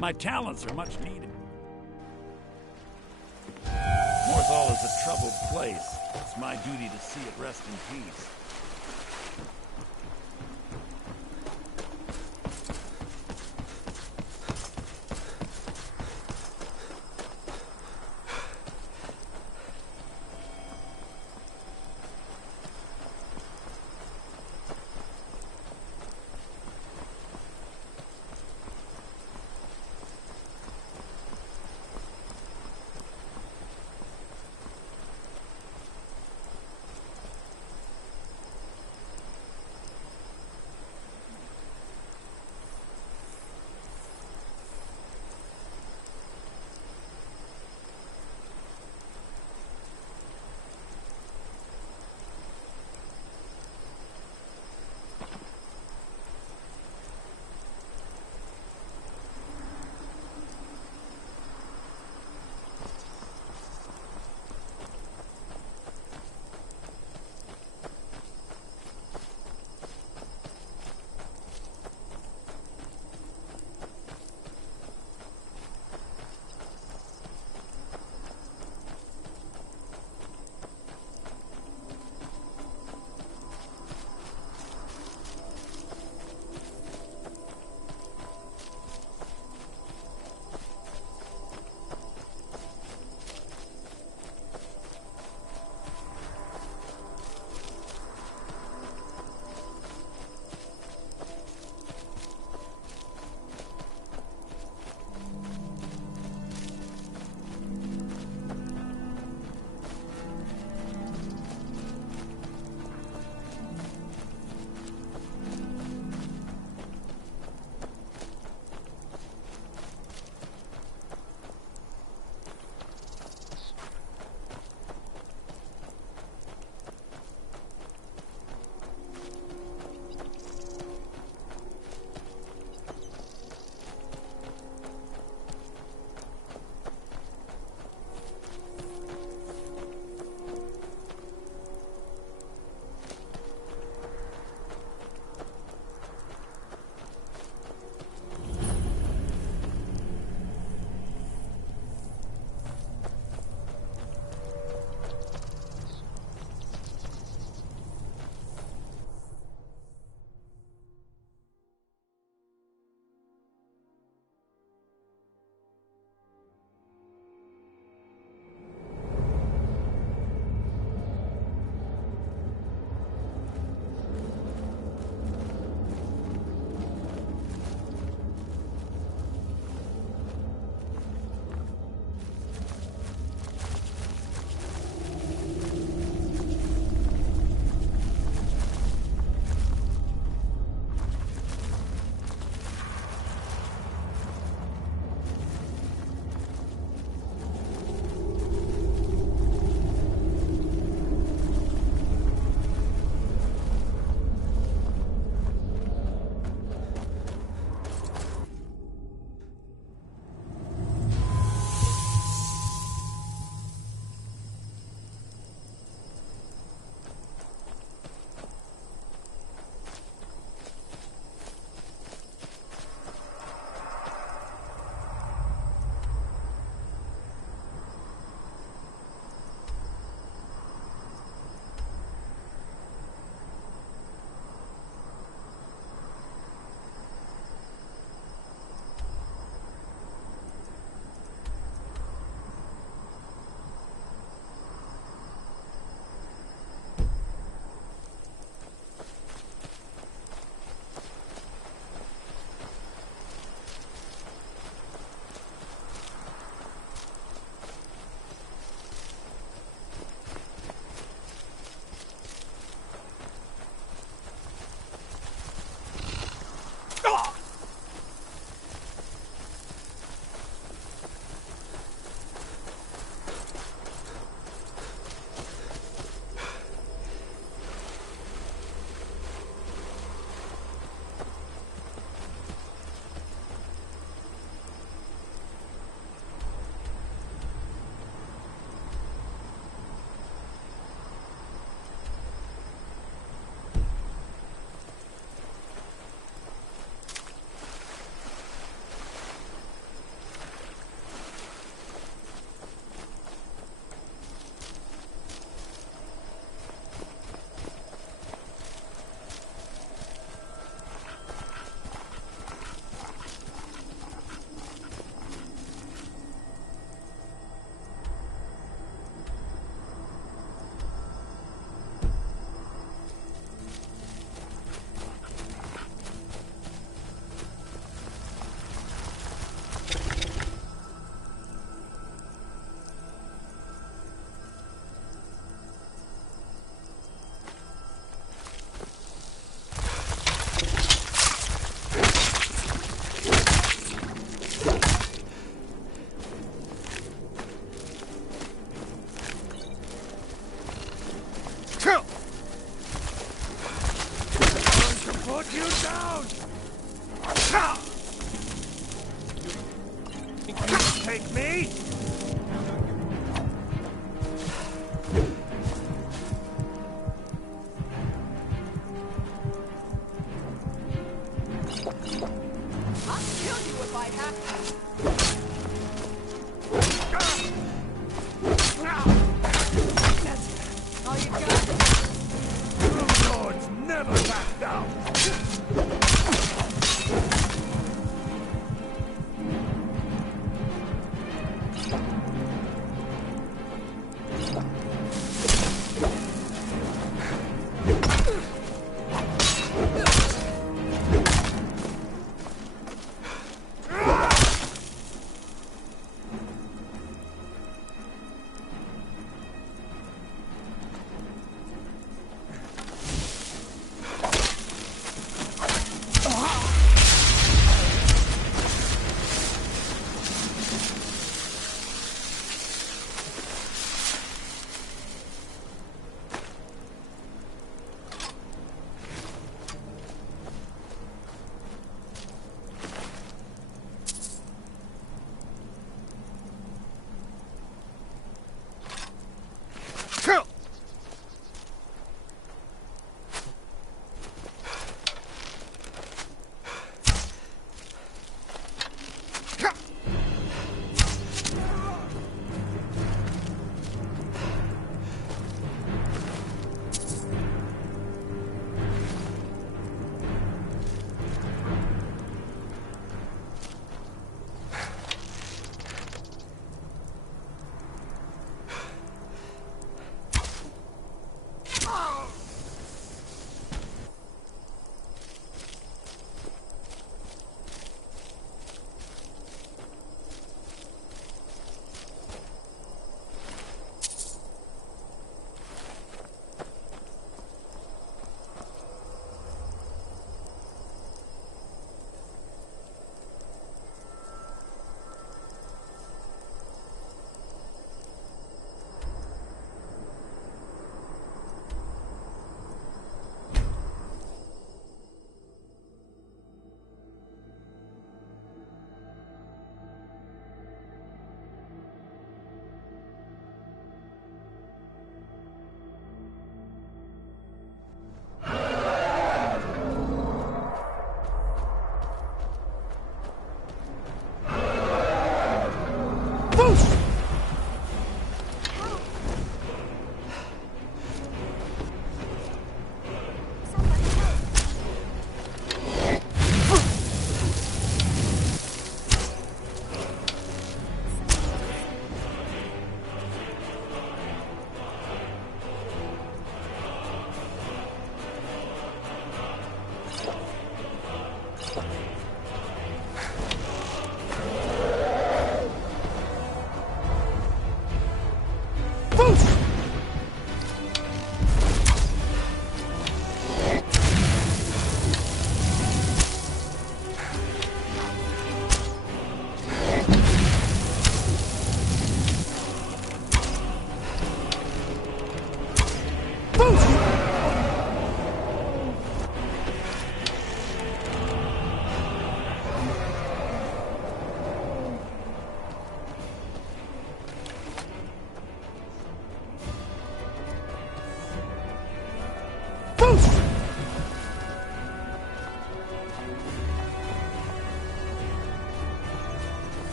My talents are much needed. Morthal is a troubled place. It's my duty to see it rest in peace.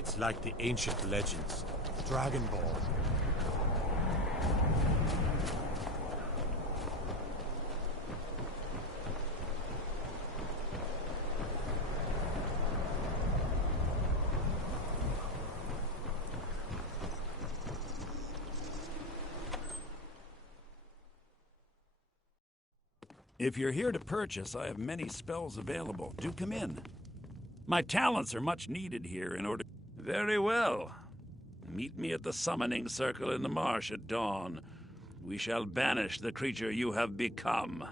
It's like the ancient legends. Dragon Ball. If you're here to purchase, I have many spells available. Do come in. My talents are much needed here in order... Very well. Meet me at the summoning circle in the marsh at dawn. We shall banish the creature you have become.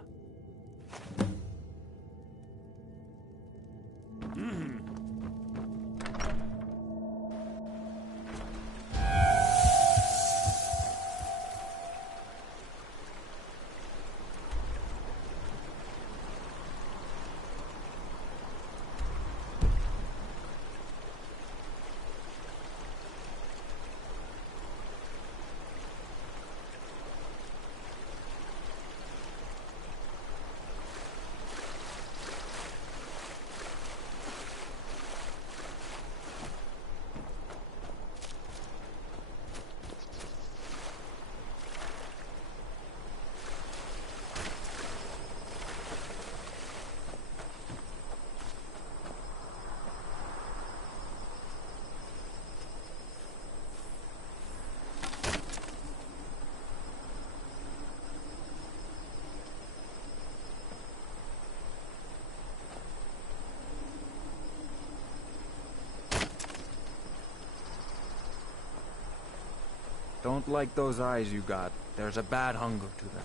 Don't like those eyes you got. There's a bad hunger to them.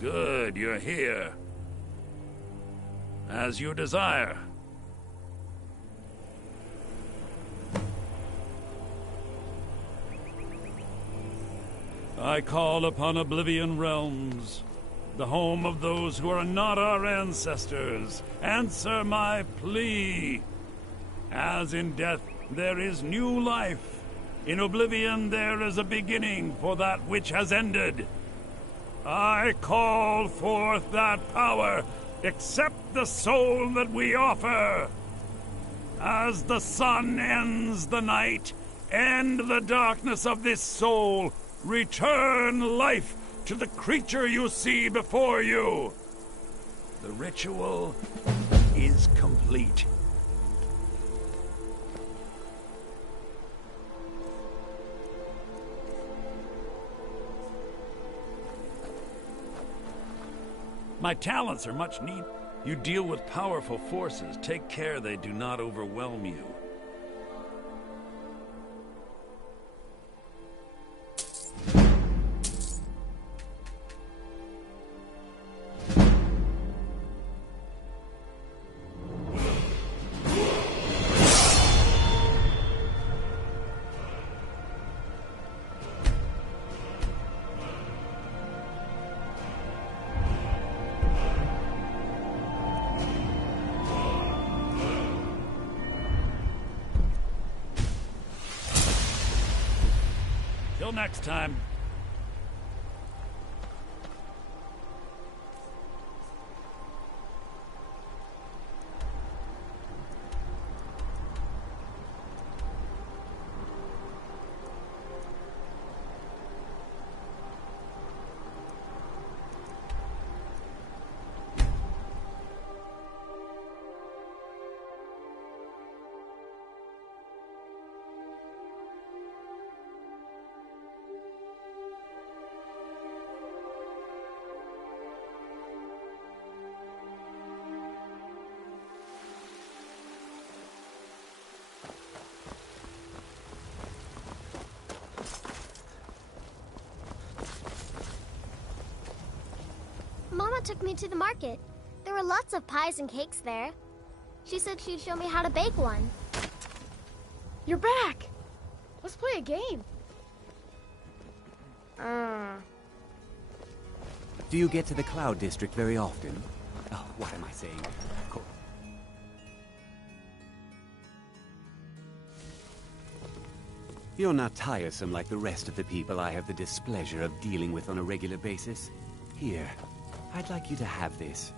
Good, you're here. As you desire. I call upon Oblivion Realms, the home of those who are not our ancestors. Answer my plea. As in death there is new life, in Oblivion there is a beginning for that which has ended. I call forth that power. Accept the soul that we offer. As the sun ends the night, end the darkness of this soul. Return life to the creature you see before you. The ritual is complete. My talents are much needed. You deal with powerful forces. Take care they do not overwhelm you. Till next time. Mama took me to the market. There were lots of pies and cakes there. She said she'd show me how to bake one. You're back! Let's play a game. Do you get to the Cloud District very often? Oh, what am I saying? You're not tiresome like the rest of the people I have the displeasure of dealing with on a regular basis. Here, I'd like you to have this.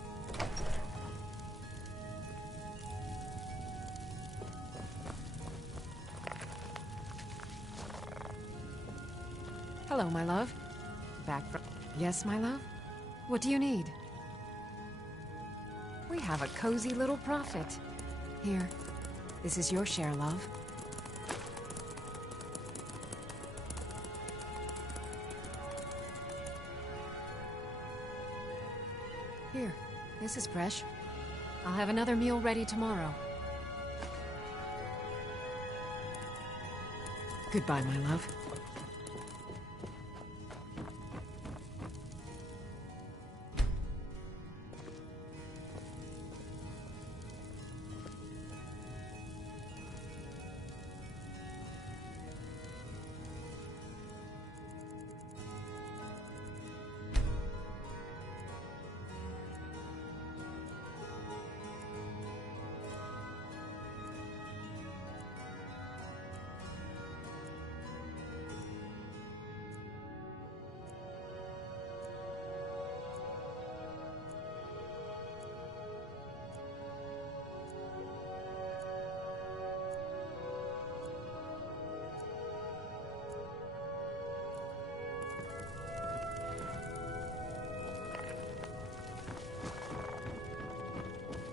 Hello, my love. Back from... Yes, my love? What do you need? We have a cozy little profit. Here, this is your share, love. Here, this is fresh. I'll have another meal ready tomorrow. Goodbye, my love.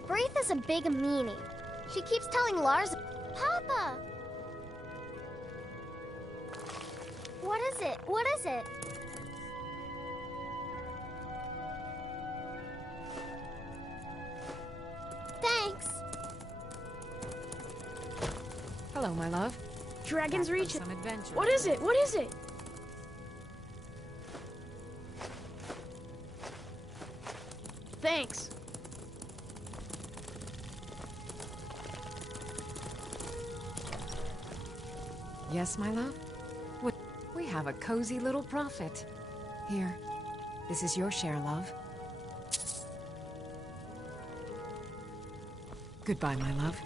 Braith is a big meanie. She keeps telling Lars... Papa! What is it? What is it? Thanks. Hello, my love. Dragon's Reach. Some adventure. What is it? What is it? Thanks. Yes, my love? We have a cozy little prophet. Here, this is your share, love. Goodbye, my love.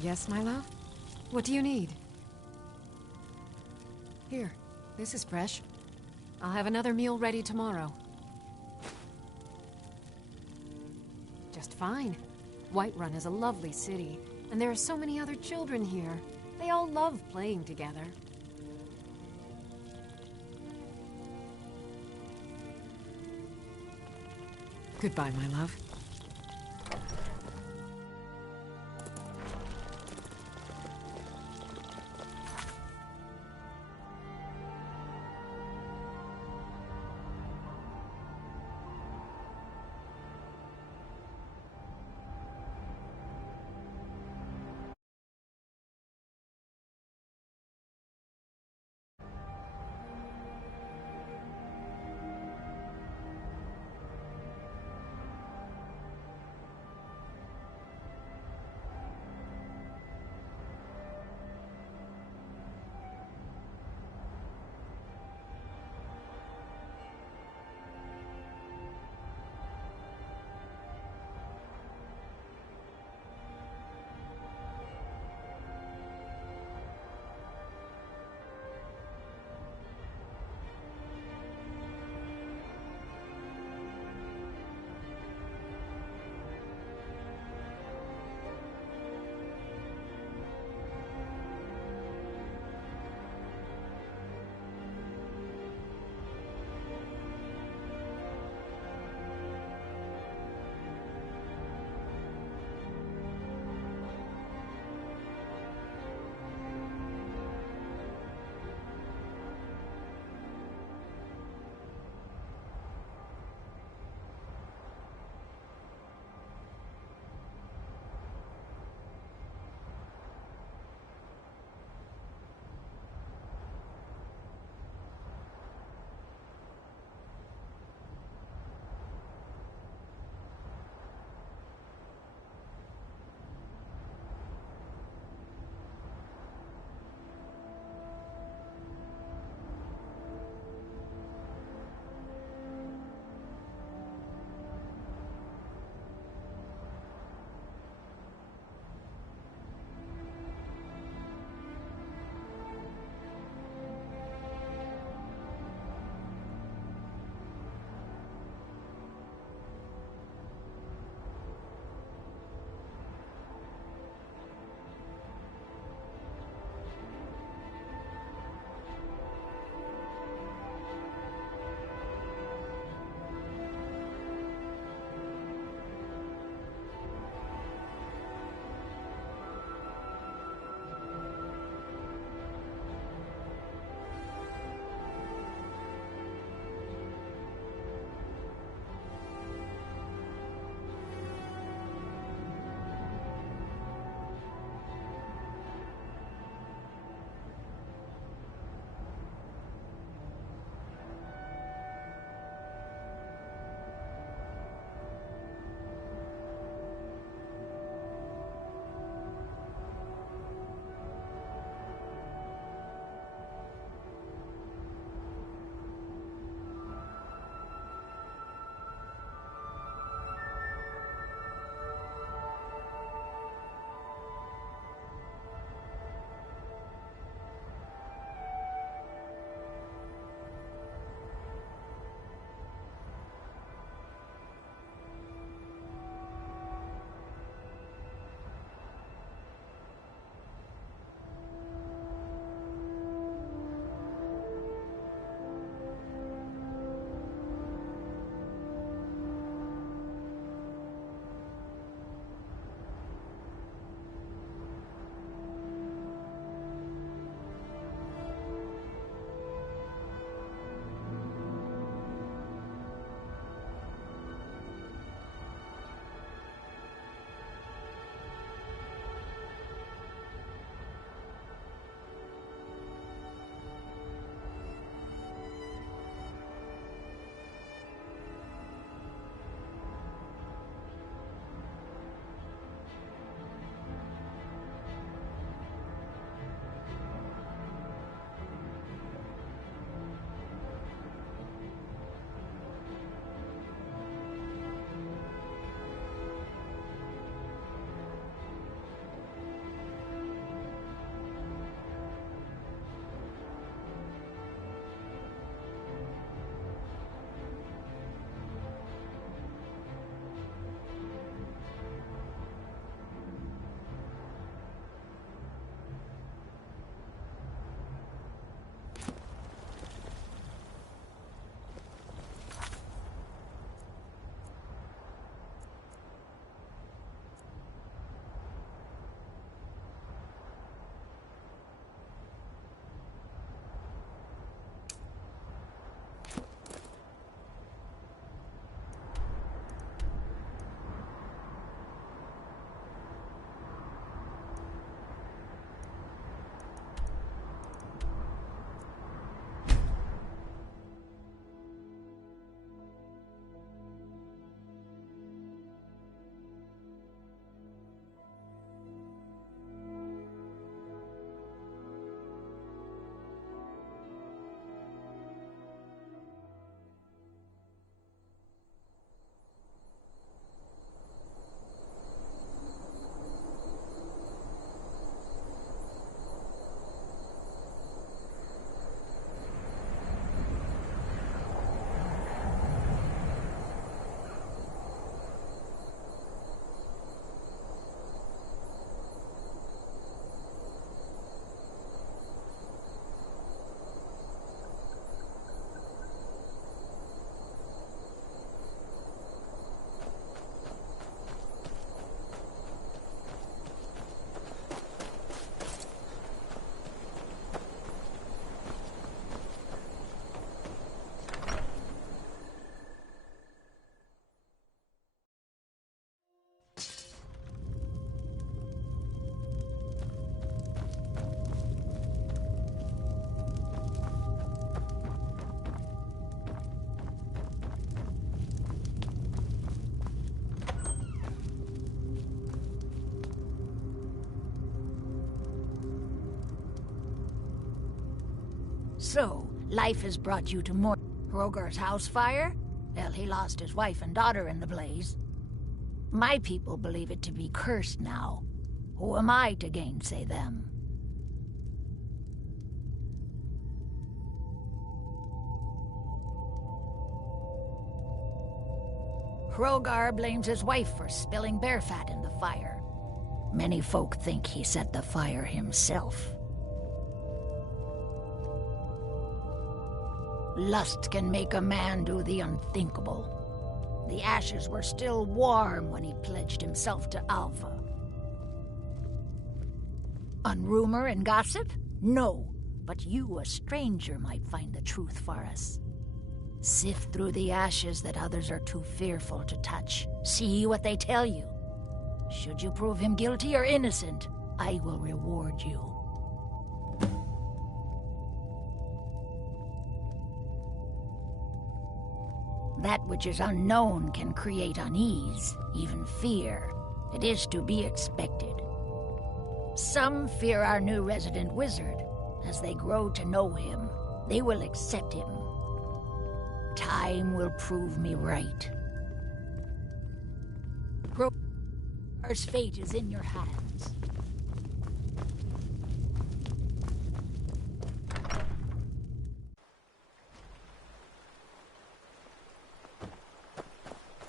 Yes, my love? What do you need? Here, this is fresh. I'll have another meal ready tomorrow. Just fine. Whiterun is a lovely city, and there are so many other children here. They all love playing together. Goodbye, my love. So, life has brought you to more. Hrogar's house fire? Well, he lost his wife and daughter in the blaze. My people believe it to be cursed now. Who am I to gainsay them? Hrogar blames his wife for spilling bear fat in the fire. Many folk think he set the fire himself. Lust can make a man do the unthinkable. The ashes were still warm when he pledged himself to Alpha. On rumor and gossip? No, but you, a stranger, might find the truth for us. Sift through the ashes that others are too fearful to touch. See what they tell you. Should you prove him guilty or innocent, I will reward you. That which is unknown can create unease, even fear. It is to be expected. Some fear our new resident wizard. As they grow to know him, they will accept him. Time will prove me right. Hrogar's fate is in your hands.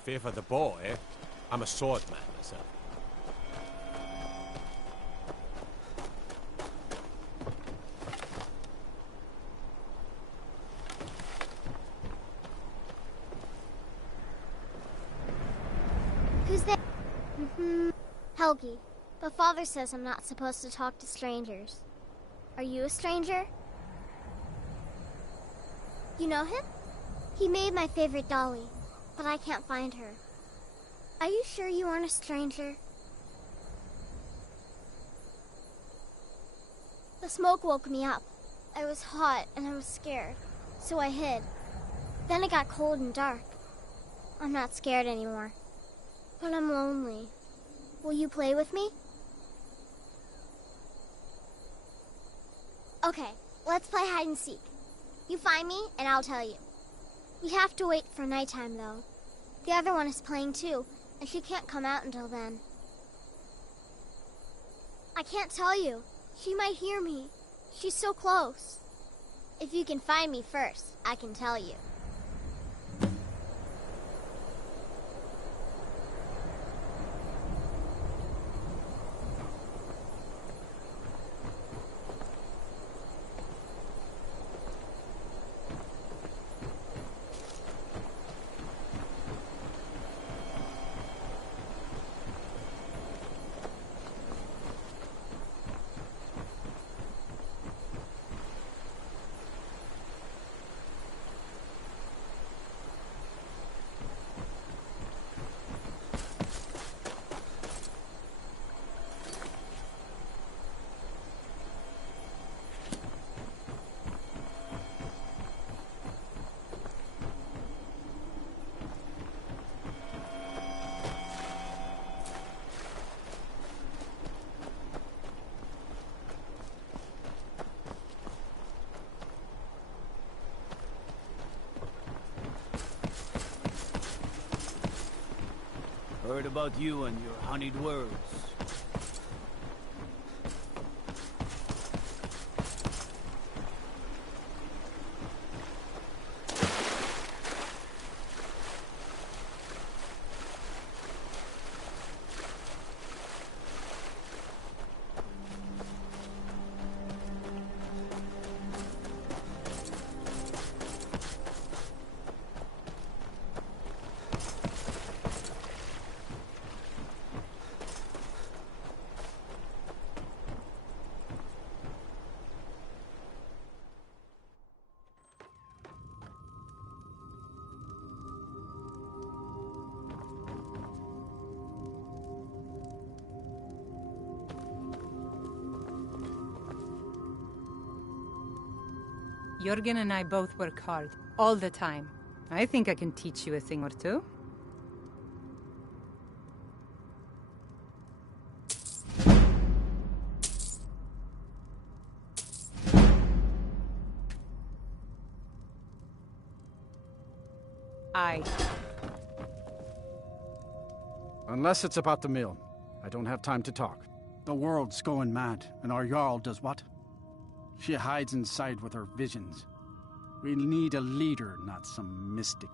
Fear for the boy? I'm a swordsman myself. Who's there? Helgi. But Father says I'm not supposed to talk to strangers. Are you a stranger? You know him? He made my favorite dolly, but I can't find her. Are you sure you aren't a stranger? The smoke woke me up. I was hot and I was scared, so I hid. Then it got cold and dark. I'm not scared anymore, but I'm lonely. Will you play with me? Okay, let's play hide and seek. You find me and I'll tell you. We have to wait for nighttime though. The other one is playing too, and she can't come out until then. I can't tell you. She might hear me. She's so close. If you can find me first, I can tell you. Heard about you and your honeyed words. Jürgen and I both work hard, all the time. I think I can teach you a thing or two. Unless it's about the mill. I don't have time to talk. The world's going mad, and our Jarl does what? She hides inside with her visions. We need a leader, not some mystic.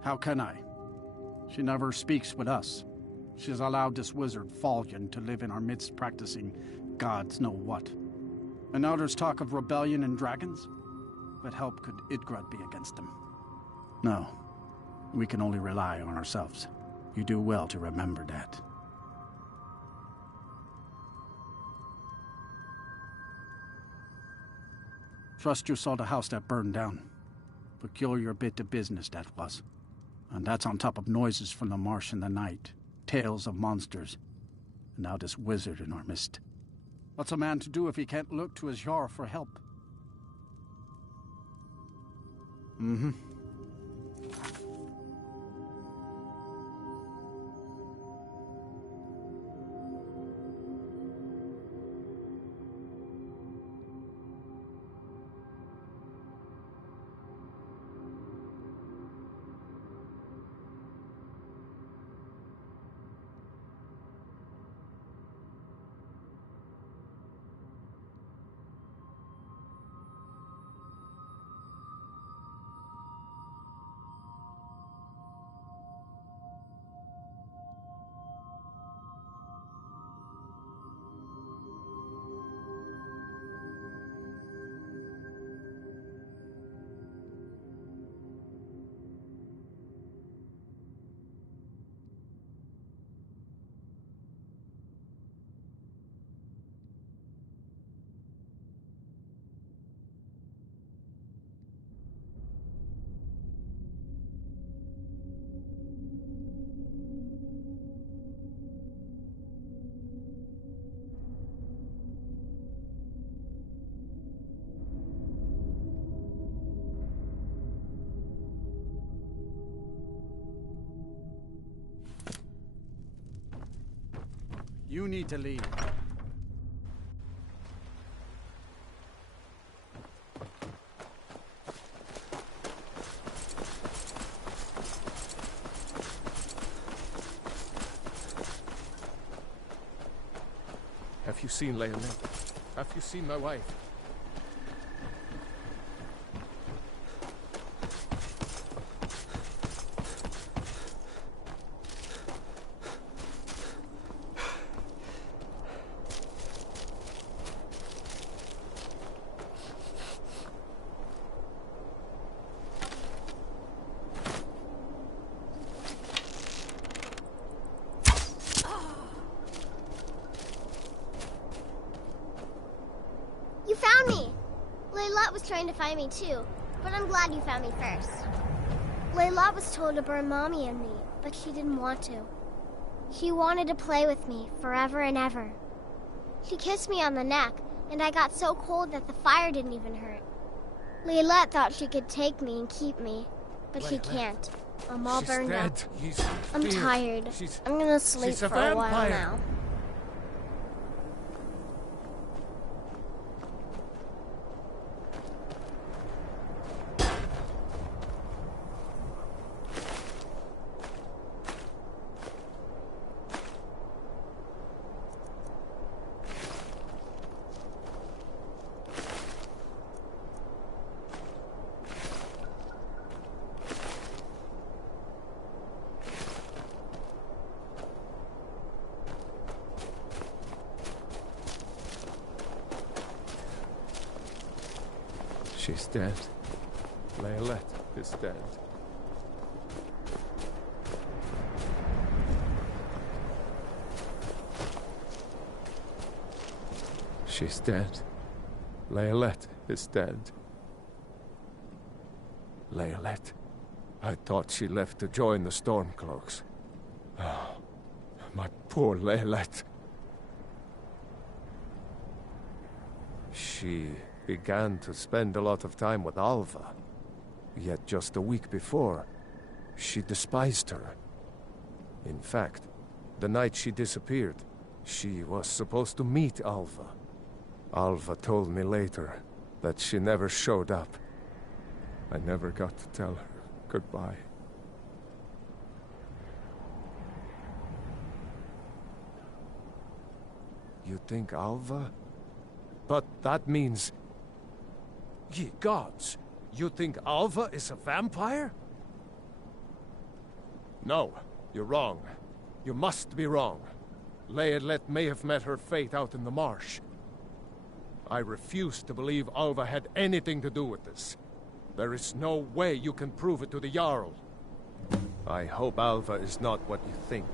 How can I? She never speaks with us. She's allowed this wizard, Fallion, to live in our midst practicing gods know what. And now there's talk of rebellion and dragons? What help could Idgrad be against them? No. We can only rely on ourselves. You do well to remember that. Trust you saw the house that burned down. Peculiar bit of business that was. And that's on top of noises from the marsh in the night, tales of monsters, and now this wizard in our midst. What's a man to do if he can't look to his Jarl for help? Mm-hmm. You need to leave. Have you seen Leonette? Have you seen my wife? Trying to find me too, but I'm glad you found me first. Layla was told to burn Mommy and me, but she didn't want to. She wanted to play with me forever and ever. She kissed me on the neck, and I got so cold that the fire didn't even hurt. Layla thought she could take me and keep me, but she can't. I'm all burned out. I'm tired. I'm gonna sleep for a while now. She's dead. Leolette is dead. She's dead. Leolette is dead. Leolette. I thought she left to join the Stormcloaks. Oh, my poor Leolette. She began to spend a lot of time with Alva. Yet just a week before, she despised her. In fact, the night she disappeared, she was supposed to meet Alva. Alva told me later that she never showed up. I never got to tell her goodbye. You think Alva? But that means... Ye gods! You think Alva is a vampire? No, you're wrong. You must be wrong. Leolette may have met her fate out in the marsh. I refuse to believe Alva had anything to do with this. There is no way you can prove it to the Jarl. I hope Alva is not what you think.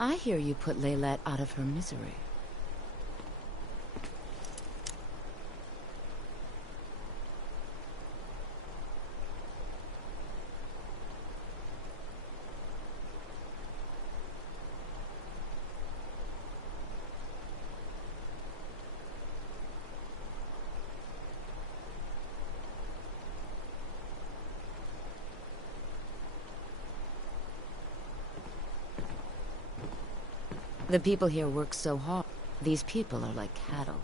I hear you put Leylette out of her misery. The people here work so hard. These people are like cattle.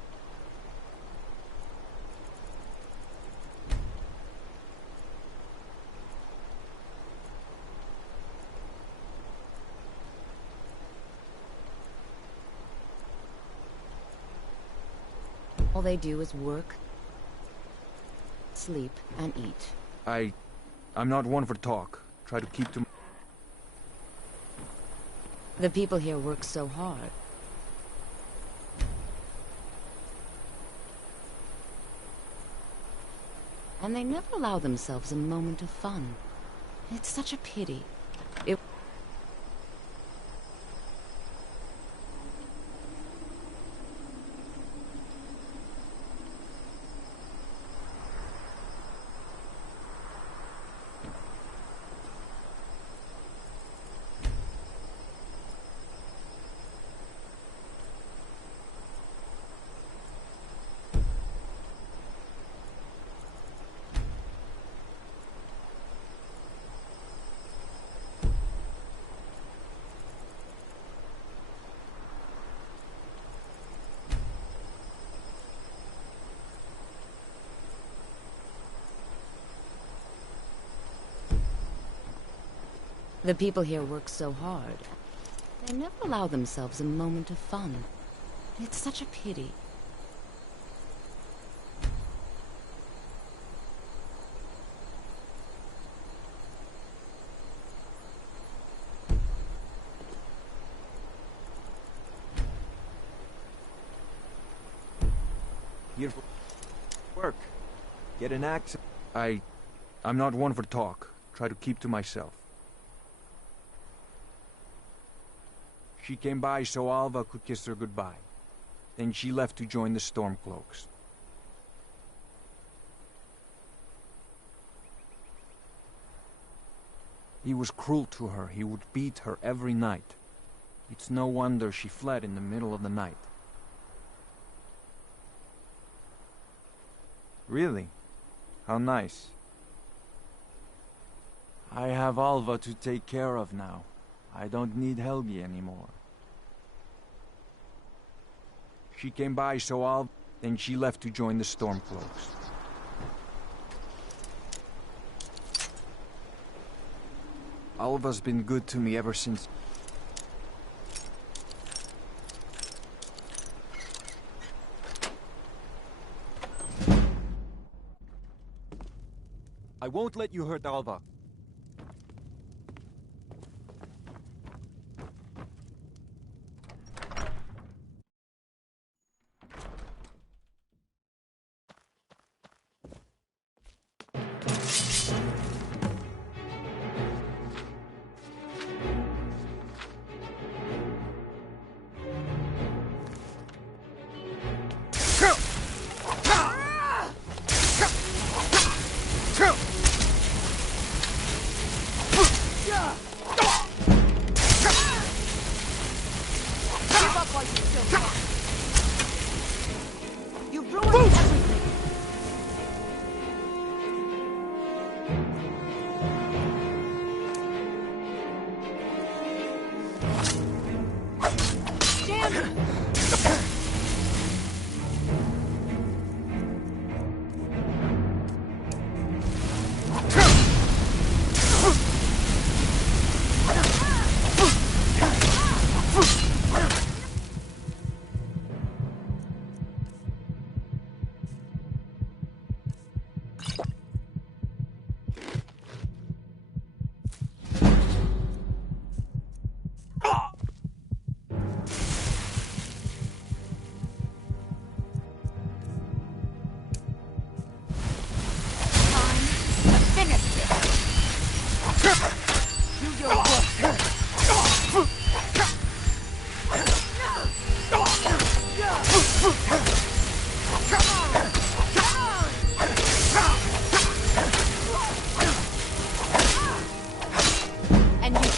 All they do is work, sleep, and eat. I'm not one for talk. Try to keep to... The people here work so hard. And they never allow themselves a moment of fun. It's such a pity. The people here work so hard. They never allow themselves a moment of fun. It's such a pity. Here for work. Get an axe. I'm not one for talk. Try to keep to myself. She came by so Alva could kiss her goodbye. Then she left to join the Stormcloaks. He was cruel to her. He would beat her every night. It's no wonder she fled in the middle of the night. Really? How nice. I have Alva to take care of now. I don't need Helgi anymore. She came by so Alva... Then she left to join the Stormcloaks. Alva's been good to me ever since... I won't let you hurt Alva.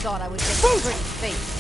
Thought I would get a pretty face.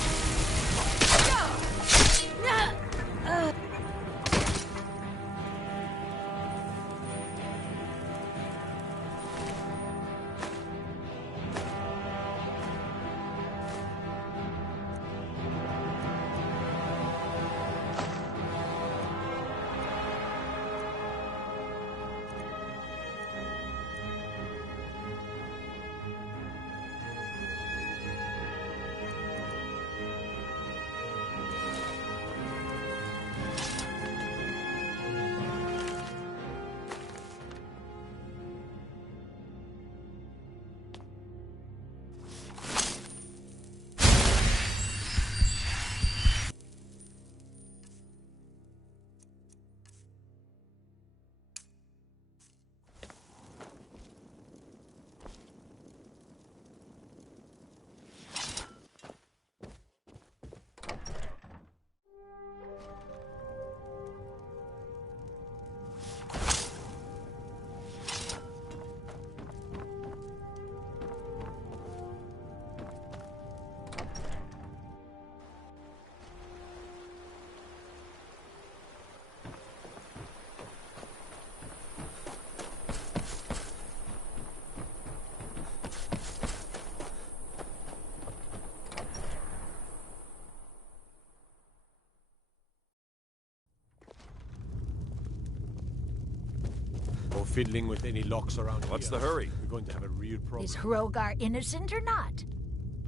Fiddling with any locks around What's here. the hurry? We're going to have a real problem. Is Hrogar innocent or not?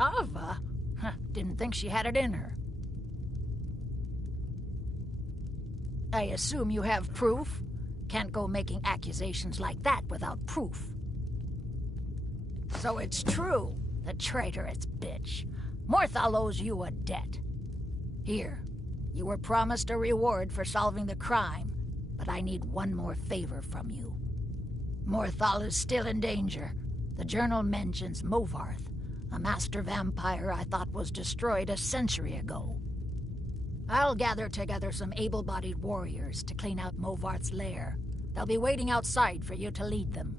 Ava? Didn't think she had it in her. I assume you have proof? Can't go making accusations like that without proof. So it's true, the traitorous bitch. Morthal owes you a debt. Here, you were promised a reward for solving the crime, but I need one more favor from you. Morthal is still in danger. The journal mentions Movarth, a master vampire I thought was destroyed a century ago. I'll gather together some able-bodied warriors to clean out Movarth's lair. They'll be waiting outside for you to lead them.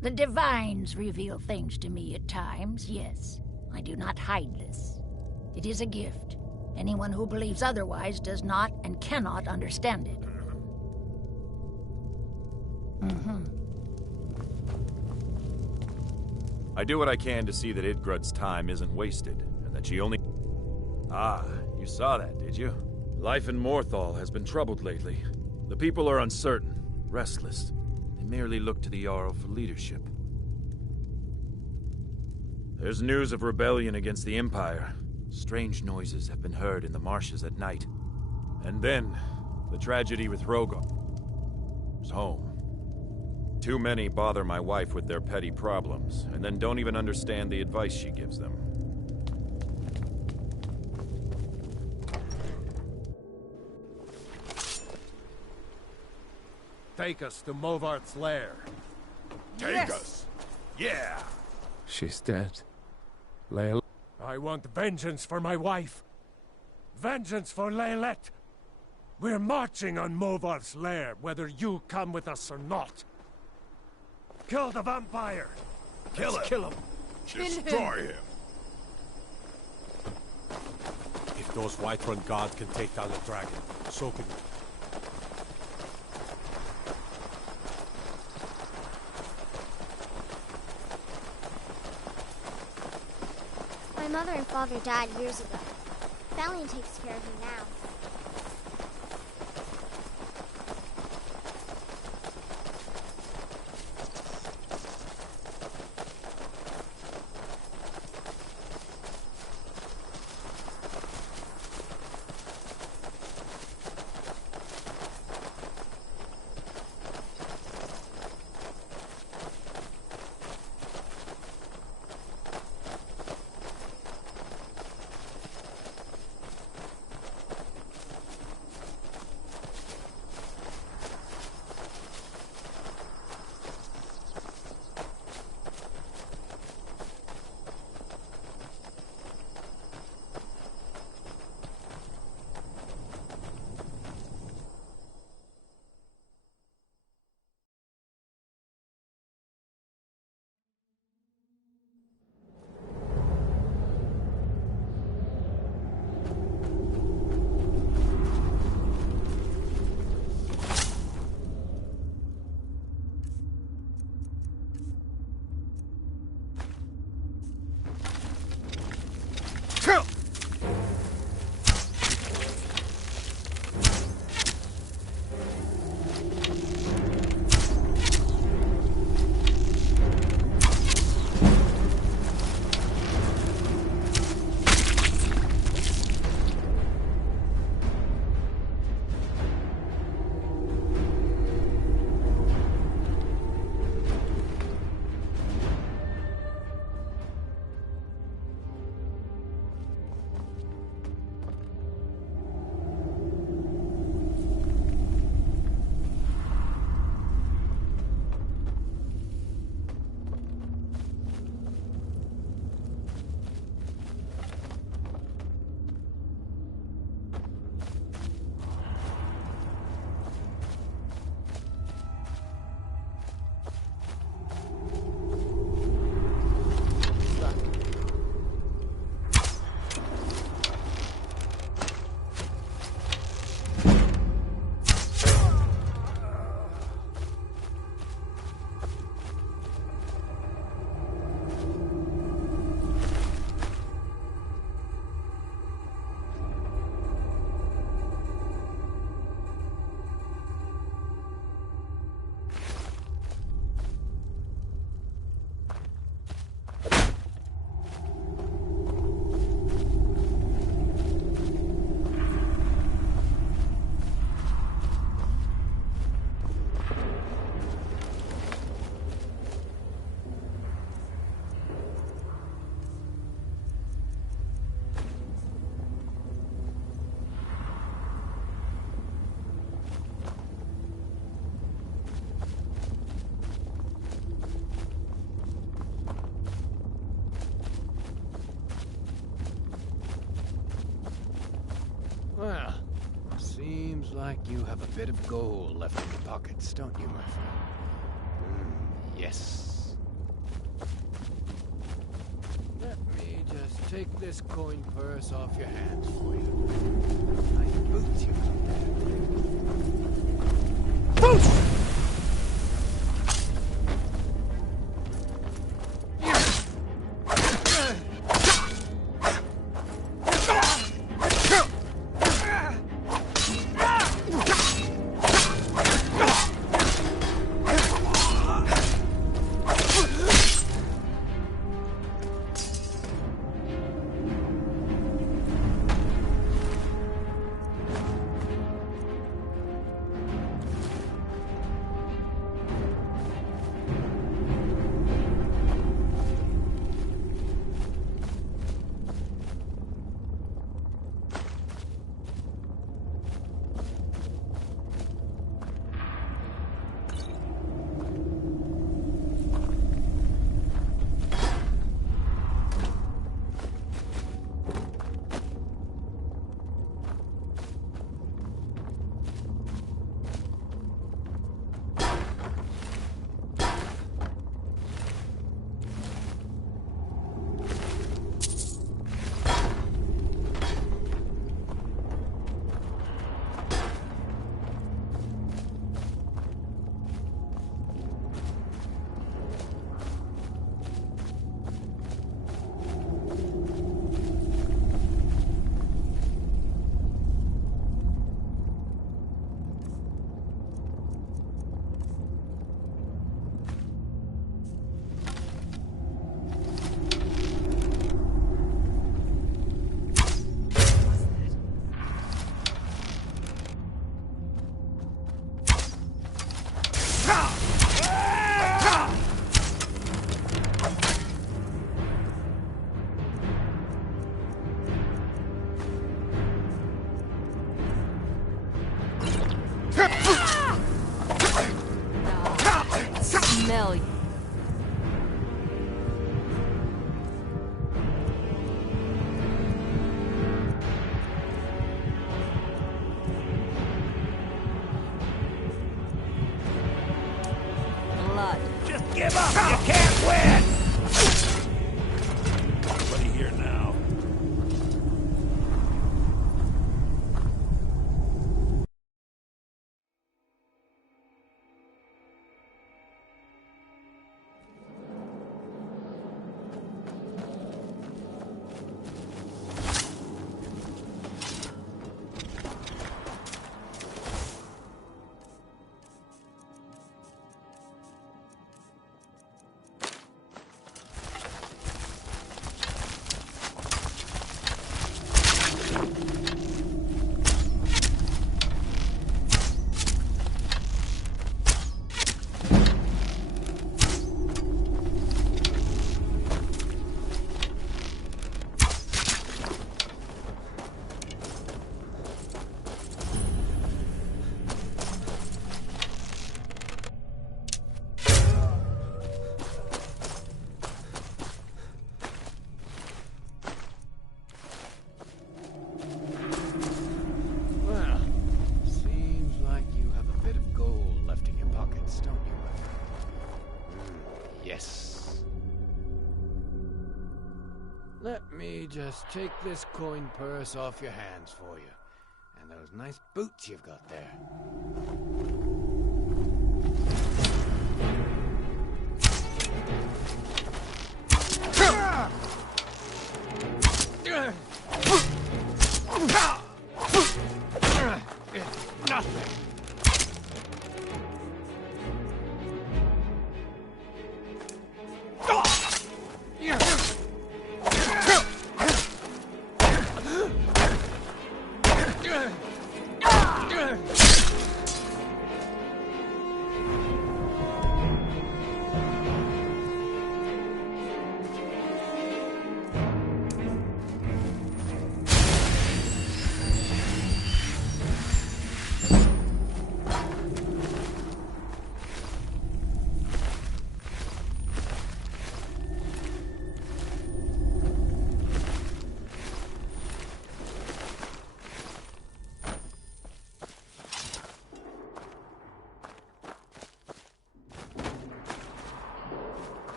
The Divines reveal things to me at times, yes. I do not hide this. It is a gift. Anyone who believes otherwise does not and cannot understand it. I do what I can to see that Idgrud's time isn't wasted, and that she only... Ah, you saw that, did you? Life in Morthal has been troubled lately. The people are uncertain, restless. They merely look to the Jarl for leadership. There's news of rebellion against the Empire. Strange noises have been heard in the marshes at night. And then, the tragedy with Rogar's home. Too many bother my wife with their petty problems, and then don't even understand the advice she gives them. Take us to Movarth's lair. Take us! Yeah! She's dead. Layla. I want vengeance for my wife. Vengeance for Laelette. We're marching on Movarth's lair, whether you come with us or not. Kill the vampire! Kill him! Kill him! Destroy him! If those Whiterun gods can take down the dragon, so can we. My mother and father died years ago. Valiant takes care of me now. Well, seems like you have a bit of gold left in your pockets, don't you, my friend? Yes. Let me just take this coin purse off your hands for you. Nice boots you got there. Boots! Smell you. Blood. Just give up! You can't win! Nobody here now. Let me just take this coin purse off your hands for you. And those nice boots you've got there. Nothing.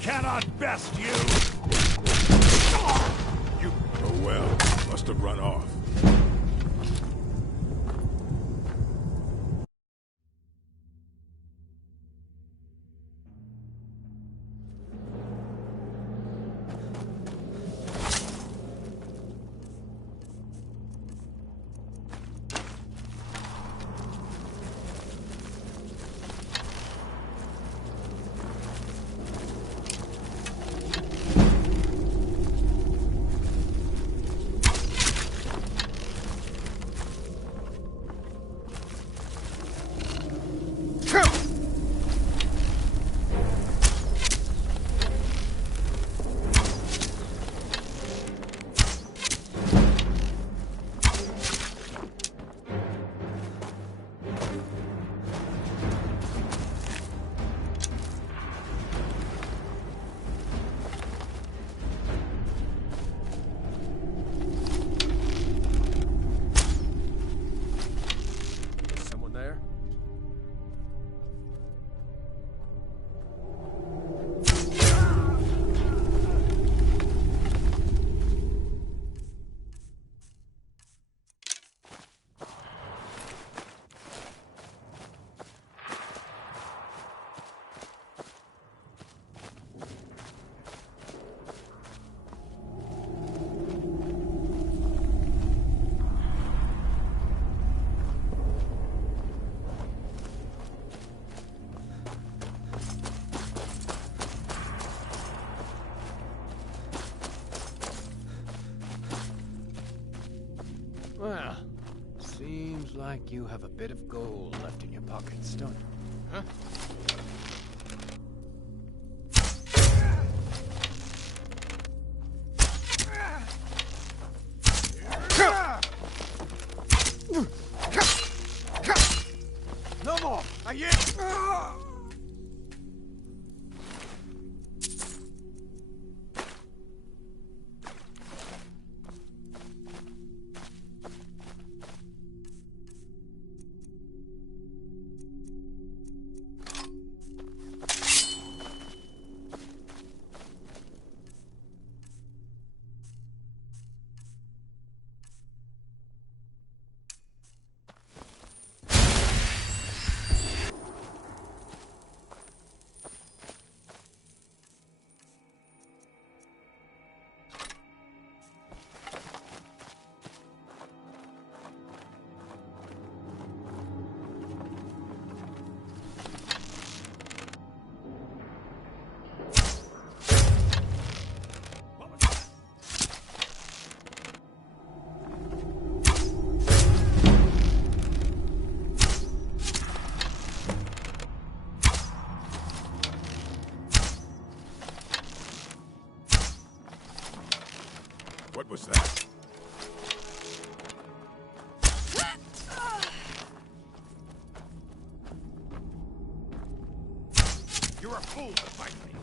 cannot best you! You... Oh well, must have run off. Well, seems like you have a bit of gold left in your pockets, don't you? Huh? No more! I hear. What was that? You're a fool to fight me.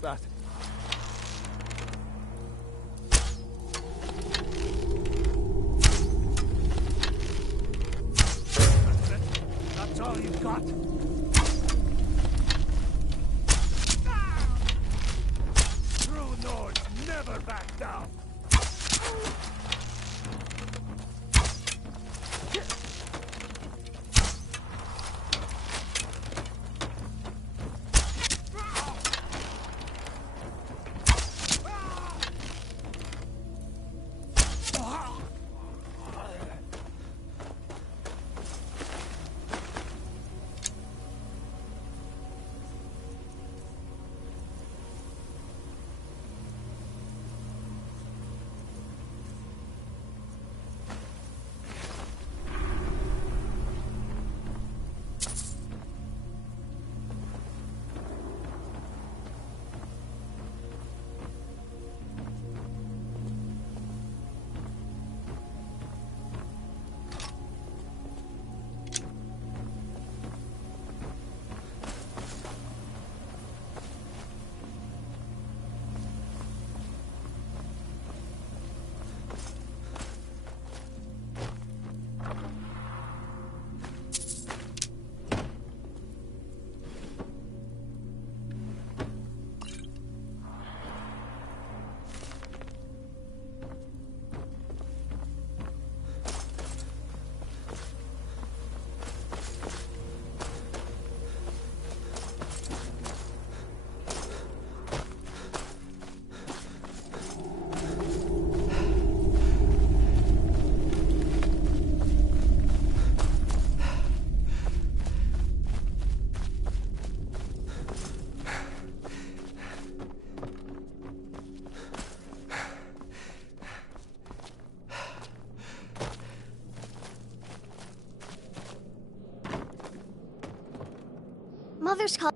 What's that? That's all you've got? True Nords never back down! Mother's call.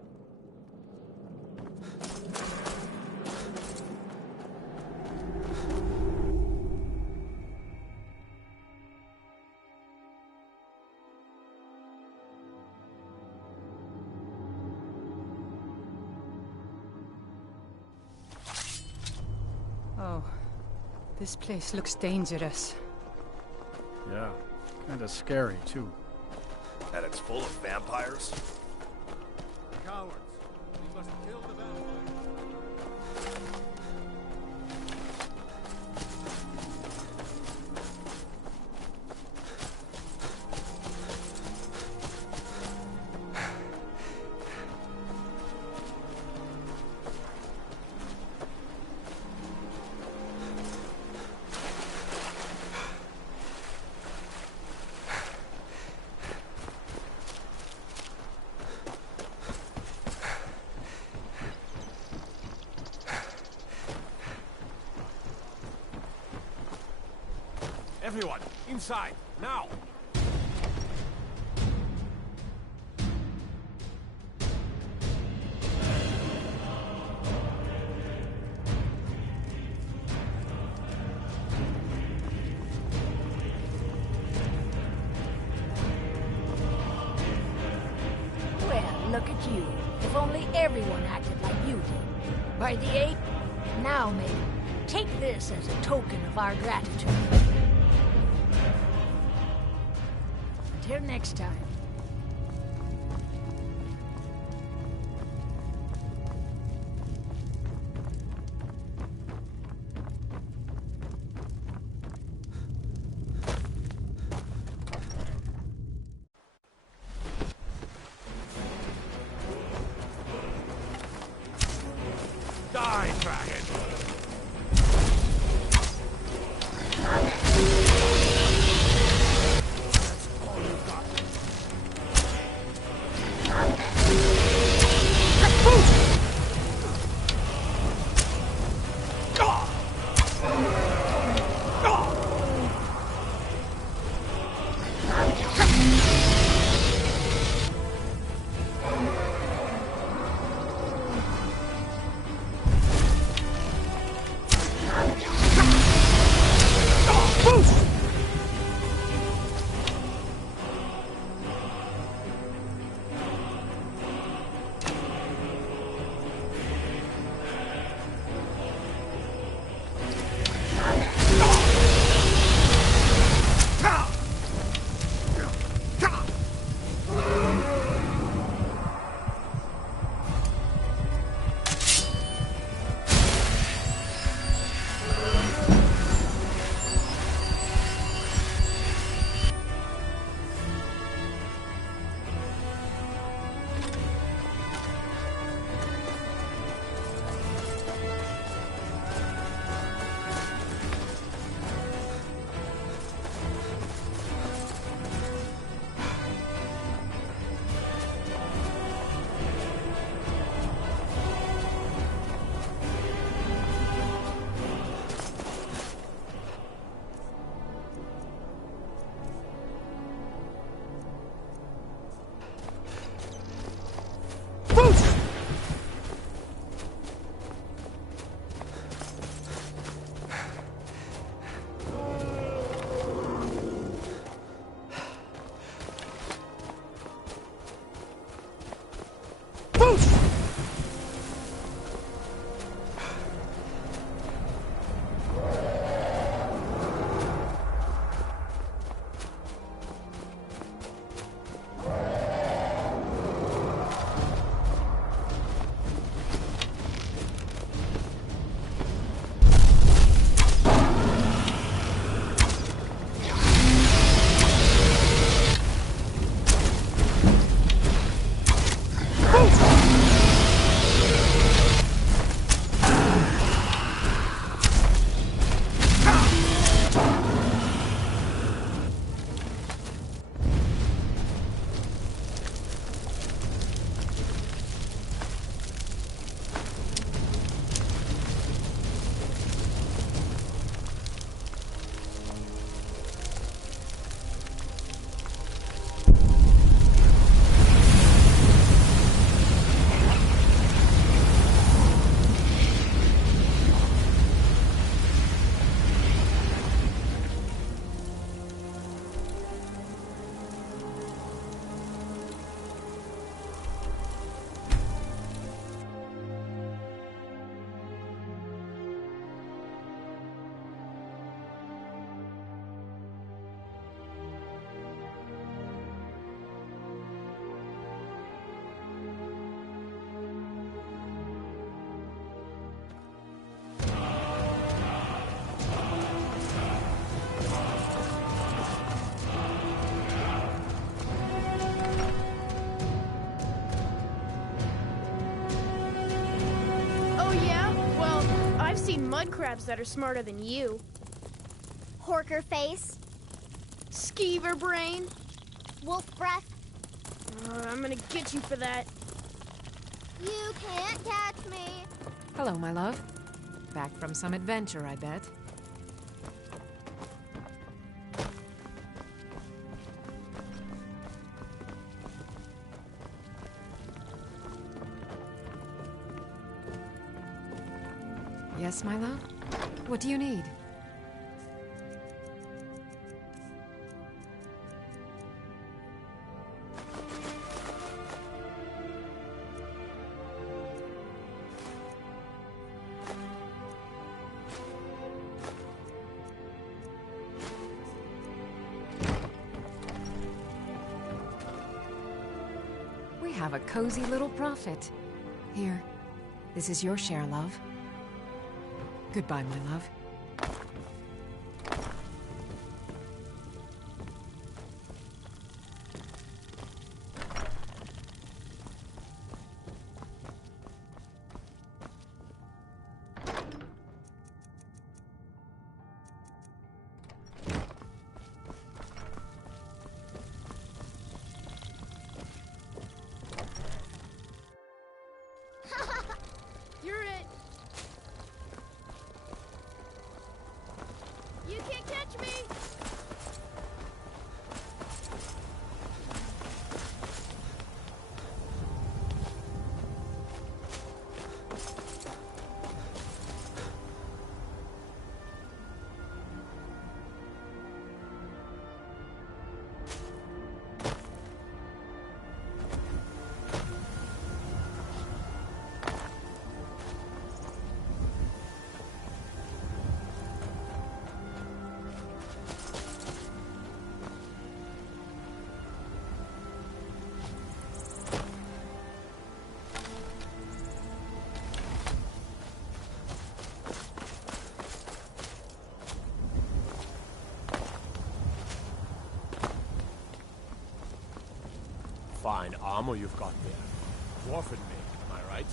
Oh, this place looks dangerous. Yeah, kinda scary, too. And it's full of vampires? Cowards. We must kill the vampire. Everyone, inside, now! Well, look at you. If only everyone acted like you did. By the 8th, now maybe. Take this as a token of our gratitude. Until next time. Die, dragon! I've seen mud crabs that are smarter than you. Horker face. Skeever brain. Wolf breath. I'm gonna get you for that. You can't catch me. Hello, my love. Back from some adventure, I bet. Yes, my love? What do you need? We have a cozy little profit. Here, this is your share, love. Goodbye, my love. You're it. You can't catch me. Fine armor you've got there. Dwarfen made, am I right?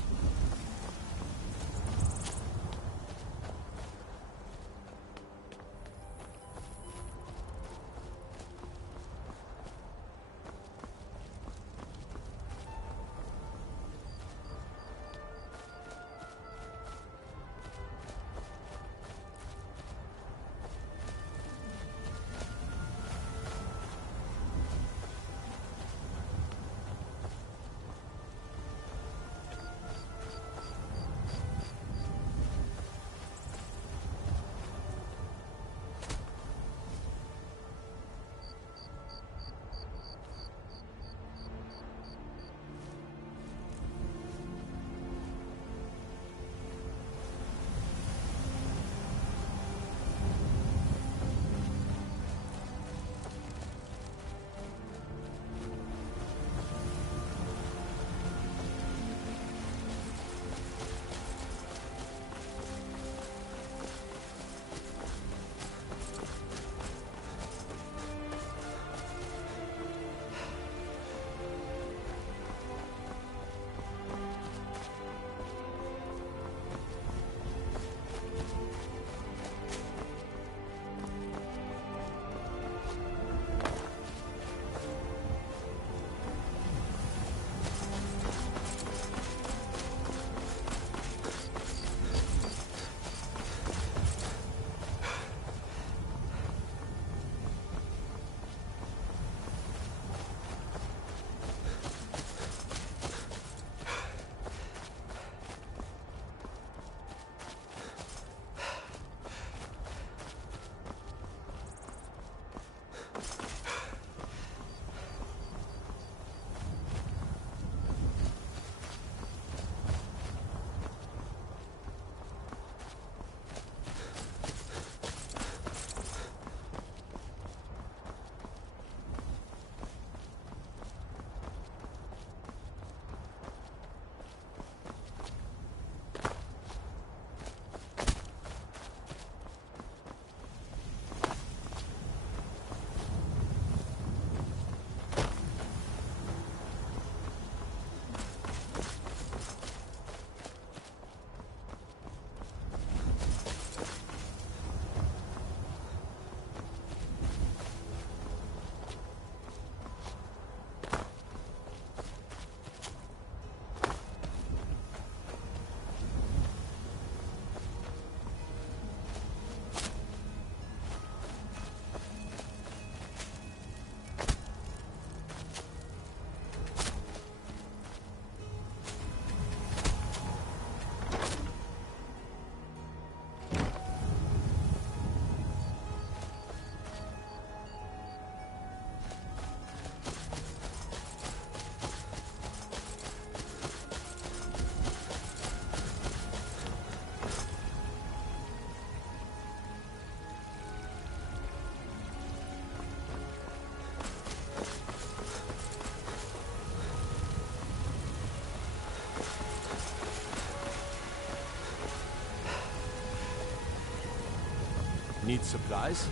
need supplies,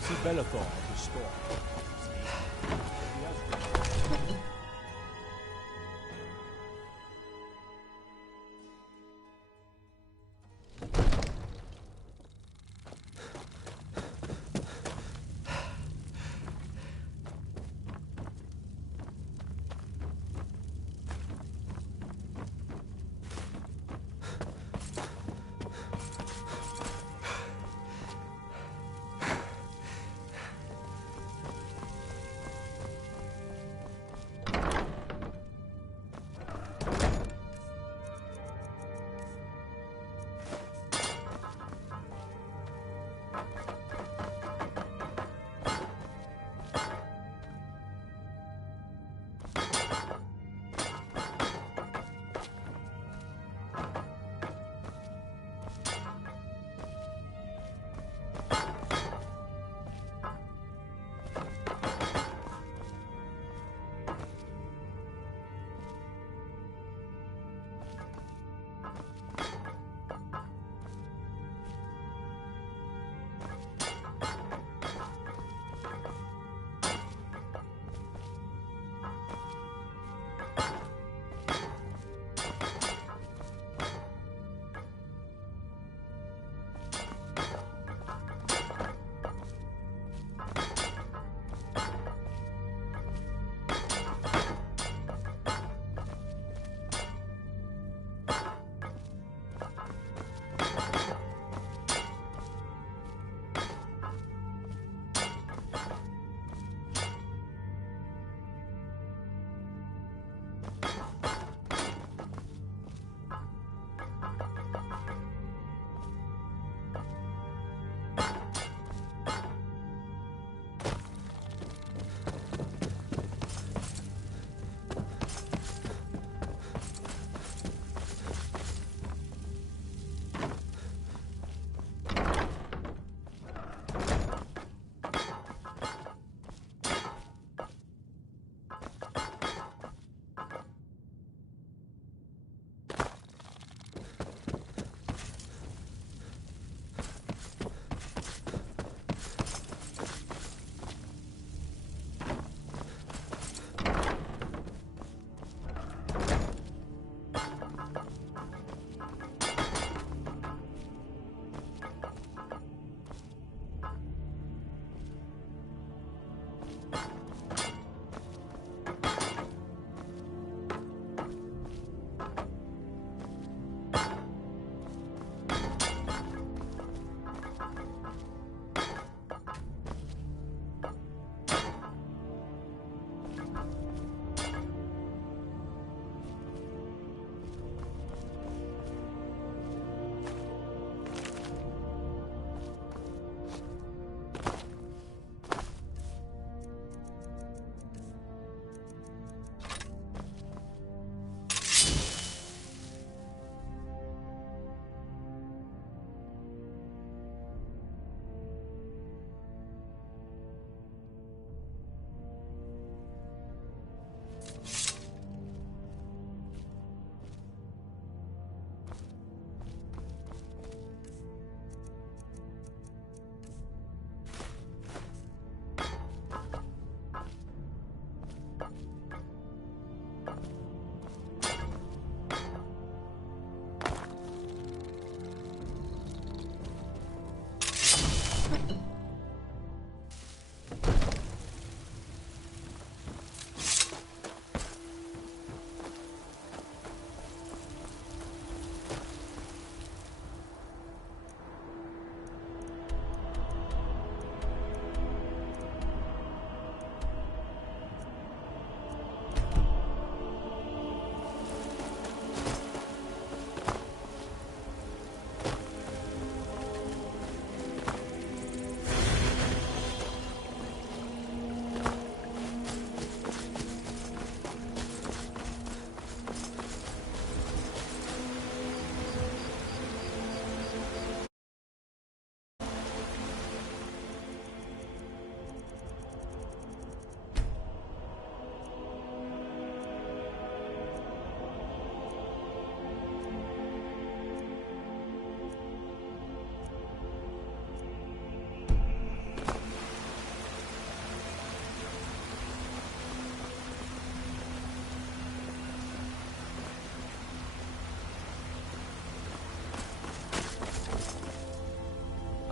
see Bellathor at the store.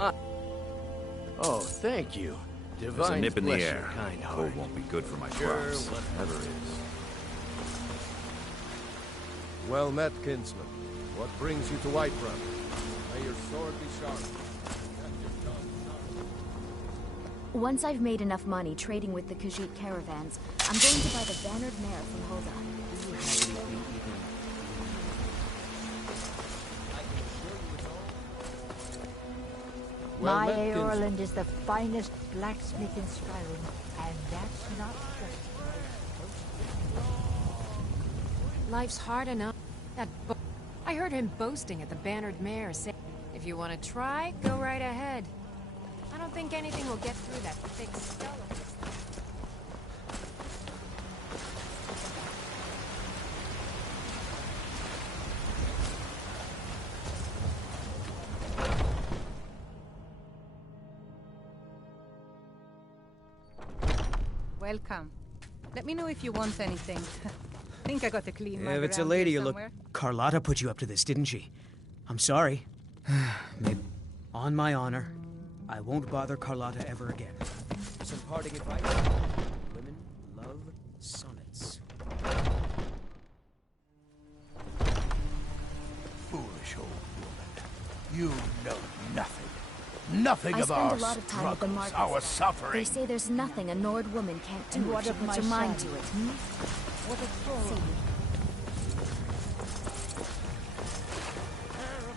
Oh, thank you. There's a Divine nip in the bless air. your kind Cold heart. won't be good for my Sure, crops. Never is. Well met, kinsman. What brings you to Whiterun? May your sword be sharp. Once I've made enough money trading with the Khajiit caravans, I'm going to buy the bannered mare from Hulda. Well My met, kinsman. Eorland is the finest blacksmith in Skyrim, and that's not just Life's hard enough. I heard him boasting at the bannered mare say, if you want to try, go right ahead. I don't think anything will get through that thick skull of his. Welcome. Let me know if you want anything. Think I got a clean mug If it's a around lady here you look... somewhere? Carlotta put you up to this, didn't she? I'm sorry. Maybe. On my honor, I won't bother Carlotta ever again. Some parting advice? Women love sonnets. Foolish old woman. You know nothing. Nothing I of spend our a lot of time at the struggles, market. our suffering. They say there's nothing a Nord woman can't do And if what she of puts my her mind son? to it. What a troll.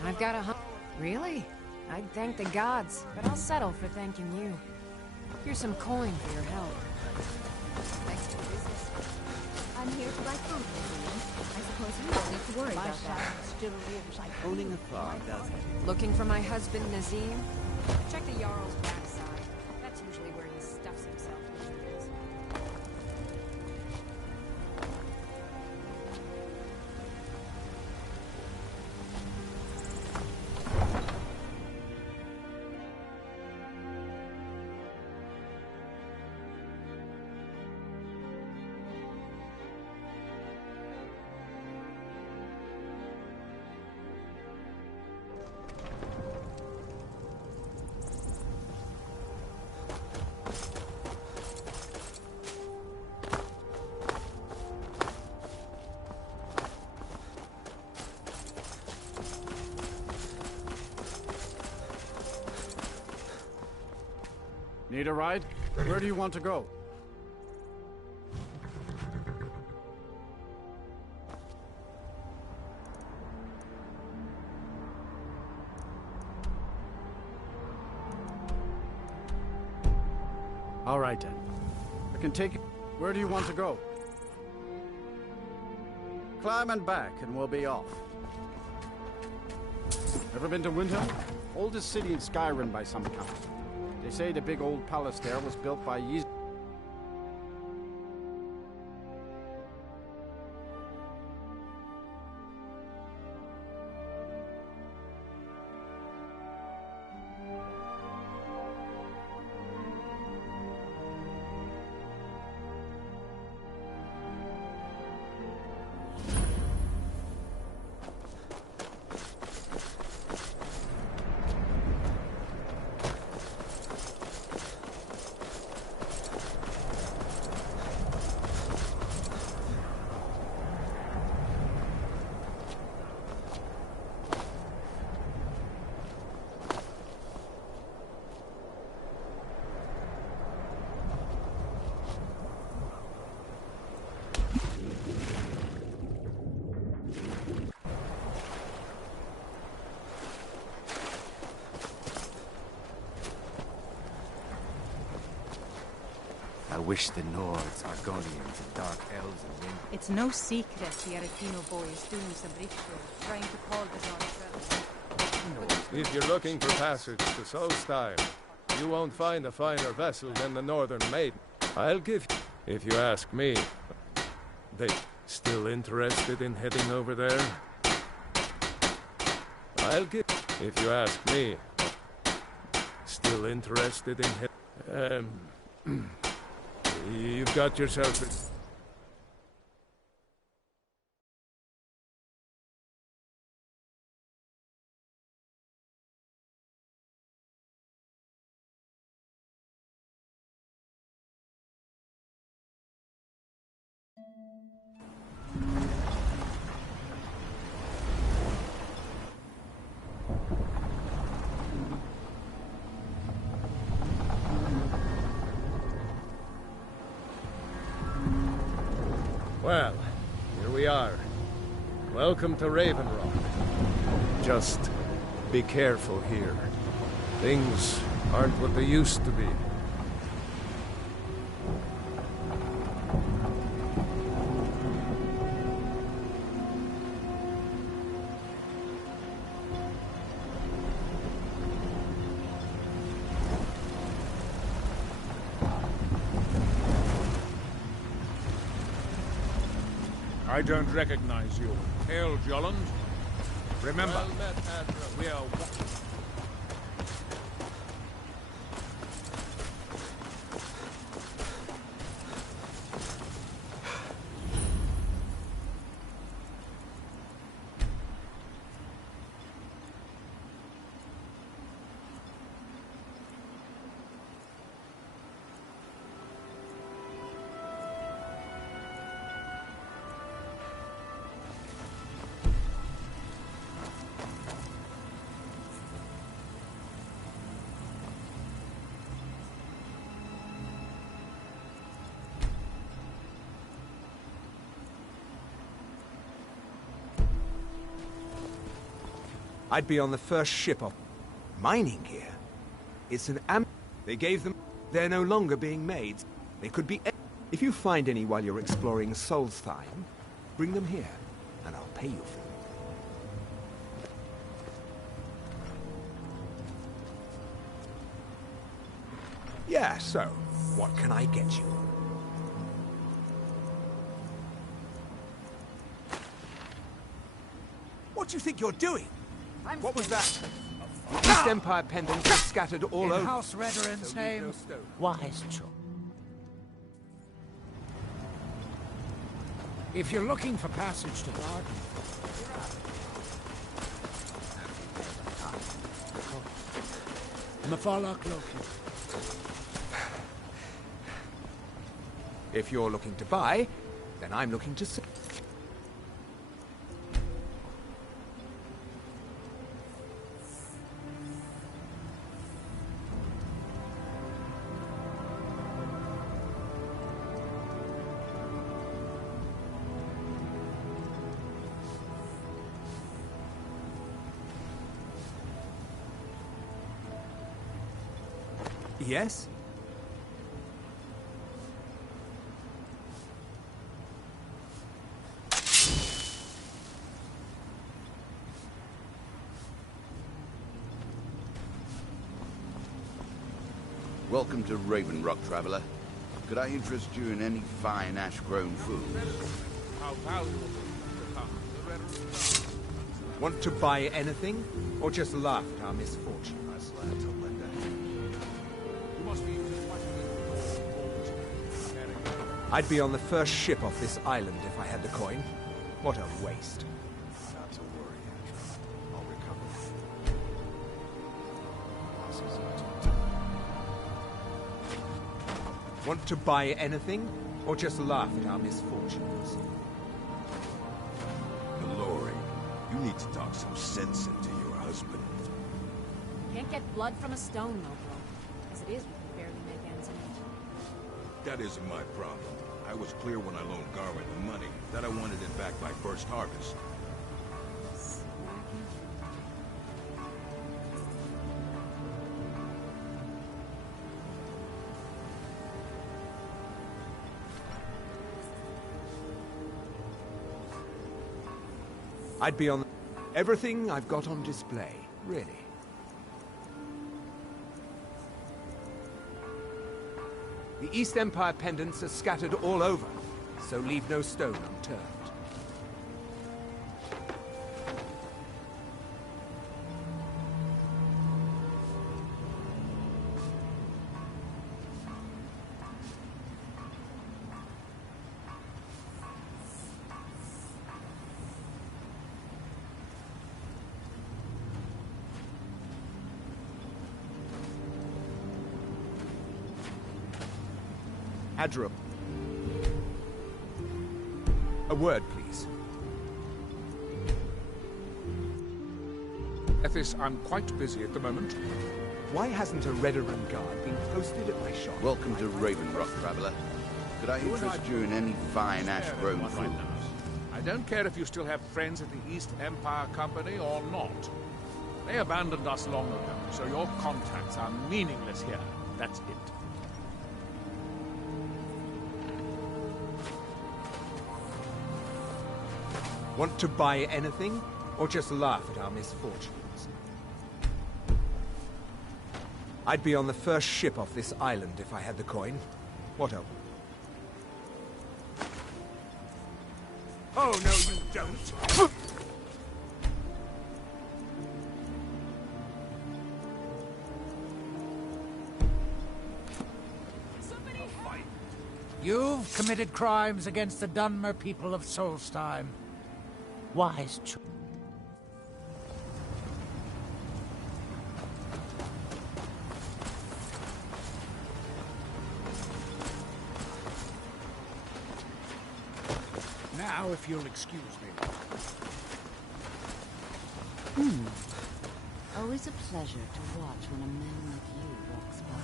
I've got a Really? I'd thank the gods, but I'll settle for thanking you. Here's some coin for your help. Thanks for the business. I'm here to buy food, Nazeem. I suppose you don't need to worry My about son that. still lives like Owning a farm does it. Looking for my husband, Nazeem? Check the Jarl's backside. That's usually where he stuffs himself these days. Need a ride? Where do you want to go? All right, then. I can take you. Where do you want to go? Climb and back, and we'll be off. Ever been to Windhelm? Oldest city in Skyrim by some count. They say the big old palace there was built by Ys. I wish the Nords, Argonians, and Dark Elves and Wind... It's no secret the Aretino boy is doing some ritual, trying to call the North. If you're looking for passage to Solstheim, you won't find a finer vessel than the Northern Maiden. I'll give you, if you ask me. They still interested in heading over there? I'll give, if you ask me. Still interested in you've got yourself Well, here we are. Welcome to Raven Rock. Just be careful here. Things aren't what they used to be. I don't recognize you. Hail, Jolland. Remember, Well met, Admiral. we are... I'd be on the first ship off. Mining here? It's an They gave them... They're no longer being made. They could be... If you find any while you're exploring Solstheim, bring them here, and I'll pay you for them. Yeah, so, what can I get you? What do you think you're doing? What was that? The East Empire pendants are scattered all over. In House Redoran's name, wise choice. If you're looking for passage to Garden, Mafalak Loki. If you're looking to buy, then I'm looking to sell. Yes? Welcome to Raven Rock, traveler. Could I interest you in any fine ash-grown food? How valuable Want to buy anything? Or just laugh at our misfortune? I'd be on the first ship off this island if I had the coin. What a waste. Not to worry, Andrew. I'll recover. Want to buy anything? Or just laugh at our misfortunes? Mallory, you need to talk some sense into your husband. Can't get blood from a stone, though, bro. As it is, we can barely make ends meet. That isn't my problem. I was clear when I loaned Garwin the money that I wanted it back by first harvest. I'd be on everything I've got on display, really. The East Empire pendants are scattered all over, so leave no stone unturned. Adrub. A word, please. Ethis, I'm quite busy at the moment. Why hasn't a Redoran guard been posted at my shop? Welcome to Raven Rock, Traveler. Could I interest you in any fine ash-grown fruit? I don't care if you still have friends at the East Empire Company or not. They abandoned us long ago, so your contacts are meaningless here. That's it. Want to buy anything, or just laugh at our misfortunes? I'd be on the first ship off this island if I had the coin. What a... Oh, no, you don't. You've committed crimes against the Dunmer people of Solstheim. Wise choice. Now, if you'll excuse me. Always a pleasure to watch when a man like you walks by.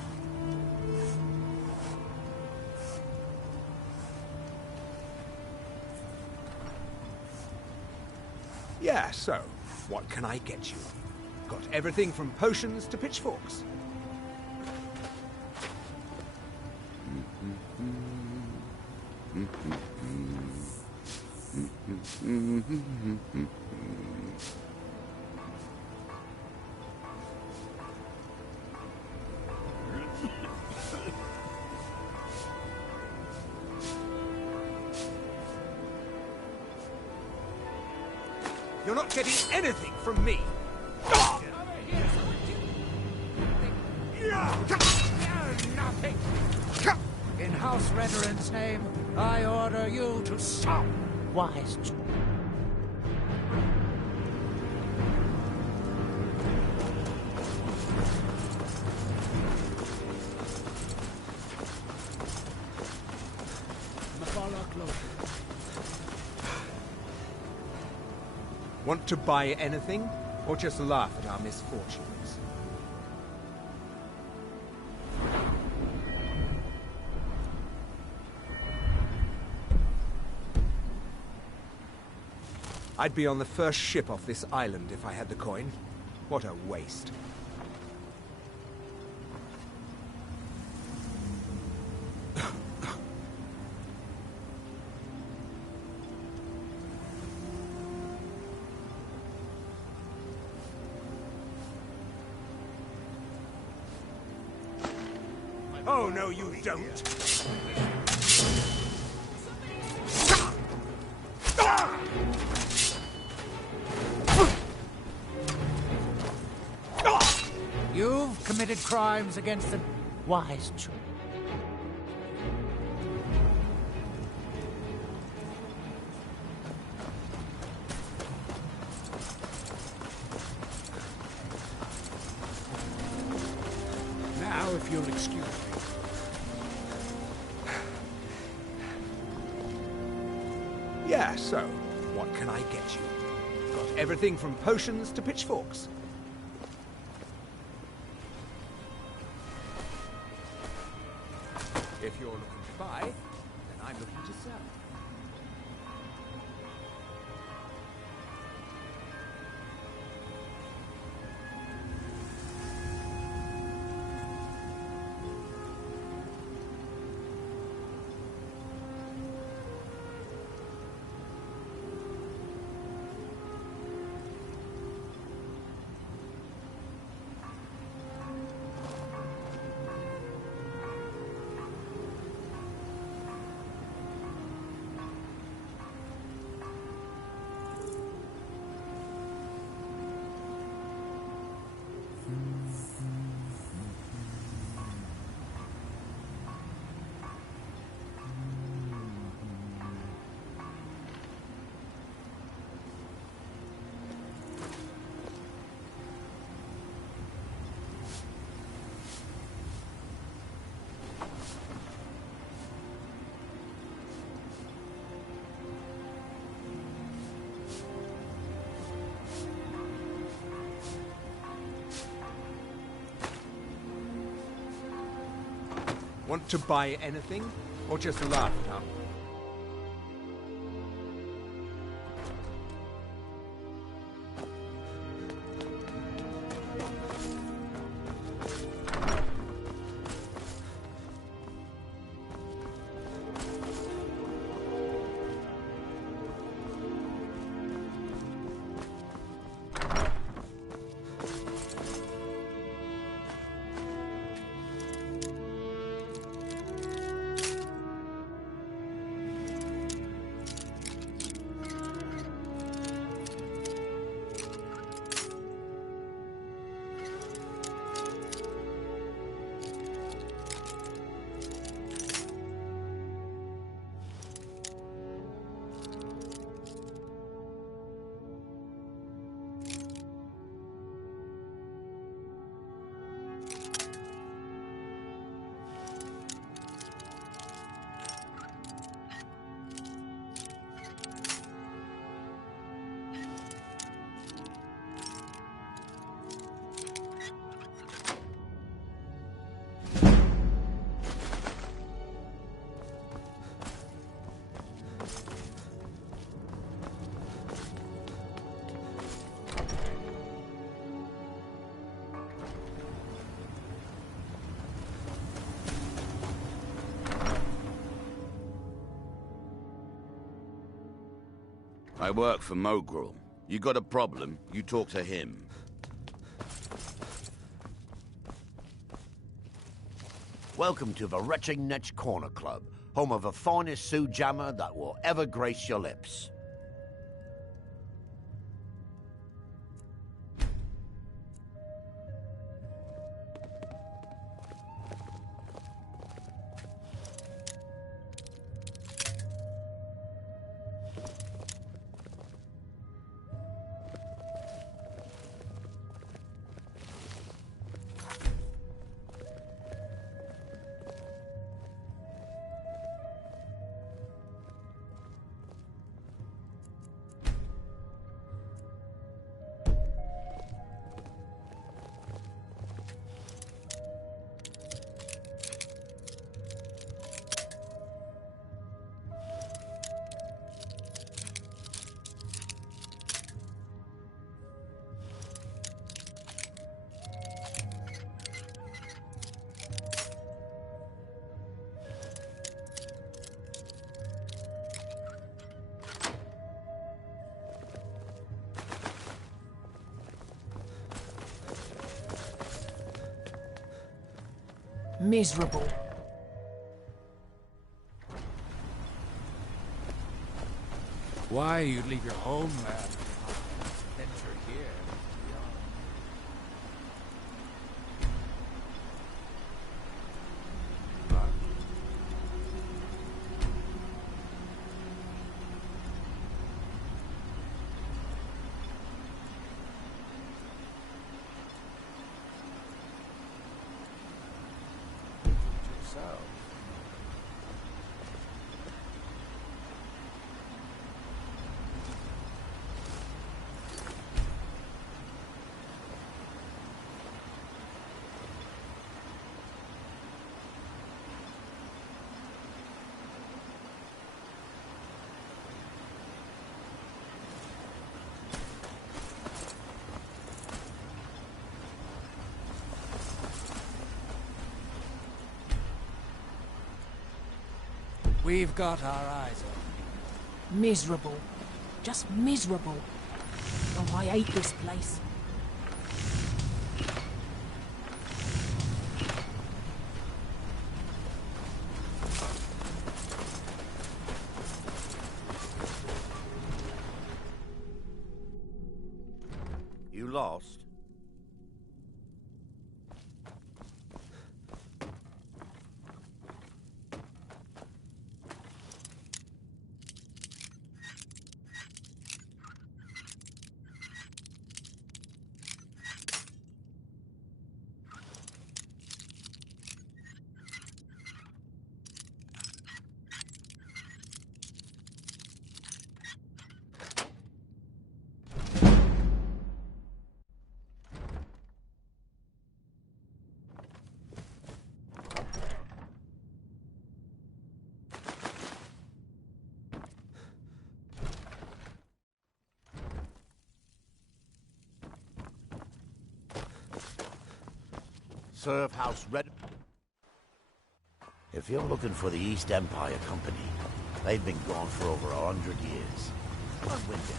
Yeah, so, what can I get you? Got everything from potions to pitchforks. You're not getting anything from me! Nothing! In House Redoran's name, I order you to stop! Wise choice. Want to buy anything, or just laugh at our misfortunes? I'd be on the first ship off this island if I had the coin. What a waste. Oh, no, you don't. You've committed crimes against the wise choice. Now, if you'll excuse me. Yeah, so, what can I get you? Got everything from potions to pitchforks. If you're looking to buy, then I'm looking to sell. Want to buy anything? Or just laugh now? I work for Mogrel. You got a problem, you talk to him. Welcome to the Retching Netch Corner Club, home of the finest Sioux jammer that will ever grace your lips. Miserable. Why you'd leave your homeland and venture here? Yourself. We've got our eyes on Miserable. Just miserable. Oh, I hate this place. You lost? Serve House Red. If you're looking for the East Empire Company, they've been gone for over 100 years. On Window.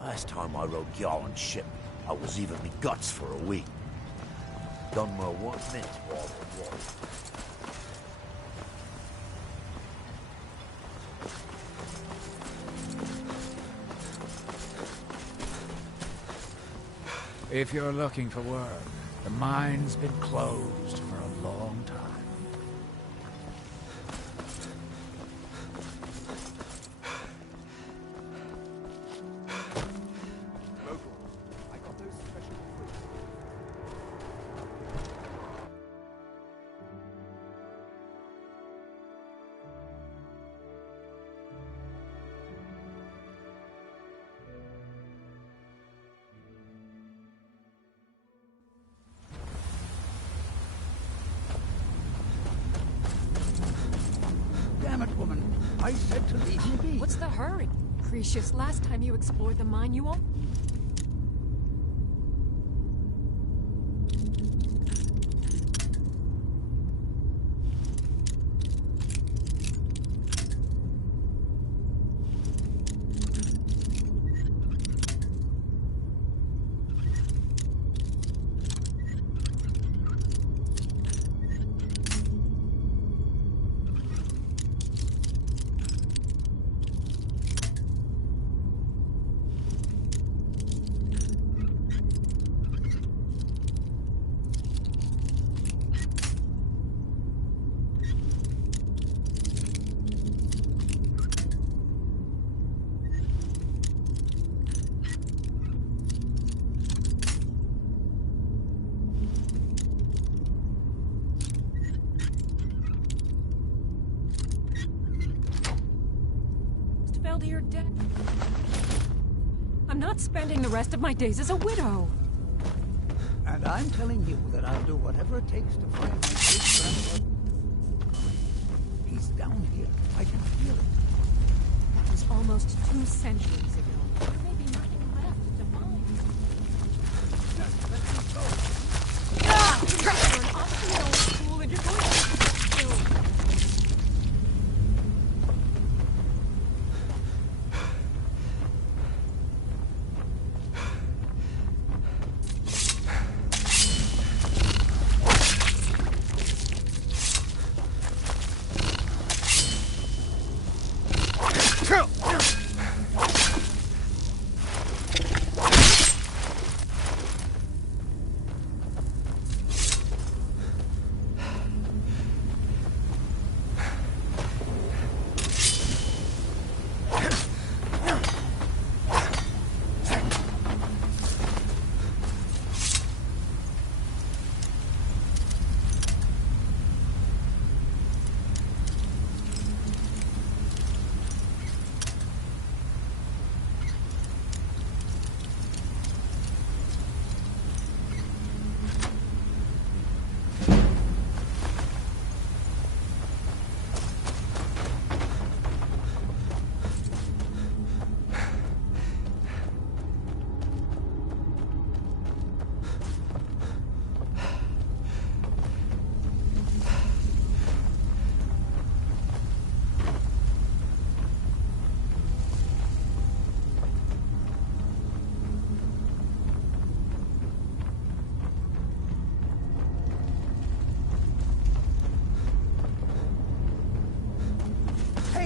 Last time I rode Gyalen's ship, I was even me guts for a week. Done my 1 minute while on water. If you're looking for work, the mine's been closed for a long time. Damn it, woman. I said to leave me be. What's the hurry? Cretius, last time you explored the mine, you all... To your death. I'm not spending the rest of my days as a widow. And I'm telling you that I'll do whatever it takes to find my great-grandfather. He's down here. I can feel it. That was almost 2 centuries ago. There may be nothing left to find. Just let me go. You're an obstinate old fool and you're going to get killed.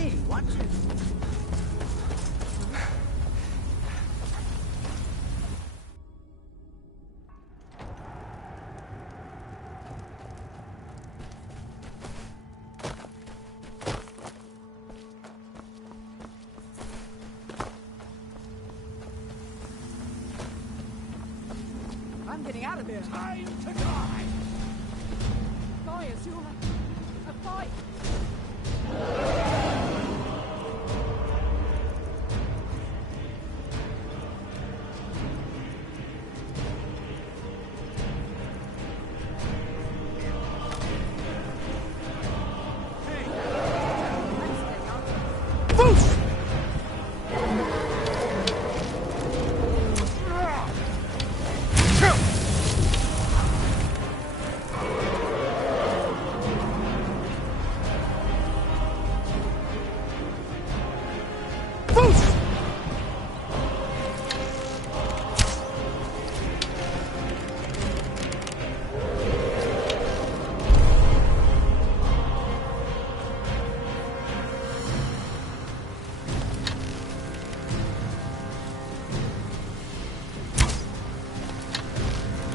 Hey, watch it. I'm getting out of here. Time to die! Liars, you're a fight.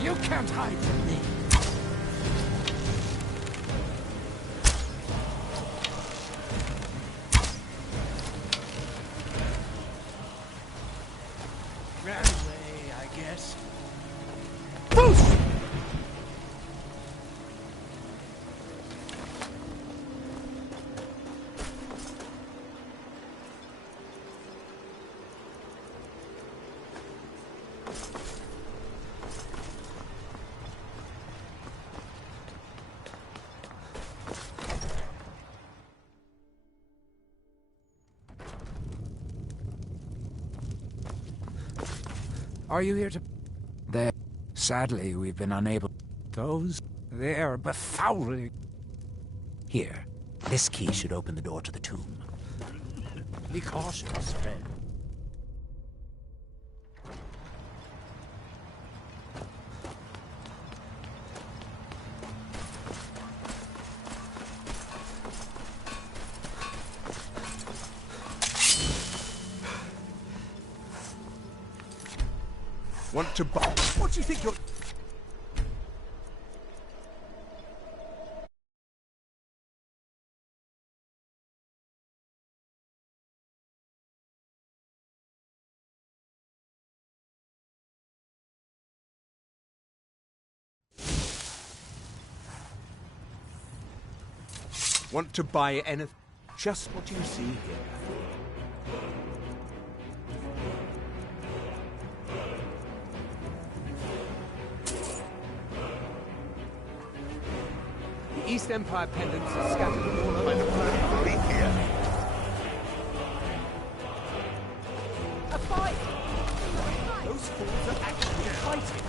You can't hide from me. Ran away, I guess. Boost! Are you here to... There. Sadly, we've been unable... Those? They're befouling... Here. This key should open the door to the tomb. Be cautious, friend. Want to buy... What do you think you're... Want to buy anything? Just what you see here. The East Empire pendants are scattered all over the planet. A fight! Those fools are actually fighting.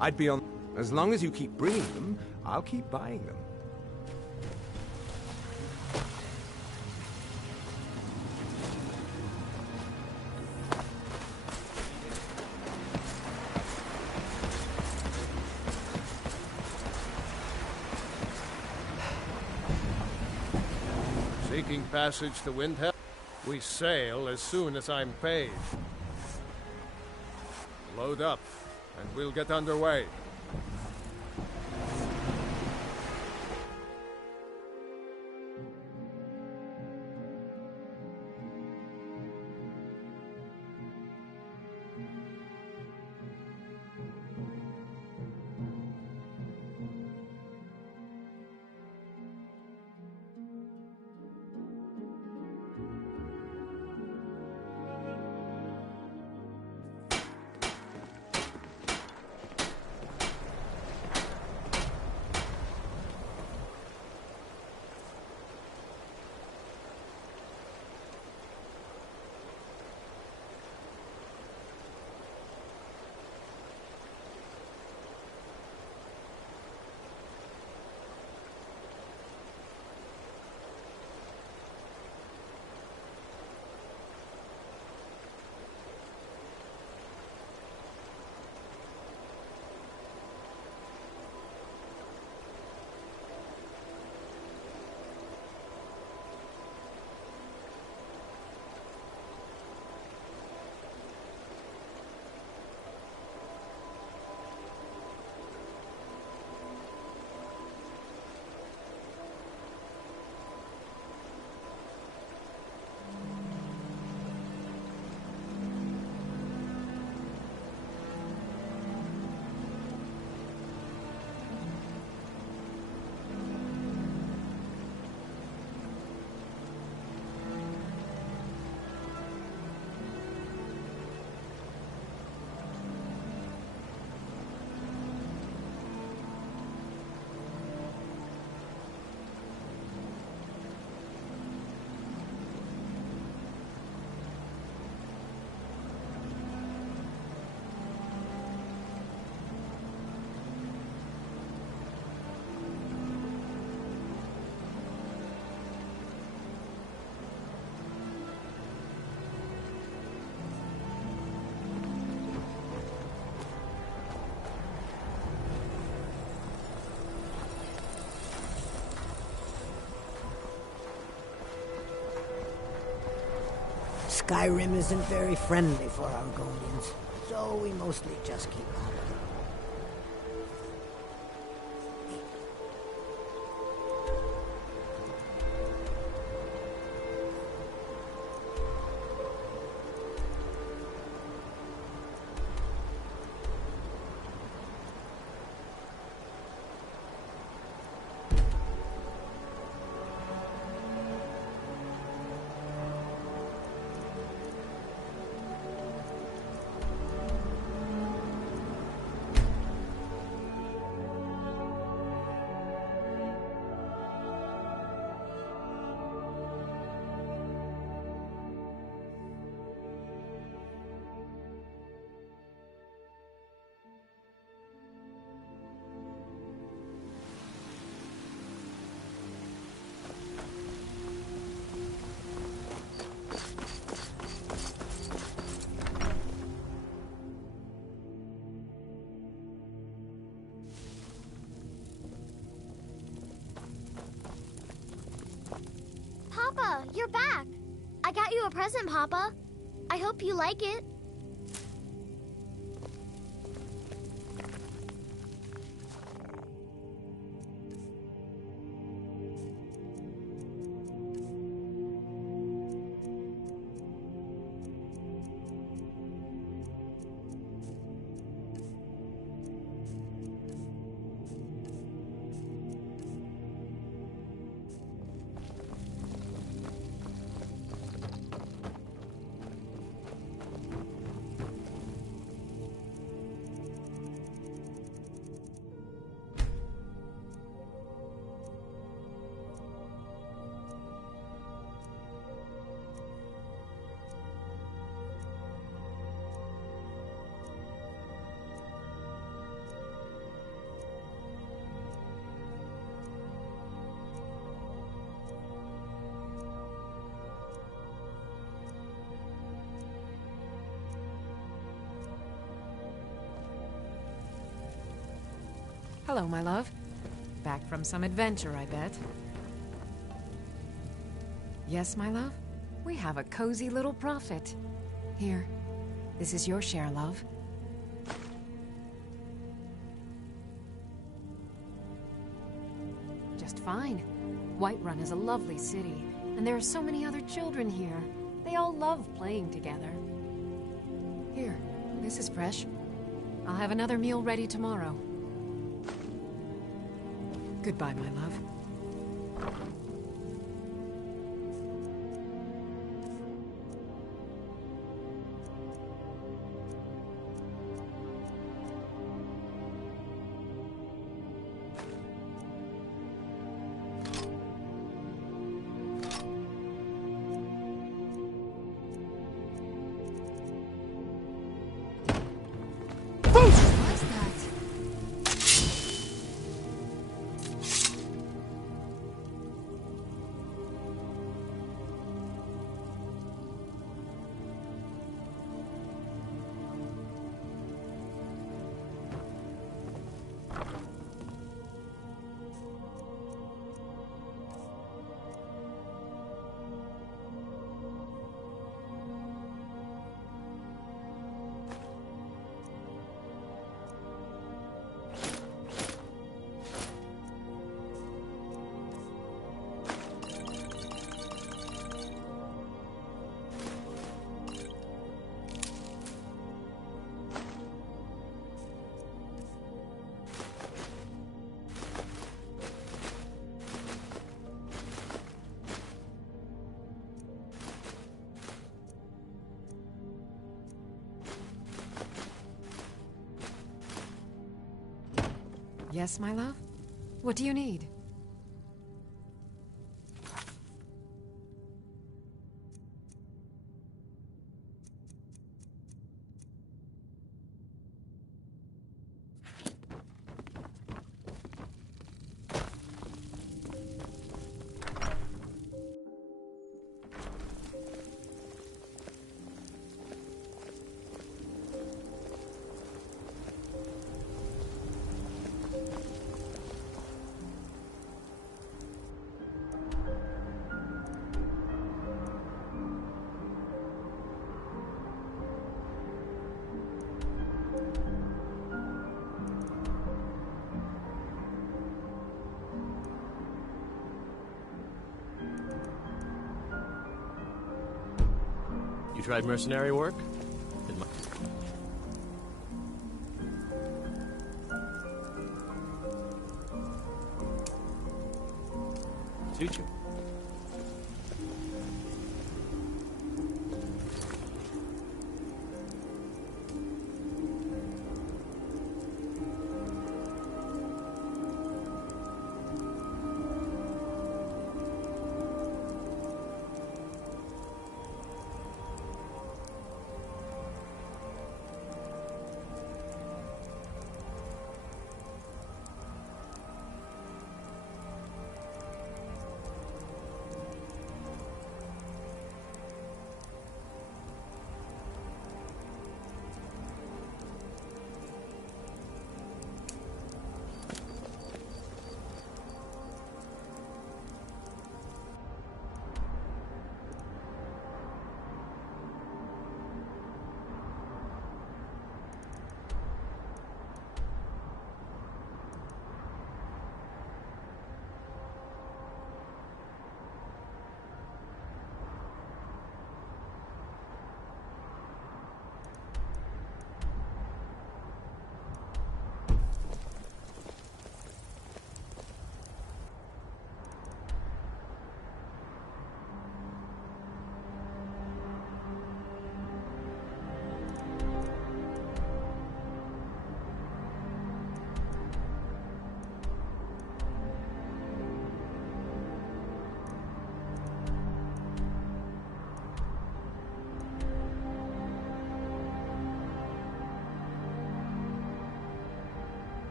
I'd be on... As long as you keep bringing them, I'll keep buying them. Seeking passage to Windhelm? We sail as soon as I'm paid. Load up, and we'll get underway. Skyrim isn't very friendly for Argonians, so we mostly just keep out of it. Papa, you're back. I got you a present, Papa. I hope you like it. Hello, my love. Back from some adventure, I bet. Yes, my love? We have a cozy little profit. Here, this is your share, love. Just fine. Whiterun is a lovely city, and there are so many other children here. They all love playing together. Here, this is fresh. I'll have another meal ready tomorrow. Goodbye, my love. Yes, my love? What do you need? You tried mercenary work? Suit you.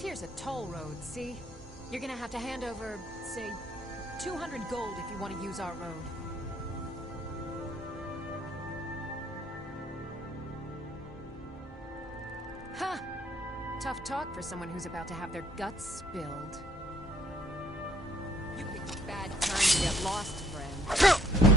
This here's a toll road, see? You're gonna have to hand over, say, 200 gold if you want to use our road. Huh. Tough talk for someone who's about to have their guts spilled. You picked a bad time to get lost, friend.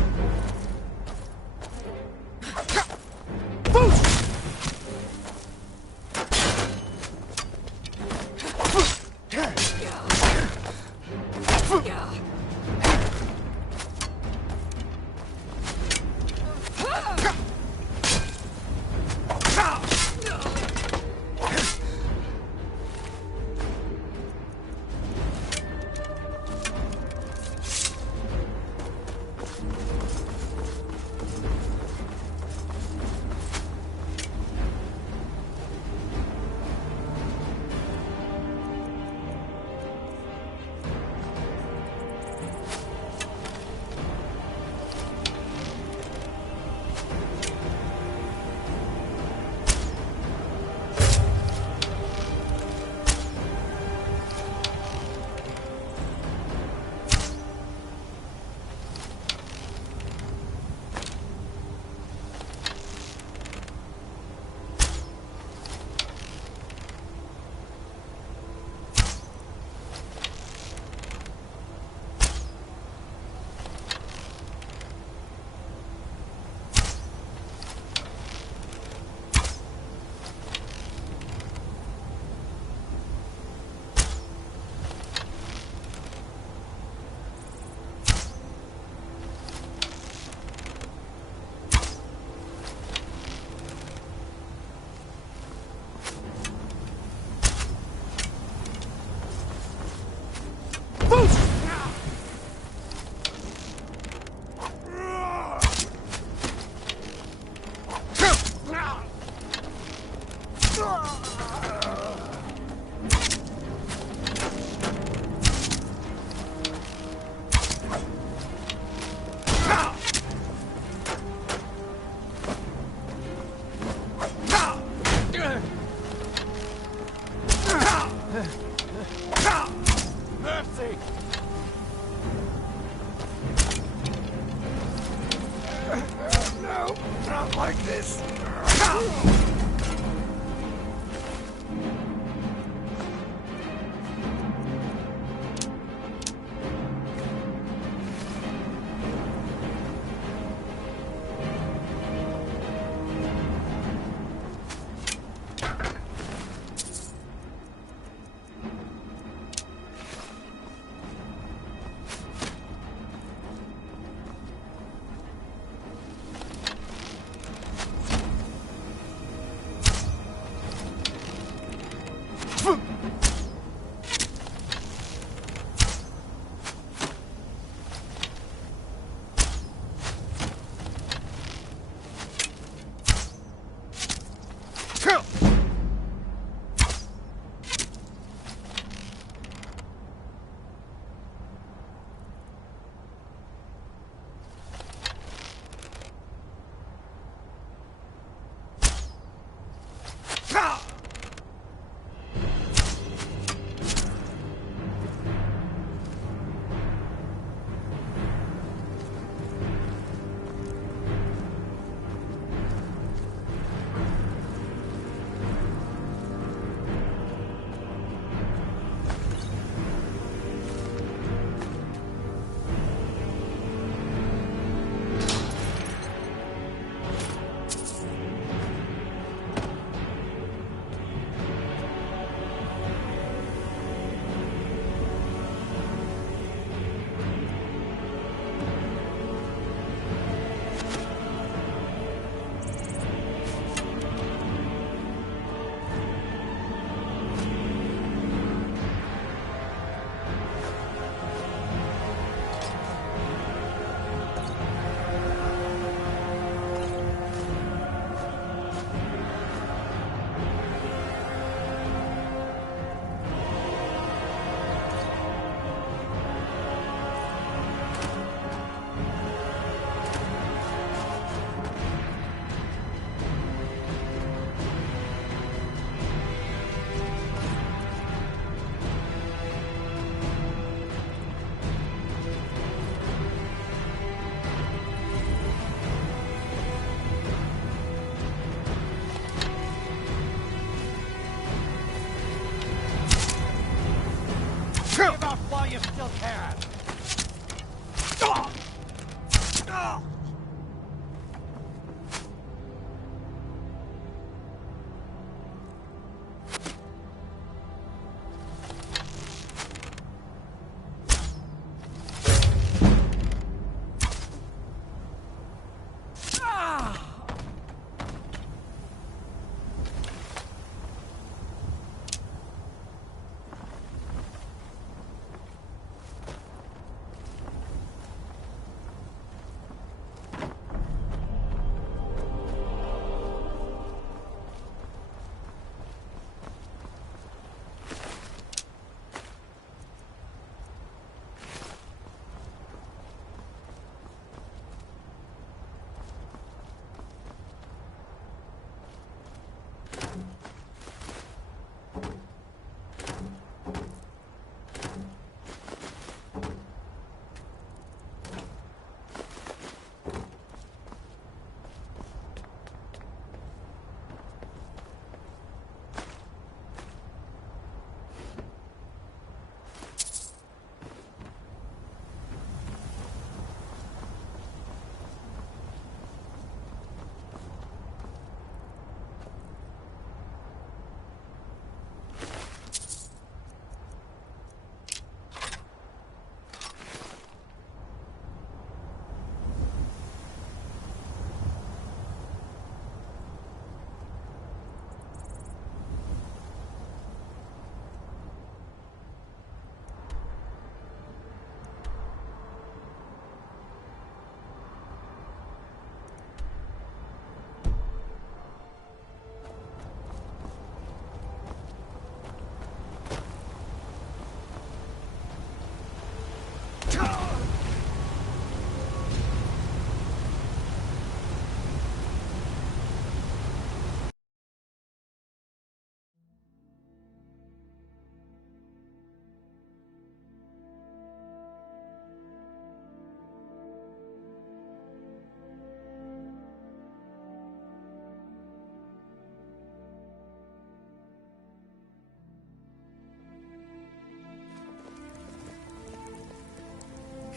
off while you still can!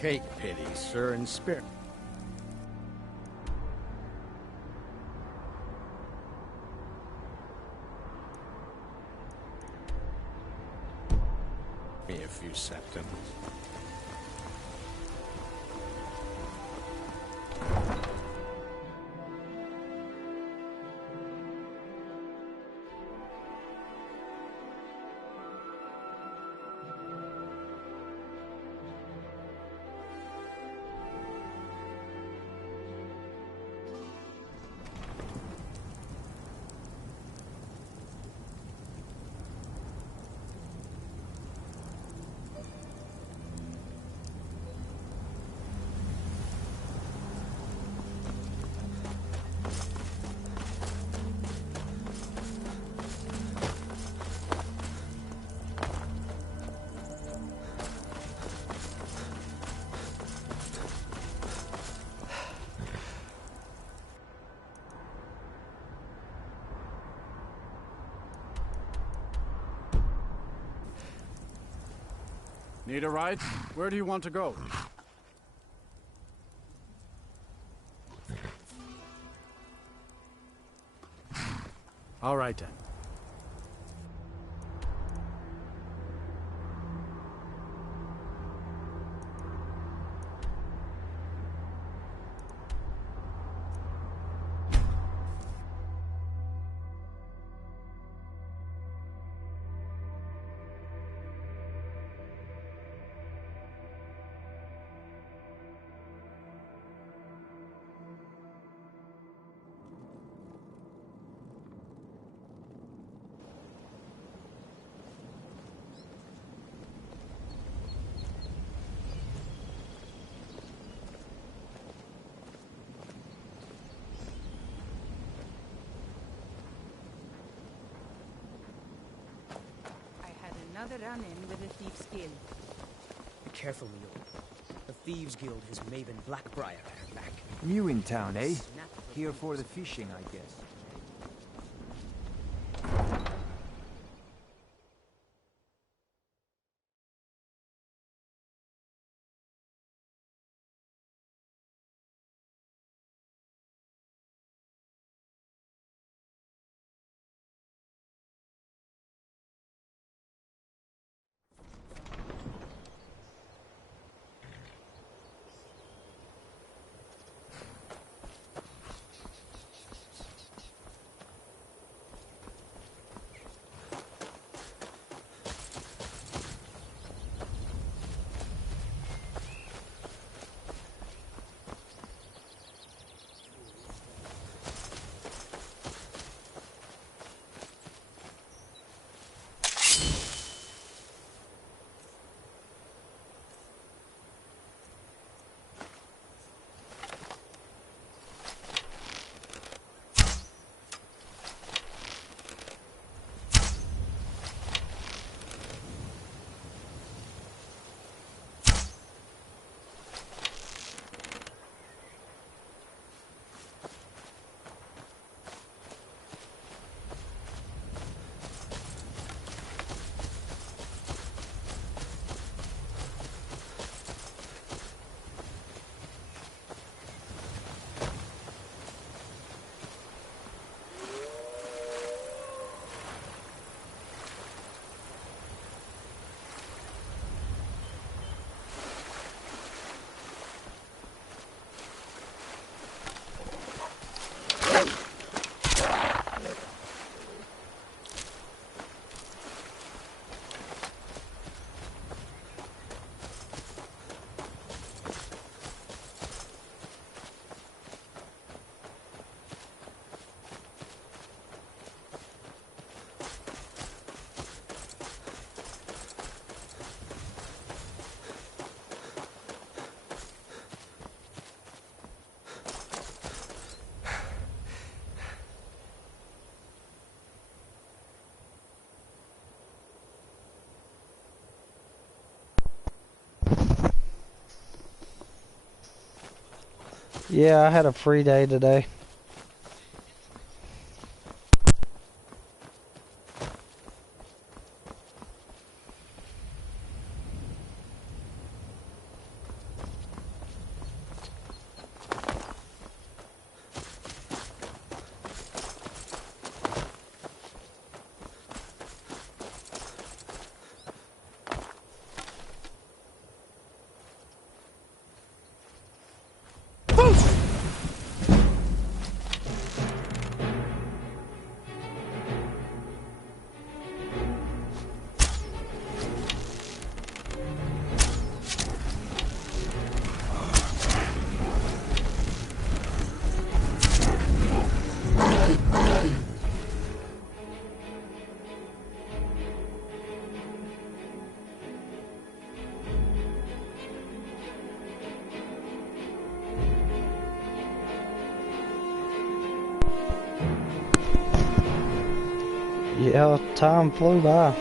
Take pity, sir, and spare. Me a few seconds. Need a ride? Where do you want to go? All right then. Another run-in with a thief's guild. Be careful, Leo. The Thieves Guild has Maven Blackbriar at her back. New in town, eh? Here for the fishing, I guess. Yeah, I had a free day today. Yeah, time flew by.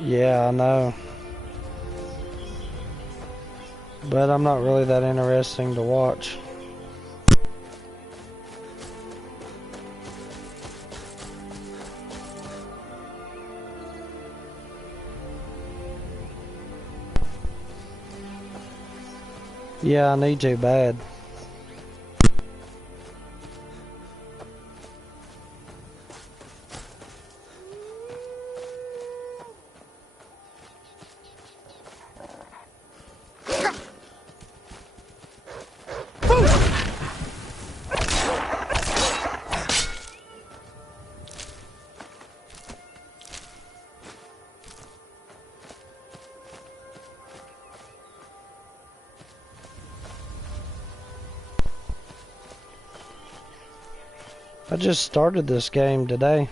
Yeah, I know. But I'm not really that interesting to watch. Yeah, I need to bad. I just started this game today.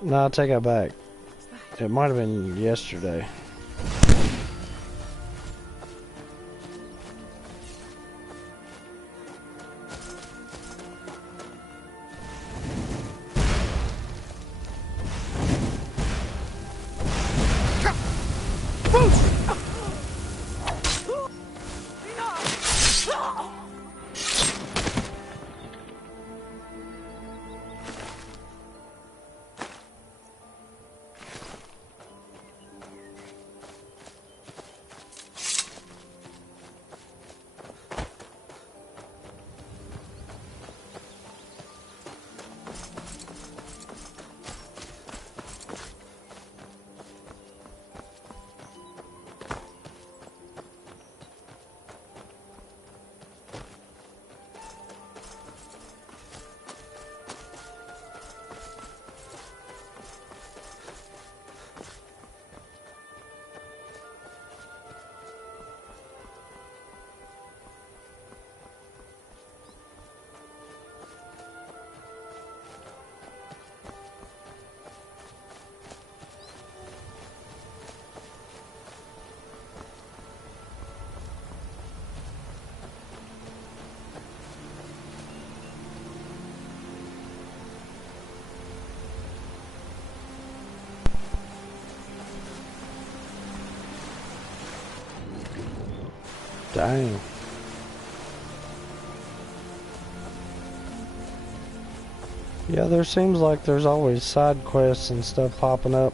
No, I take it back. It might have been yesterday. Dang. Yeah, there seems like there's always side quests and stuff popping up.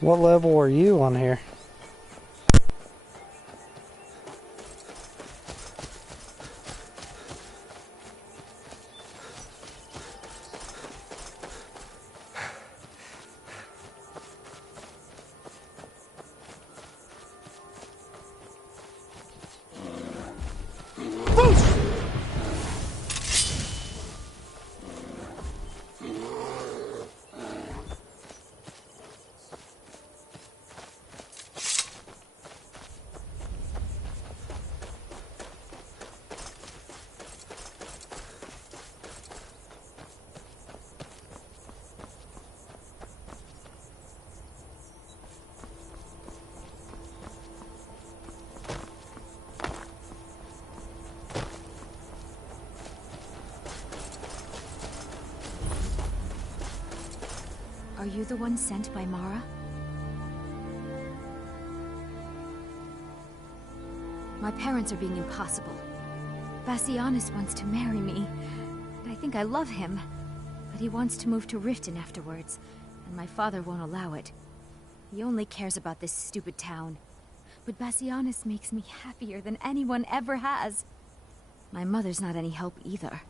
What level are you on here? Are you the one sent by Mara? My parents are being impossible. Bassianus wants to marry me, and I think I love him. But he wants to move to Riften afterwards, and my father won't allow it. He only cares about this stupid town. But Bassianus makes me happier than anyone ever has. My mother's not any help either.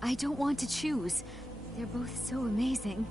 I don't want to choose. They're both so amazing.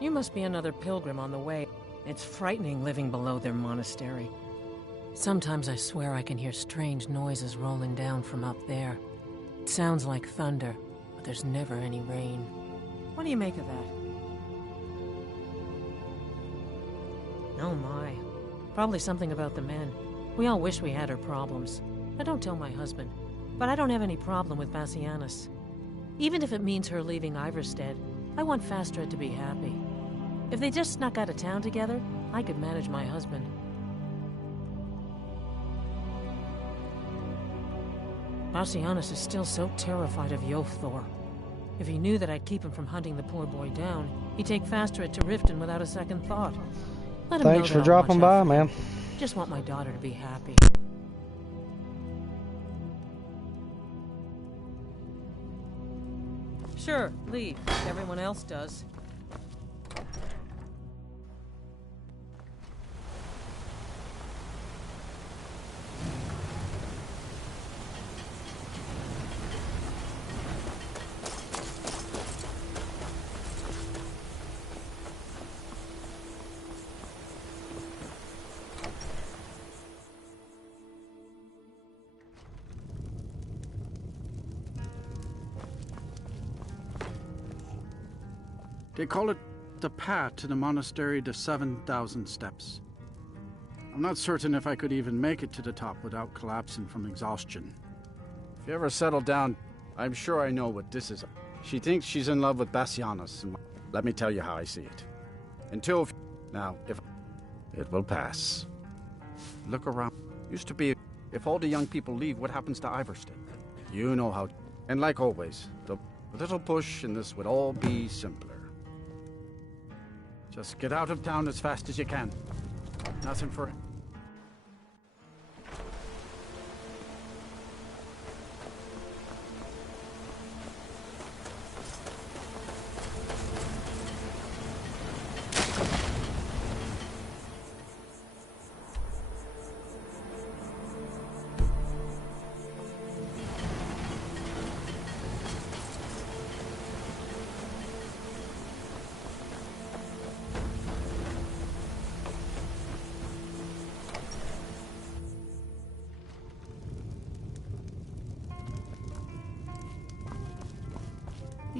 You must be another pilgrim on the way. It's frightening living below their monastery. Sometimes I swear I can hear strange noises rolling down from up there. It sounds like thunder, but there's never any rain. What do you make of that? Oh my. Probably something about the men. We all wish we had her problems. I don't tell my husband, but I don't have any problem with Bassianus. Even if it means her leaving Iverstead, I want Fastred to be happy. If they just snuck out of town together, I could manage my husband. Bassianus is still so terrified of Yofthor. If he knew that I'd keep him from hunting the poor boy down, he'd take Fastred to Riften without a second thought. Let him know Thanks that for I'll dropping watch out by, for him. man. Just want my daughter to be happy. Sure, leave. Everyone else does. They call it the path to the monastery to 7,000 steps. I'm not certain if I could even make it to the top without collapsing from exhaustion. If you ever settle down, I'm sure I know what this is. She thinks she's in love with Bassianus, and let me tell you how I see it. Until now, if it will pass. Look around. Used to be, if all the young people leave, what happens to Iverstead? You know how. And like always, the little push and this would all be simpler. Just get out of town as fast as you can. Nothing for it.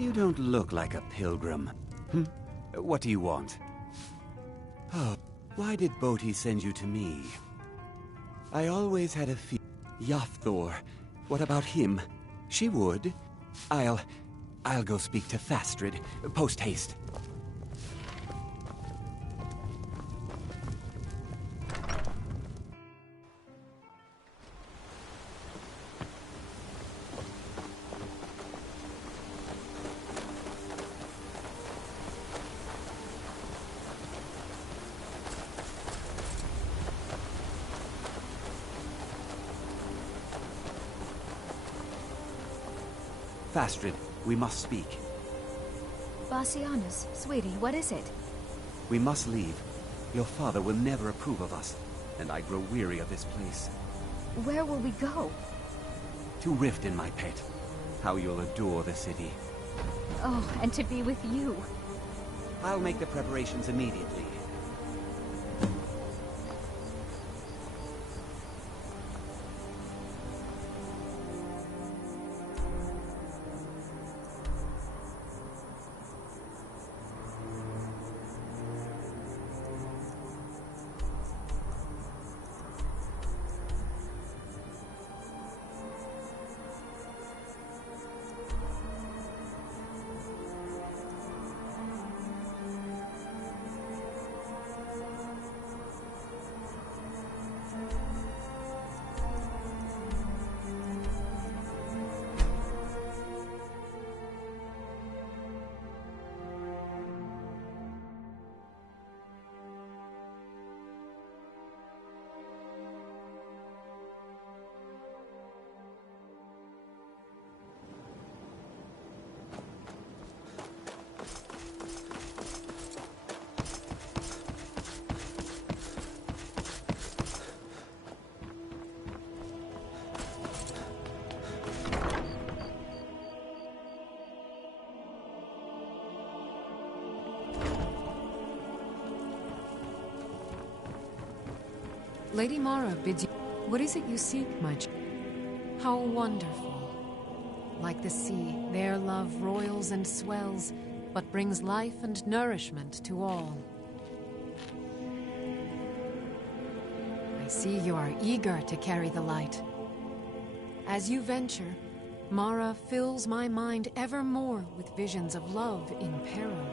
You don't look like a pilgrim. What do you want? Oh, why did Bodhi send you to me? I always had a Yafthor. What about him? She would. I'll go speak to Fastrid. Post haste. Fastrid, we must speak. Bassianus, sweetie, what is it? We must leave. Your father will never approve of us, and I grow weary of this place. Where will we go? To Riften, my pet. How you'll adore the city. Oh, and to be with you. I'll make the preparations immediately. Lady Mara bids you... What is it you seek, my child? How wonderful. Like the sea, their love roils and swells, but brings life and nourishment to all. I see you are eager to carry the light. As you venture, Mara fills my mind ever more with visions of love in peril.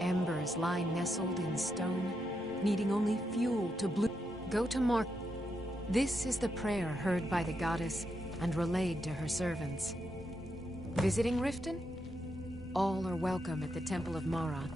Embers lie nestled in stone, needing only fuel to bloom. Go to Mark. This is the prayer heard by the goddess and relayed to her servants. Visiting Riften? All are welcome at the Temple of Mara.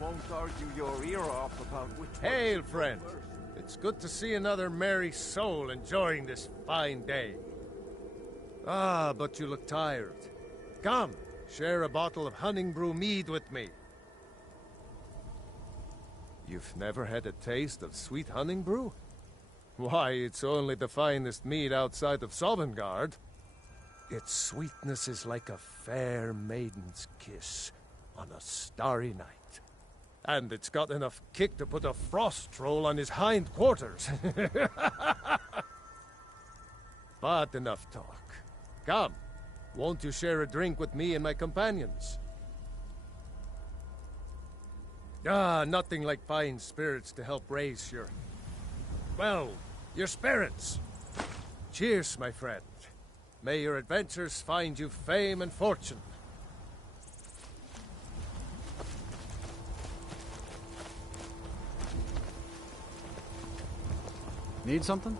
Won't argue your ear off about which. Hail, friend. It's good to see another merry soul enjoying this fine day. Ah, but you look tired. Come, share a bottle of Hunting Brew mead with me. You've never had a taste of sweet Hunting Brew? Why, it's only the finest mead outside of Sovngarde. Its sweetness is like a fair maiden's kiss on a starry night. And it's got enough kick to put a frost troll on his hind quarters. But enough talk. Come, won't you share a drink with me and my companions? Ah, nothing like fine spirits to help raise your... well, your spirits. Cheers, my friend. May your adventures find you fame and fortune. Need something?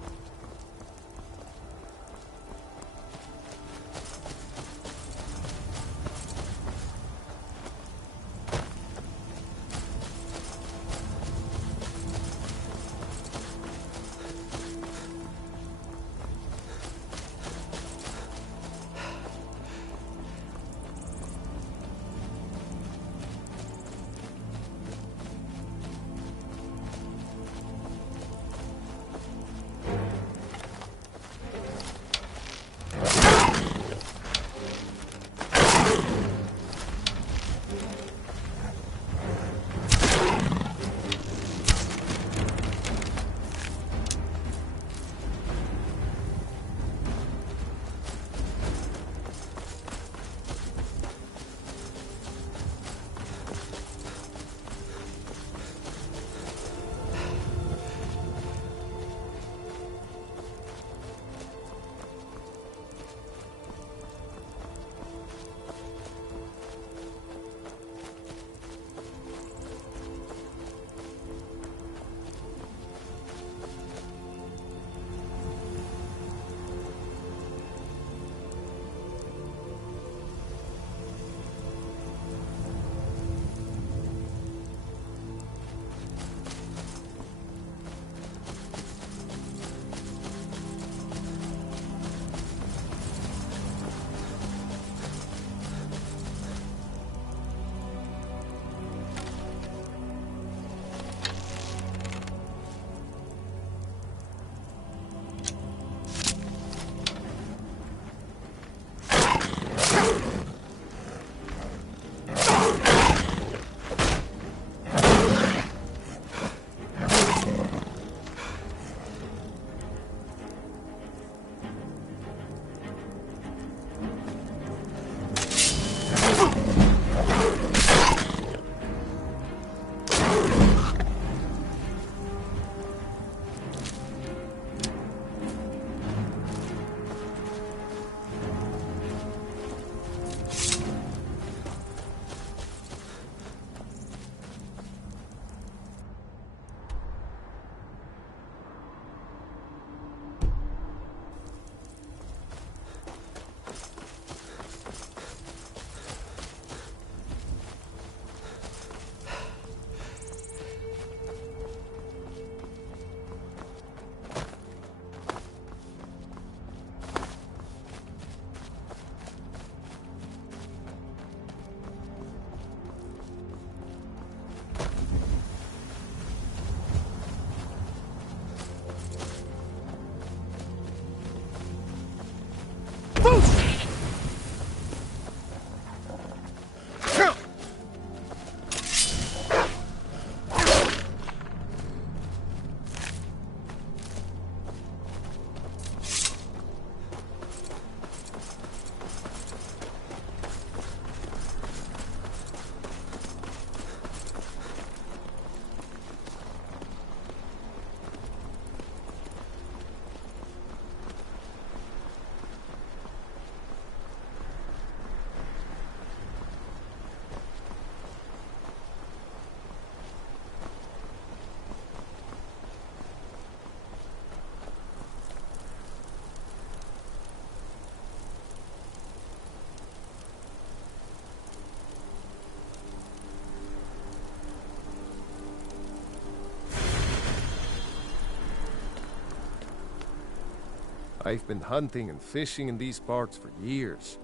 I've been hunting and fishing in these parts for years.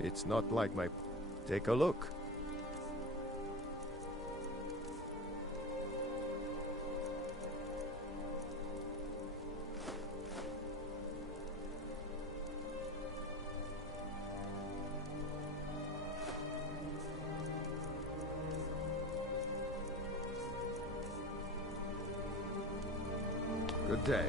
It's not like my... Take a look. Good day.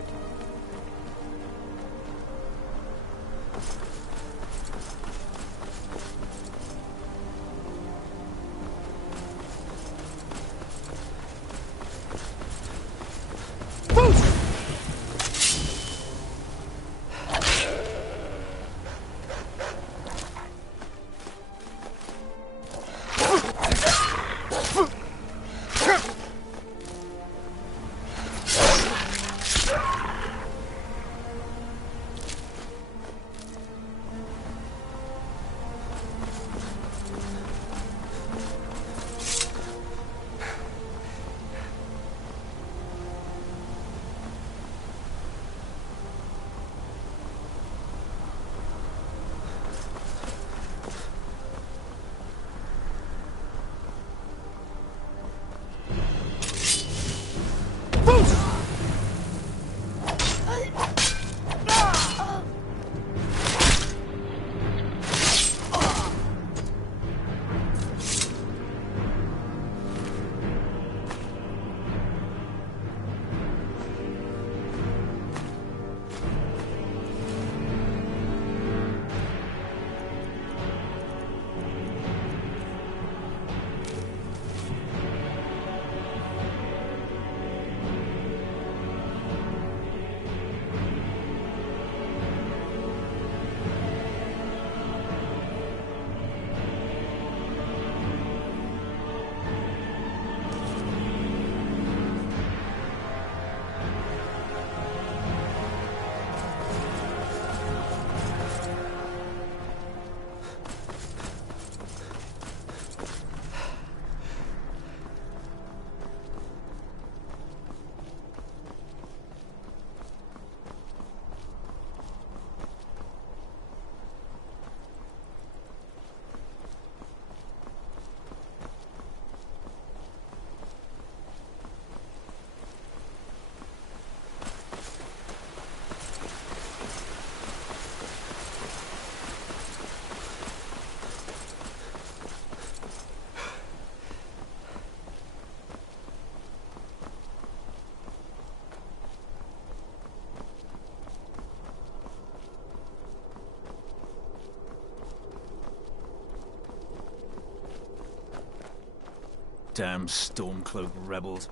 Damn Stormcloak rebels.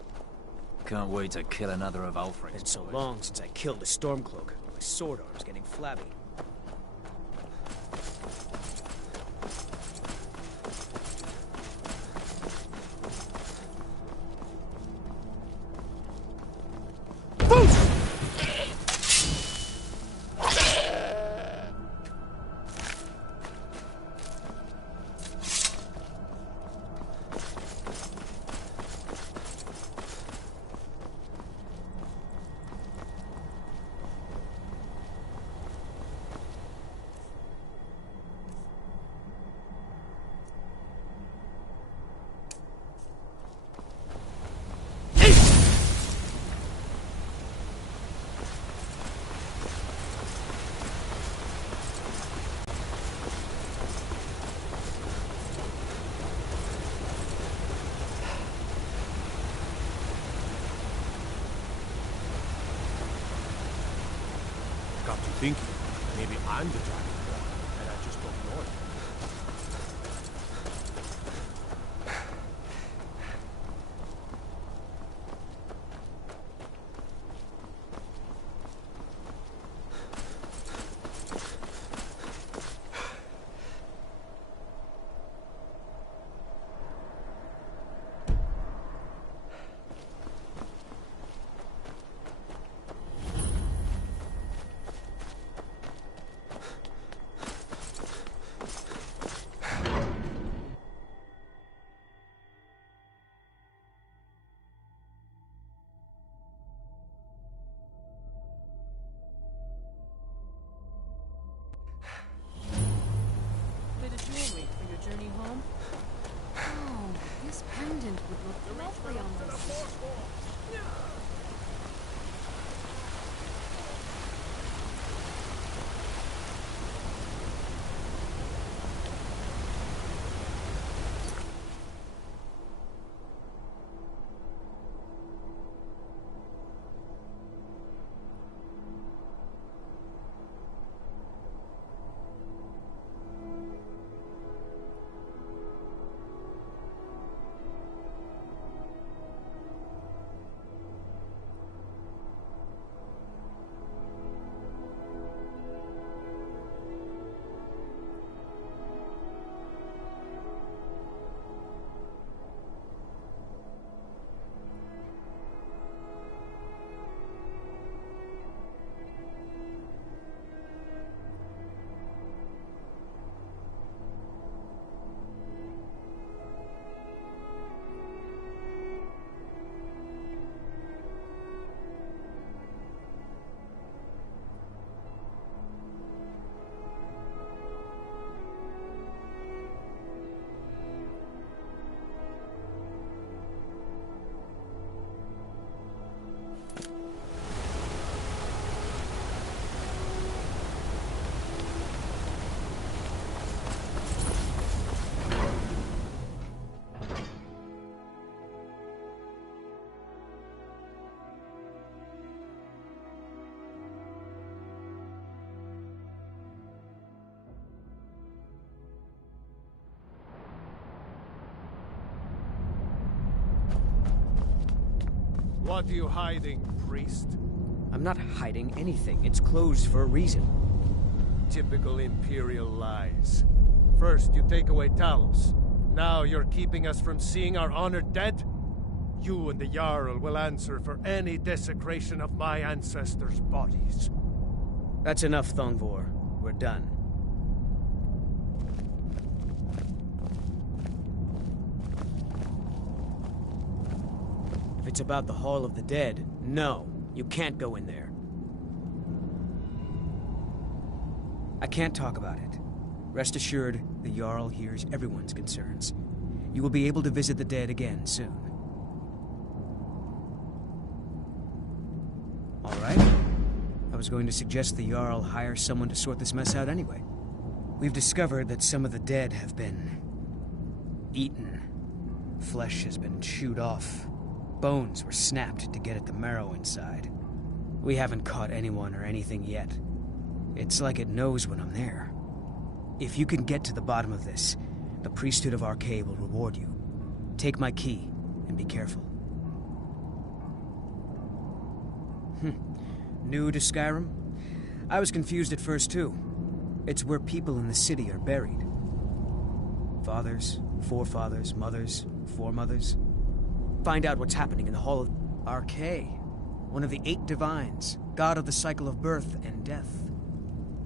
Can't wait to kill another of Alfred's. It's so long since I killed a Stormcloak. My sword arm's getting flabby. Got to thinking, maybe I'm the driving one, and I just don't know it. Bit of jewelry for your journey home? Oh, this pendant would look lovely on my sister. What are you hiding, priest? I'm not hiding anything. It's closed for a reason. Typical Imperial lies. First, you take away Talos. Now you're keeping us from seeing our honored dead? You and the Jarl will answer for any desecration of my ancestors' bodies. That's enough, Thongvor. We're done. If it's about the Hall of the Dead, no, you can't go in there. I can't talk about it. Rest assured, the Jarl hears everyone's concerns. You will be able to visit the dead again soon. All right. I was going to suggest the Jarl hire someone to sort this mess out anyway. We've discovered that some of the dead have been eaten. Flesh has been chewed off. Bones were snapped to get at the marrow inside. We haven't caught anyone or anything yet. It's like it knows when I'm there. If you can get to the bottom of this, the priesthood of Arcade will reward you. Take my key, and be careful. New to Skyrim? I was confused at first, too. It's where people in the city are buried. Fathers, forefathers, mothers, foremothers. Find out what's happening in the Hall of Archay, one of the 8 divines, god of the cycle of birth and death.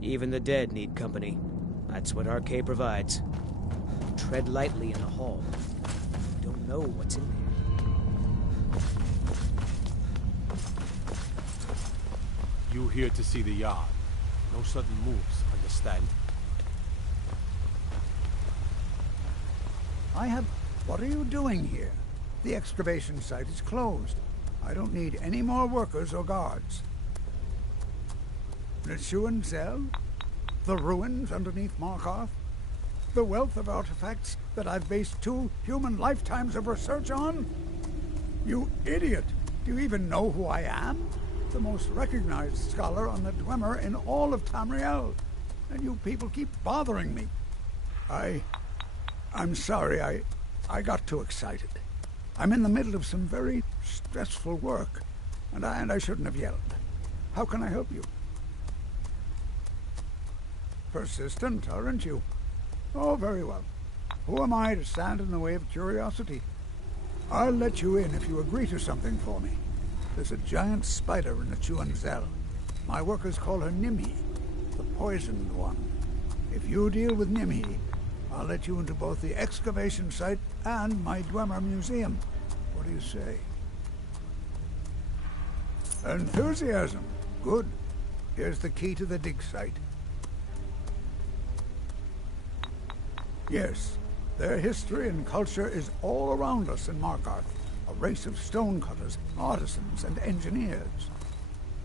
Even the dead need company. That's what Archay provides. Tread lightly in the hall. You don't know what's in there. You here to see the yard. No sudden moves, understand? What are you doing here? The excavation site is closed. I don't need any more workers or guards. The Shuan Cell? The ruins underneath Markarth? The wealth of artifacts that I've based 2 human lifetimes of research on? You idiot! Do you even know who I am? The most recognized scholar on the Dwemer in all of Tamriel. And you people keep bothering me. I'm sorry, I got too excited. I'm in the middle of some very stressful work, and I shouldn't have yelled. How can I help you? Persistent, aren't you? Oh, very well. Who am I to stand in the way of curiosity? I'll let you in if you agree to something for me. There's a giant spider in the Chuan Zell. My workers call her Nimhi, the poisoned one. If you deal with Nimhi, I'll let you into both the excavation site and my Dwemer museum. What do you say? Enthusiasm. Good. Here's the key to the dig site. Yes, their history and culture is all around us in Markarth. A race of stonecutters, artisans, and engineers.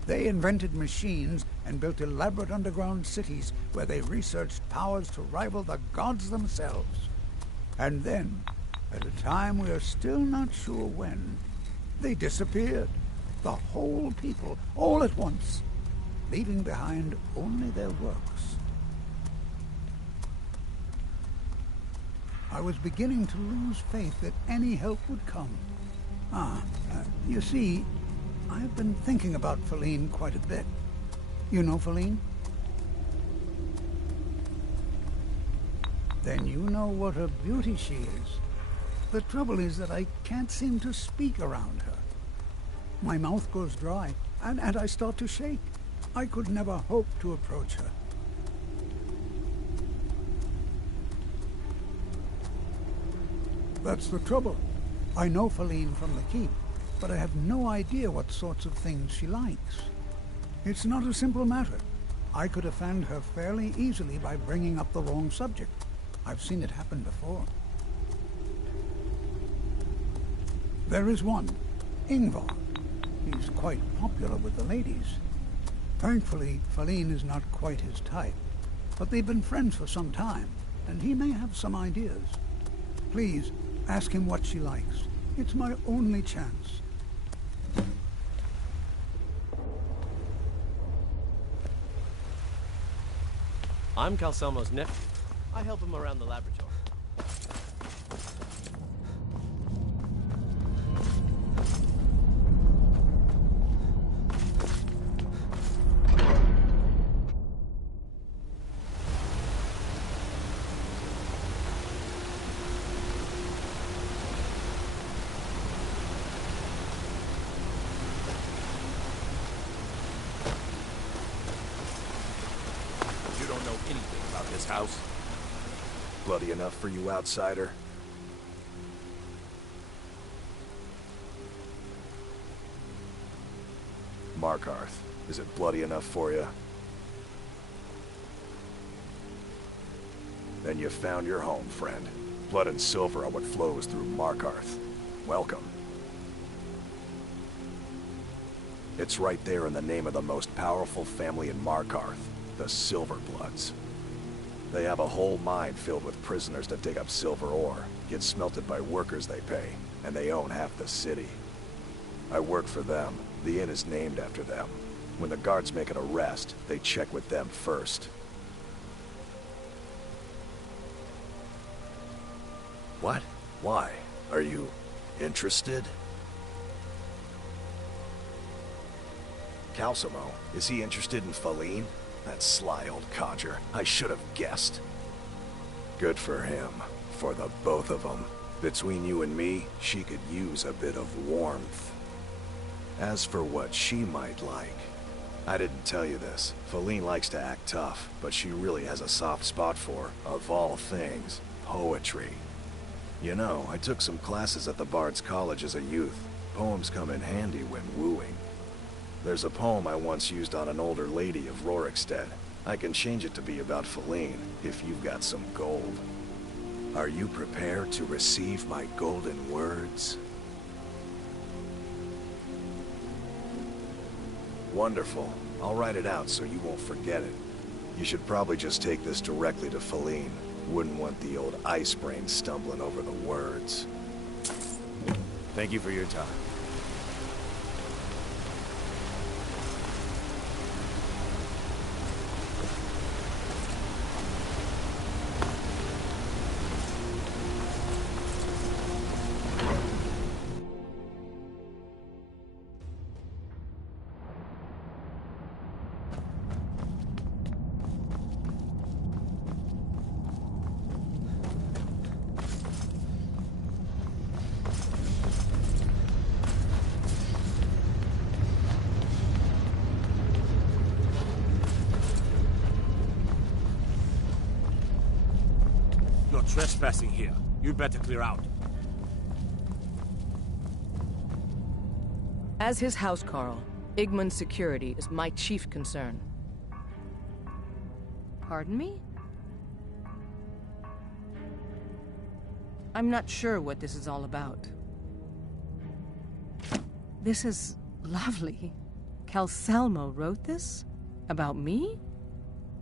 They invented machines and built elaborate underground cities where they researched powers to rival the gods themselves. And then, at a time we are still not sure when, they disappeared. The whole people, all at once, leaving behind only their works. I was beginning to lose faith that any help would come. You see, I've been thinking about Feline quite a bit. You know Feline? Then you know what a beauty she is. The trouble is that I can't seem to speak around her. My mouth goes dry, and I start to shake. I could never hope to approach her. That's the trouble. I know Feline from the keep, but I have no idea what sorts of things she likes. It's not a simple matter. I could offend her fairly easily by bringing up the wrong subject. I've seen it happen before. There is one, Ingvar. He's quite popular with the ladies. Thankfully, Feline is not quite his type, but they've been friends for some time, and he may have some ideas. Please, ask him what she likes. It's my only chance. I'm Calcelmo's nephew. I help him around the laboratory. House? Bloody enough for you, outsider? Markarth, is it bloody enough for you? Then you found your home, friend. Blood and silver are what flows through Markarth. Welcome. It's right there in the name of the most powerful family in Markarth, the Silverbloods. They have a whole mine filled with prisoners to dig up silver ore, get smelted by workers they pay, and they own half the city. I work for them. The inn is named after them. When the guards make an arrest, they check with them first. What? Why? Are you Interested? Calcimo, is he interested in Faline? That sly old codger. I should have guessed. Good for him. For the both of them. Between you and me, she could use a bit of warmth. As for what she might like, I didn't tell you this. Faline likes to act tough, but she really has a soft spot for, of all things, poetry. You know, I took some classes at the Bard's College as a youth. Poems come in handy when wooing. There's a poem I once used on an older lady of Rorikstead. I can change it to be about Faline, if you've got some gold. Are you prepared to receive my golden words? Wonderful. I'll write it out so you won't forget it. You should probably just take this directly to Faline. Wouldn't want the old ice brain stumbling over the words. Thank you for your time. Trespassing here. You'd better clear out. As his housecarl, Igmund's security is my chief concern. Pardon me? I'm not sure what this is all about. This is lovely. Calcimo wrote this? About me?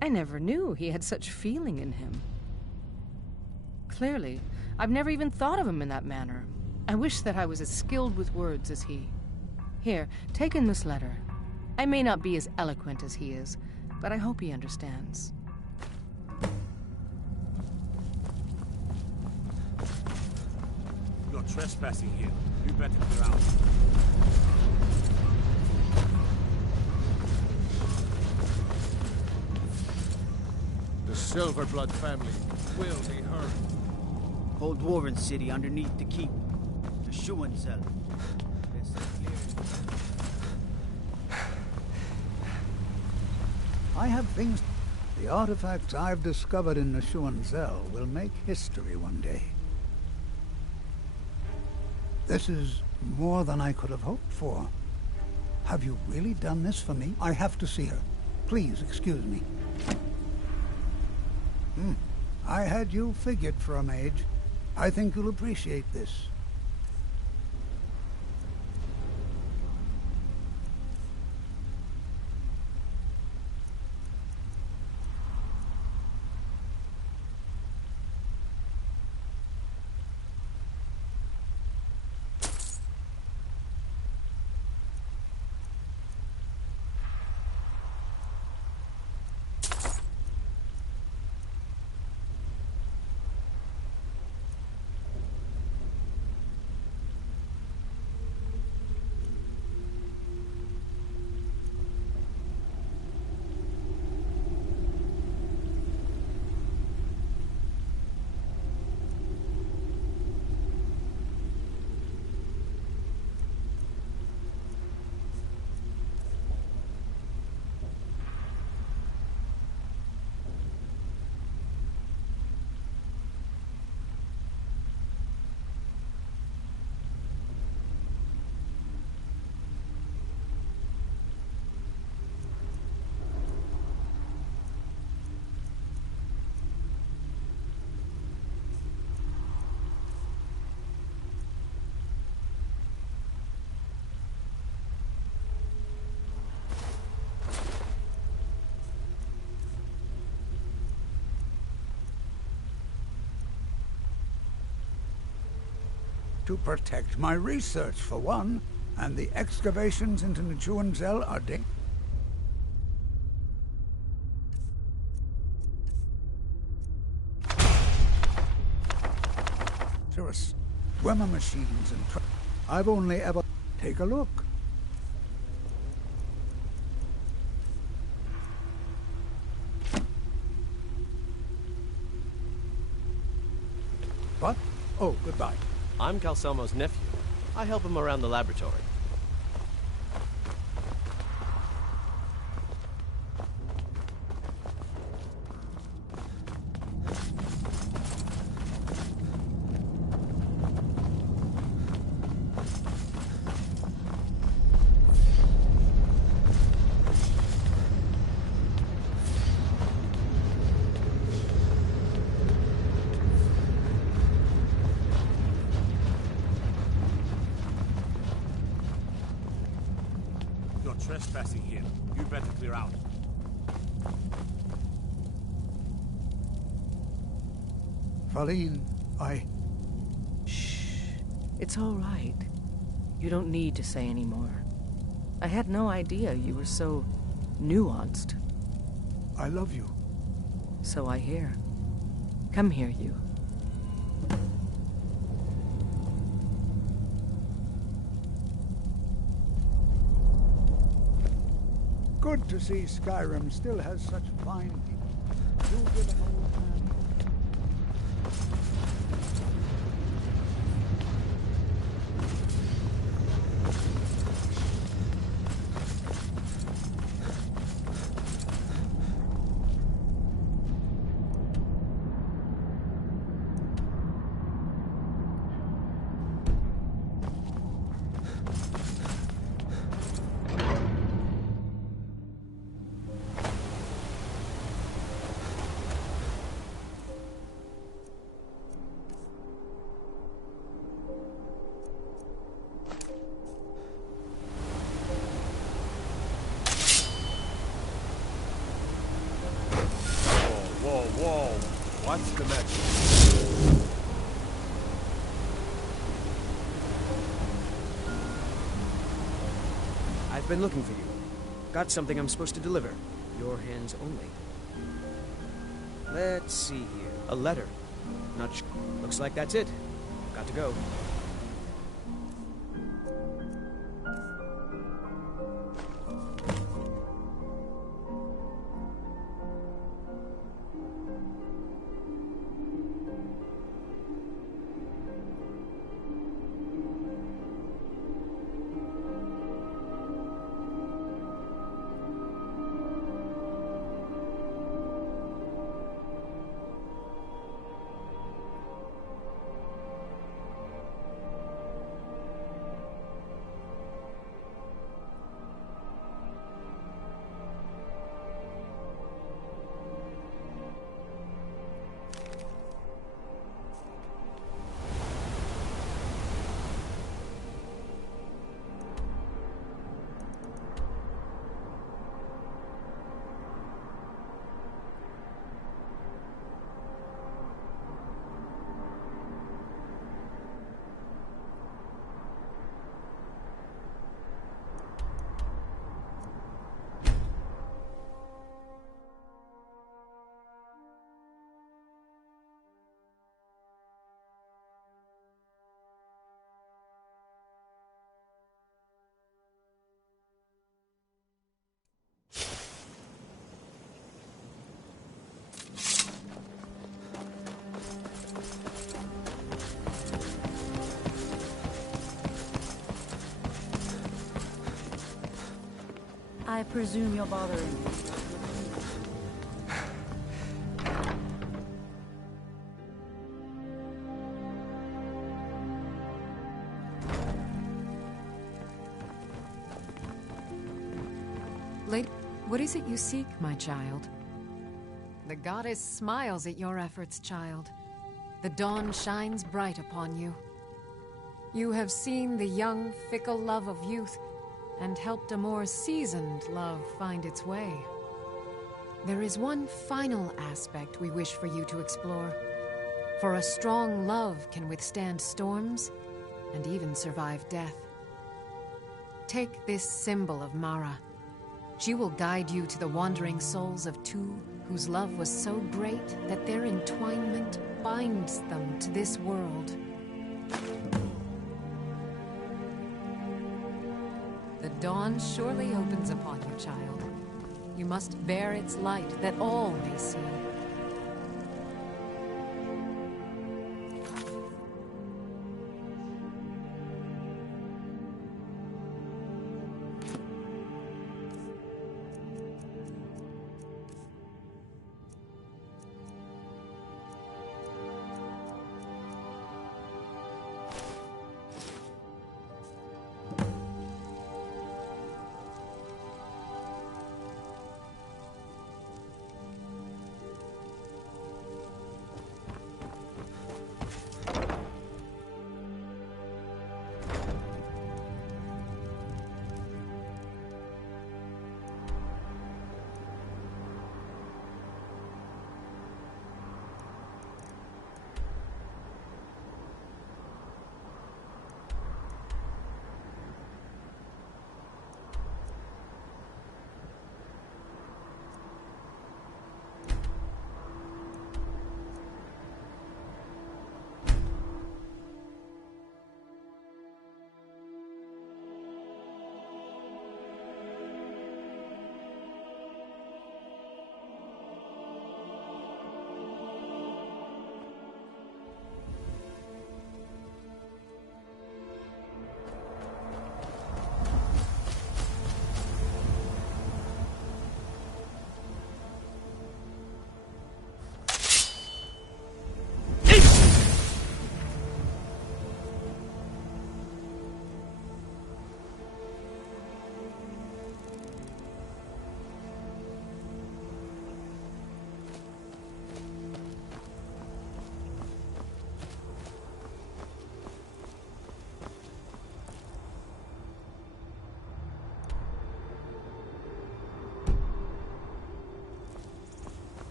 I never knew he had such feeling in him. Clearly, I've never even thought of him in that manner. I wish that I was as skilled with words as he. Here, take in this letter. I may not be as eloquent as he is, but I hope he understands. You're trespassing here. You'd better clear out. The Silverblood family will be heard. Old Dwarven city underneath the keep. The Schuenzell. I have things... The artifacts I've discovered in the Schuenzell will make history one day. This is more than I could have hoped for. Have you really done this for me? I have to see her. Please excuse me. I had you figured for a mage. I think you'll appreciate this. To protect my research, for one, and the excavations into the Schuenzell are dangerous. Dwemer machines and I've only ever... Take a look. What? Oh, goodbye. I'm Calcelmo's nephew. I help him around the laboratory. Trespassing here. You'd better clear out. Faline, Shh. It's all right. You don't need to say any more. I had no idea you were so nuanced. I love you. So I hear. Come here, you. Good to see Skyrim still has such fine people. You give an old man... Whoa. What's the message? I've been looking for you. Got something I'm supposed to deliver. Your hands only. Let's see here. A letter. Not sure. Looks like that's it. Got to go. I presume you're bothering me. Lady, what is it you seek, my child? The goddess smiles at your efforts, child. The dawn shines bright upon you. You have seen the young, fickle love of youth, and helped a more seasoned love find its way. There is one final aspect we wish for you to explore. For a strong love can withstand storms, and even survive death. Take this symbol of Mara. She will guide you to the wandering souls of two whose love was so great that their entwinement binds them to this world. The dawn surely opens upon you, child. You must bear its light, that all may see.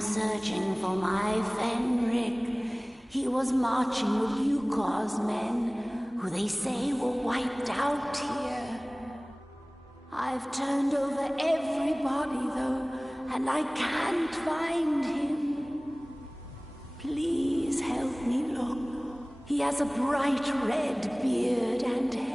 searching for my Fenric. He was marching with Yukor's men, who they say were wiped out here. I've turned over everybody, though, and I can't find him. Please help me look. He has a bright red beard and hair.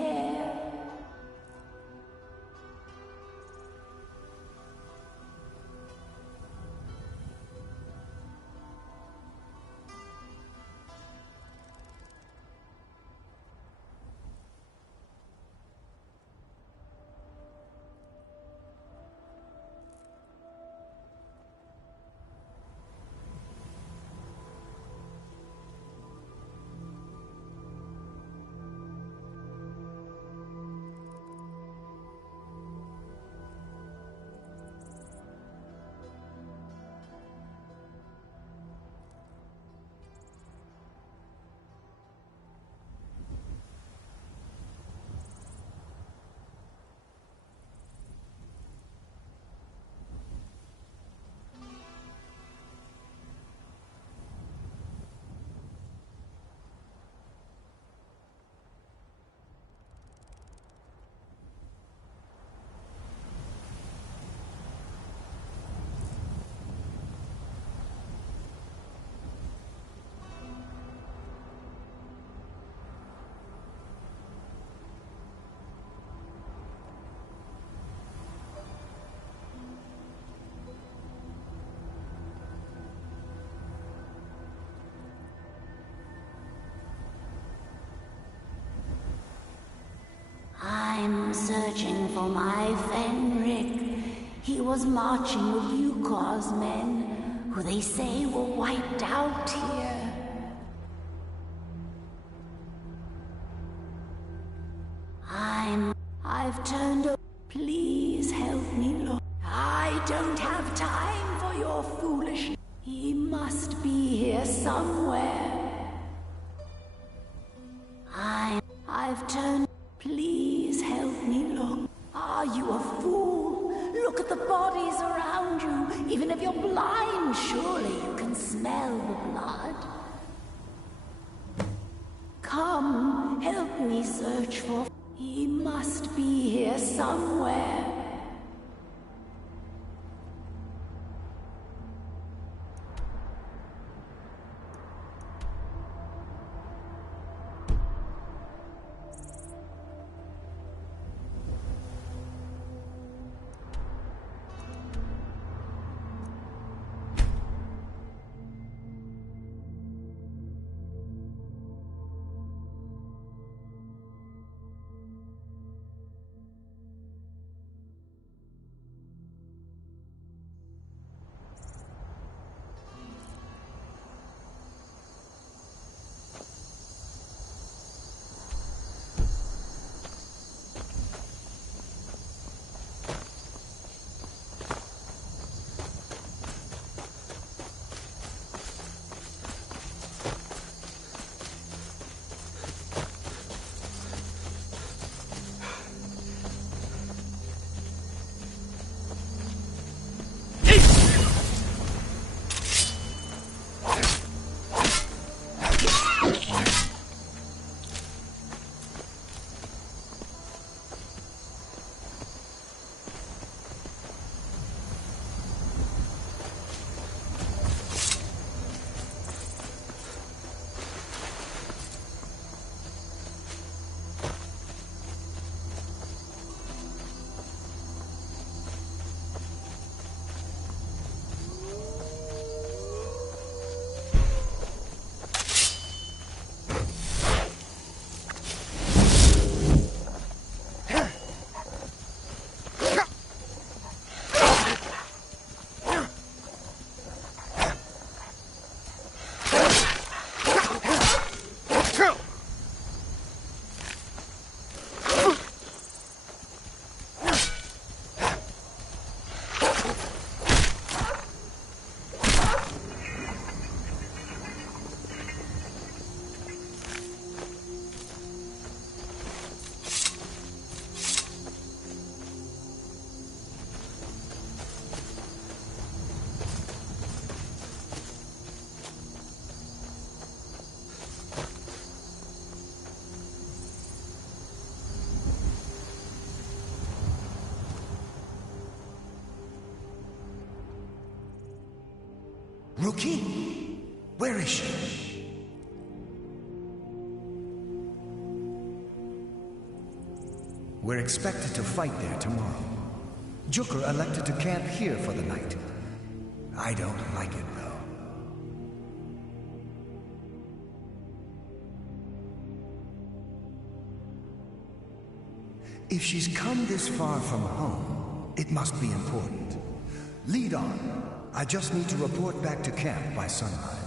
I'm searching for my Fenric. He was marching with Yukor's men, who they say were wiped out here. I've turned over. Please help me look. I don't have time for your foolishness. He must be here somewhere. I've turned. Please help me look. Are you a fool? Look at the bodies around you. Even if you're blind, surely you can smell the blood. Come, help me search for... He must be here somewhere. Rookie? Where is she? We're expected to fight there tomorrow. Jooker elected to camp here for the night. I don't like it, though. If she's come this far from home, it must be important. Lead on. I just need to report back to camp by sunrise.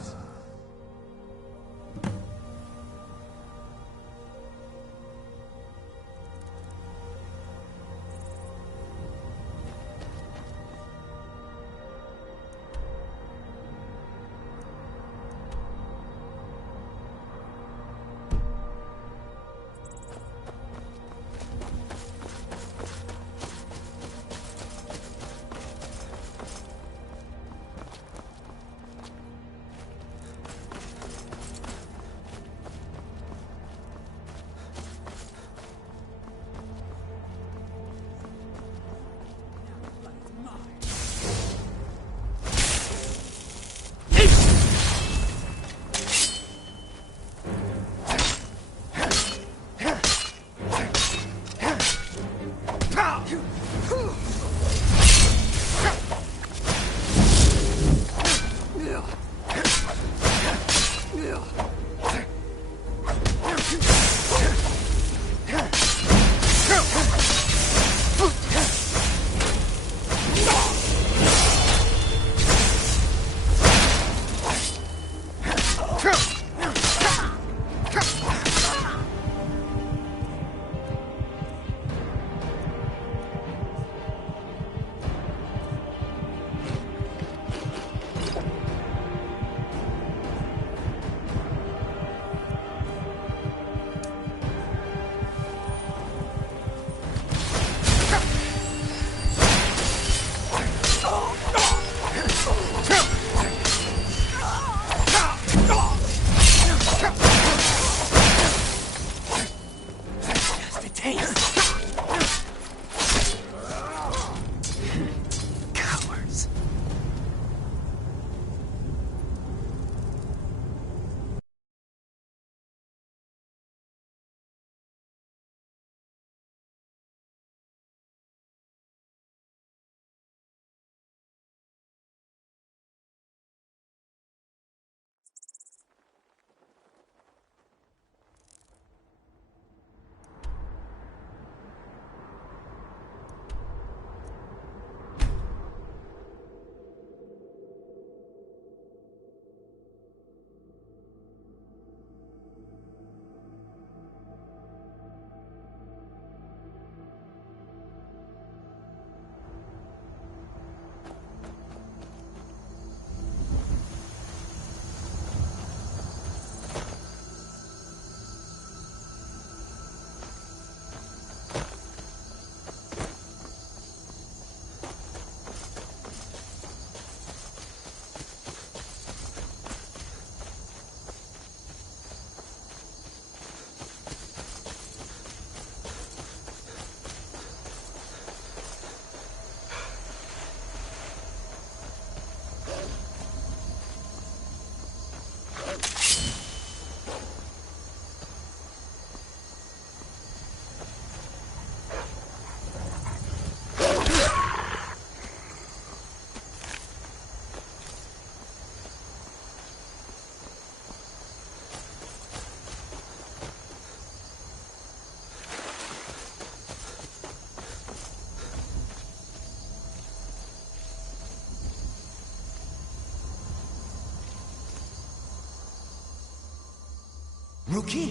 Rookie?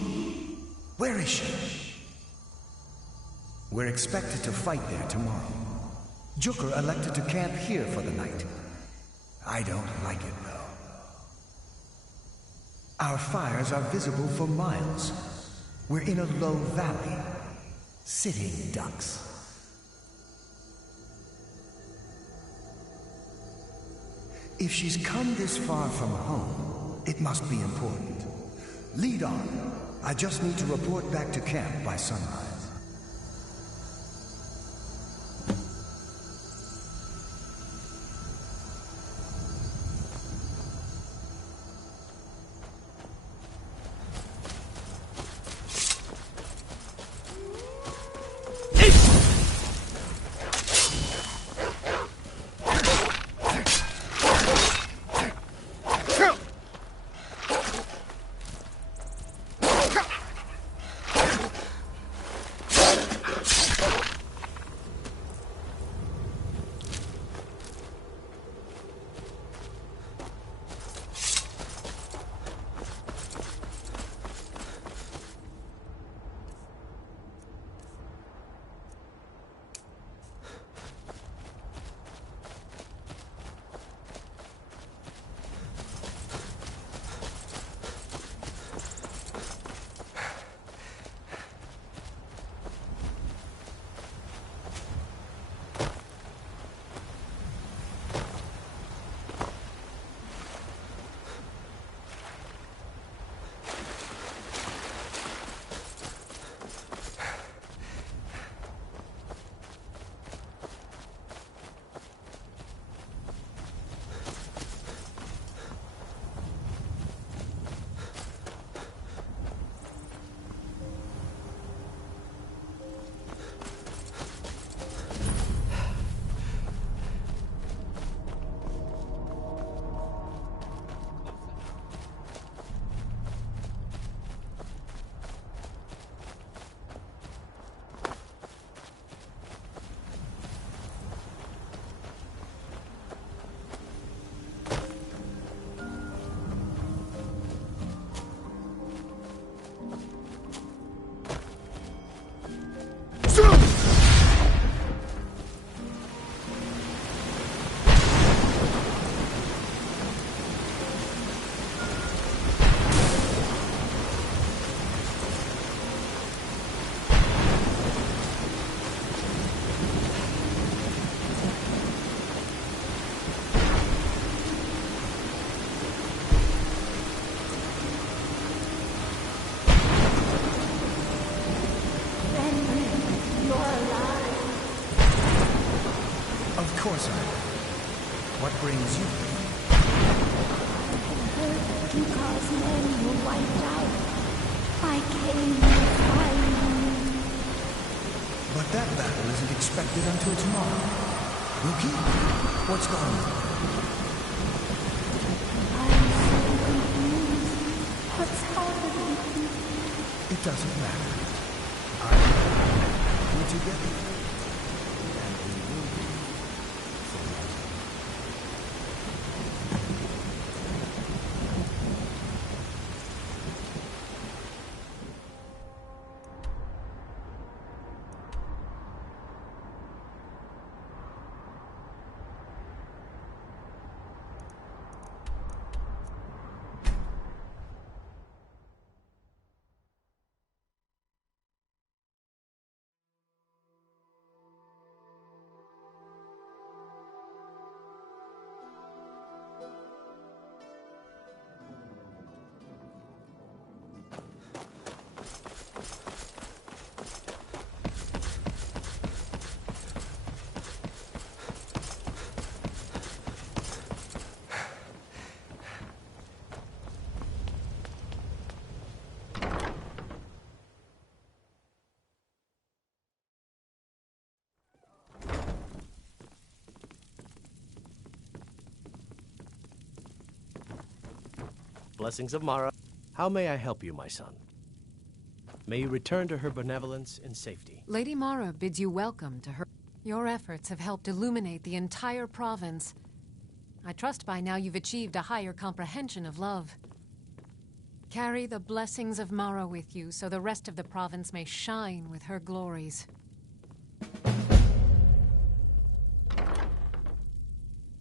Where is she? We're expected to fight there tomorrow. Jooker elected to camp here for the night. I don't like it, though. Our fires are visible for miles. We're in a low valley. Sitting ducks. If she's come this far from home, it must be important. Lead on. I just need to report back to camp by sunrise. sorry. What brings you? Because men were wiped out. I came to find you. But that battle isn't expected until tomorrow. Rookie, what's going on? I'm so confused. What's happening? It doesn't matter. We're together. And we will be forever. Blessings of Mara. How may I help you, my son? May you return to her benevolence in safety. Lady Mara bids you welcome to her. Your efforts have helped illuminate the entire province. I trust by now you've achieved a higher comprehension of love. Carry the blessings of Mara with you so the rest of the province may shine with her glories.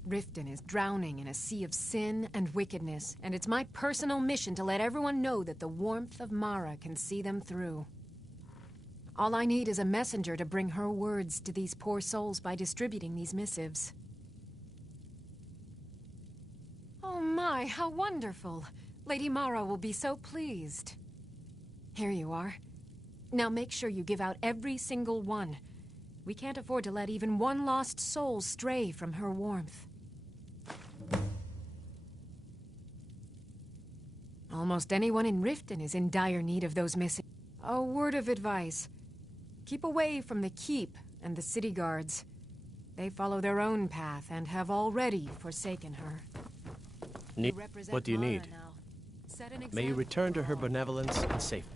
Riften is drowning in a sea of sin and wickedness, and it's my personal mission to let everyone know that the warmth of Mara can see them through. All I need is a messenger to bring her words to these poor souls by distributing these missives. Oh my, how wonderful! Lady Mara will be so pleased. Here you are. Now make sure you give out every single one. We can't afford to let even one lost soul stray from her warmth. Almost anyone in Riften is in dire need of those missing. A word of advice. Keep away from the Keep and the city guards. They follow their own path and have already forsaken her. What do you need? May you return to her benevolence in safety.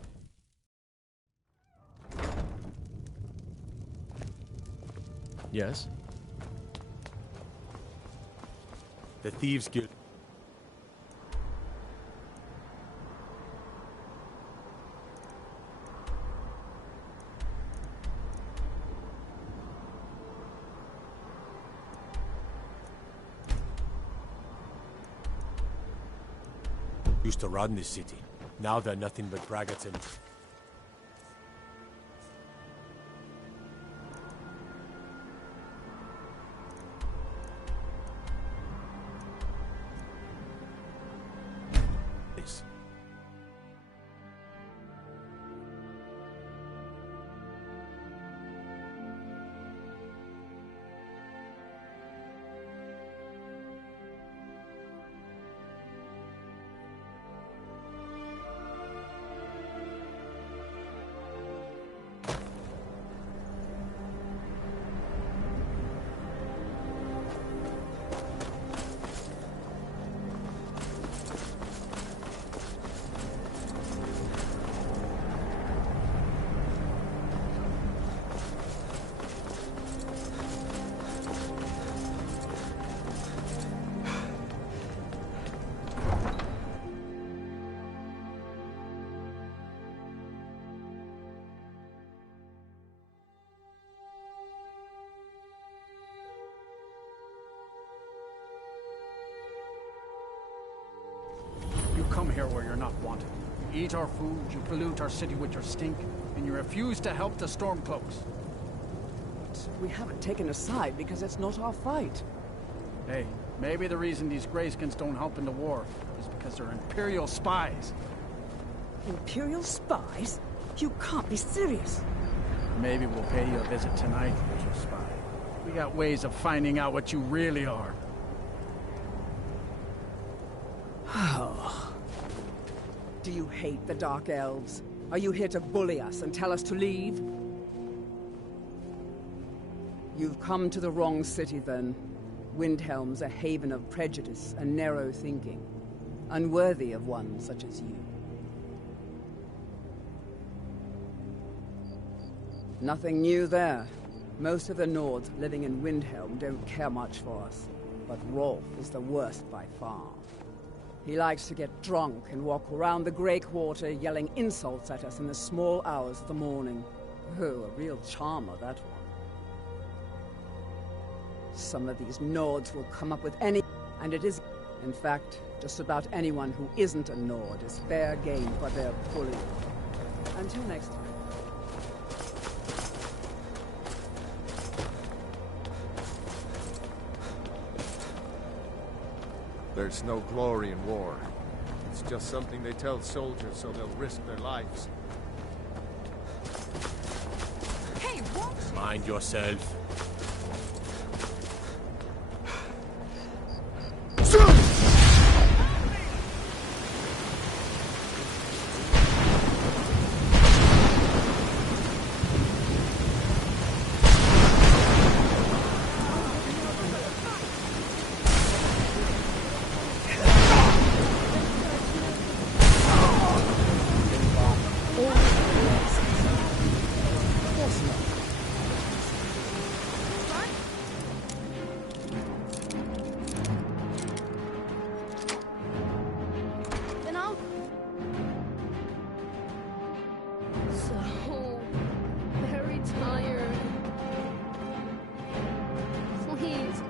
Yes? The Thieves Guild. Used to run this city. Now they're nothing but braggarts and... You come here where you're not wanted. You eat our food, you pollute our city with your stink, and you refuse to help the Stormcloaks. But we haven't taken a side because it's not our fight. Hey, maybe the reason these Greyskins don't help in the war is because they're Imperial spies. Imperial spies? You can't be serious. Maybe we'll pay you a visit tonight, little spy. We got ways of finding out what you really are. Do you hate the Dark Elves? Are you here to bully us and tell us to leave? You've come to the wrong city, then. Windhelm's a haven of prejudice and narrow thinking, unworthy of one such as you. Nothing new there. Most of the Nords living in Windhelm don't care much for us, but Rolf is the worst by far. He likes to get drunk and walk around the Grey Quarter yelling insults at us in the small hours of the morning. Oh, a real charmer, that one. Some of these Nords will come up with any... and it is... In fact, just about anyone who isn't a Nord is fair game for their bullying. Until next time. There's no glory in war. It's just something they tell soldiers so they'll risk their lives. Hey, won't you? Mind yourself.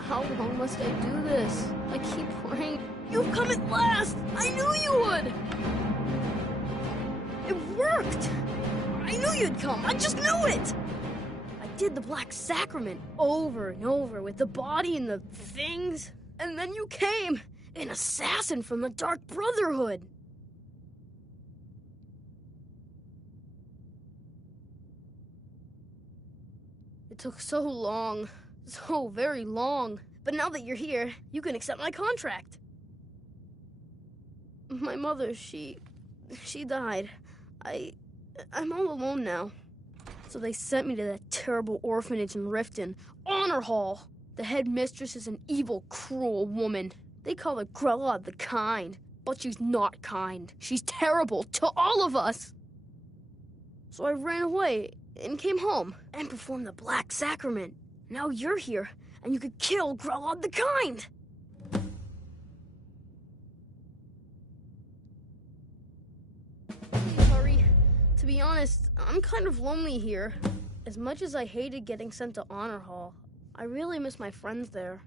How long must I do this? I keep praying. You've come at last! I knew you would! It worked! I knew you'd come! I just knew it! I did the Black Sacrament over and over with the body and the things. And then you came! An assassin from the Dark Brotherhood! It took so long. So very long. But now that you're here, you can accept my contract. My mother, she died. I'm all alone now. So they sent me to that terrible orphanage in Riften, Honor Hall. The headmistress is an evil, cruel woman. They call her Grella the Kind, but she's not kind. She's terrible to all of us. So I ran away and came home and performed the Black Sacrament. Now you're here, and you could kill Grelod the Kind! Please hurry. To be honest, I'm kind of lonely here. As much as I hated getting sent to Honor Hall, I really miss my friends there.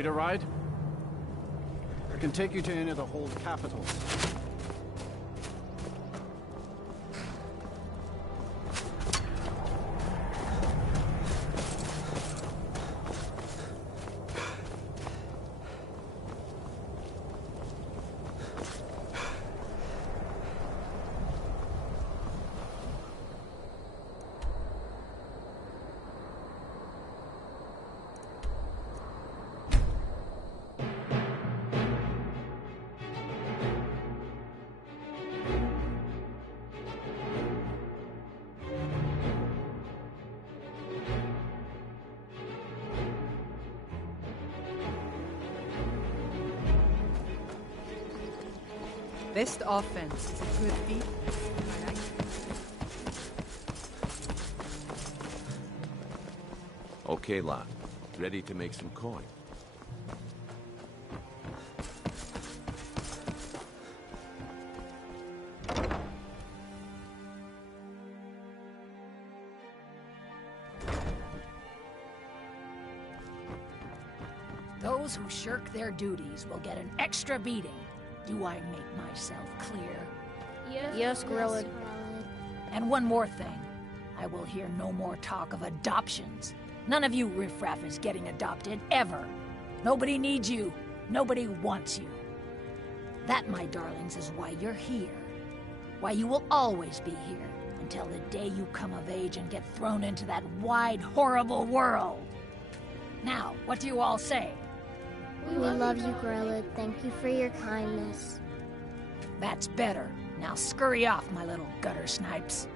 Need a ride? I can take you to any of the hold capitals. Best offense is a good feat. Okay, Lot. Ready to make some coin. Those who shirk their duties will get an extra beating. Do I make myself clear? Yes, Grillad. And one more thing. I will hear no more talk of adoptions. None of you riffraff is getting adopted, ever. Nobody needs you. Nobody wants you. That, my darlings, is why you're here. Why you will always be here, until the day you come of age and get thrown into that wide, horrible world. Now, what do you all say? We love you, Grillad. Thank you for your kindness. That's better. Now scurry off, my little gutter snipes.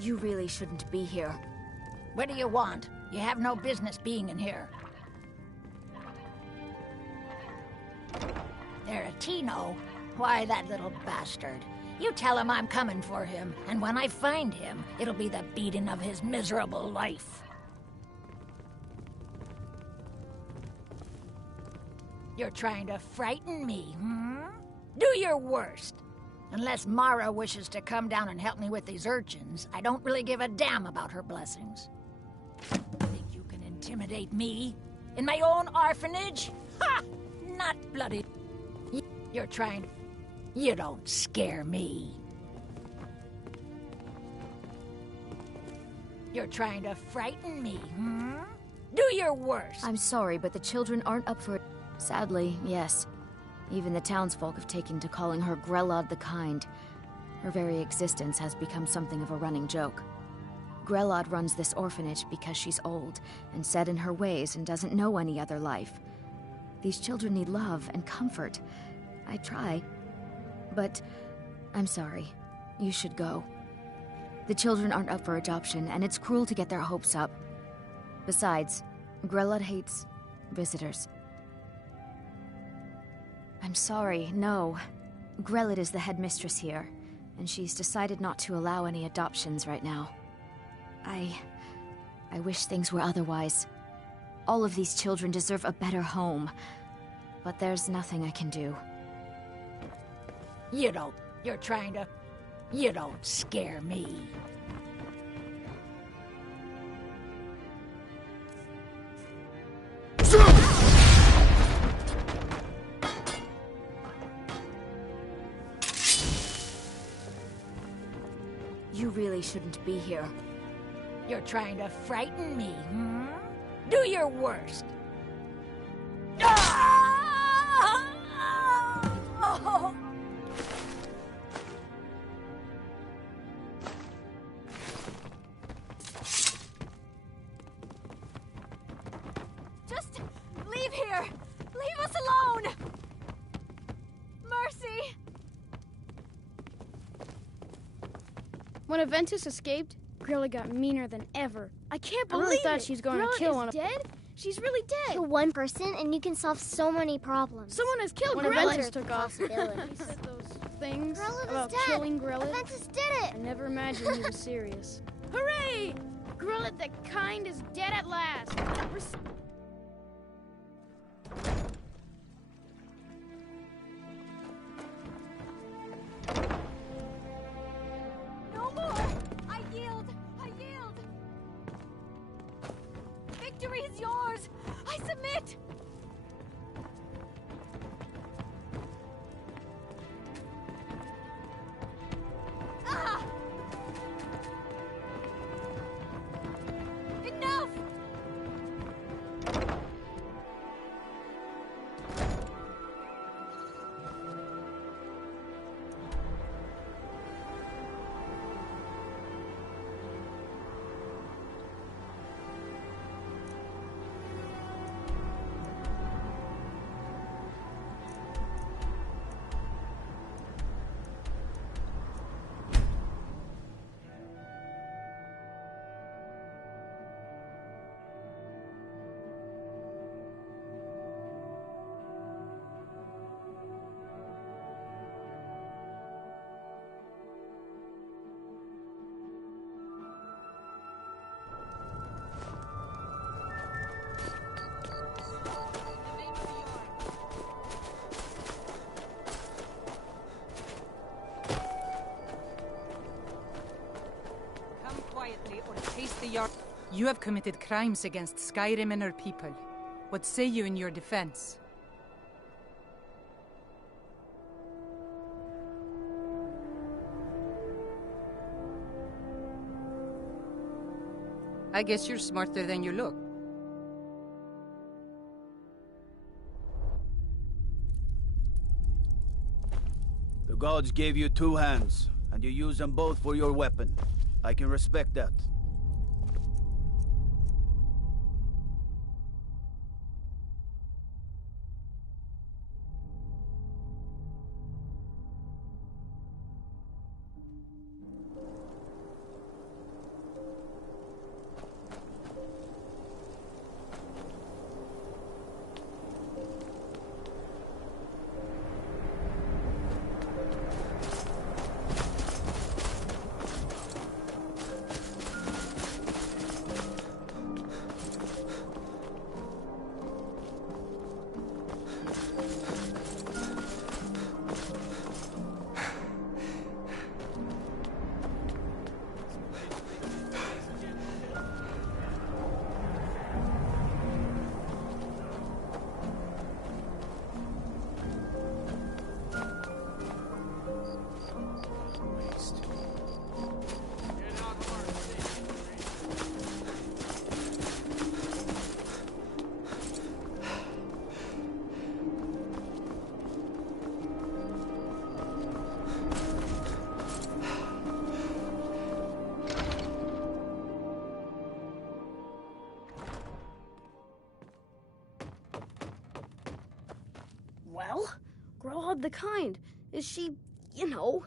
You really shouldn't be here. What do you want? You have no business being in here. Theratino? Why, that little bastard. You tell him I'm coming for him, and when I find him, it'll be the beating of his miserable life. You're trying to frighten me, hmm? Do your worst. Unless Mara wishes to come down and help me with these urchins, I don't really give a damn about her blessings. Think you can intimidate me? In my own orphanage? Ha! Not bloody. You're trying to... You don't scare me. You're trying to frighten me, hmm? Do your worst. I'm sorry, but the children aren't up for it. Sadly, yes. Even the townsfolk have taken to calling her Grelod the Kind. Her very existence has become something of a running joke. Grelod runs this orphanage because she's old and set in her ways and doesn't know any other life. These children need love and comfort. I try. But I'm sorry. You should go. The children aren't up for adoption, and it's cruel to get their hopes up. Besides, Grelod hates visitors. I'm sorry, no. Grelod is the headmistress here, and she's decided not to allow any adoptions right now. I wish things were otherwise. All of these children deserve a better home, but there's nothing I can do. You don't. You're trying to... You don't scare me. You really shouldn't be here. You're trying to frighten me, hmm? Do your worst. Oh! Just leave here! Leave us alone! Mercy! When Aventus escaped, Grilla got meaner than ever. I can't I really believe thought it. She's going to Grilla kill is one of dead? She's really dead. Kill one person and you can solve so many problems. Someone has killed When Grilla. Aventus took off. He said those things about killing Grilla. Aventus did it! I never imagined he was serious. Hooray! Grilla the Kind is dead at last. Haste the yard. You have committed crimes against Skyrim and her people. What say you in your defense? I guess you're smarter than you look. The gods gave you 2 hands, and you use them both for your weapon. I can respect that. Well, Grelod the Kind. Is she, you know...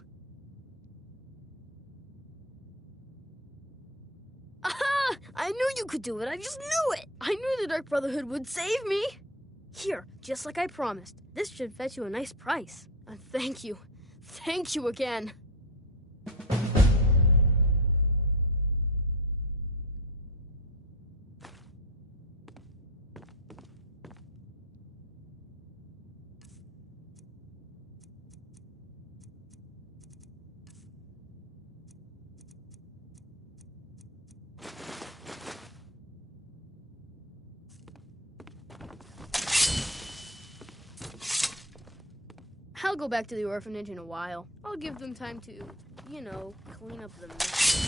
Aha! I knew you could do it. I just knew it. I knew the Dark Brotherhood would save me. Here, just like I promised. This should fetch you a nice price. And thank you. Thank you again. I'll go back to the orphanage in a while. I'll give them time to, you know, clean up the mess.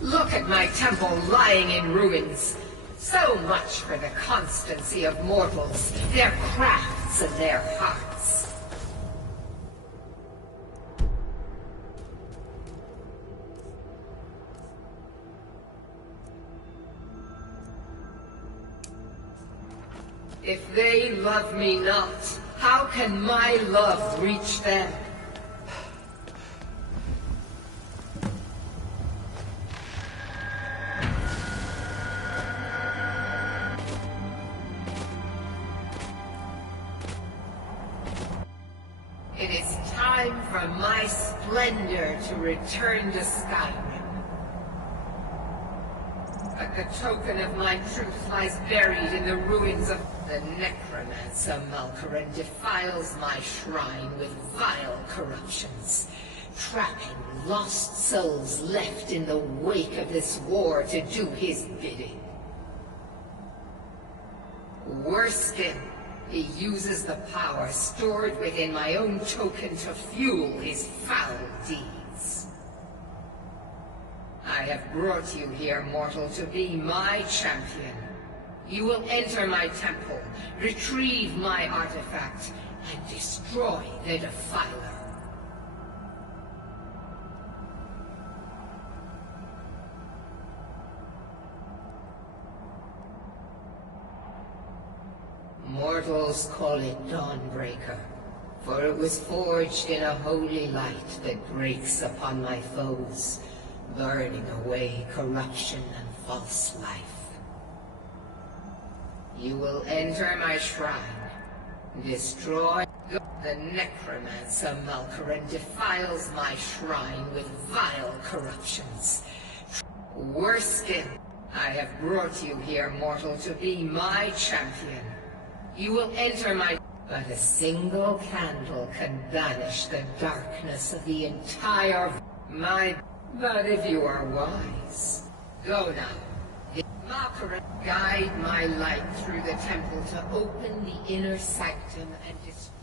Look at my temple lying in ruins. So much for the constancy of mortals, their crafts and their hearts. If they love me not, how can my love reach them? It is time for my splendor to return to Skyrim. But the token of my truth lies buried in the ruins of the necromancer Malkaran defiles my shrine with vile corruptions, trapping lost souls left in the wake of this war to do his bidding. Worse still, he uses the power stored within my own token to fuel his foul deeds. I have brought you here, mortal, to be my champion. You will enter my temple, retrieve my artifact, and destroy the Defiler. Mortals call it Dawnbreaker, for it was forged in a holy light that breaks upon my foes, burning away corruption and false life. You will enter my shrine, destroy the necromancer Malkaran defiles my shrine with vile corruptions. Worse still, I have brought you here, mortal, to be my champion. You will enter my... But a single candle can banish the darkness of the entire... But if you are wise, go now. Malkaran, guide my light through the temple to open the inner sanctum and destroy...